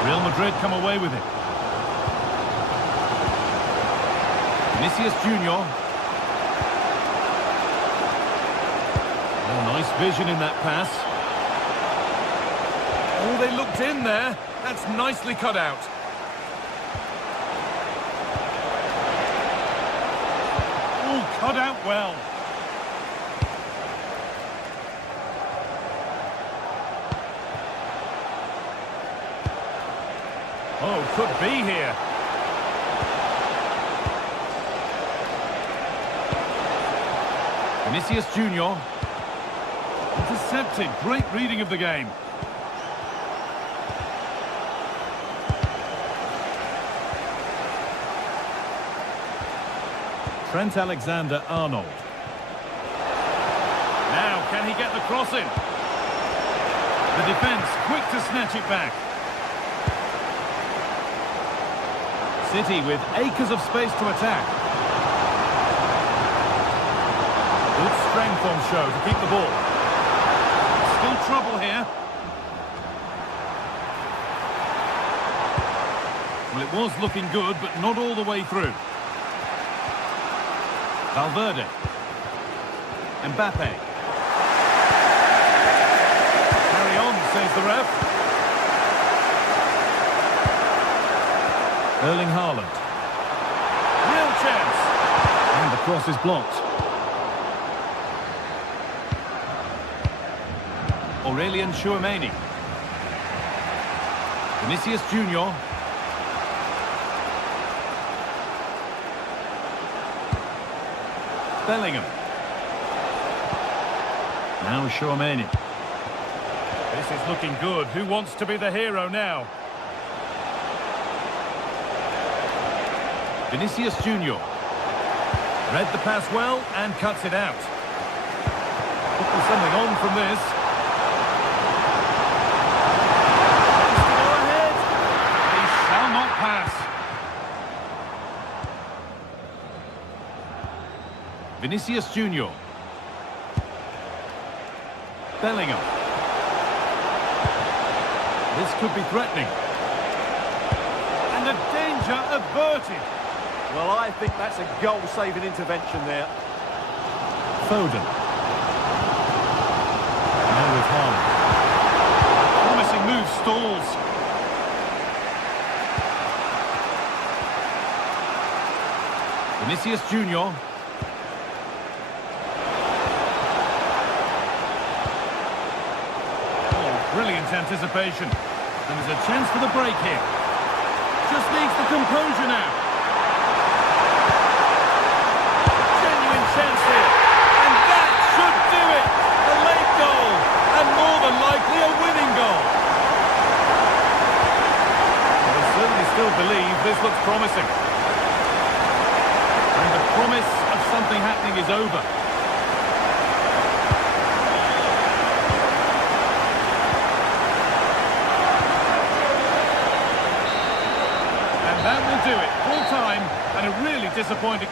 Real Madrid come away with it. Vinicius Junior. Oh, nice vision in that pass. Oh, they looked in there. That's nicely cut out. Oh, cut out well. Oh, could be here. Vinicius Junior. Intercepted. Great reading of the game. Trent Alexander-Arnold. Now, can he get the cross in? The defence quick to snatch it back. City with acres of space to attack. Good strength on show to keep the ball. Still trouble here. Well, it was looking good, but not all the way through. Valverde. Mbappe. Carry on, says the ref. Erling Haaland. Real chance. And the cross is blocked. Aurelien Tchouameni. Vinicius Junior. Bellingham. Now Tchouameni. This is looking good. Who wants to be the hero now? Vinicius Junior. Read the pass well and cuts it out. Could be something on from this. Go ahead. He shall not pass. Vinicius Junior. Bellingham. This could be threatening. And the danger averted. Well, I think that's a goal-saving intervention there. Foden. Now with Haaland. Promising move stalls. Vinicius Junior. Oh, brilliant anticipation. And there's a chance for the break here. Just needs the composure now. Chance here, and that should do it. A late goal, and more than likely a winning goal. Well, I certainly still believe this looks promising. And the promise of something happening is over. And that will do it. Full time, and a really disappointing...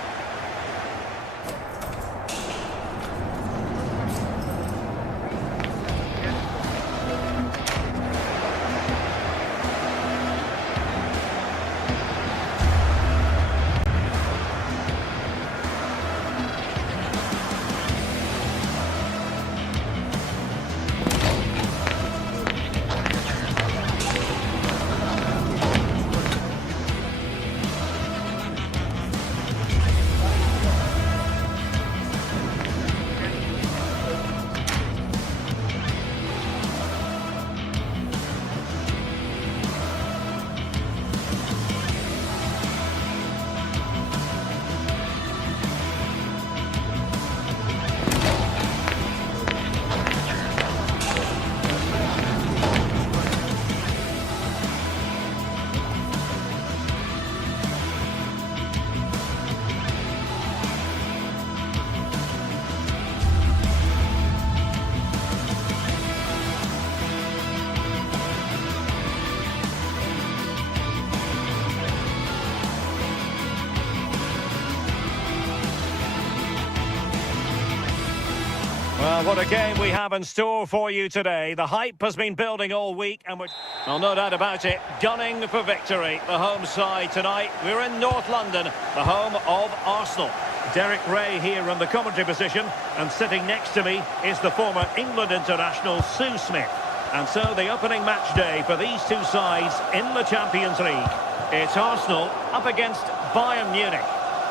Well, what a game we have in store for you today. The hype has been building all week and we're, well, no doubt about it, gunning for victory. The home side tonight. We're in North London, the home of Arsenal. Derek Ray here in the commentary position, and sitting next to me is the former England international Sue Smith. And so the opening match day for these two sides in the Champions League. It's Arsenal up against Bayern Munich.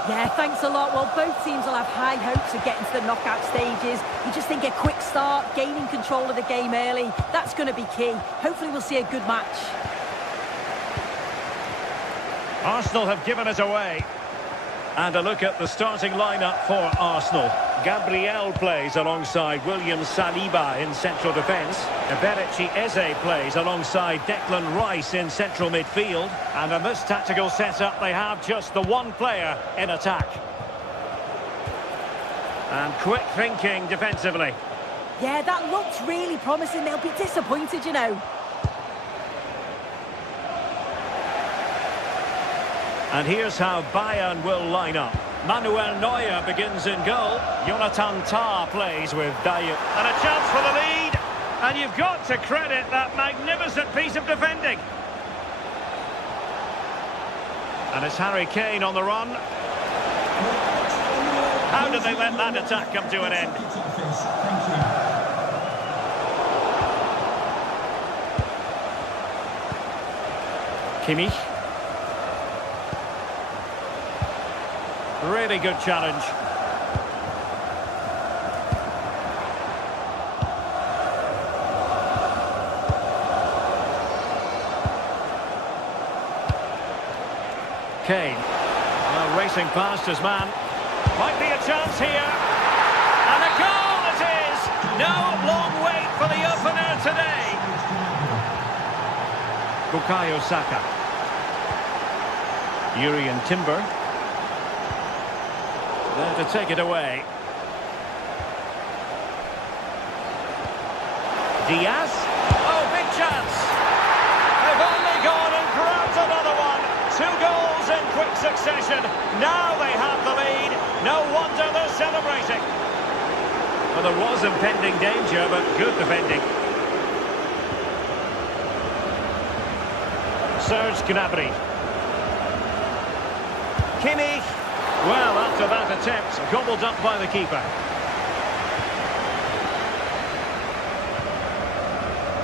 Yeah, thanks a lot. Well, both teams will have high hopes of getting to the knockout stages. You just think a quick start, gaining control of the game early, that's going to be key. Hopefully we'll see a good match. Arsenal have given it away. And a look at the starting lineup for Arsenal. Gabriel plays alongside William Saliba in central defence. Eberechi Eze plays alongside Declan Rice in central midfield. And in this tactical setup, they have just the one player in attack. And quick thinking defensively. Yeah, that looks really promising. They'll be disappointed, you know. And here's how Bayern will line up. Manuel Neuer begins in goal. Jonathan Tah plays with Dayot. And a chance for the lead. And you've got to credit that magnificent piece of defending. And it's Harry Kane on the run. How did they let that attack come to an end? Kimmich. Really good challenge. Kane. Well, racing past his man. Might be a chance here. And a goal it is! No long wait for the opener today. Bukayo Saka. Urian Timber. There to take it away. Diaz. Oh, big chance. They've only gone and grabbed another one. 2 goals in quick succession. Now they have the lead. No wonder they're celebrating. Well, there was impending danger, but good defending. Serge Gnabry. Kimmich. Well, after that attempt, gobbled up by the keeper.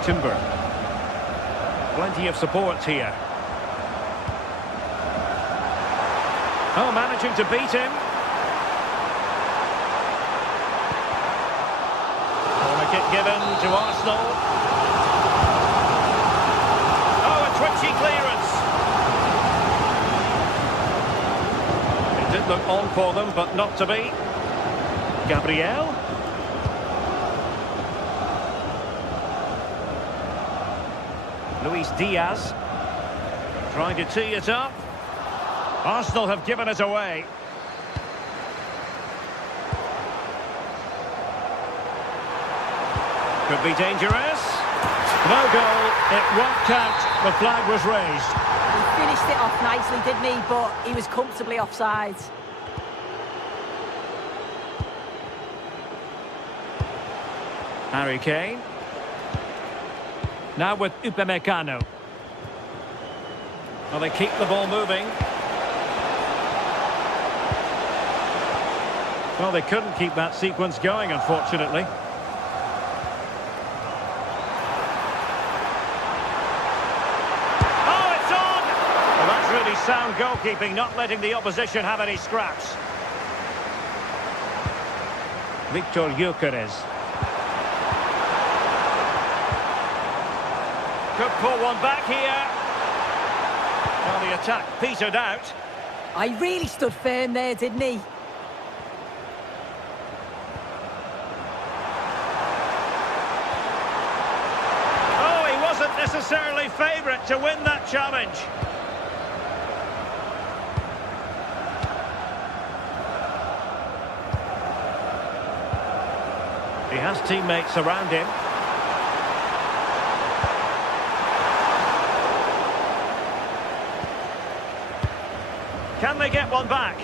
Timber. Plenty of support here. Oh, managing to beat him. Corner kick given to Arsenal. Oh, a twitchy clearance. Did look on for them, but not to be. Gabriel. Luis Diaz. Trying to tee it up. Arsenal have given it away. Could be dangerous. No goal. It won't count. The flag was raised. He finished it off nicely, didn't he? But he was comfortably offside. Harry Kane. Now with Upamecano. Well, they keep the ball moving. Well, they couldn't keep that sequence going, unfortunately. Sound goalkeeping, not letting the opposition have any scraps. Victor Gyökeres. Could pull one back here. Well, the attack petered out. I really stood firm there, didn't he? Oh, he wasn't necessarily favourite to win that challenge. He has teammates around him. Can they get one back?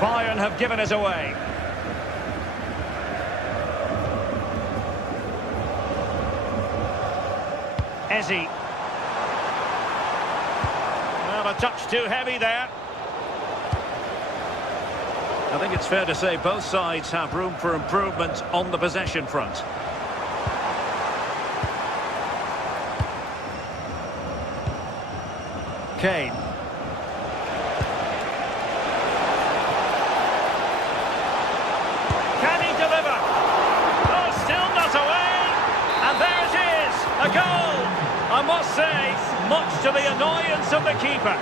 Bayern have given it away. Ezzy. Well, a touch too heavy there. I think it's fair to say both sides have room for improvement on the possession front. Kane. Can he deliver? Oh, still not away. And there it is, a goal. I must say, much to the annoyance of the keeper.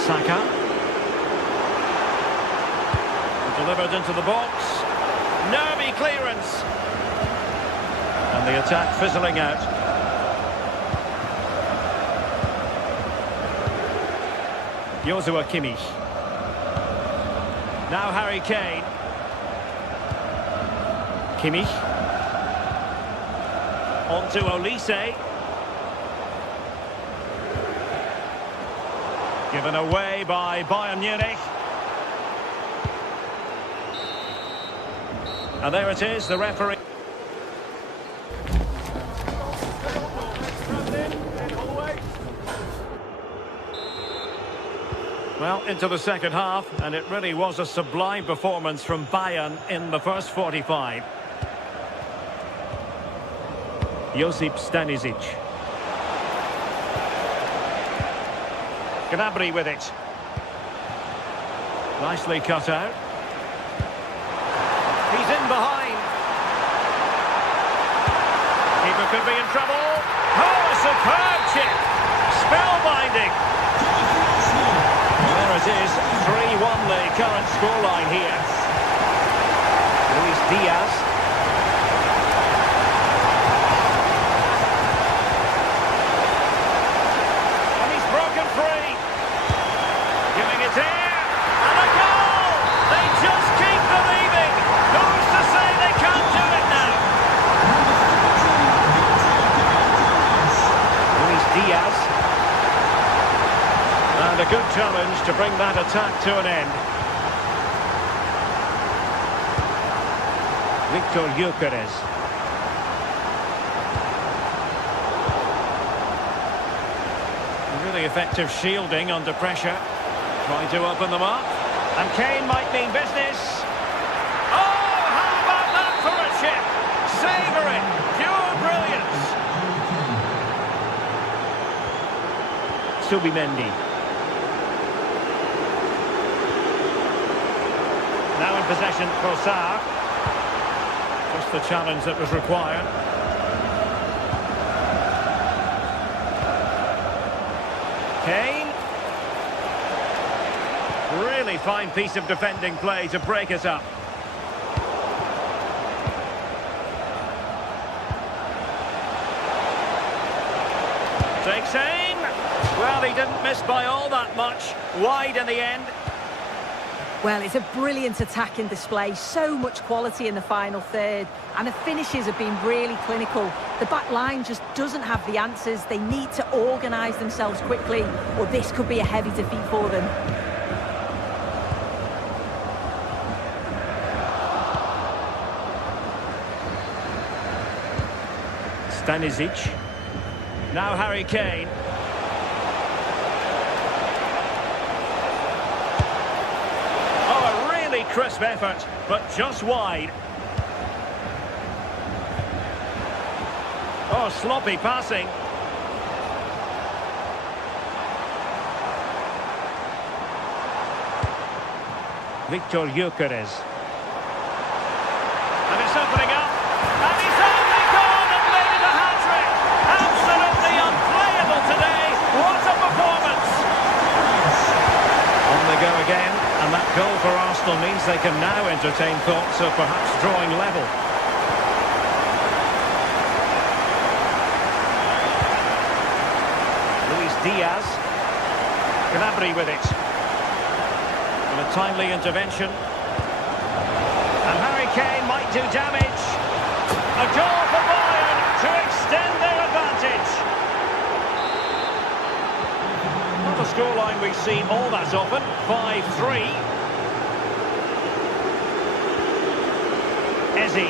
Saka. Delivered into the box. Nervy clearance. And the attack fizzling out. Joshua Kimmich. Now Harry Kane. Kimmich. On to Olise. Given away by Bayern Munich. And there it is, the referee. Well, into the second half, and it really was a sublime performance from Bayern in the first 45. Josip Stanisic. Gnabry with it. Nicely cut out. He's in behind. Keeper could be in trouble. Oh, a superb chip. Spellbinding. There it is. 3-1 the current scoreline here. Luis Diaz. And he's broken free. Giving it here. And a goal! They just keep believing. Who's to say they can't do it now? Luis Diaz. And a good challenge to bring that attack to an end. Victor Gyökeres. Really effective shielding under pressure. Trying to open them up. And Kane might mean business. Oh, how about that for a chip? Savouring. Pure brilliance. Subimendi. Now in possession for Sarr. Just the challenge that was required. Kane. Really fine piece of defending play to break us up. Takes aim. Well, he didn't miss by all that much. Wide in the end. Well, it's a brilliant attacking display, so much quality in the final third, and the finishes have been really clinical. The back line just doesn't have the answers. They need to organise themselves quickly, or this could be a heavy defeat for them. Stanisic. Now Harry Kane. Crisp effort, but just wide. Oh, sloppy passing. Victor Gyökeres. And it's opening up. And he's only gone and made it a hat-trick. Absolutely unplayable today. What a performance. On they go again. And that goal for Arsenal means they can now entertain thoughts of perhaps drawing level. Luis Diaz. Gnabry with it. And a timely intervention. And Harry Kane might do damage. A goal for Bayern to extend their advantage. a scoreline we see all that often, 5-3. Ezi.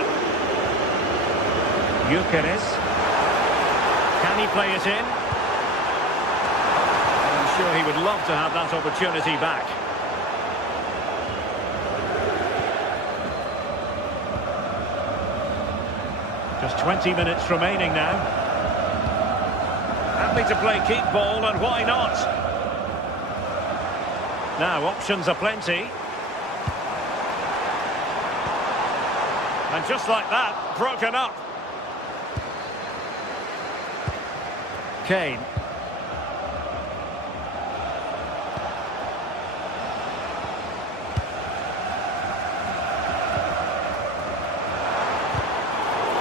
Gyökeres. Can he play it in? I'm sure he would love to have that opportunity back. Just 20 minutes remaining now. Happy to play keep ball, and why not? Now, options are plenty. And just like that, broken up. Kane.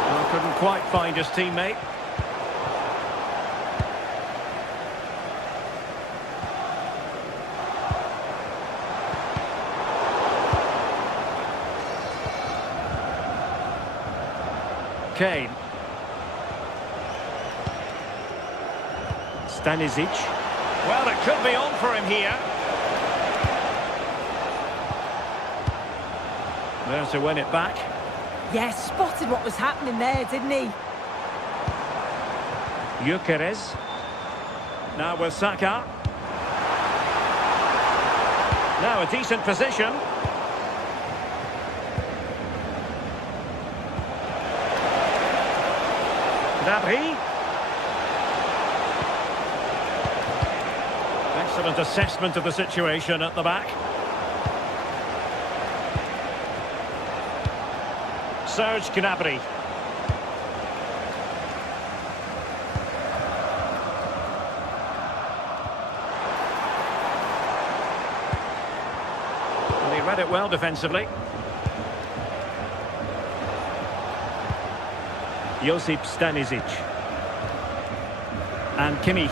Well, couldn't quite find his teammate. Kane. Stanisic. Well, it could be on for him here. There to win it back. Yes, spotted what was happening there, didn't he? Gyökeres. Now with Saka. Now a decent position. Gnabry. Excellent assessment of the situation at the back. Serge Gnabry. And he read it well defensively. Josip Stanisic. And Kimmich.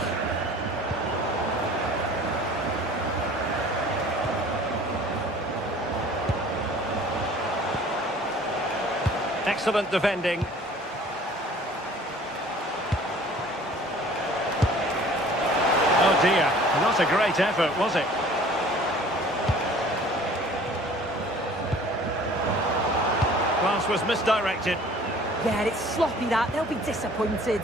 Excellent defending. Oh dear, not a great effort, was it? Pass was misdirected. Yeah, it's sloppy that. They'll be disappointed.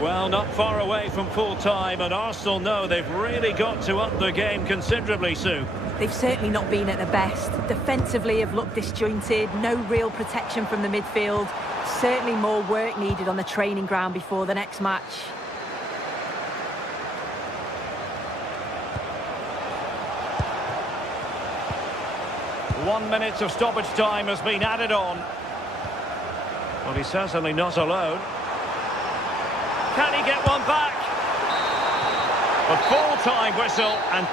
Well, not far away from full time, and Arsenal know they've really got to up the game considerably, Sue. They've certainly not been at their best. Defensively have looked disjointed, no real protection from the midfield. Certainly more work needed on the training ground before the next match. One minute of stoppage time has been added on. Well, he's certainly not alone. Can he get one back? A full-time whistle, and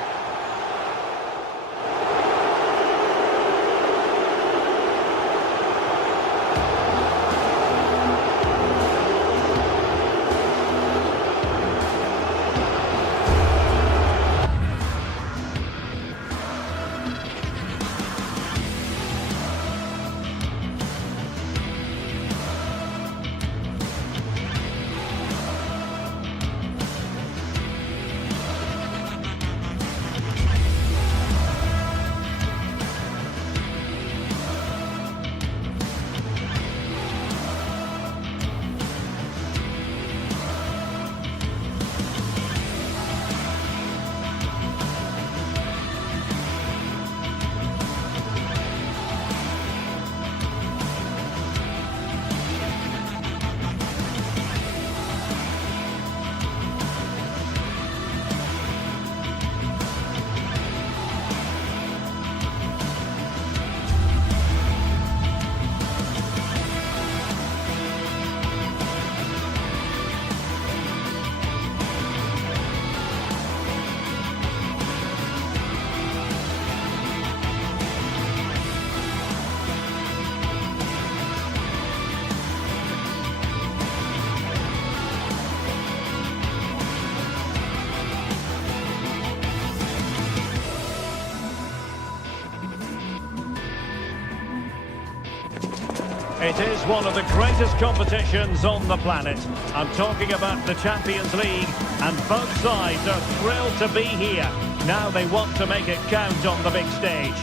It is one of the greatest competitions on the planet. I'm talking about the Champions League, and both sides are thrilled to be here. Now they want to make it count on the big stage.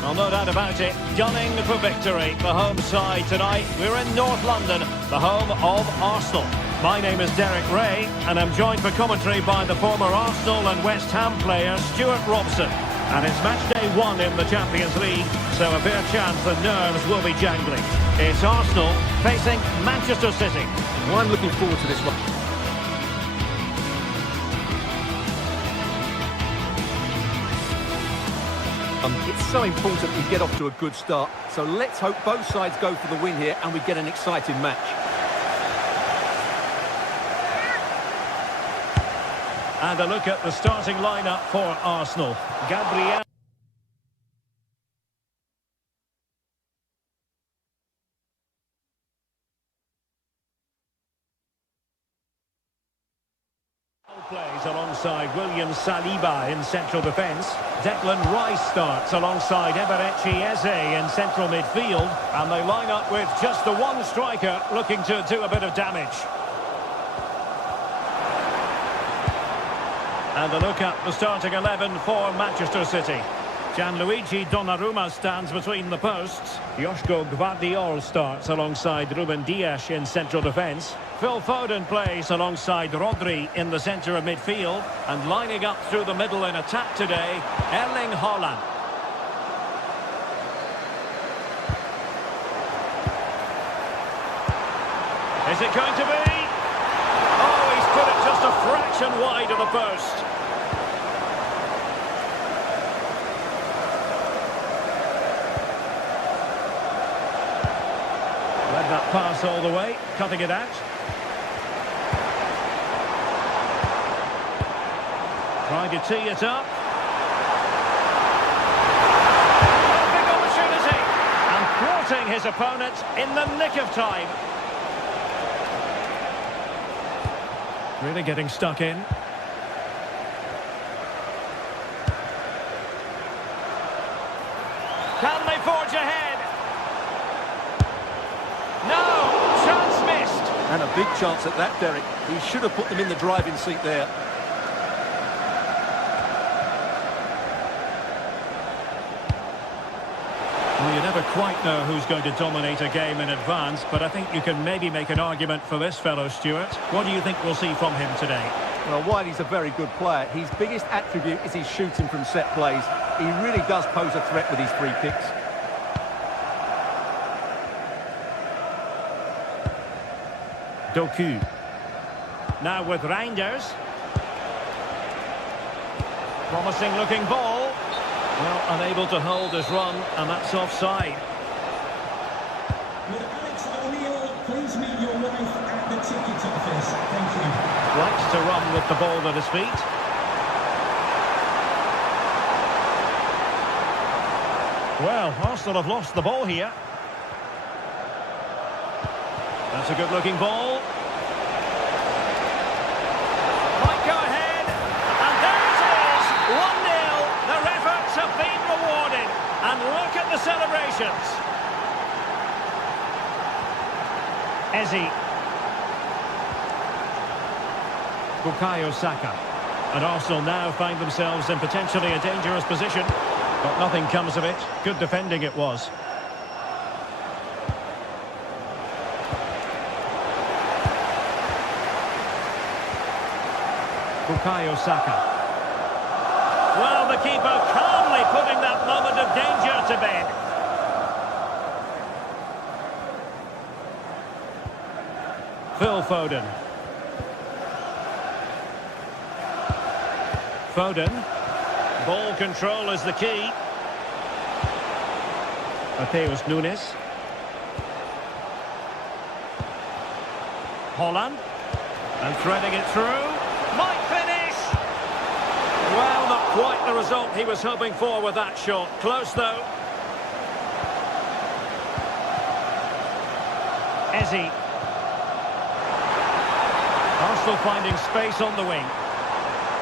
Well, no doubt about it, gunning for victory. The home side tonight. We're in North London, the home of Arsenal. My name is Derek Ray, and I'm joined for commentary by the former Arsenal and West Ham player Stuart Robson. And it's match day 1 in the Champions League, so a fair chance the nerves will be jangling. It's Arsenal facing Manchester City. Well, I'm looking forward to this one. It's so important we get off to a good start, so let's hope both sides go for the win here and we get an exciting match. And a look at the starting lineup for Arsenal. Gabriel. Plays alongside William Saliba in central defence. Declan Rice starts alongside Eberechi Eze in central midfield. And they line up with just the one striker looking to do a bit of damage. And a look at the starting 11 for Manchester City. Gianluigi Donnarumma stands between the posts. Joško Gvardiol starts alongside Ruben Dias in central defence. Phil Foden plays alongside Rodri in the centre of midfield. And lining up through the middle in attack today, Erling Haaland. Is it going to be? Oh, he's put it just a fraction wide of the post. Led that pass all the way, cutting it out. Trying to tee it up. A big opportunity. And thwarting his opponent in the nick of time. Really getting stuck in. Can they forge ahead? No! Chance missed! And a big chance at that, Derek. He should have put them in the driving seat there. Well, you never quite know who's going to dominate a game in advance, but I think you can maybe make an argument for this fellow, Stuart. What do you think we'll see from him today? Well, while he's a very good player, his biggest attribute is his shooting from set plays. He really does pose a threat with his free kicks. Doku. Now with Reinders. Promising looking ball. Well, unable to hold his run, and that's offside. Would Alex O'Neill please meet your wife at the ticket office? Thank you. Likes to run with the ball at his feet. Well, Arsenal have lost the ball here. That's a good-looking ball. Might go ahead. And there it is! 1-0. Their efforts have been rewarded. And look at the celebrations. Eze. Bukayo Saka. And Arsenal now find themselves in potentially a dangerous position. But nothing comes of it. Good defending it was. Bukayo Saka. Well, the keeper calmly putting that moment of danger to bed. Phil Foden. Foden. Ball control is the key. Mateus Nunes. Haaland. And threading it through. Might finish! Well, not quite the result he was hoping for with that shot. Close, though. Eze. Arsenal finding space on the wing.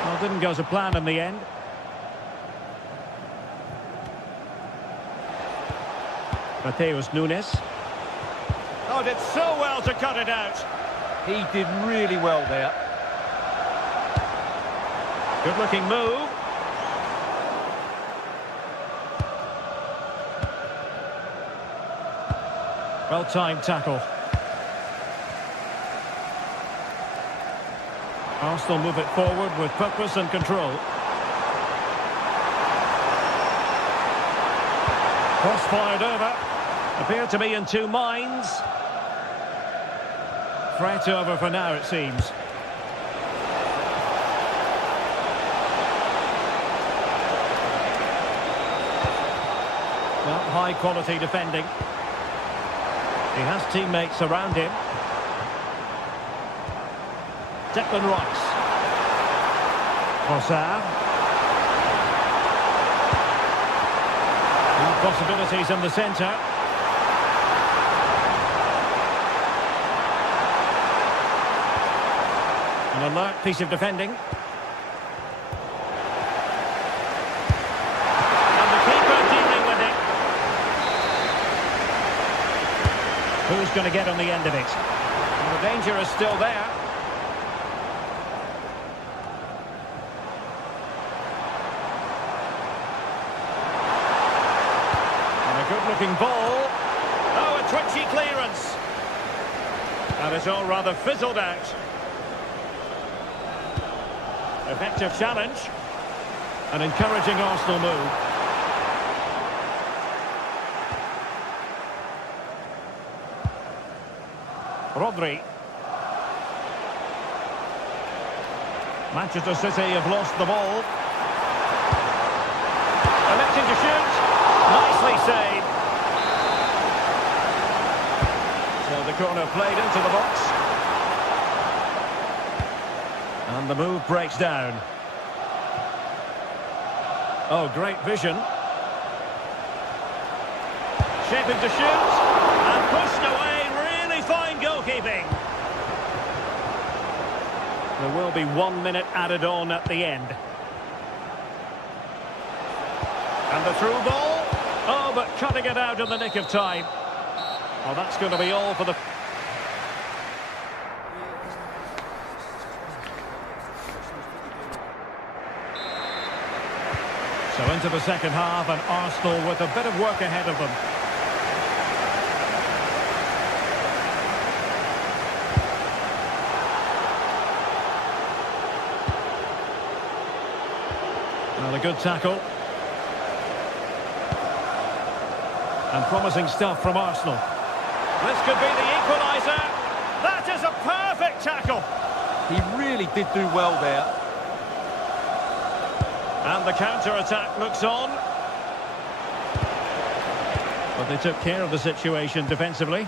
Well, didn't go to plan in the end. Mateus Nunes. Oh, did so well to cut it out. He did really well there. Good-looking move. Well-timed tackle. Arsenal move it forward with purpose and control. Cross fired over. Appear to be in two minds. Threat over for now, it seems. Well, high quality defending. He has teammates around him. Declan Rice. Trossard. New possibilities in the centre. An alert piece of defending. And the keeper dealing with it. Who's going to get on the end of it? And the danger is still there. Good-looking ball. Oh, a twitchy clearance. And it's all rather fizzled out. Effective challenge. An encouraging Arsenal move. Rodri. Manchester City have lost the ball. Electing to shoot. Nicely saved. So the corner played into the box. And the move breaks down. Oh, great vision. Shaping to shoot. And pushed away. Really fine goalkeeping. There will be 1 minute added on at the end. And the through ball. Oh, but cutting it out in the nick of time. Well, that's going to be all for the... So into the second half, and Arsenal with a bit of work ahead of them. Well, a good tackle. And promising stuff from Arsenal. This could be the equaliser. That is a perfect tackle. He really did do well there. And the counter-attack looks on. But they took care of the situation defensively.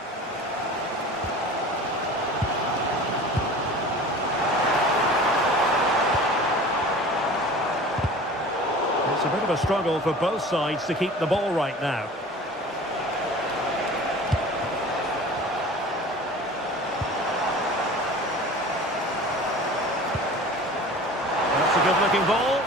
It's a bit of a struggle for both sides to keep the ball right now. Good-looking ball.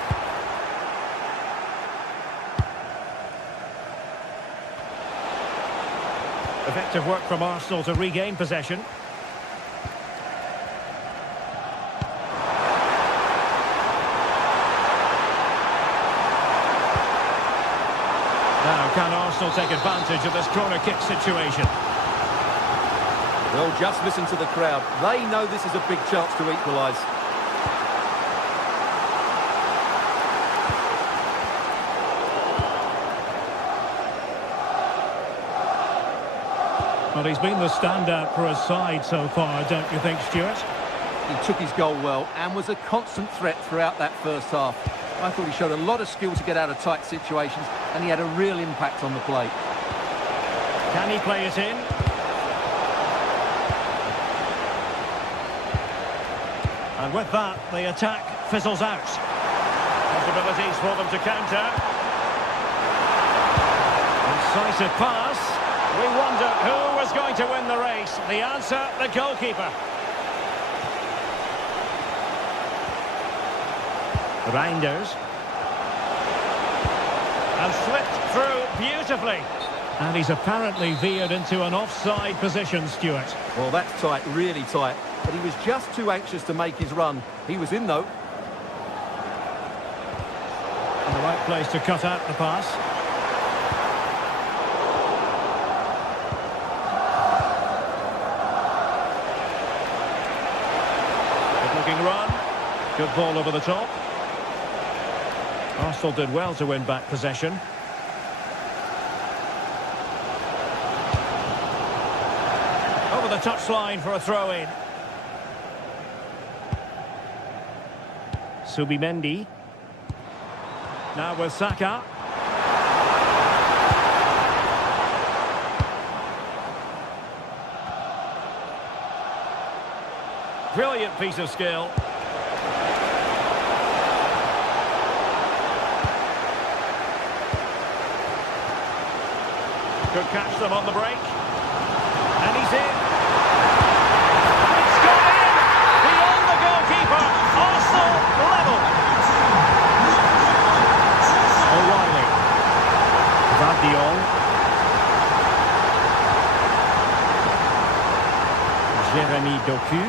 Effective work from Arsenal to regain possession. Now, can Arsenal take advantage of this corner kick situation? Well, just listen to the crowd. They know this is a big chance to equalise. Well, he's been the standout for his side so far, don't you think, Stuart? He took his goal well and was a constant threat throughout that first half. I thought he showed a lot of skill to get out of tight situations, and he had a real impact on the play. Can he play it in? And with that, the attack fizzles out. Possibilities for them to counter. Incisive pass. We wonder who was going to win the race. The answer, the goalkeeper. Reinders. And slipped through beautifully. And he's apparently veered into an offside position, Stuart. Well, that's tight, really tight. But he was just too anxious to make his run. He was in, though. In the right place to cut out the pass. Good-looking run. Good ball over the top. Arsenal did well to win back possession. Over the touchline for a throw-in. Subimendi. Now with Saka. Brilliant piece of skill. Could catch them on the break. And he's in. It's gone in! Beyond the goalkeeper. Arsenal level. O'Reilly. Vardiol. Jeremy Doku.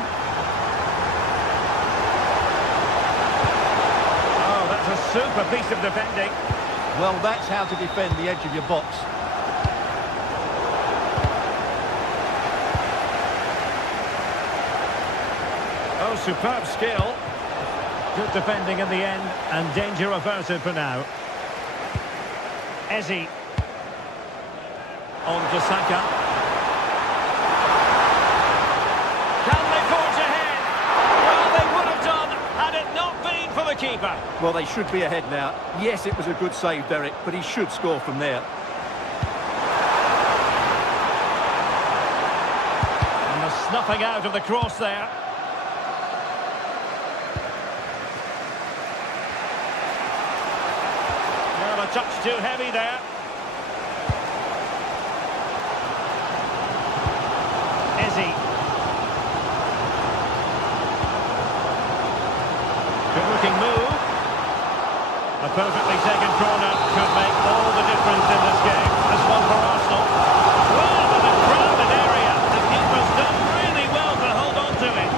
Oh, that's a super piece of defending. Well, that's how to defend the edge of your box. Oh, superb skill. Good defending in the end, and danger averted for now. Eze. On to Saka. Can they forge ahead? Well, they would have done had it not been for the keeper. Well, they should be ahead now. Yes, it was a good save, Derek, but he should score from there. And the snuffing out of the cross there. Well, a touch too heavy there. Eze. Good-looking move. A perfectly taken corner could make all the difference in this game. This one for Arsenal. Well, in a crowded area, the keeper's done really well to hold on to it.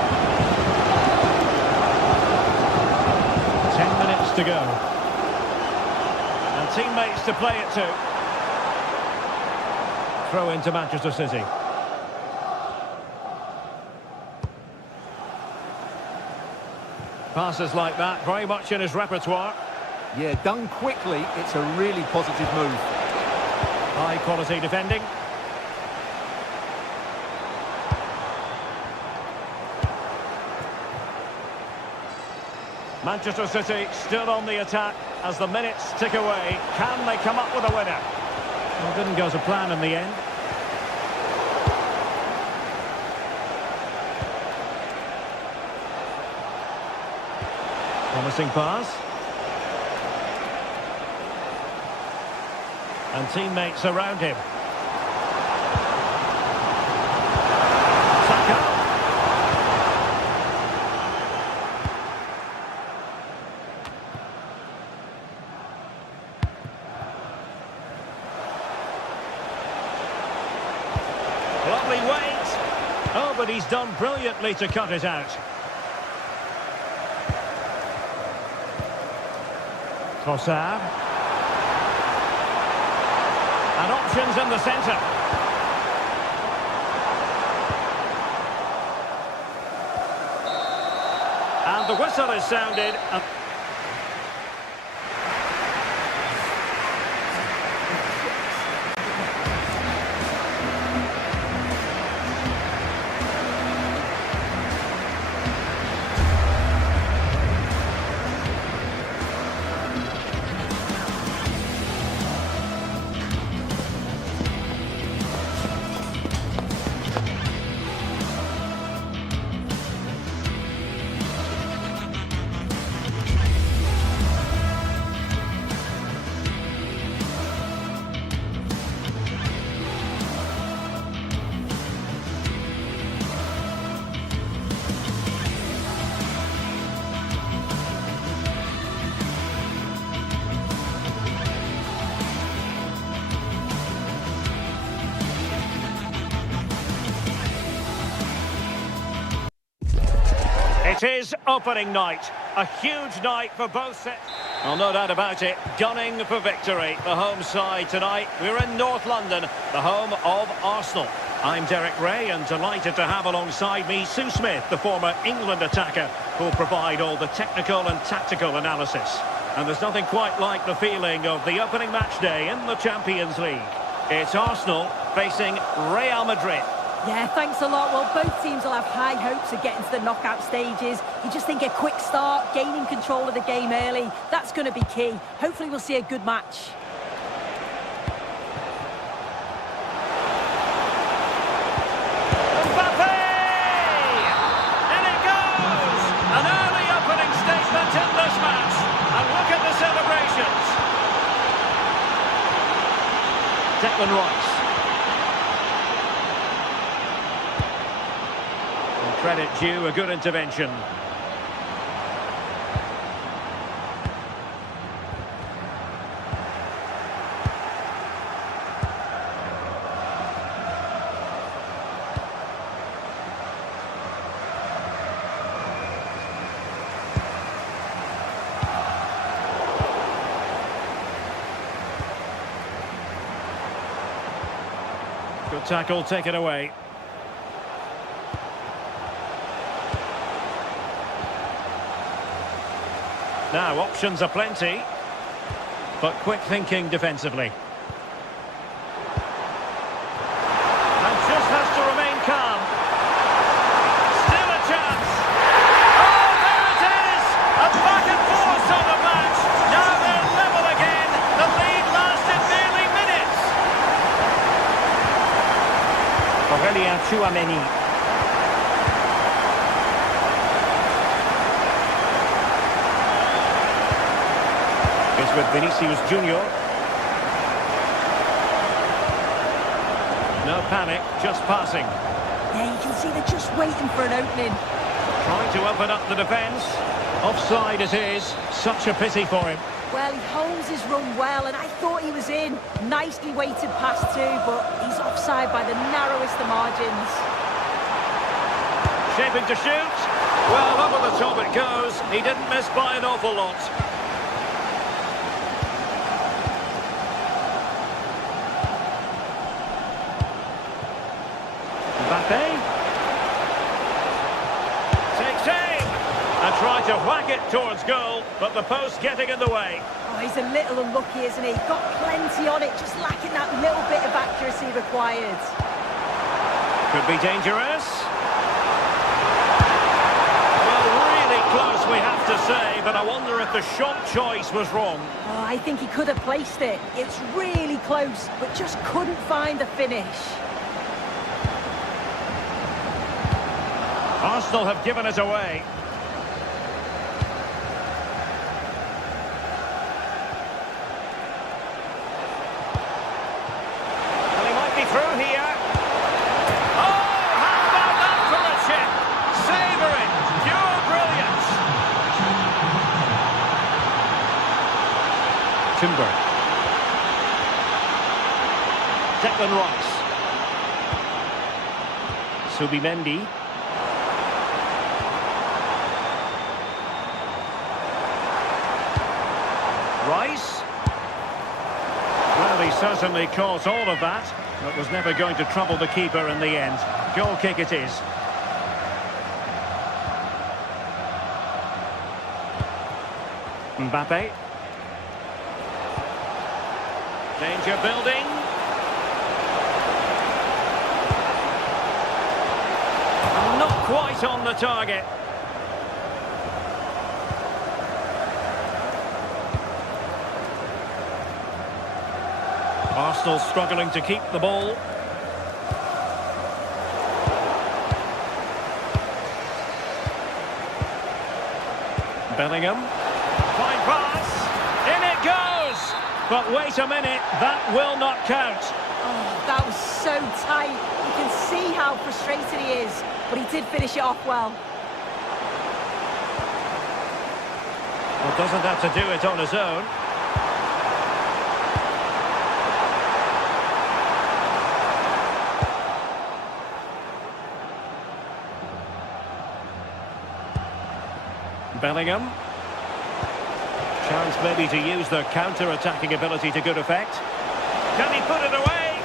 10 minutes to go. And teammates to play it to. Throw into Manchester City. Passes like that, very much in his repertoire. Yeah, done quickly, it's a really positive move. High quality defending. Manchester City still on the attack as the minutes tick away. Can they come up with a winner? Well, didn't go to plan in the end. Promising pass. And teammates around him. Saka. Lovely weight. Oh, but he's done brilliantly to cut it out. Trossard. And options in the centre. And the whistle is sounded. It is opening night. A huge night for both sets. Well, no doubt about it. Gunning for victory. The home side tonight. We're in North London, the home of Arsenal. I'm Derek Ray and delighted to have alongside me Sue Smith, the former England attacker, who'll provide all the technical and tactical analysis. And there's nothing quite like the feeling of the opening match day in the Champions League. It's Arsenal facing Real Madrid. Yeah, thanks a lot. Well, both teams will have high hopes of getting to the knockout stages. You just think a quick start, gaining control of the game early, that's going to be key. Hopefully we'll see a good match. Declan Rice. And credit due, a good intervention. Good tackle, taken away. Now, options are plenty, but quick thinking defensively. And just has to remain calm. Still a chance. Oh, there it is! A back and forth on the match. Now they're level again. The lead lasted nearly minutes. Aurelien Tchouameni. It's with Vinicius Junior. No panic, just passing. Yeah, you can see they're just waiting for an opening. Trying to open up the defence. Offside it is. Such a pity for him. Well, he holds his run well, and I thought he was in. Nicely weighted pass too, but he's offside by the narrowest of margins. Shaping to shoot. Well, over the top it goes. He didn't miss by an awful lot. Mbappe. Takes aim. And tried to whack it towards goal, but the post getting in the way. Oh, he's a little unlucky, isn't he? Got plenty on it, just lacking that little bit of accuracy required. Could be dangerous. Well, really close, we have to say, but I wonder if the shot choice was wrong. Oh, I think he could have placed it. It's really close, but just couldn't find the finish. Arsenal have given it away. Well, he might be through here. Oh, how about that for a chip? Savouring, pure brilliance. Timber. Declan Rice. Subimendi. Rice. Well, he certainly caught all of that, but was never going to trouble the keeper in the end. Goal kick it is. Mbappe. Danger building. Not quite on the target. Arsenal struggling to keep the ball. Bellingham. Fine pass. In it goes. But wait a minute, that will not count. Oh, that was so tight. You can see how frustrated he is, but he did finish it off well. Well, doesn't have to do it on his own. Bellingham. Chance maybe to use their counter-attacking ability to good effect. Can he put it away?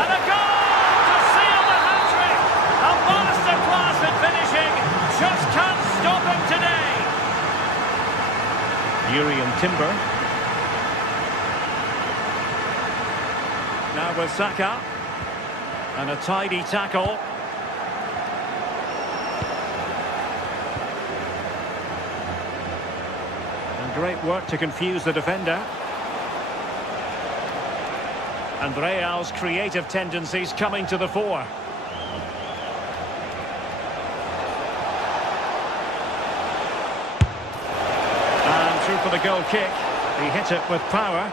And a goal to seal the hat-trick! A masterclass in finishing. Just can't stop him today. Yuri and Timber. Now with Saka. And a tidy tackle. And great work to confuse the defender. And Real's creative tendencies coming to the fore. And through for the goal kick. He hit it with power.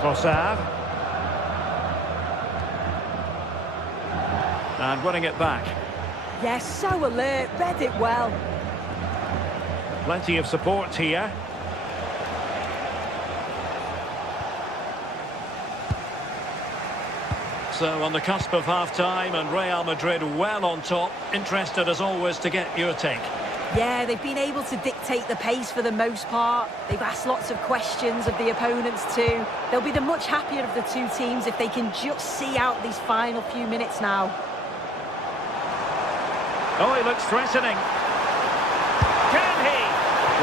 Trossard. And winning it back. Yes, so alert, read it well. Plenty of support here. So on the cusp of half-time and Real Madrid well on top. Interested as always to get your take. Yeah, they've been able to dictate the pace for the most part. They've asked lots of questions of the opponents too. They'll be the much happier of the two teams if they can just see out these final few minutes now. Oh, he looks threatening. Can he?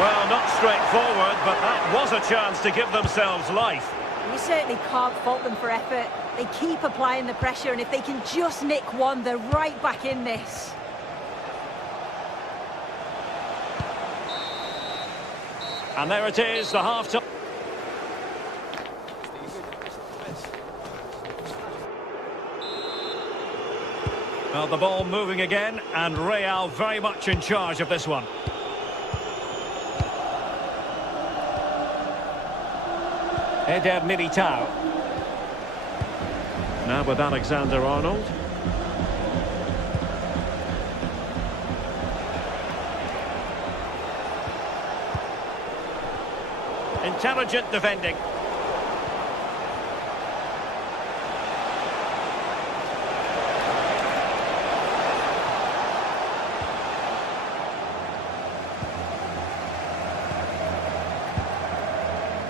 Well, not straightforward, but that was a chance to give themselves life. You certainly can't fault them for effort. They keep applying the pressure, and if they can just nick one, they're right back in this. And there it is, the half-time. Well, the ball moving again, and Real very much in charge of this one. Eder Militao. Now with Alexander-Arnold. Intelligent defending.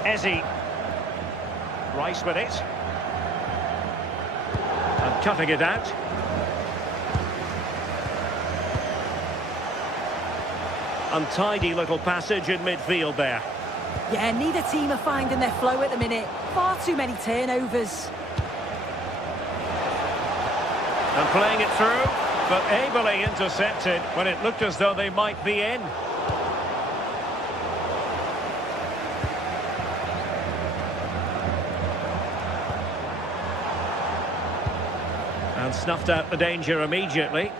Ezzy. Rice with it. And cutting it out. Untidy little passage in midfield there. Yeah, neither team are finding their flow at the minute. Far too many turnovers. And playing it through, but ably intercepted when it looked as though they might be in. And snuffed out the danger immediately.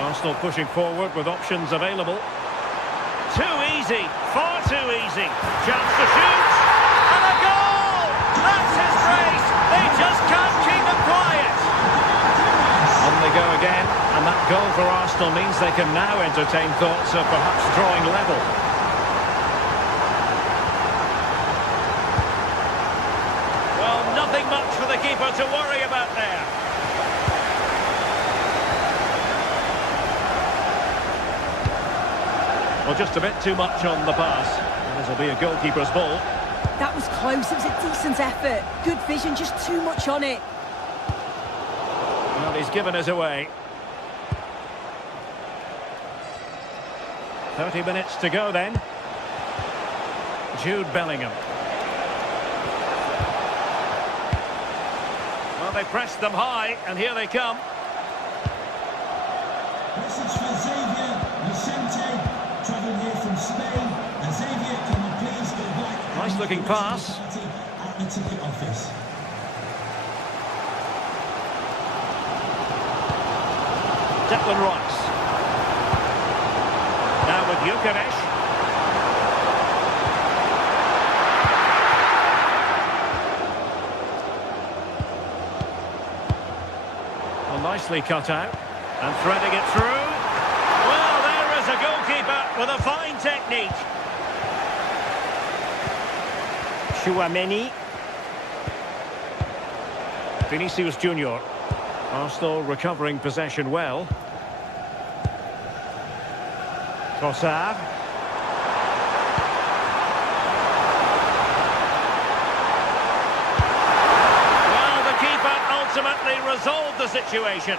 Arsenal pushing forward with options available. Too easy, far too easy. Chance to shoot, and a goal! That's his race. They just can't keep him quiet. On they go again, and that goal for Arsenal means they can now entertain thoughts of perhaps drawing level. Well, nothing much for the keeper to worry about there. Well, just a bit too much on the pass. This will be a goalkeeper's ball. That was close. It was a decent effort. Good vision, just too much on it. Well, he's given us away. 30 minutes to go then. Jude Bellingham. Well, they pressed them high, and here they come. Message for Xavier Vicente, travelling here from Spain. And Xavier, can you please go back? Nice looking pass. At the ticket office. Declan Rice. Now with Gyökeres. Well, nicely cut out. And threading it through. Well, there is a goalkeeper with a fine technique. Chouameni. Vinicius Junior. Arsenal recovering possession well. Trossard. Well, the keeper ultimately resolved the situation.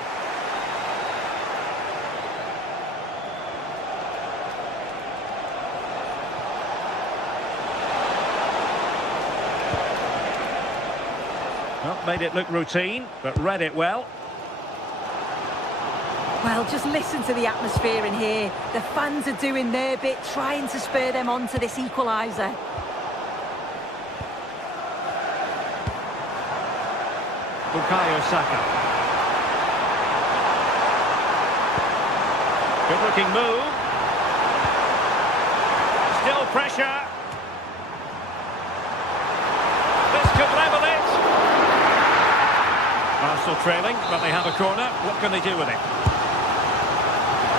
Well, made it look routine, but read it well. Well, just listen to the atmosphere in here. The fans are doing their bit, trying to spur them on to this equaliser. Bukayo Saka. Good-looking move. Still pressure. This could level it. Arsenal trailing, but they have a corner. What can they do with it?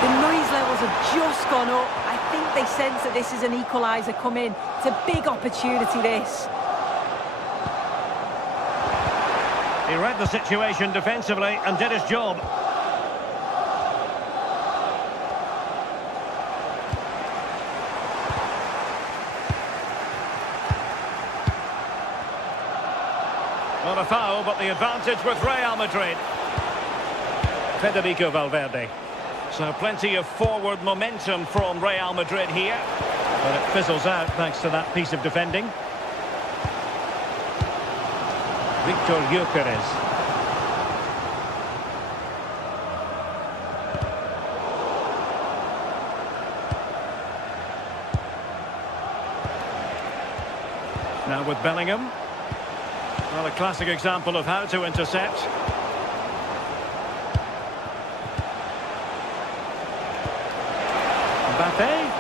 The noise levels have just gone up. I think they sense that this is an equaliser coming. It's a big opportunity, this. He read the situation defensively and did his job. Not a foul, but the advantage with Real Madrid. Federico Valverde. So plenty of forward momentum from Real Madrid here. But it fizzles out thanks to that piece of defending. Victor Gyökeres. Now with Bellingham. Well, a classic example of how to intercept. Mbappe.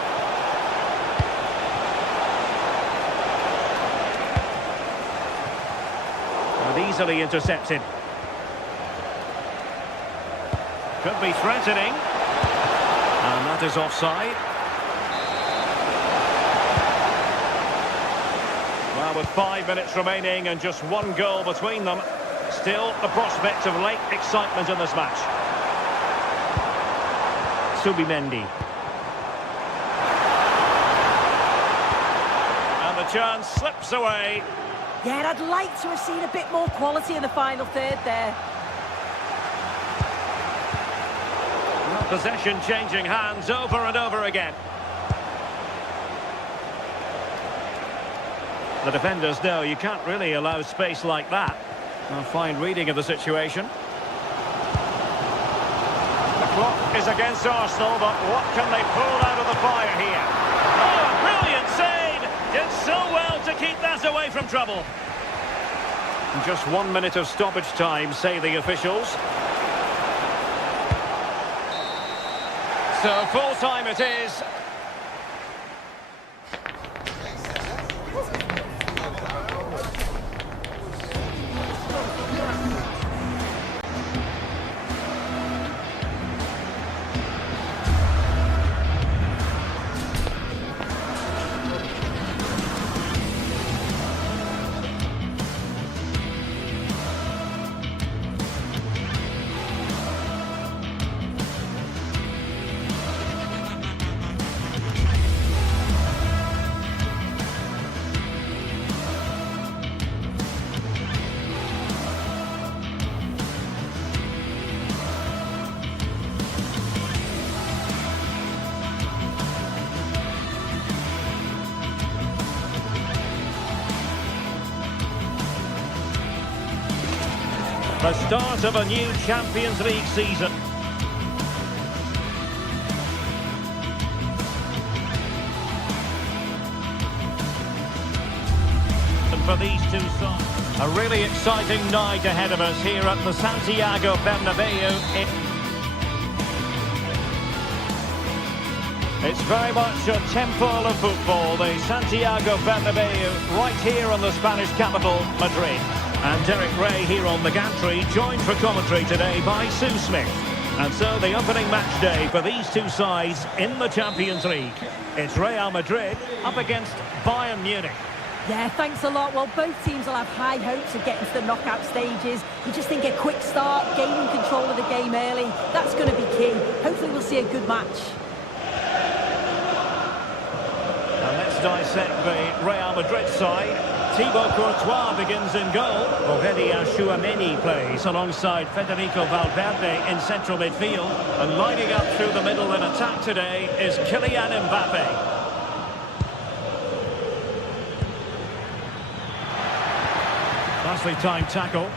And easily intercepted. Could be threatening. And that is offside. Well, with 5 minutes remaining and just one goal between them, still the prospect of late excitement in this match. Subimendi. And the chance slips away. Yeah, I'd like to have seen a bit more quality in the final third there. Well, possession changing hands over and over again. The defenders know you can't really allow space like that. A fine reading of the situation. The clock is against Arsenal, but what can they pull out of the fire here? Oh, brilliant save! Did so well to keep that away from trouble. Just 1 minute of stoppage time, say the officials. So full time it is. The start of a new Champions League season. And for these two sides, a really exciting night ahead of us here at the Santiago Bernabeu. It's very much a temple of football, the Santiago Bernabeu, right here in the Spanish capital, Madrid. And Derek Ray here on the gantry, joined for commentary today by Sue Smith. And so the opening match day for these two sides in the Champions League. It's Real Madrid up against Bayern Munich. Yeah, thanks a lot. Well, both teams will have high hopes of getting to the knockout stages. You just think a quick start, gaining control of the game early, that's going to be key. Hopefully we'll see a good match. And let's dissect the Real Madrid side. Thibaut Courtois begins in goal. Aurelien Tchouameni plays alongside Federico Valverde in central midfield. And lining up through the middle in attack today is Kylian Mbappe. Nicely timed tackle.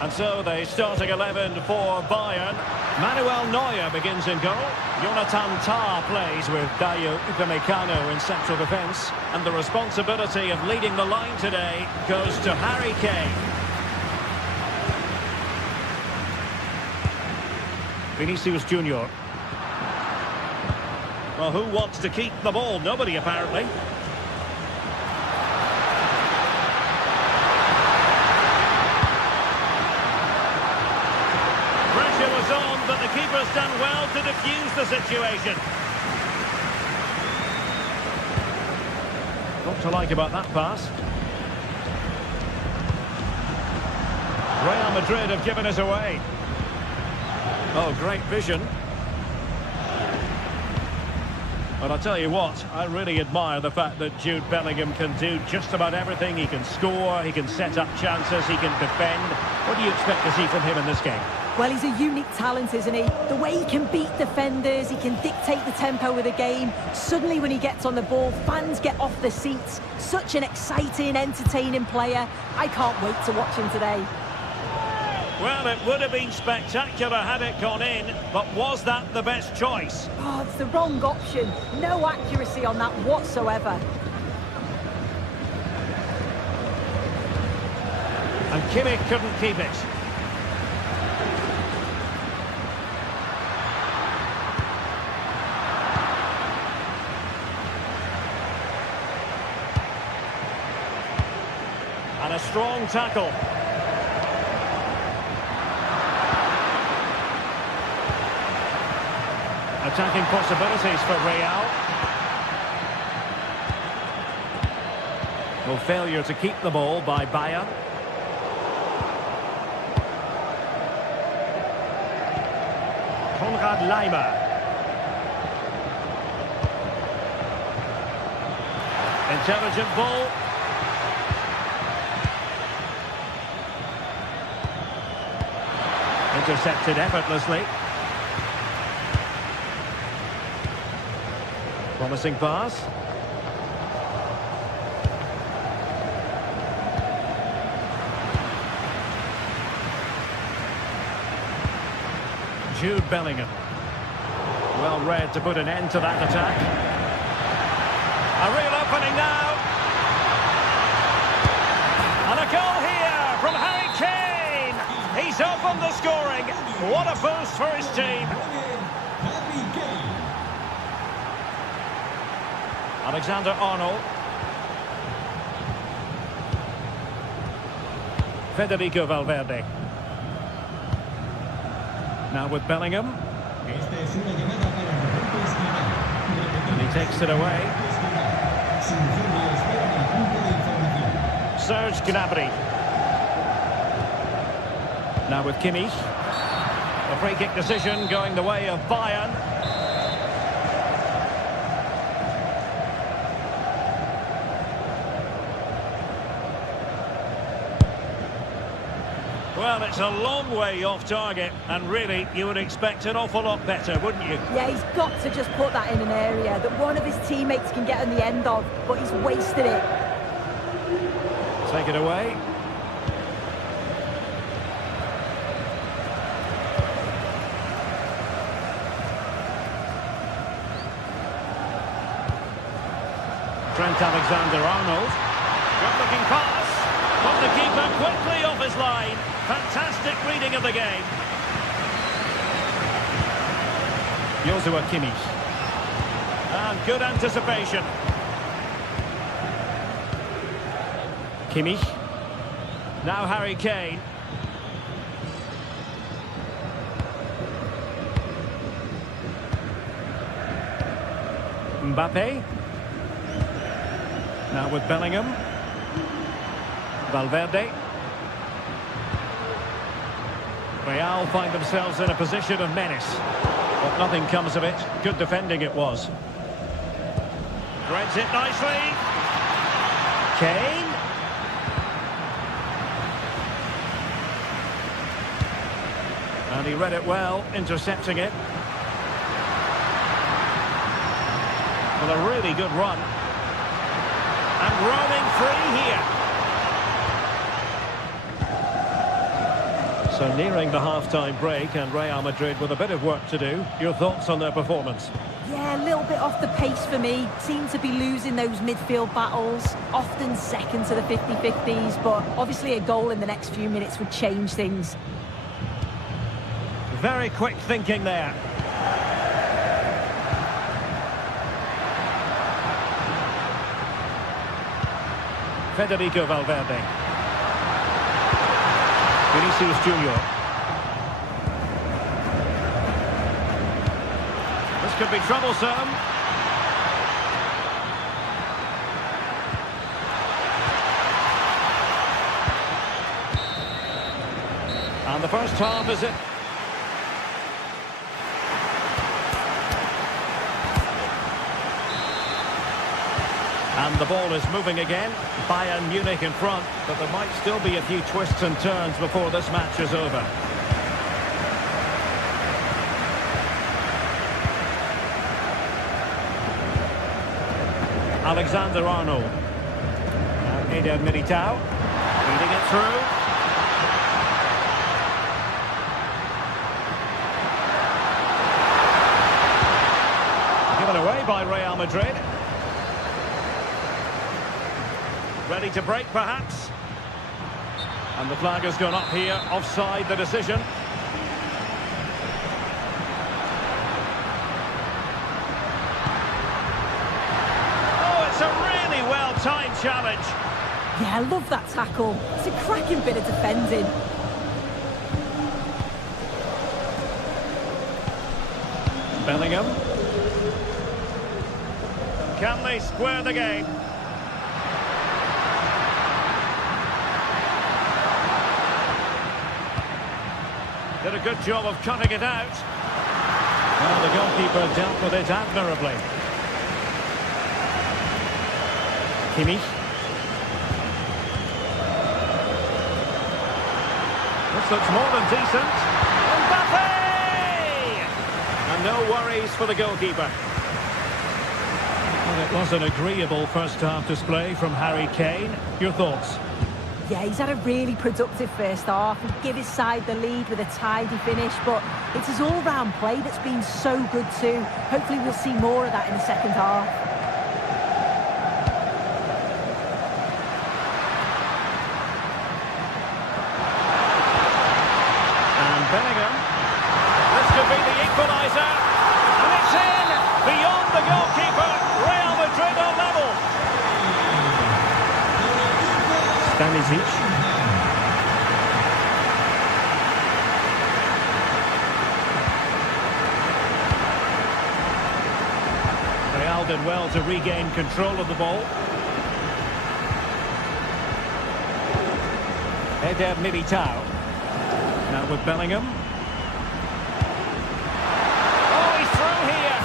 And so the starting 11 for Bayern. Manuel Neuer begins in goal. Jonathan Tah plays with Dayo Upamecano in central defence. And the responsibility of leading the line today goes to Harry Kane. Vinicius Junior. Well, who wants to keep the ball? Nobody, apparently. But the keeper's done well to defuse the situation. What to like about that pass? Real Madrid have given us away. Oh, great vision. But I'll tell you what, I really admire the fact that Jude Bellingham can do just about everything. He can score, he can set up chances, he can defend. What do you expect to see from him in this game? Well, he's a unique talent, isn't he? The way he can beat defenders, he can dictate the tempo of the game. Suddenly when he gets on the ball, fans get off their seats. Such an exciting, entertaining player. I can't wait to watch him today. Well, it would have been spectacular had it gone in, but was that the best choice? Oh, it's the wrong option. No accuracy on that whatsoever. And Kimmich couldn't keep it. And a strong tackle. Attacking possibilities for Real. Well, failure to keep the ball by Bayern. Konrad Laimer. Intelligent ball. Intercepted effortlessly. Promising pass. Jude Bellingham. Well read to put an end to that attack. A real opening now. And a goal here from Harry Kane. He's opened the scoring. What a boost for his team. Alexander-Arnold. Federico Valverde. Now with Bellingham. And he takes it away. Serge Gnabry. Now with Kimmich. A free kick decision going the way of Bayern. Well, it's a long way off target, and really, you would expect an awful lot better, wouldn't you? Yeah, he's got to just put that in an area that one of his teammates can get on the end of, but he's wasted it. Take it away. Trent Alexander-Arnold. Good-looking pass. Put the keeper quickly off his line. Fantastic reading of the game. Joshua Kimmich. And good anticipation. Kimmich. Now Harry Kane. Mbappe. Now with Bellingham. Valverde. Real find themselves in a position of menace. But nothing comes of it. Good defending it was. Threads it nicely. Kane. And he read it well, intercepting it. With a really good run. And roaming free here. So nearing the half-time break, and Real Madrid with a bit of work to do. Your thoughts on their performance? Yeah, a little bit off the pace for me. Seem to be losing those midfield battles. Often second to the 50-50s, but obviously a goal in the next few minutes would change things. Very quick thinking there. Federico Valverde. Vinicius Junior. This could be troublesome. And the first half is it. And the ball is moving again. Bayern Munich in front, but there might still be a few twists and turns before this match is over. Alexander-Arnold. Now Eder Militao. Feeding it through. Given away by Real Madrid. Ready to break, perhaps. And the flag has gone up here. Offside, the decision. Oh, it's a really well-timed challenge. Yeah, I love that tackle. It's a cracking bit of defending. Bellingham. Can they square the game? Did a good job of cutting it out. Well, the goalkeeper dealt with it admirably. Kimmich. This looks more than decent. Mbappe! And no worries for the goalkeeper. Well, it was an agreeable first half display from Harry Kane. Your thoughts? Yeah, he's had a really productive first half. He'll give his side the lead with a tidy finish, but it's his all-round play that's been so good too. Hopefully we'll see more of that in the second half. And Bellingham. This could be the equaliser. And it's in! Beyond the goalkeeper. Real Madrid are level. Stanisic. Real did well to regain control of the ball. Eder Militao. Now with Bellingham. Oh, he's through here.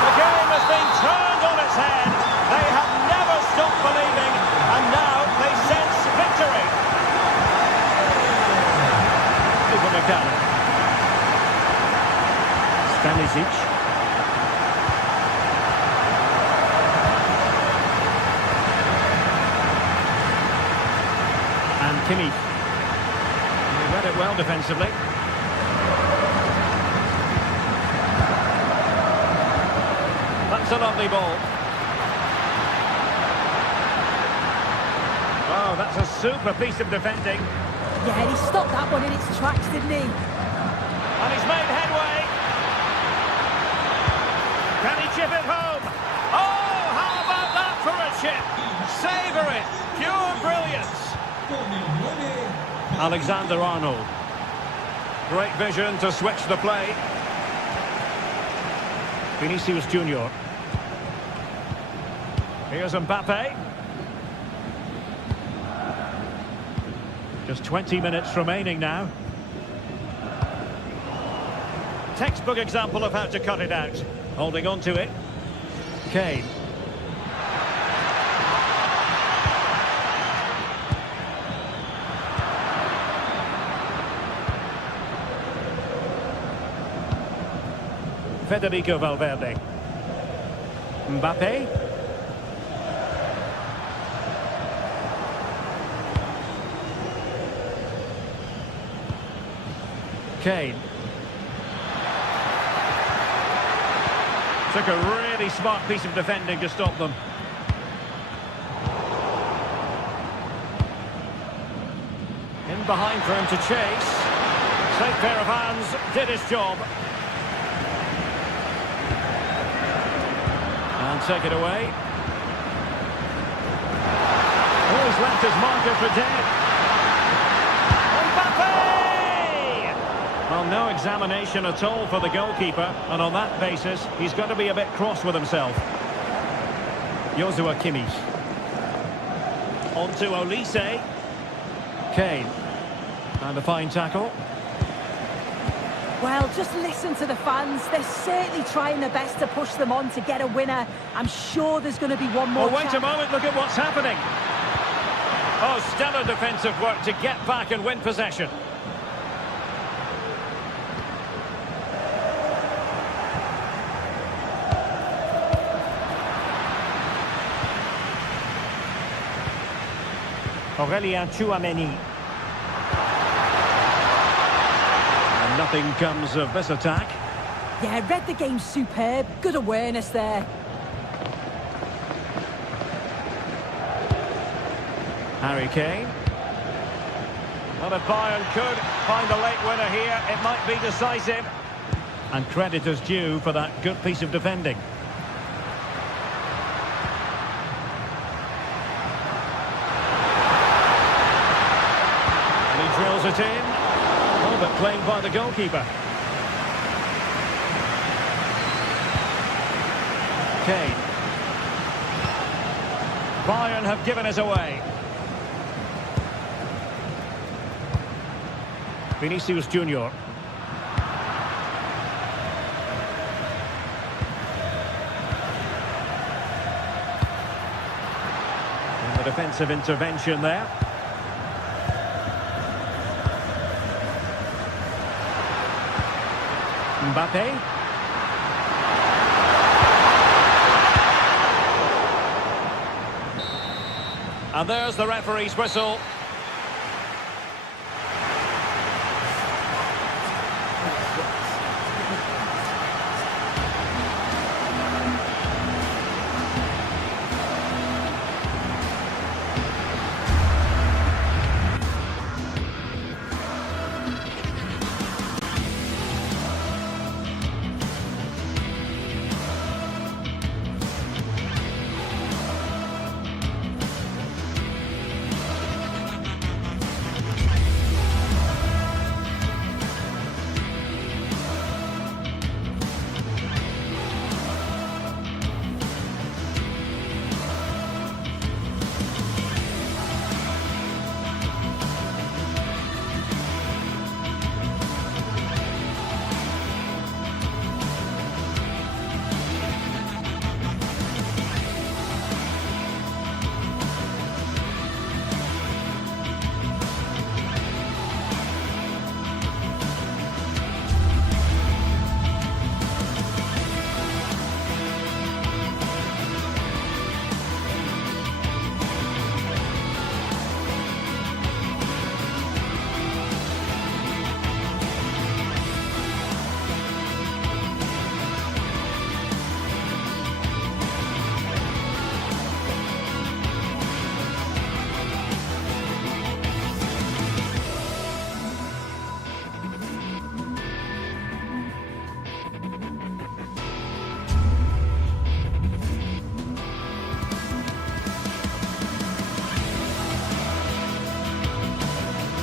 The game has been turned on its head. They have never stopped believing, and now they sense victory. Upamecano. Stanisic. And Kimmich. He read it well defensively. That's a lovely ball. Oh, that's a super piece of defending. Yeah, and he stopped that one in its tracks, didn't he? And he's made headway. Can he chip it home? Oh, how about that for a chip? Savour it. Pure brilliance. Alexander-Arnold. Great vision to switch the play. Vinicius Junior. Here's Mbappe. Just 20 minutes remaining now. Textbook example of how to cut it out. Holding on to it. Kane. Federico Valverde. Mbappe. Kane. Took a really smart piece of defending to stop them. In behind for him to chase. Safe pair of hands, did his job. And take it away. Oh, he's left his marker for dead. Well, no examination at all for the goalkeeper, and on that basis, he's got to be a bit cross with himself. Joshua Kimmich. On to Olise. Kane. And a fine tackle. Well, just listen to the fans. They're certainly trying their best to push them on to get a winner. I'm sure there's going to be one more. Oh, wait a moment, look at what's happening. Oh, stellar defensive work to get back and win possession. Aurelien Tchouameni. And nothing comes of this attack. Yeah, read the game superb. Good awareness there. Harry Kane. Well, if Bayern could find a late winner here, it might be decisive. And credit is due for that good piece of defending. Drills it in. Oh, but played by the goalkeeper. Kane. Bayern have given it away. Vinicius Junior. And the defensive intervention there. Mbappe. And there's the referee's whistle.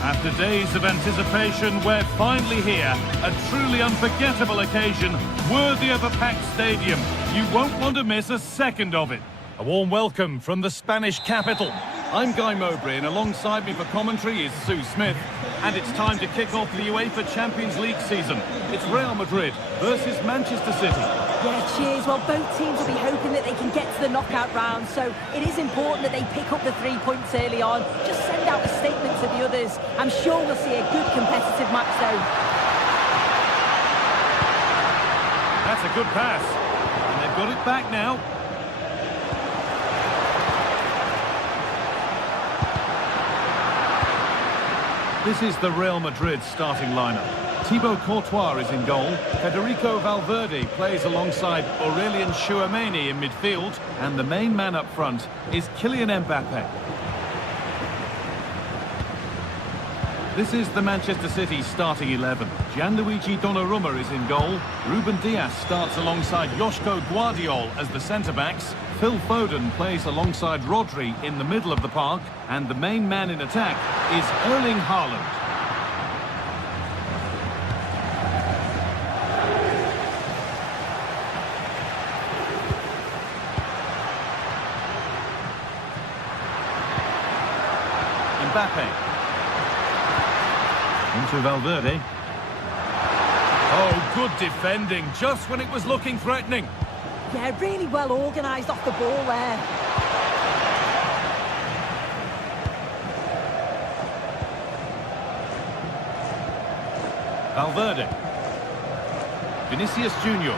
After days of anticipation, we're finally here. A truly unforgettable occasion, worthy of a packed stadium. You won't want to miss a second of it. A warm welcome from the Spanish capital. I'm Guy Mowbray, and alongside me for commentary is Sue Smith. And it's time to kick off the UEFA Champions League season. It's Real Madrid versus Manchester City. Yeah, cheers. Well, both teams will be hoping that they can get to the knockout round, so it is important that they pick up the 3 points early on. Just send out a statement to the others. I'm sure we'll see a good competitive match, though. That's a good pass. And they've got it back now. This is the Real Madrid starting lineup. Thibaut Courtois is in goal. Federico Valverde plays alongside Aurélien Tchouameni in midfield. And the main man up front is Kylian Mbappe. This is the Manchester City starting 11. Gianluigi Donnarumma is in goal. Ruben Dias starts alongside Joško Guardiol as the centre-backs. Phil Foden plays alongside Rodri in the middle of the park. And the main man in attack is Erling Haaland. Mbappe. Into Valverde. Oh, good defending, just when it was looking threatening. Yeah, really well organised off the ball there. Valverde. Vinicius Junior.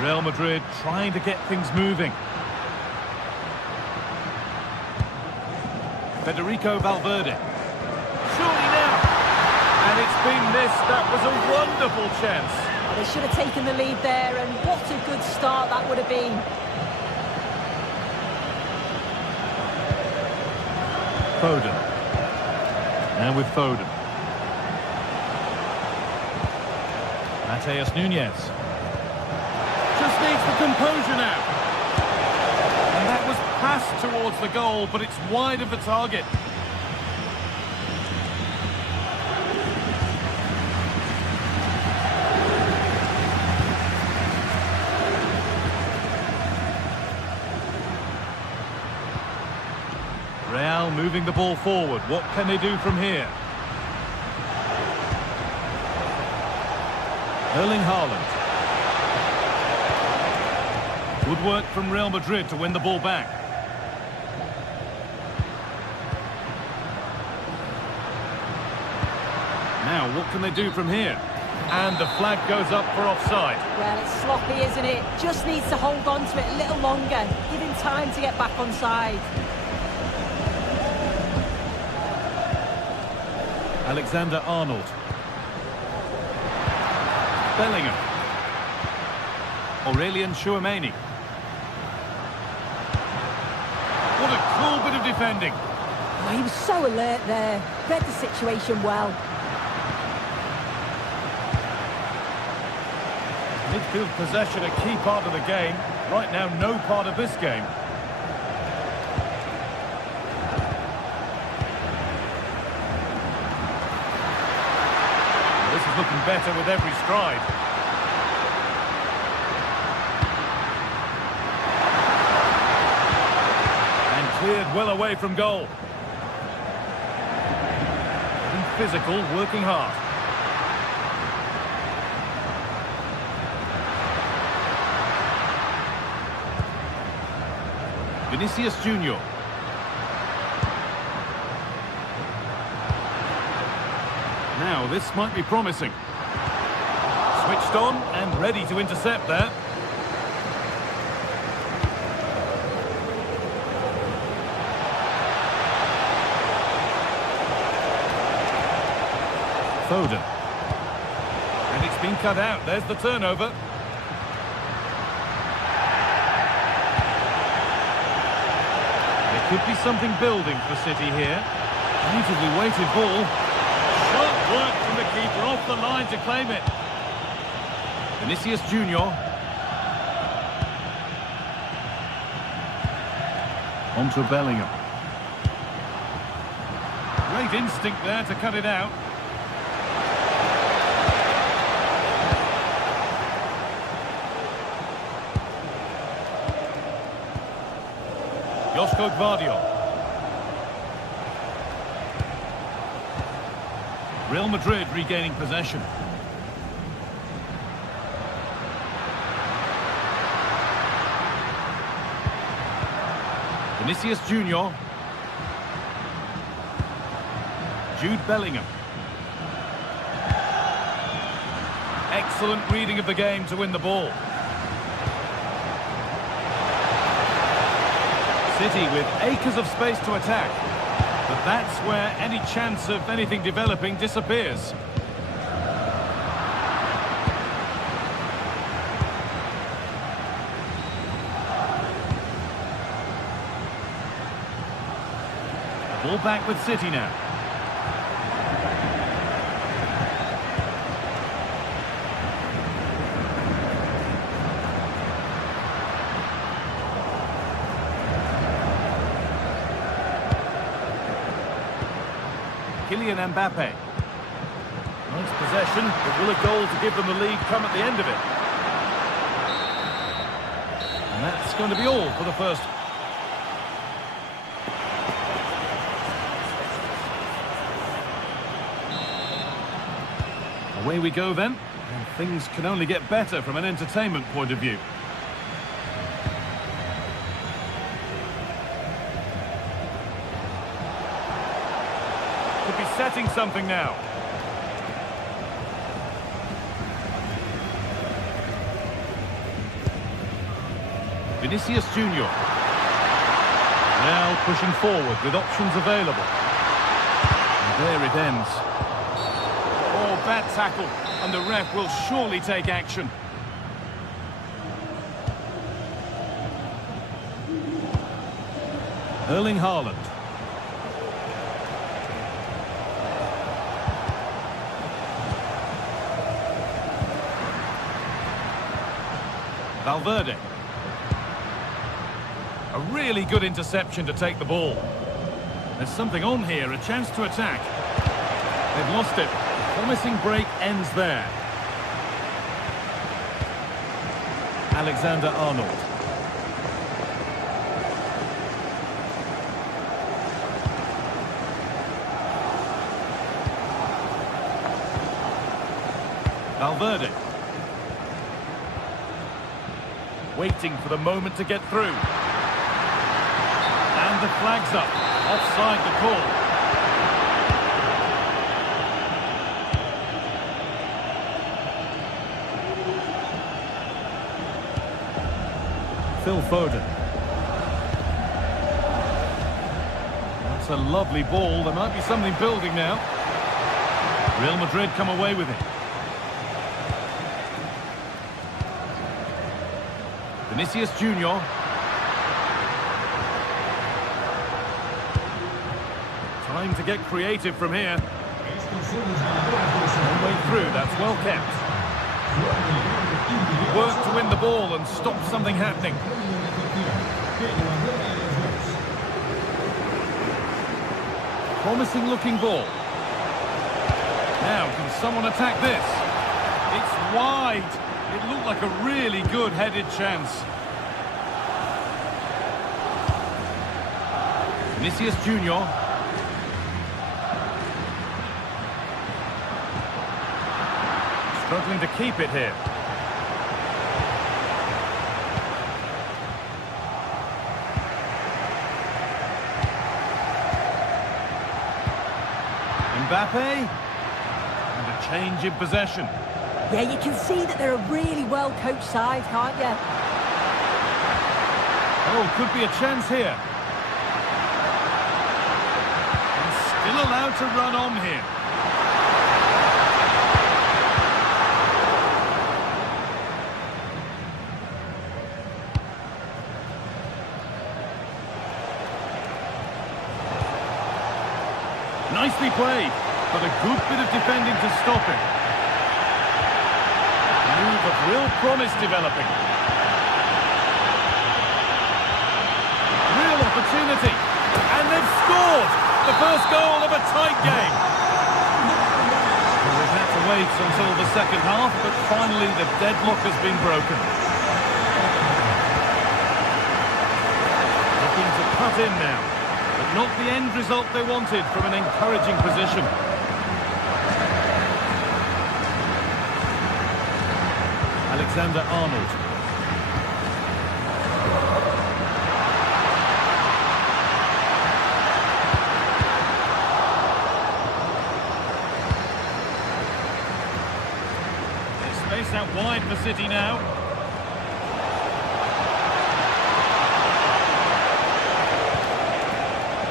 Real Madrid trying to get things moving. Federico Valverde. Surely now. And it's been missed. That was a wonderful chance. Well, they should have taken the lead there, and what a good start that would have been. Foden. Now with Foden. Mateus Nunes. Just needs the composure now. And that was passed towards the goal, but it's wide of the target. Real moving the ball forward. What can they do from here? Erling Haaland. Good work from Real Madrid to win the ball back. Now, what can they do from here? And the flag goes up for offside. Well, it's sloppy, isn't it? Just needs to hold on to it a little longer. Give him time to get back on side. Alexander-Arnold. Bellingham. Aurélien Tchouameni. What a cool bit of defending. Oh, he was so alert there. Read the situation well. Midfield possession a key part of the game. Right now, no part of this game. This is looking better with every stride. And cleared well away from goal. Being physical, working hard. Vinicius Junior. Now, this might be promising. Switched on and ready to intercept there. Foden. And it's been cut out. There's the turnover. There could be something building for City here. Beautifully weighted ball. Sharp work from the keeper off the line to claim it. Vinicius Junior. Onto Bellingham. Great instinct there to cut it out. Joško Guardiol. Real Madrid regaining possession. Vinicius Junior. Jude Bellingham. Excellent reading of the game to win the ball. City with acres of space to attack. But that's where any chance of anything developing disappears. Ball back with City now. Kylian Mbappe. Nice possession, but will a goal to give them the lead come at the end of it? And that's going to be all for the first. Away we go then, and things can only get better from an entertainment point of view. Could be setting something now. Vinicius Junior. Now pushing forward with options available. And there it ends. Oh, bad tackle, and the ref will surely take action. Erling Haaland. Valverde. A really good interception to take the ball. There's something on here, a chance to attack. They've lost it. Promising break ends there. Alexander-Arnold. Valverde. Waiting for the moment to get through. And the flag's up. Offside the call. Phil Foden. That's a lovely ball. There might be something building now. Real Madrid come away with it. Vinicius Junior. Time to get creative from here. One way through, that's well kept. Work to win the ball and stop something happening. Promising looking ball. Now, can someone attack this? It's wide. It looked like a really good headed chance. Vinicius Junior. Struggling to keep it here. Mbappe. And a change in possession. Yeah, you can see that they're a really well-coached side, can't you? Oh, could be a chance here. And still allowed to run on here. Nicely played, but a good bit of defending to stop it. Move of real promise developing. Real opportunity. And they've scored! The first goal of a tight game. Well, we've had to wait until the second half, but finally the deadlock has been broken. Looking to cut in now, but not the end result they wanted from an encouraging position. Alexander-Arnold. There's space out wide for City now.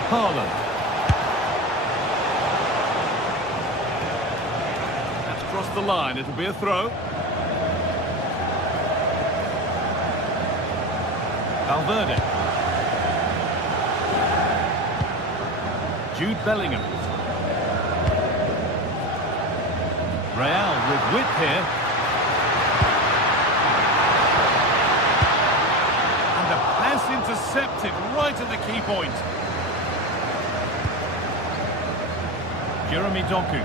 Haaland. That's crossed the line. It'll be a throw. Valverde. Jude Bellingham. Real with width here. And the pass intercepted right at the key point. Jeremy Doku.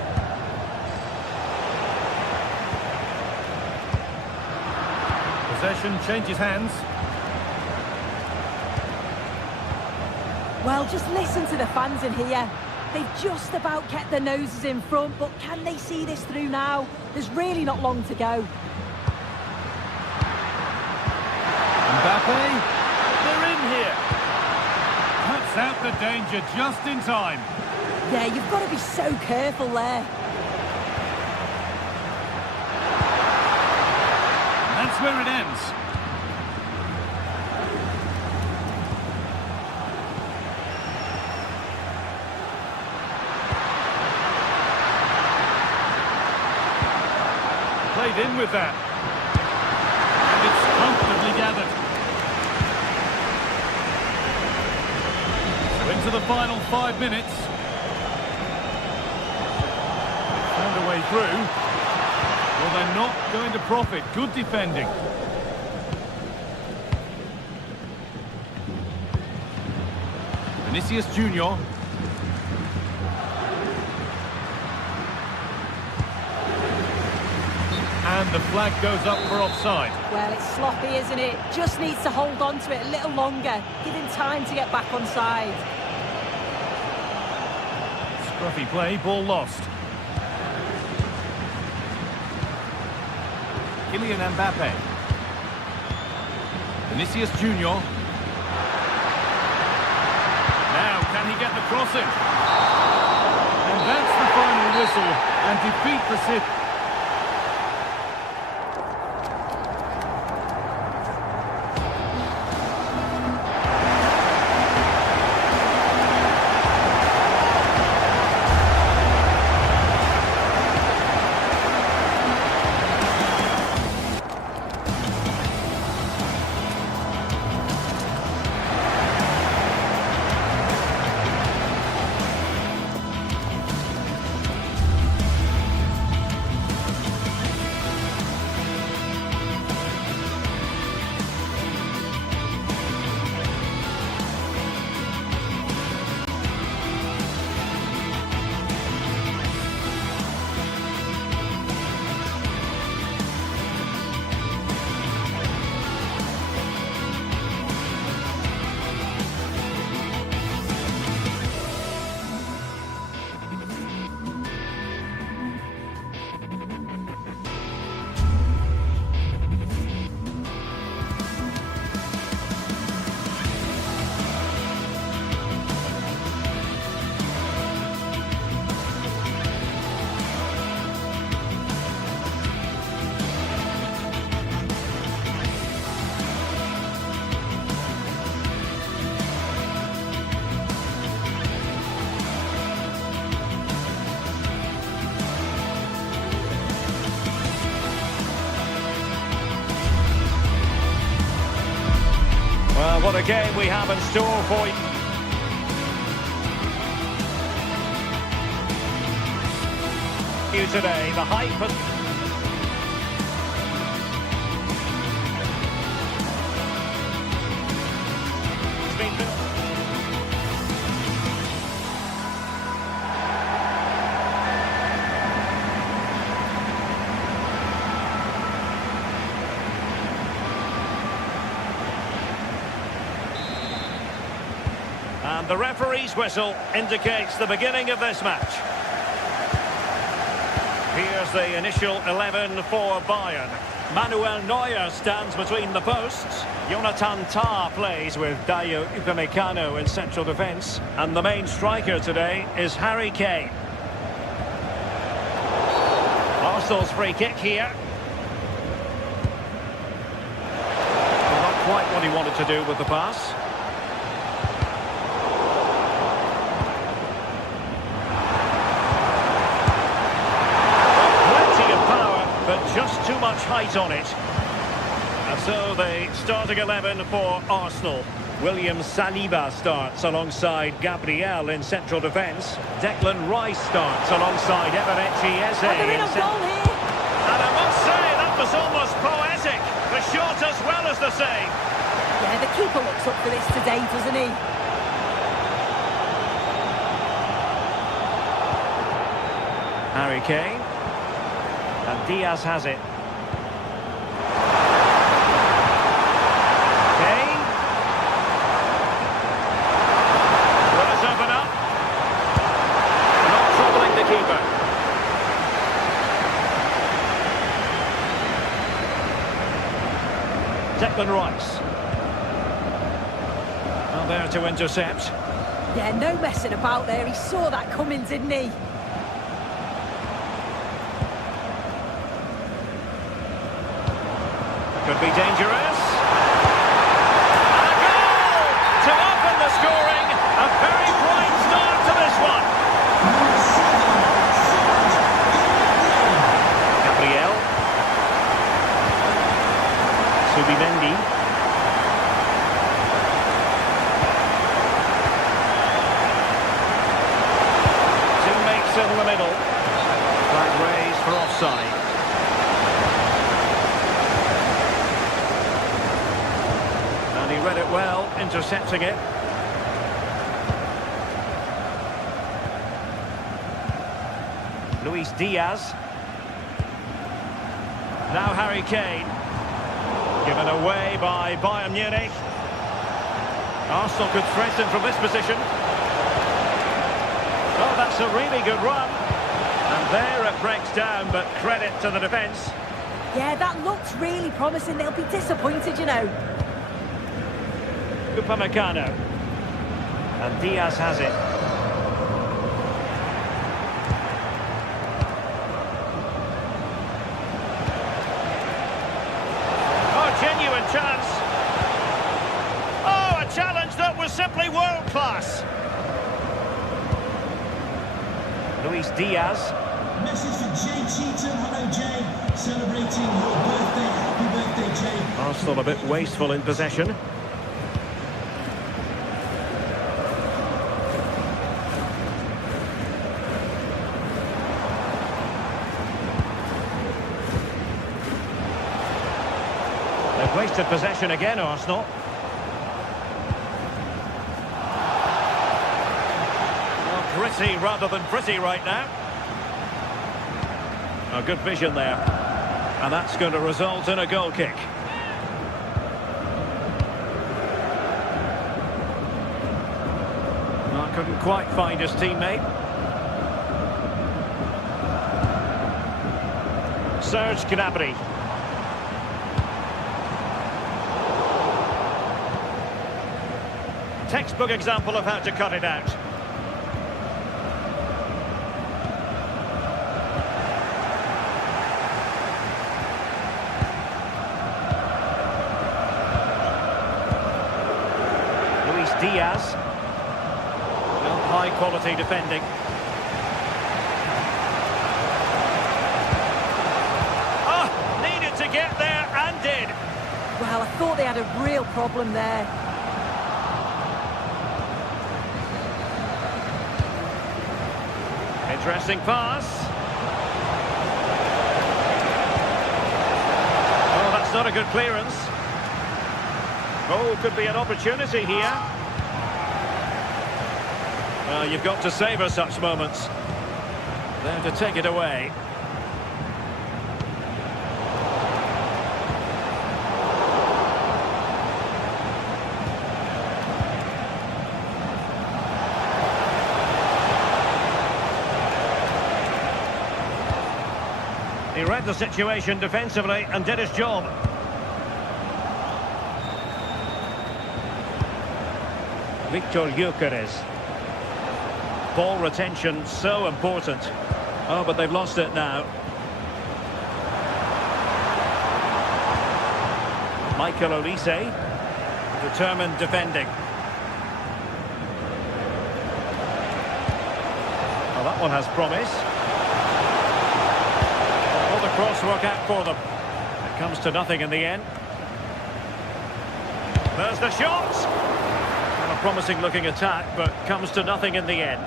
Possession changes hands. Well, just listen to the fans in here. They've just about kept their noses in front, but can they see this through now? There's really not long to go. Mbappe, they're in here. Cuts out the danger just in time. Yeah, you've got to be so careful there. And that's where it ends. Played in with that. And it's comfortably gathered. So into the final 5 minutes. Found a way through. Well, they're not going to profit. Good defending. Vinicius Junior. And the flag goes up for offside. Well, it's sloppy, isn't it? Just needs to hold on to it a little longer. Give him time to get back on side. Scruffy play, ball lost. Kylian Mbappe. Vinicius Junior. Now, can he get the crossing? And that's the final whistle and defeat for City. Well, what a game we have in store for you. Today, the hype and... It's been built. And the referee's whistle indicates the beginning of this match. Here's the initial 11 for Bayern. Manuel Neuer stands between the posts. Jonathan Tah plays with Dayo Upamecano in central defence. And the main striker today is Harry Kane. Arsenal's free kick here. Not quite what he wanted to do with the pass. But just too much height on it. And so the starting 11 for Arsenal. William Saliba starts alongside Gabriel in central defence. Declan Rice starts alongside Eberechi Eze. They're in a goal here. And I must say, that was almost poetic. The shot as well as the save. Yeah, the keeper looks up for this today, doesn't he? Harry Kane. And Diaz has it. Kane. Will it open up? Not troubling the keeper. Declan Rice. Well, there to intercept. Yeah, no messing about there. He saw that coming, didn't he? Could be dangerous. And a goal to open the scoring. A very bright start to this one. Gabriel. Subimendi. Teammates in the middle. Flag raised for offside. Read it well, intercepting it. Luis Diaz. Now Harry Kane. Given away by Bayern Munich. Arsenal could threaten from this position. Oh, that's a really good run. And there it breaks down, but credit to the defence. Yeah, that looks really promising. They'll be disappointed, you know. Upamecano. And Diaz has it. Oh, genuine chance. Oh, a challenge that was simply world class. Luis Diaz. Message for Jay Cheatham. Hello, Jay. Celebrating your birthday. Happy birthday, Jay. Arsenal a bit wasteful in possession. They've wasted possession again, Arsenal. Well, gritty rather than pretty right now. A good vision there. And that's going to result in a goal kick. Well, couldn't quite find his teammate. Serge Gnabry. Textbook example of how to cut it out. Luis Diaz. Well, high quality defending. Oh, needed to get there and did. Well, I thought they had a real problem there. Interesting pass. Oh, that's not a good clearance. Oh, could be an opportunity here. Well, you've got to savour such moments. There to take it away. He read the situation defensively and did his job. Victor Gyökeres. Ball retention, so important. Oh, but they've lost it now. Michael Olise. Determined defending. Well, that one has promise. All the cross work out for them. It comes to nothing in the end. There's the shot. And a promising looking attack, but comes to nothing in the end.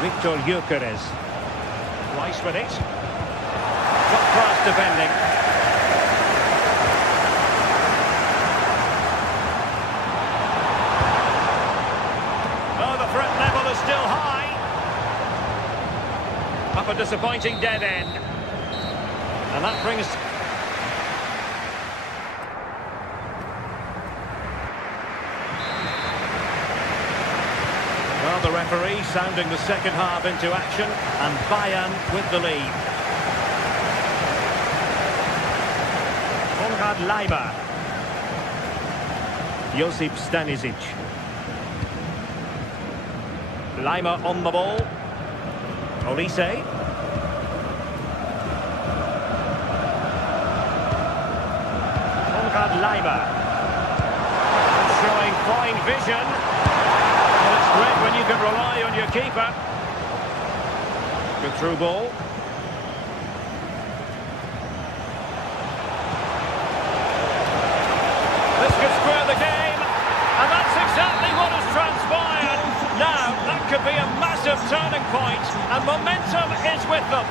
Victor Gyökeres. Rice with it. Top class defending. Oh, the threat level is still high. Up a disappointing dead end. And that brings... Well, the referee sounding the second half into action, and Bayern with the lead. Konrad Laimer. Josip Stanisic. Laimer on the ball. Olise. Konrad Laimer. Showing fine vision. Great when you can rely on your keeper. Good through ball. This could square the game, and that's exactly what has transpired. Now, that could be a massive turning point, and momentum is with them.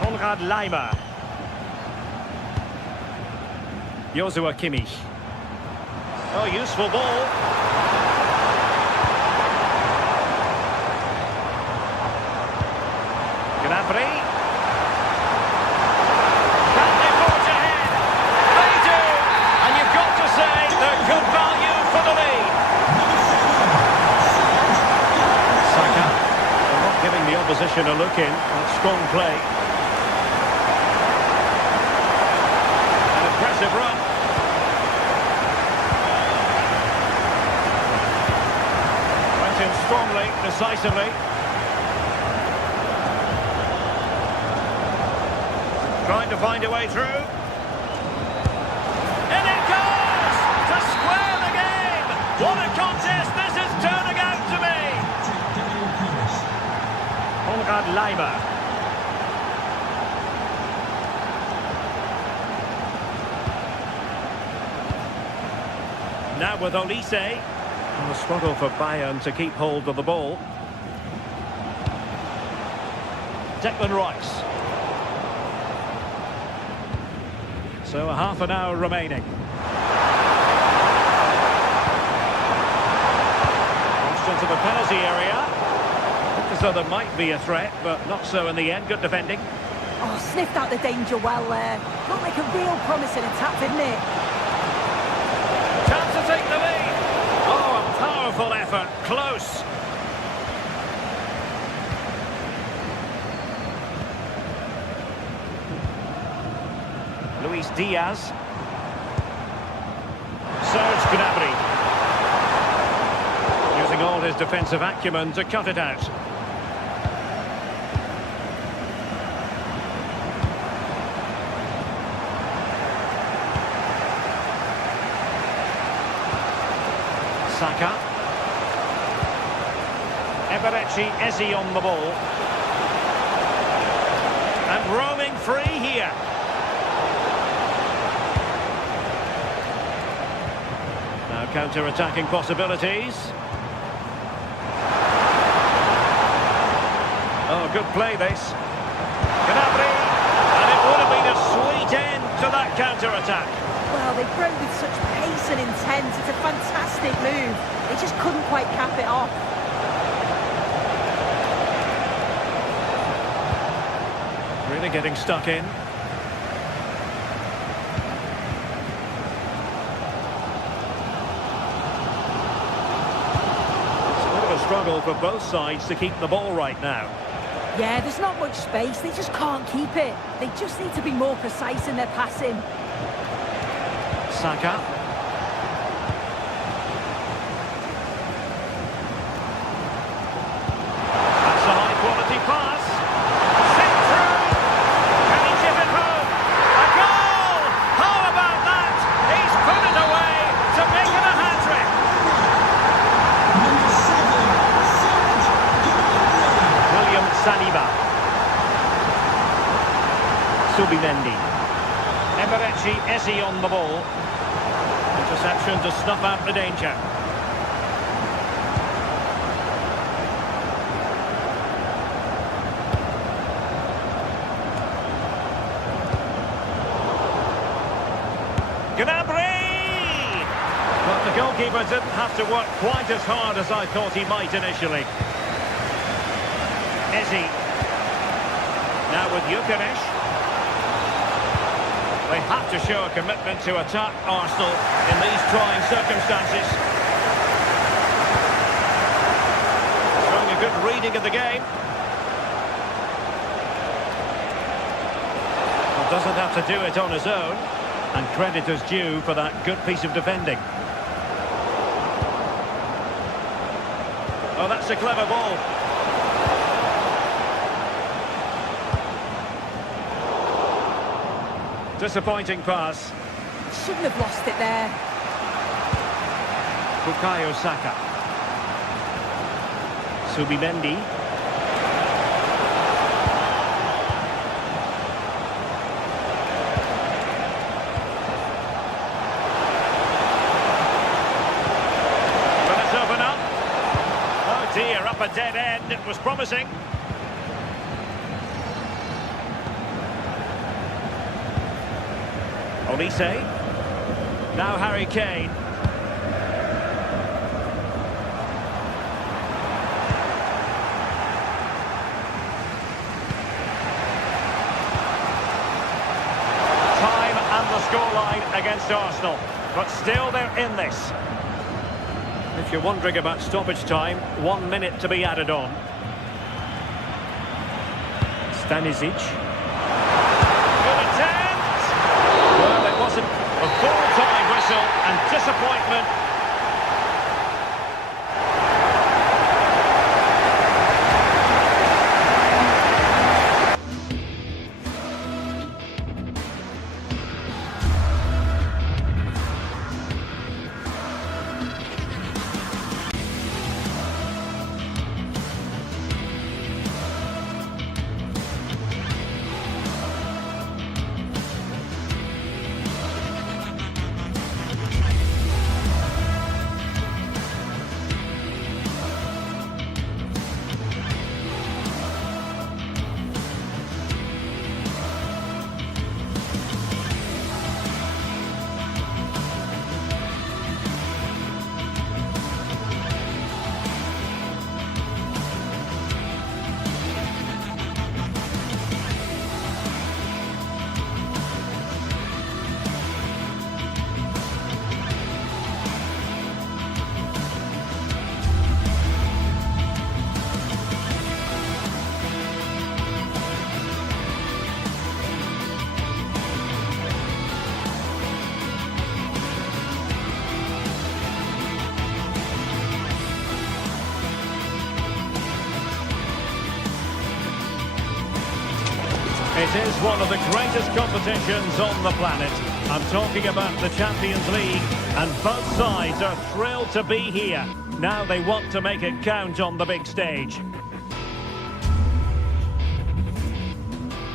Konrad Laimer. Joshua Kimmich. Oh, useful ball. Gnabry. Can they forge ahead? They do! And you've got to say they're good value for the lead. Saka. They're not giving the opposition a look in. That's strong play. An impressive run. Strongly, decisively. Trying to find a way through. And it goes! To square the game! What a contest this is turning out to be! Konrad Laimer. Now with Olise. And a struggle for Bayern to keep hold of the ball. Declan Rice. So a half an hour remaining. Crossed into the penalty area. Looked as though there might be a threat, but not so in the end. Good defending. Oh, sniffed out the danger well there. Looked like a real promising attack, didn't it? Chance to take the lead. Oh, a powerful effort. Close. Luis Diaz. Serge Gnabry. Using all his defensive acumen to cut it out. Saka. Eberechi Eze on the ball. And roaming free here. Now counter-attacking possibilities. Oh, good play this. Gnabry. And it would have been a sweet end to that counter-attack. Well, they broke with such pace and intent. It's a fantastic move. They just couldn't quite cap it off. Really getting stuck in. It's a bit of a struggle for both sides to keep the ball right now. Yeah, there's not much space. They just can't keep it. They just need to be more precise in their passing. Saka. That's a high-quality pass. Sent through. Can he chip it home? A goal! How about that? He's put it away to make it a hat-trick. Number 7, William Saliba. Subimendi. Eberechi Eze on the ball. Interception to snuff out the danger. Gnabry! But the goalkeeper didn't have to work quite as hard as I thought he might initially. Eze. Now with Gyökeres. They have to show a commitment to attack Arsenal in these trying circumstances. Showing a good reading of the game. Well, doesn't have to do it on his own. And credit is due for that good piece of defending. Oh, that's a clever ball. Disappointing pass. Shouldn't have lost it there. Bukayo Saka. Subimendi. Will it open up? Oh dear, up a dead end. It was promising. Olise. Now Harry Kane. Time and the scoreline against Arsenal. But still they're in this. If you're wondering about stoppage time, 1 minute to be added on. Stanisic. A full-time whistle and disappointment. It is one of the greatest competitions on the planet. I'm talking about the Champions League, and both sides are thrilled to be here. Now they want to make it count on the big stage.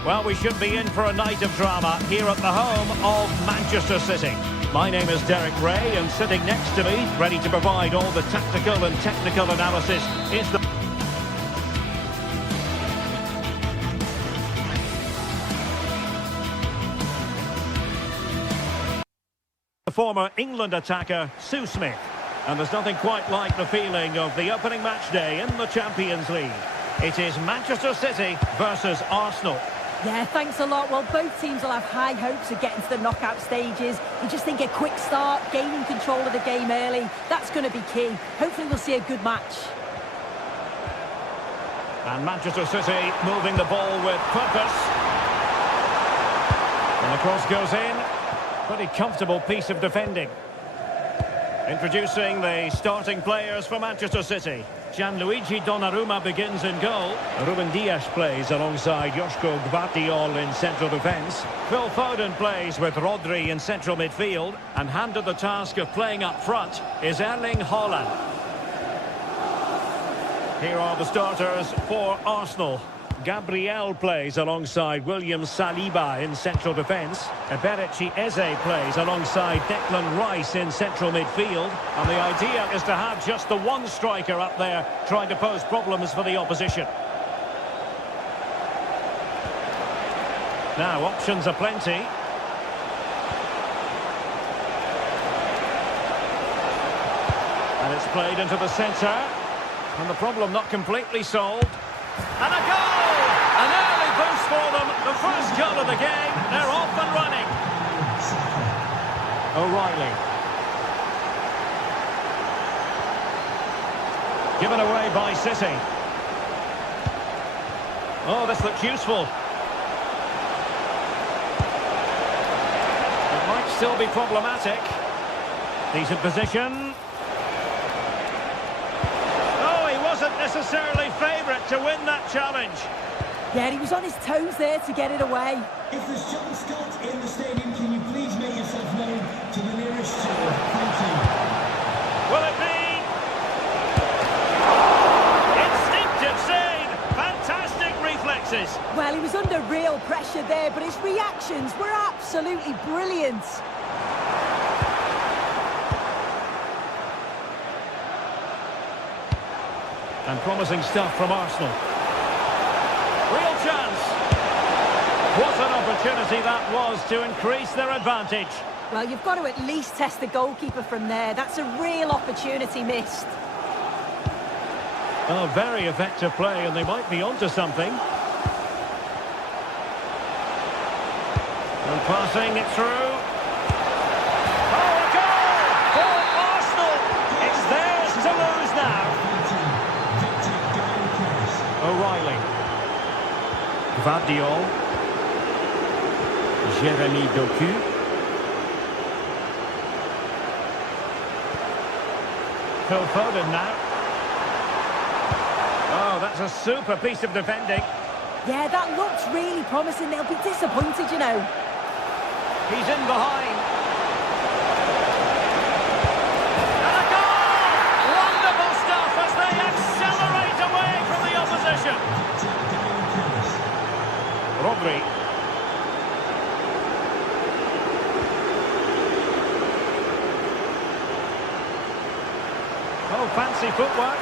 Well, we should be in for a night of drama here at the home of Manchester City. My name is Derek Ray, and sitting next to me, ready to provide all the tactical and technical analysis, is the former England attacker, Sue Smith. And there's nothing quite like the feeling of the opening match day in the Champions League. It is Manchester City versus Arsenal. Yeah, thanks a lot. Well, both teams will have high hopes of getting to the knockout stages. You just think a quick start, gaining control of the game early, that's going to be key. Hopefully we'll see a good match. And Manchester City moving the ball with purpose. And the cross goes in. Pretty comfortable piece of defending. Introducing the starting players for Manchester City. Gianluigi Donnarumma begins in goal. Ruben Dias plays alongside Joško Gvardiol in central defence. Phil Foden plays with Rodri in central midfield. And handed the task of playing up front is Erling Haaland. Here are the starters for Arsenal. Gabriel plays alongside William Saliba in central defence. Eberechi Eze plays alongside Declan Rice in central midfield. And the idea is to have just the one striker up there trying to pose problems for the opposition. Now, options are plenty. And it's played into the centre. And the problem not completely solved. And a goal! An early boost for them. The first goal of the game. They're off and running. O'Reilly. Given away by City. Oh, this looks useful. It might still be problematic. Decent position. Wasn't necessarily favourite to win that challenge. Yeah, he was on his toes there to get it away. If there's John Scott in the stadium, can you please make yourself known to the nearest steward? Thank you. Will it be? Instinctive save. Fantastic reflexes. Well, he was under real pressure there, but his reactions were absolutely brilliant. And promising stuff from Arsenal. Real chance. What an opportunity that was to increase their advantage. Well, you've got to at least test the goalkeeper from there. That's a real opportunity missed. Oh, very effective play, and they might be onto something. And passing it through. Oh, a goal for Arsenal! It's theirs to lose now. O'Reilly. Gvardiol. Jeremy Doku. Phil Foden now. Oh, that's a super piece of defending. Yeah, that looks really promising. They'll be disappointed, you know. He's in behind. And a goal! Wonderful stuff as they accelerate away from the opposition. Rodri. Oh, fancy footwork.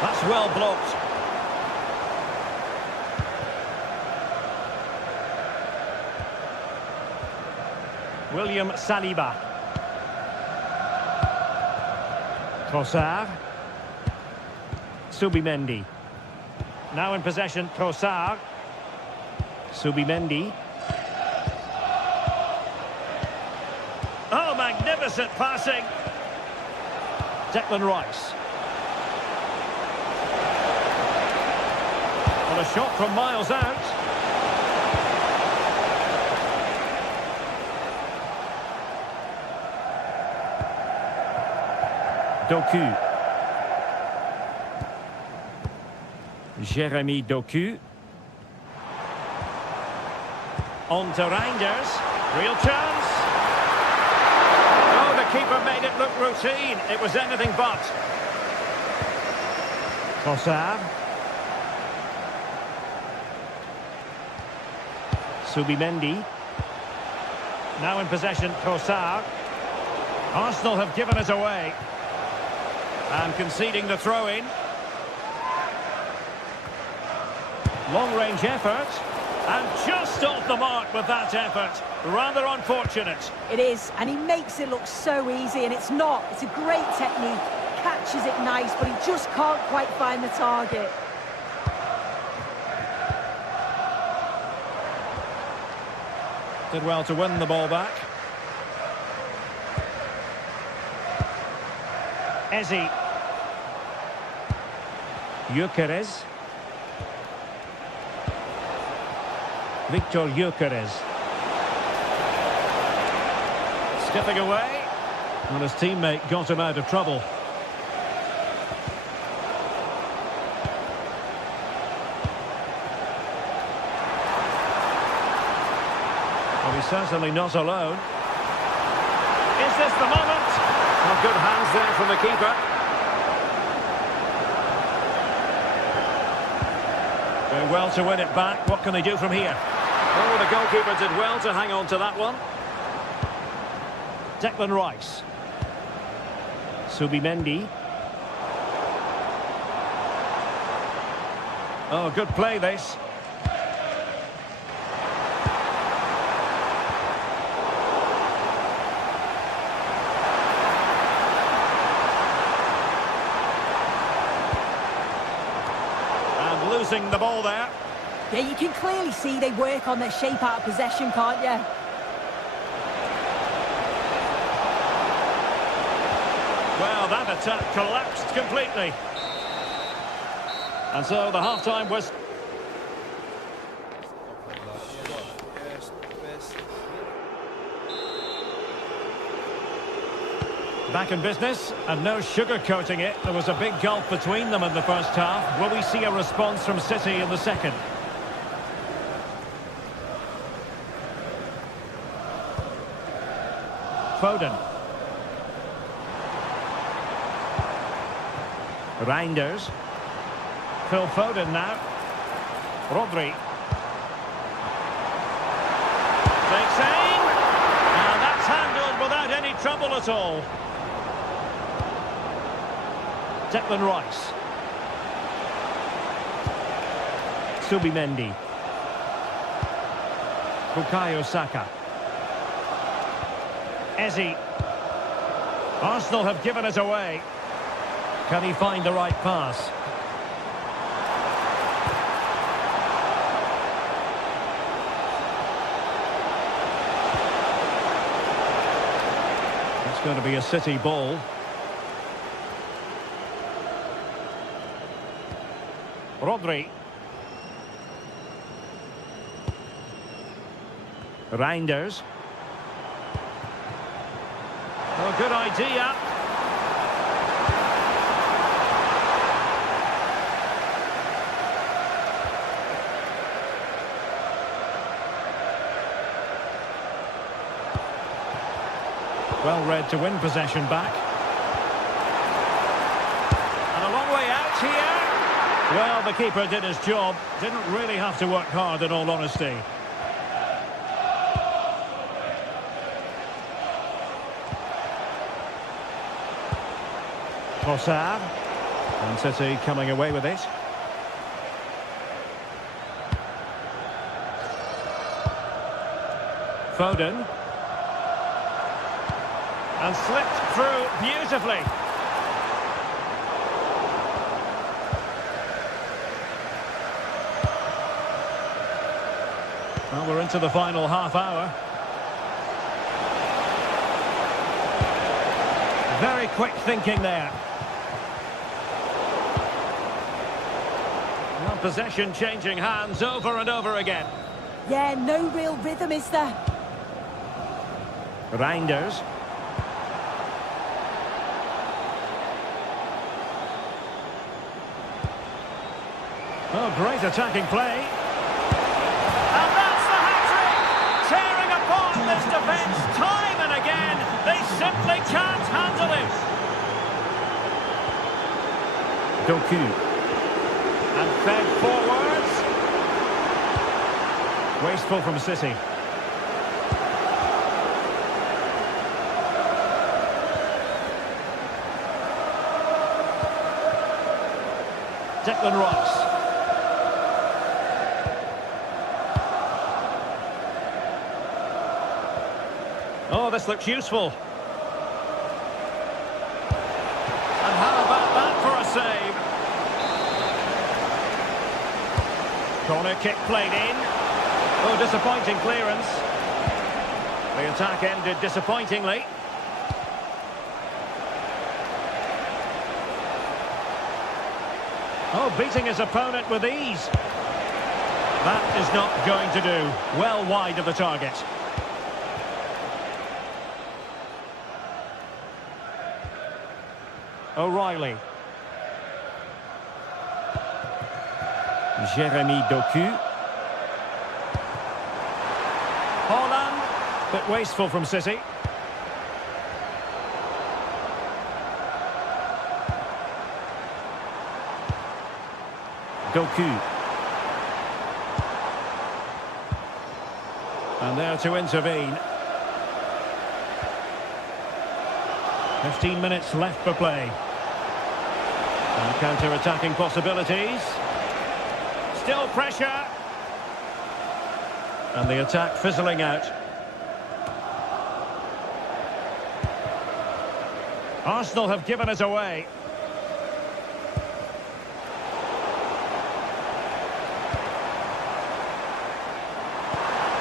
That's well blocked. William Saliba. Trossard. Subimendi. Now in possession, Trossard. Subimendi. Oh, magnificent passing. Declan Rice. Well, a shot from miles out. Doku. Jeremy Doku. On to Reinders. Real chance. Oh, the keeper made it look routine. It was anything but. Trossard. Subimendi. Now in possession, Trossard. Arsenal have given it away. And conceding the throw-in. Long-range effort. And just off the mark with that effort. Rather unfortunate. It is, and he makes it look so easy, and it's not. It's a great technique. Catches it nice, but he just can't quite find the target. Did well to win the ball back. Eze. Gyökeres. Victor Gyökeres. Skipping away. And his teammate got him out of trouble. Well, he's certainly not alone. Is this the moment? Well, good hands there from the keeper. Doing well to win it back. What can they do from here? Oh, the goalkeeper did well to hang on to that one. Declan Rice. Subimendi. Oh, good play this. And losing the ball there. Yeah, you can clearly see they work on their shape out of possession, can't you? Well, that attack collapsed completely. And so the half-time was... Back in business, and no sugarcoating it. There was a big gulf between them in the first half. Will we see a response from City in the second? Foden. Reinders. Phil Foden now. Rodri. Takes aim. And that's handled without any trouble at all. Declan Rice. Subimendi. Bukayo Saka. Eze. Arsenal have given it away. Can he find the right pass? It's going to be a City ball. Rodri. Reinders. Oh, good idea. Well read to win possession back. And a long way out here. Well, the keeper did his job. Didn't really have to work hard, in all honesty. Trossard. And City coming away with it. Foden. And slipped through beautifully. Well, we're into the final half hour. Very quick thinking there. Well, possession changing hands over and over again. Yeah, no real rhythm, is there? Reinders. Oh, great attacking play. And that's the hat-trick! Tearing apart this defence time and again. They simply can't handle it. Doku. And fed forwards. Wasteful from City. Declan Rice. Oh, this looks useful. And how about that for a save? Corner kick played in. Oh, disappointing clearance. The attack ended disappointingly. Oh, beating his opponent with ease. That is not going to do. Well wide of the target. O'Reilly. Jeremy Doku. Haaland. Bit wasteful from City. Doku. And there to intervene. 15 minutes left for play. And counter-attacking possibilities. Still pressure. And the attack fizzling out. Arsenal have given it away.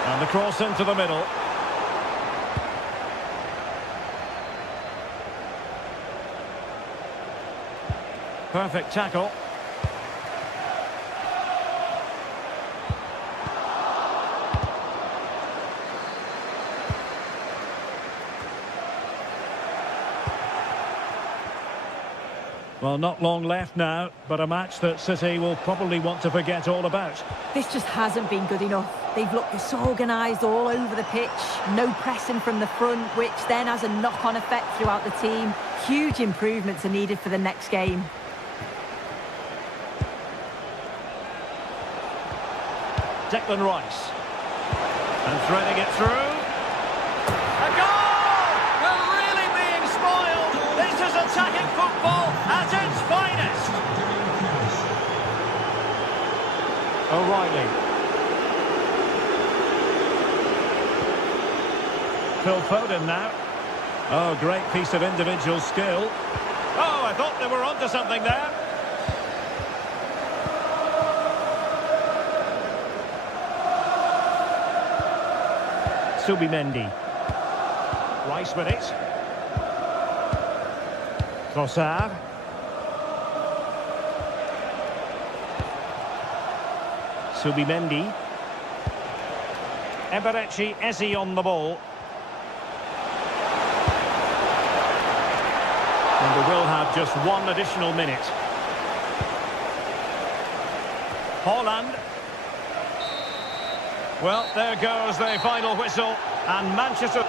And the cross into the middle. Perfect tackle. Well, not long left now, but a match that City will probably want to forget all about. This just hasn't been good enough. They've looked disorganised all over the pitch. No pressing from the front, which then has a knock-on effect throughout the team. Huge improvements are needed for the next game. Declan Rice. And threading it through. A goal! We're really being spoiled. This is attacking football at its finest. O'Reilly. Phil Foden now. Oh, great piece of individual skill. Oh, I thought they were onto something there. Subimendi. Rice with it. Trossard. Subimendi. Eberechi Eze on the ball. And we will have just one additional minute. Haaland. Well, there goes the final whistle, and Manchester...